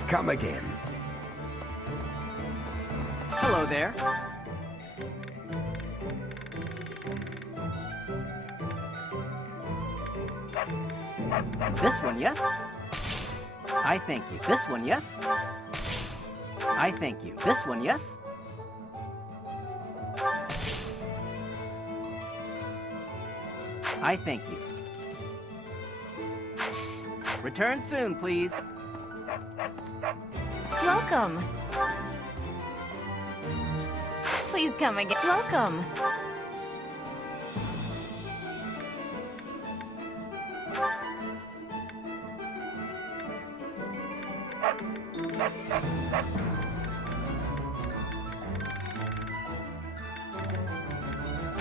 Come again. Hello there. This one, yes? I thank you. This one, yes? I thank you. This one, yes? I thank you. Return soon, please. Welcome. Please come again. Welcome.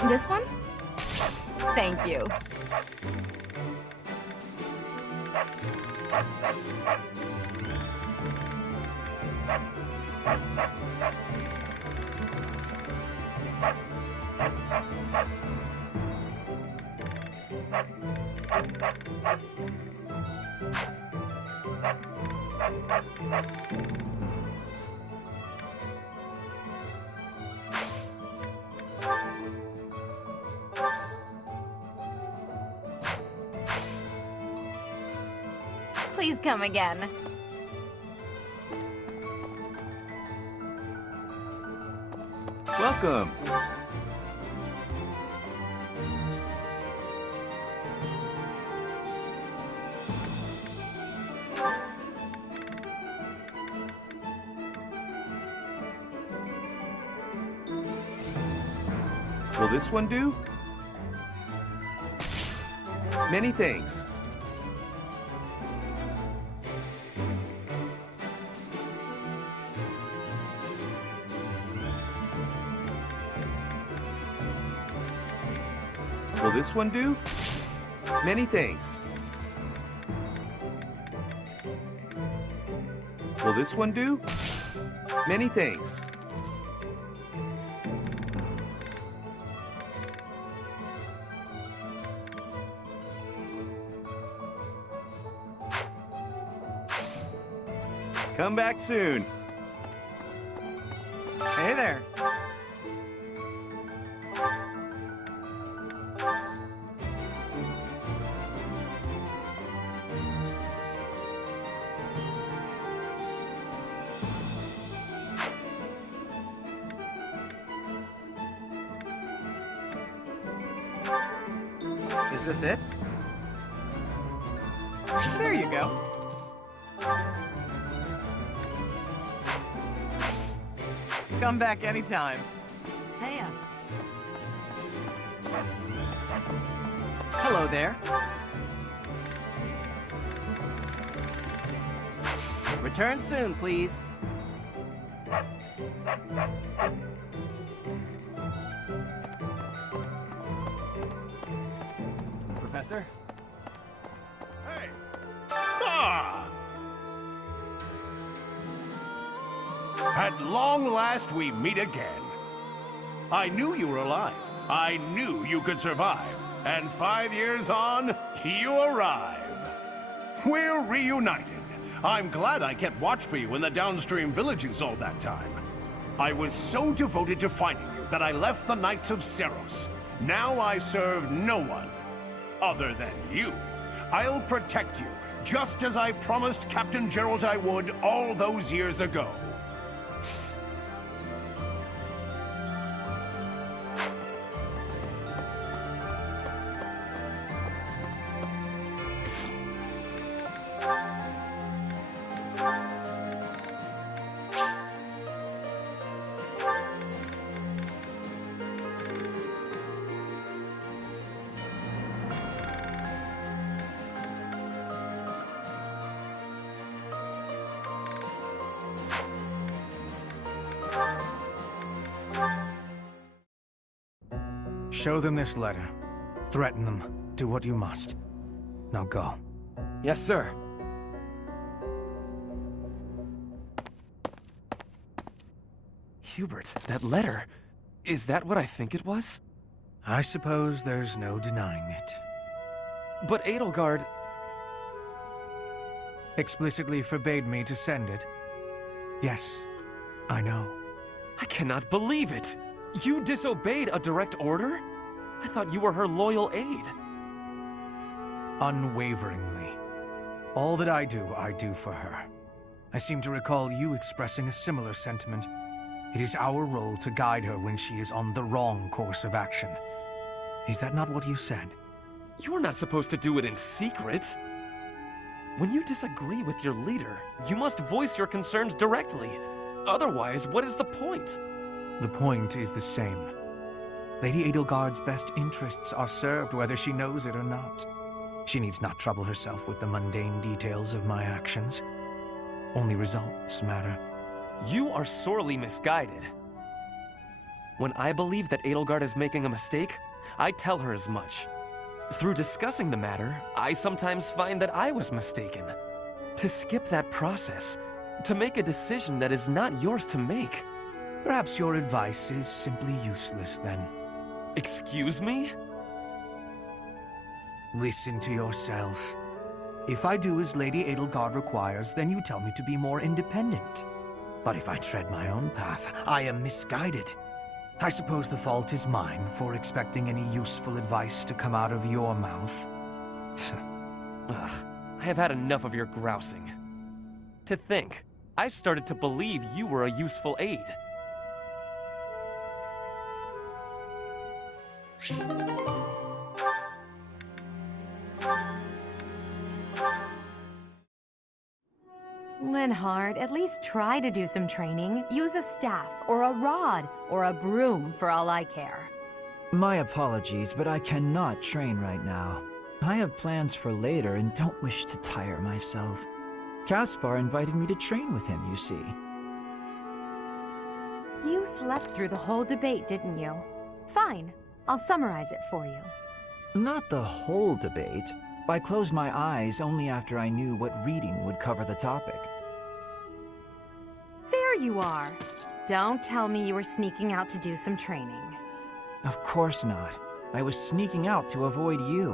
This one? Thank you. Please come again. Welcome. Will this one do? Many thanks. Will this one do? Many thanks. Will this one do? Many thanks. Come back soon. Hey there. Is this it? There you go. Come back anytime. Hey. Hello there. Return soon, please. Professor? Hey! Ah! At long last, we meet again. I knew you were alive. I knew you could survive. And 5 years on, you arrive. We're reunited. I'm glad I kept watch for you in the downstream villages all that time. I was so devoted to finding you that I left the Knights of Seros. Now I serve no one other than you. I'll protect you, just as I promised Captain Gerald I would all those years ago. Show them this letter. Threaten them. Do what you must. Now go. Yes, sir. Hubert, that letter. Is that what I think it was? I suppose there's no denying it. But Edelgard explicitly forbade me to send it. Yes, I know. I cannot believe it! You disobeyed a direct order? I thought you were her loyal aide. Unwaveringly. All that I do for her. I seem to recall you expressing a similar sentiment. It is our role to guide her when she is on the wrong course of action. Is that not what you said? You're not supposed to do it in secret. When you disagree with your leader, you must voice your concerns directly. Otherwise, what is the point? The point is the same. Lady Edelgard's best interests are served whether she knows it or not. She needs not trouble herself with the mundane details of my actions. Only results matter. You are sorely misguided. When I believe that Edelgard is making a mistake, I tell her as much. Through discussing the matter, I sometimes find that I was mistaken. To skip that process, to make a decision that is not yours to make. Perhaps your advice is simply useless, then. Excuse me? Listen to yourself. If I do as Lady Edelgard requires, then you tell me to be more independent. But if I tread my own path, I am misguided. I suppose the fault is mine for expecting any useful advice to come out of your mouth. Ugh, I have had enough of your grousing. To think, I started to believe you were a useful aide. Linhard, at least try to do some training. Use a staff, or a rod, or a broom, for all I care. My apologies, but I cannot train right now. I have plans for later and don't wish to tire myself. Caspar invited me to train with him, you see. You slept through the whole debate, didn't you? Fine. I'll summarize it for you. Not the whole debate. I closed my eyes only after I knew what reading would cover the topic. There you are. Don't tell me you were sneaking out to do some training. Of course not. I was sneaking out to avoid you.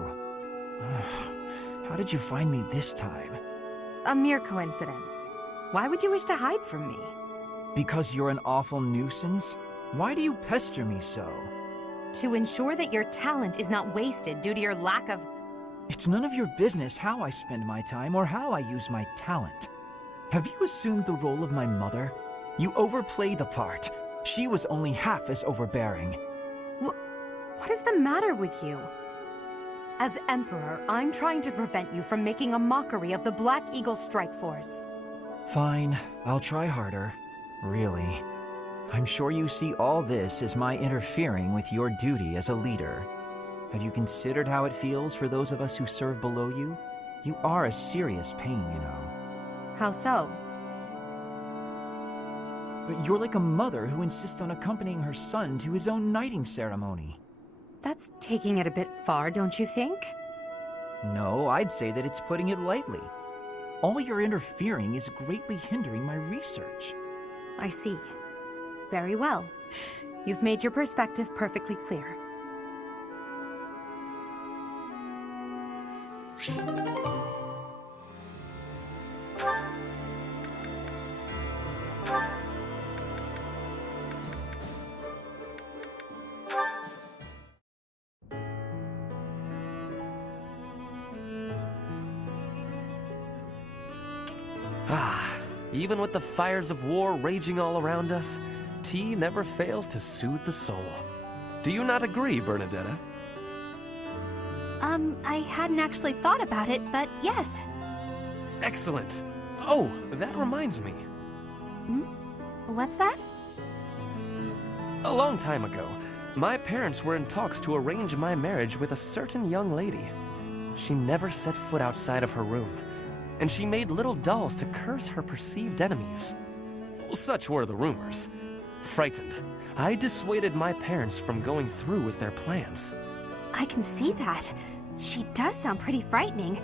How did you find me this time? A mere coincidence. Why would you wish to hide from me? Because you're an awful nuisance? Why do you pester me so? To ensure that your talent is not wasted due to your lack of... It's none of your business how I spend my time or how I use my talent. Have you assumed the role of my mother? You overplay the part. She was only half as overbearing. What is the matter with you? As Emperor, I'm trying to prevent you from making a mockery of the Black Eagle Strike Force. Fine, I'll try harder. Really. I'm sure you see all this as my interfering with your duty as a leader. Have you considered how it feels for those of us who serve below you? You are a serious pain, you know. How so? You're like a mother who insists on accompanying her son to his own knighting ceremony. That's taking it a bit far, don't you think? No, I'd say that it's putting it lightly. All your interfering is greatly hindering my research. I see. Very well. You've made your perspective perfectly clear. Even with the fires of war raging all around us, tea never fails to soothe the soul. Do you not agree, Bernadetta? I hadn't actually thought about it, but yes. Excellent. Oh, that reminds me. What's that? A long time ago, my parents were in talks to arrange my marriage with a certain young lady. She never set foot outside of her room, and she made little dolls to curse her perceived enemies. Such were the rumors. Frightened, I dissuaded my parents from going through with their plans. I can see that. She does sound pretty frightening.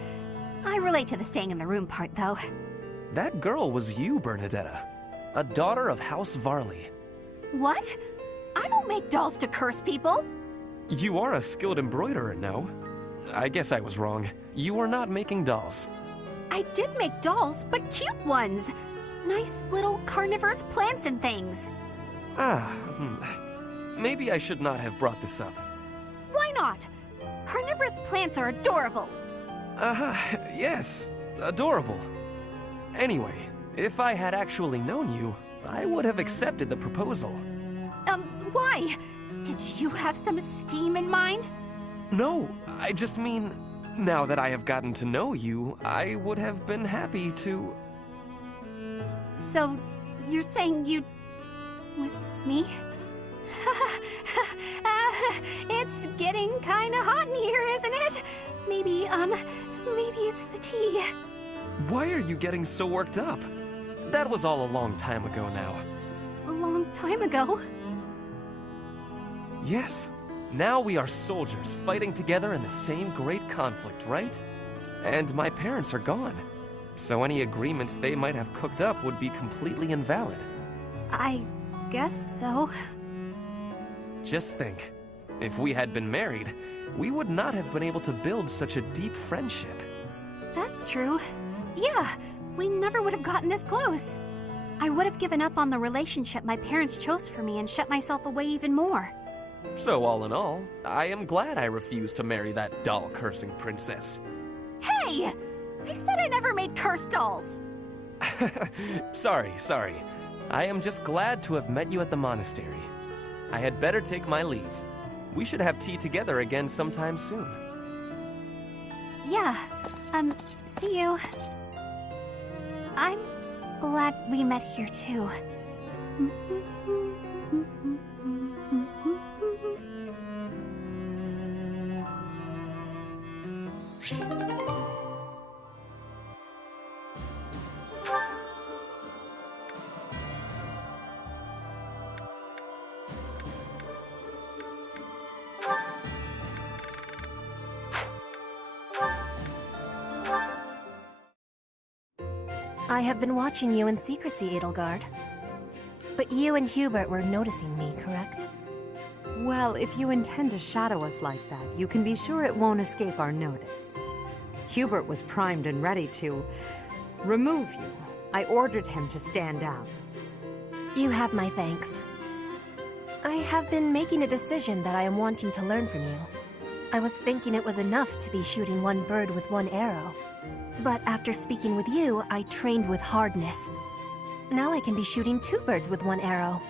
I relate to the staying in the room part, though. That girl was you, Bernadetta, a daughter of House Varley. What? I don't make dolls to curse people. You are a skilled embroiderer, no? I guess I was wrong. You are not making dolls. I did make dolls, but cute ones. Nice little carnivorous plants and things. Maybe I should not have brought this up. Why not? Carnivorous plants are adorable. Yes, adorable. Anyway, if I had actually known you, I would have accepted the proposal. Why? Did you have some scheme in mind? No, I just mean, now that I have gotten to know you, I would have been happy to... So, you're saying you'd... with me? It's getting kinda hot in here, isn't it? Maybe it's the tea. Why are you getting so worked up? That was all a long time ago now. A long time ago? Yes. Now we are soldiers fighting together in the same great conflict, right? And my parents are gone. So any agreements they might have cooked up would be completely invalid. I guess so. Just think, if we had been married, we would not have been able to build such a deep friendship. That's true. Yeah, we never would have gotten this close. I would have given up on the relationship my parents chose for me and shut myself away even more. So all in all, I am glad I refused to marry that doll-cursing princess. Hey! I said I never made cursed dolls! Sorry. I am just glad to have met you at the monastery. I had better take my leave. We should have tea together again sometime soon. Yeah, see you. I'm glad we met here too. I have been watching you in secrecy, Edelgard. But you and Hubert were noticing me, correct? Well, if you intend to shadow us like that, you can be sure it won't escape our notice. Hubert was primed and ready to remove you. I ordered him to stand down. You have my thanks. I have been making a decision that I am wanting to learn from you. I was thinking it was enough to be shooting one bird with one arrow. But after speaking with you, I trained with hardness. Now I can be shooting 2 birds with 1 arrow.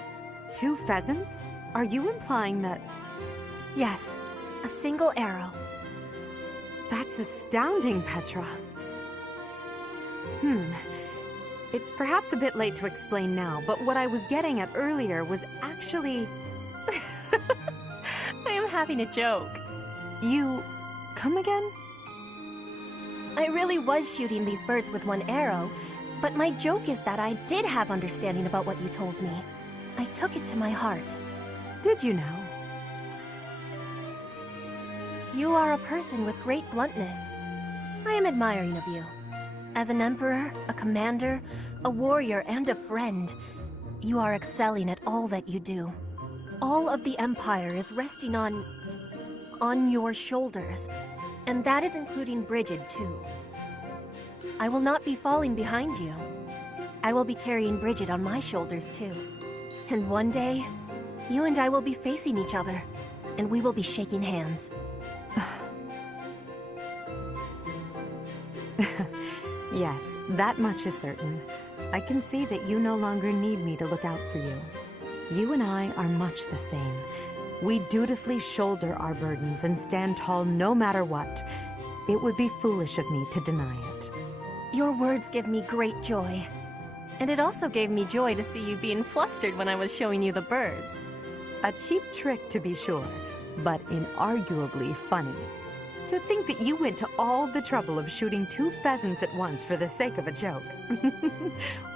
2 pheasants? Are you implying that... Yes, a single arrow. That's astounding, Petra. It's perhaps a bit late to explain now, but what I was getting at earlier was actually... I am having a joke. You... come again? I really was shooting these birds with 1 arrow, but my joke is that I did have understanding about what you told me. I took it to my heart. Did you know? You are a person with great bluntness. I am admiring of you. As an emperor, a commander, a warrior, and a friend, You are excelling at all that you do. All of the Empire is resting on your shoulders, and that is including Brigid, too. I will not be falling behind you. I will be carrying Brigid on my shoulders, too. And one day, you and I will be facing each other, and we will be shaking hands. Yes, that much is certain. I can see that you no longer need me to look out for you. You and I are much the same. We dutifully shoulder our burdens and stand tall no matter what. It would be foolish of me to deny it. Your words give me great joy. And it also gave me joy to see you being flustered when I was showing you the birds. A cheap trick, to be sure, but inarguably funny. To think that you went to all the trouble of shooting 2 pheasants at once for the sake of a joke.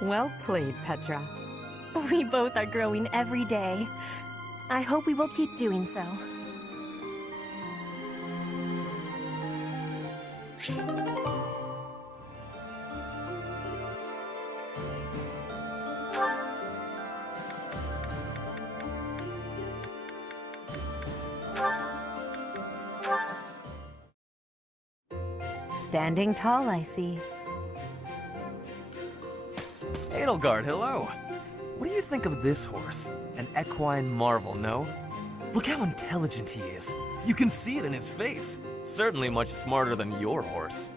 Well played, Petra. We both are growing every day. I hope we will keep doing so. Standing tall, I see. Edelgard, hello. What do you think of this horse? An equine marvel, no? Look how intelligent he is. You can see it in his face. Certainly much smarter than your horse.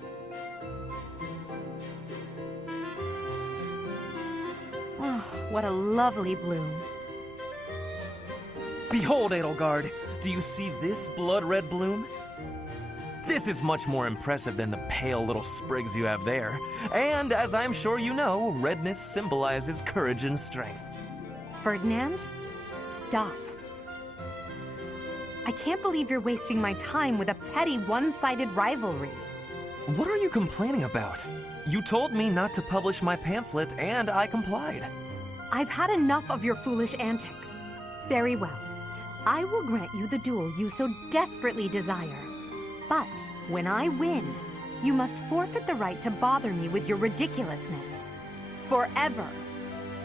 Oh, what a lovely bloom. Behold, Edelgard. Do you see this blood-red bloom? This is much more impressive than the pale little sprigs you have there. And as I'm sure you know, redness symbolizes courage and strength. Ferdinand, stop. I can't believe you're wasting my time with a petty one-sided rivalry. What are you complaining about? You told me not to publish my pamphlet, and I complied. I've had enough of your foolish antics. Very well. I will grant you the duel you so desperately desire. But when I win, you must forfeit the right to bother me with your ridiculousness. Forever.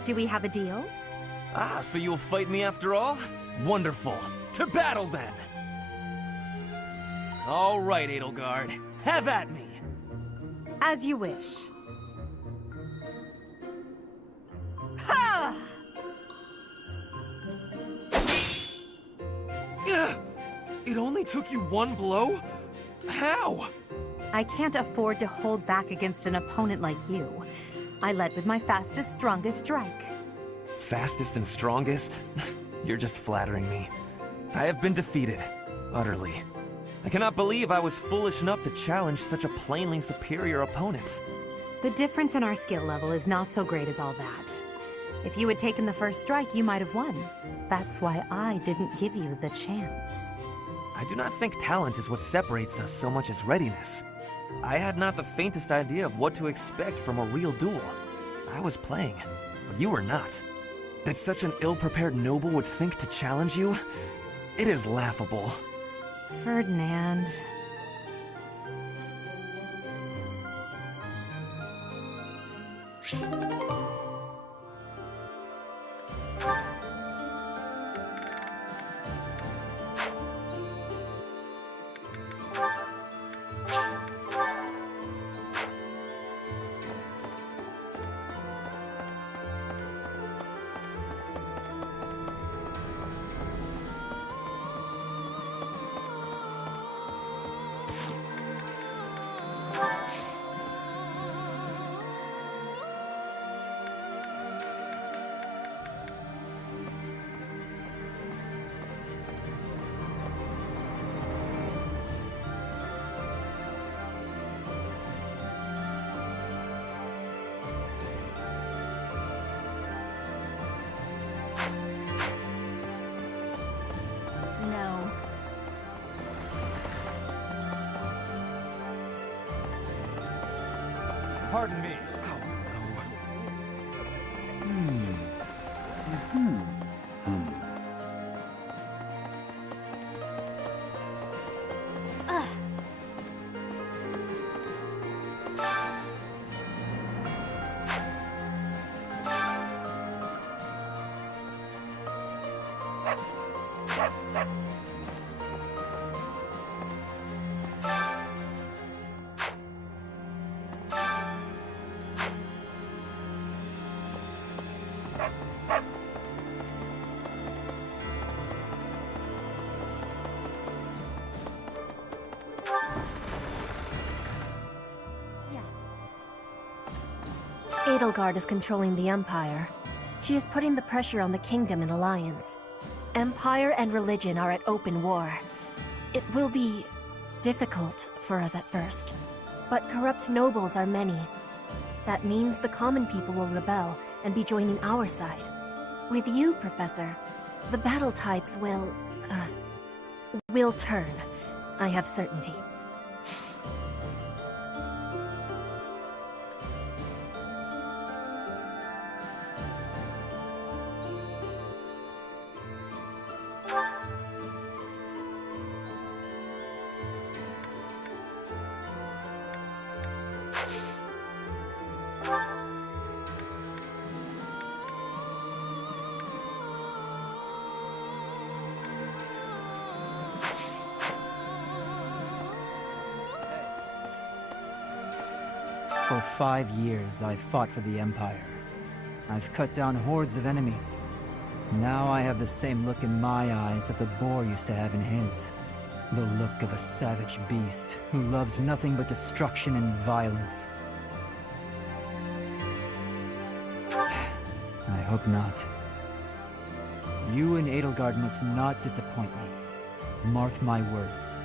Do we have a deal? Ah, so you'll fight me after all? Wonderful. To battle, then! All right, Edelgard. Have at me! As you wish. Ha! It only took you one blow? How? I can't afford to hold back against an opponent like you. I led with my fastest, strongest strike. Fastest and strongest? You're just flattering me. I have been defeated. Utterly. I cannot believe I was foolish enough to challenge such a plainly superior opponent. The difference in our skill level is not so great as all that. If you had taken the first strike, you might have won. That's why I didn't give you the chance. I do not think talent is what separates us so much as readiness. I had not the faintest idea of what to expect from a real duel. I was playing, but you were not. That such an ill-prepared noble would think to challenge you? It is laughable. Ferdinand. No. Pardon me. Edelgard is controlling the Empire. She is putting the pressure on the kingdom in alliance. Empire and religion are at open war. It will be difficult for us at first, but corrupt nobles are many. That means the common people will rebel and be joining our side. With you, Professor, the battle tides will turn. I have certainty. For 5 years, I've fought for the Empire. I've cut down hordes of enemies. Now I have the same look in my eyes that the boar used to have in his. The look of a savage beast who loves nothing but destruction and violence. I hope not. You and Edelgard must not disappoint me. Mark my words.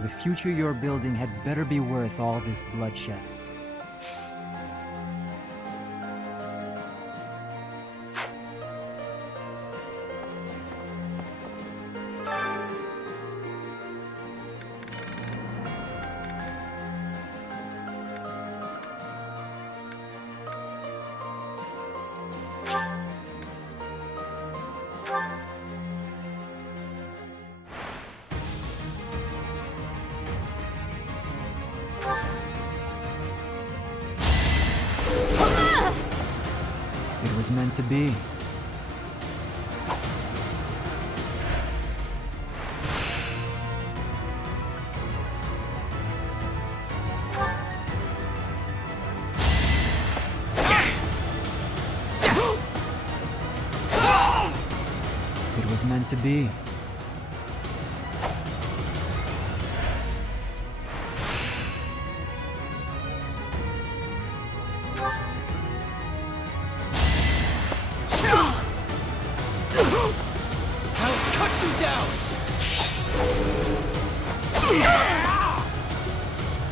The future you're building had better be worth all this bloodshed. It was meant to be. It was meant to be.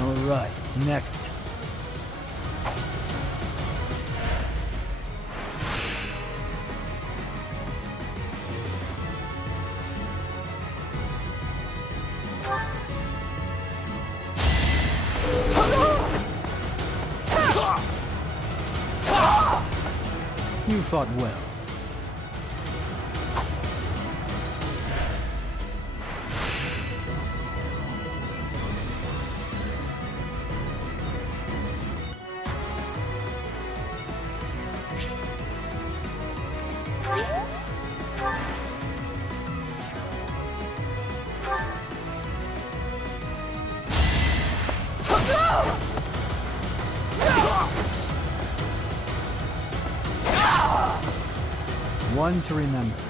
Alright, next. You fought well. One to remember.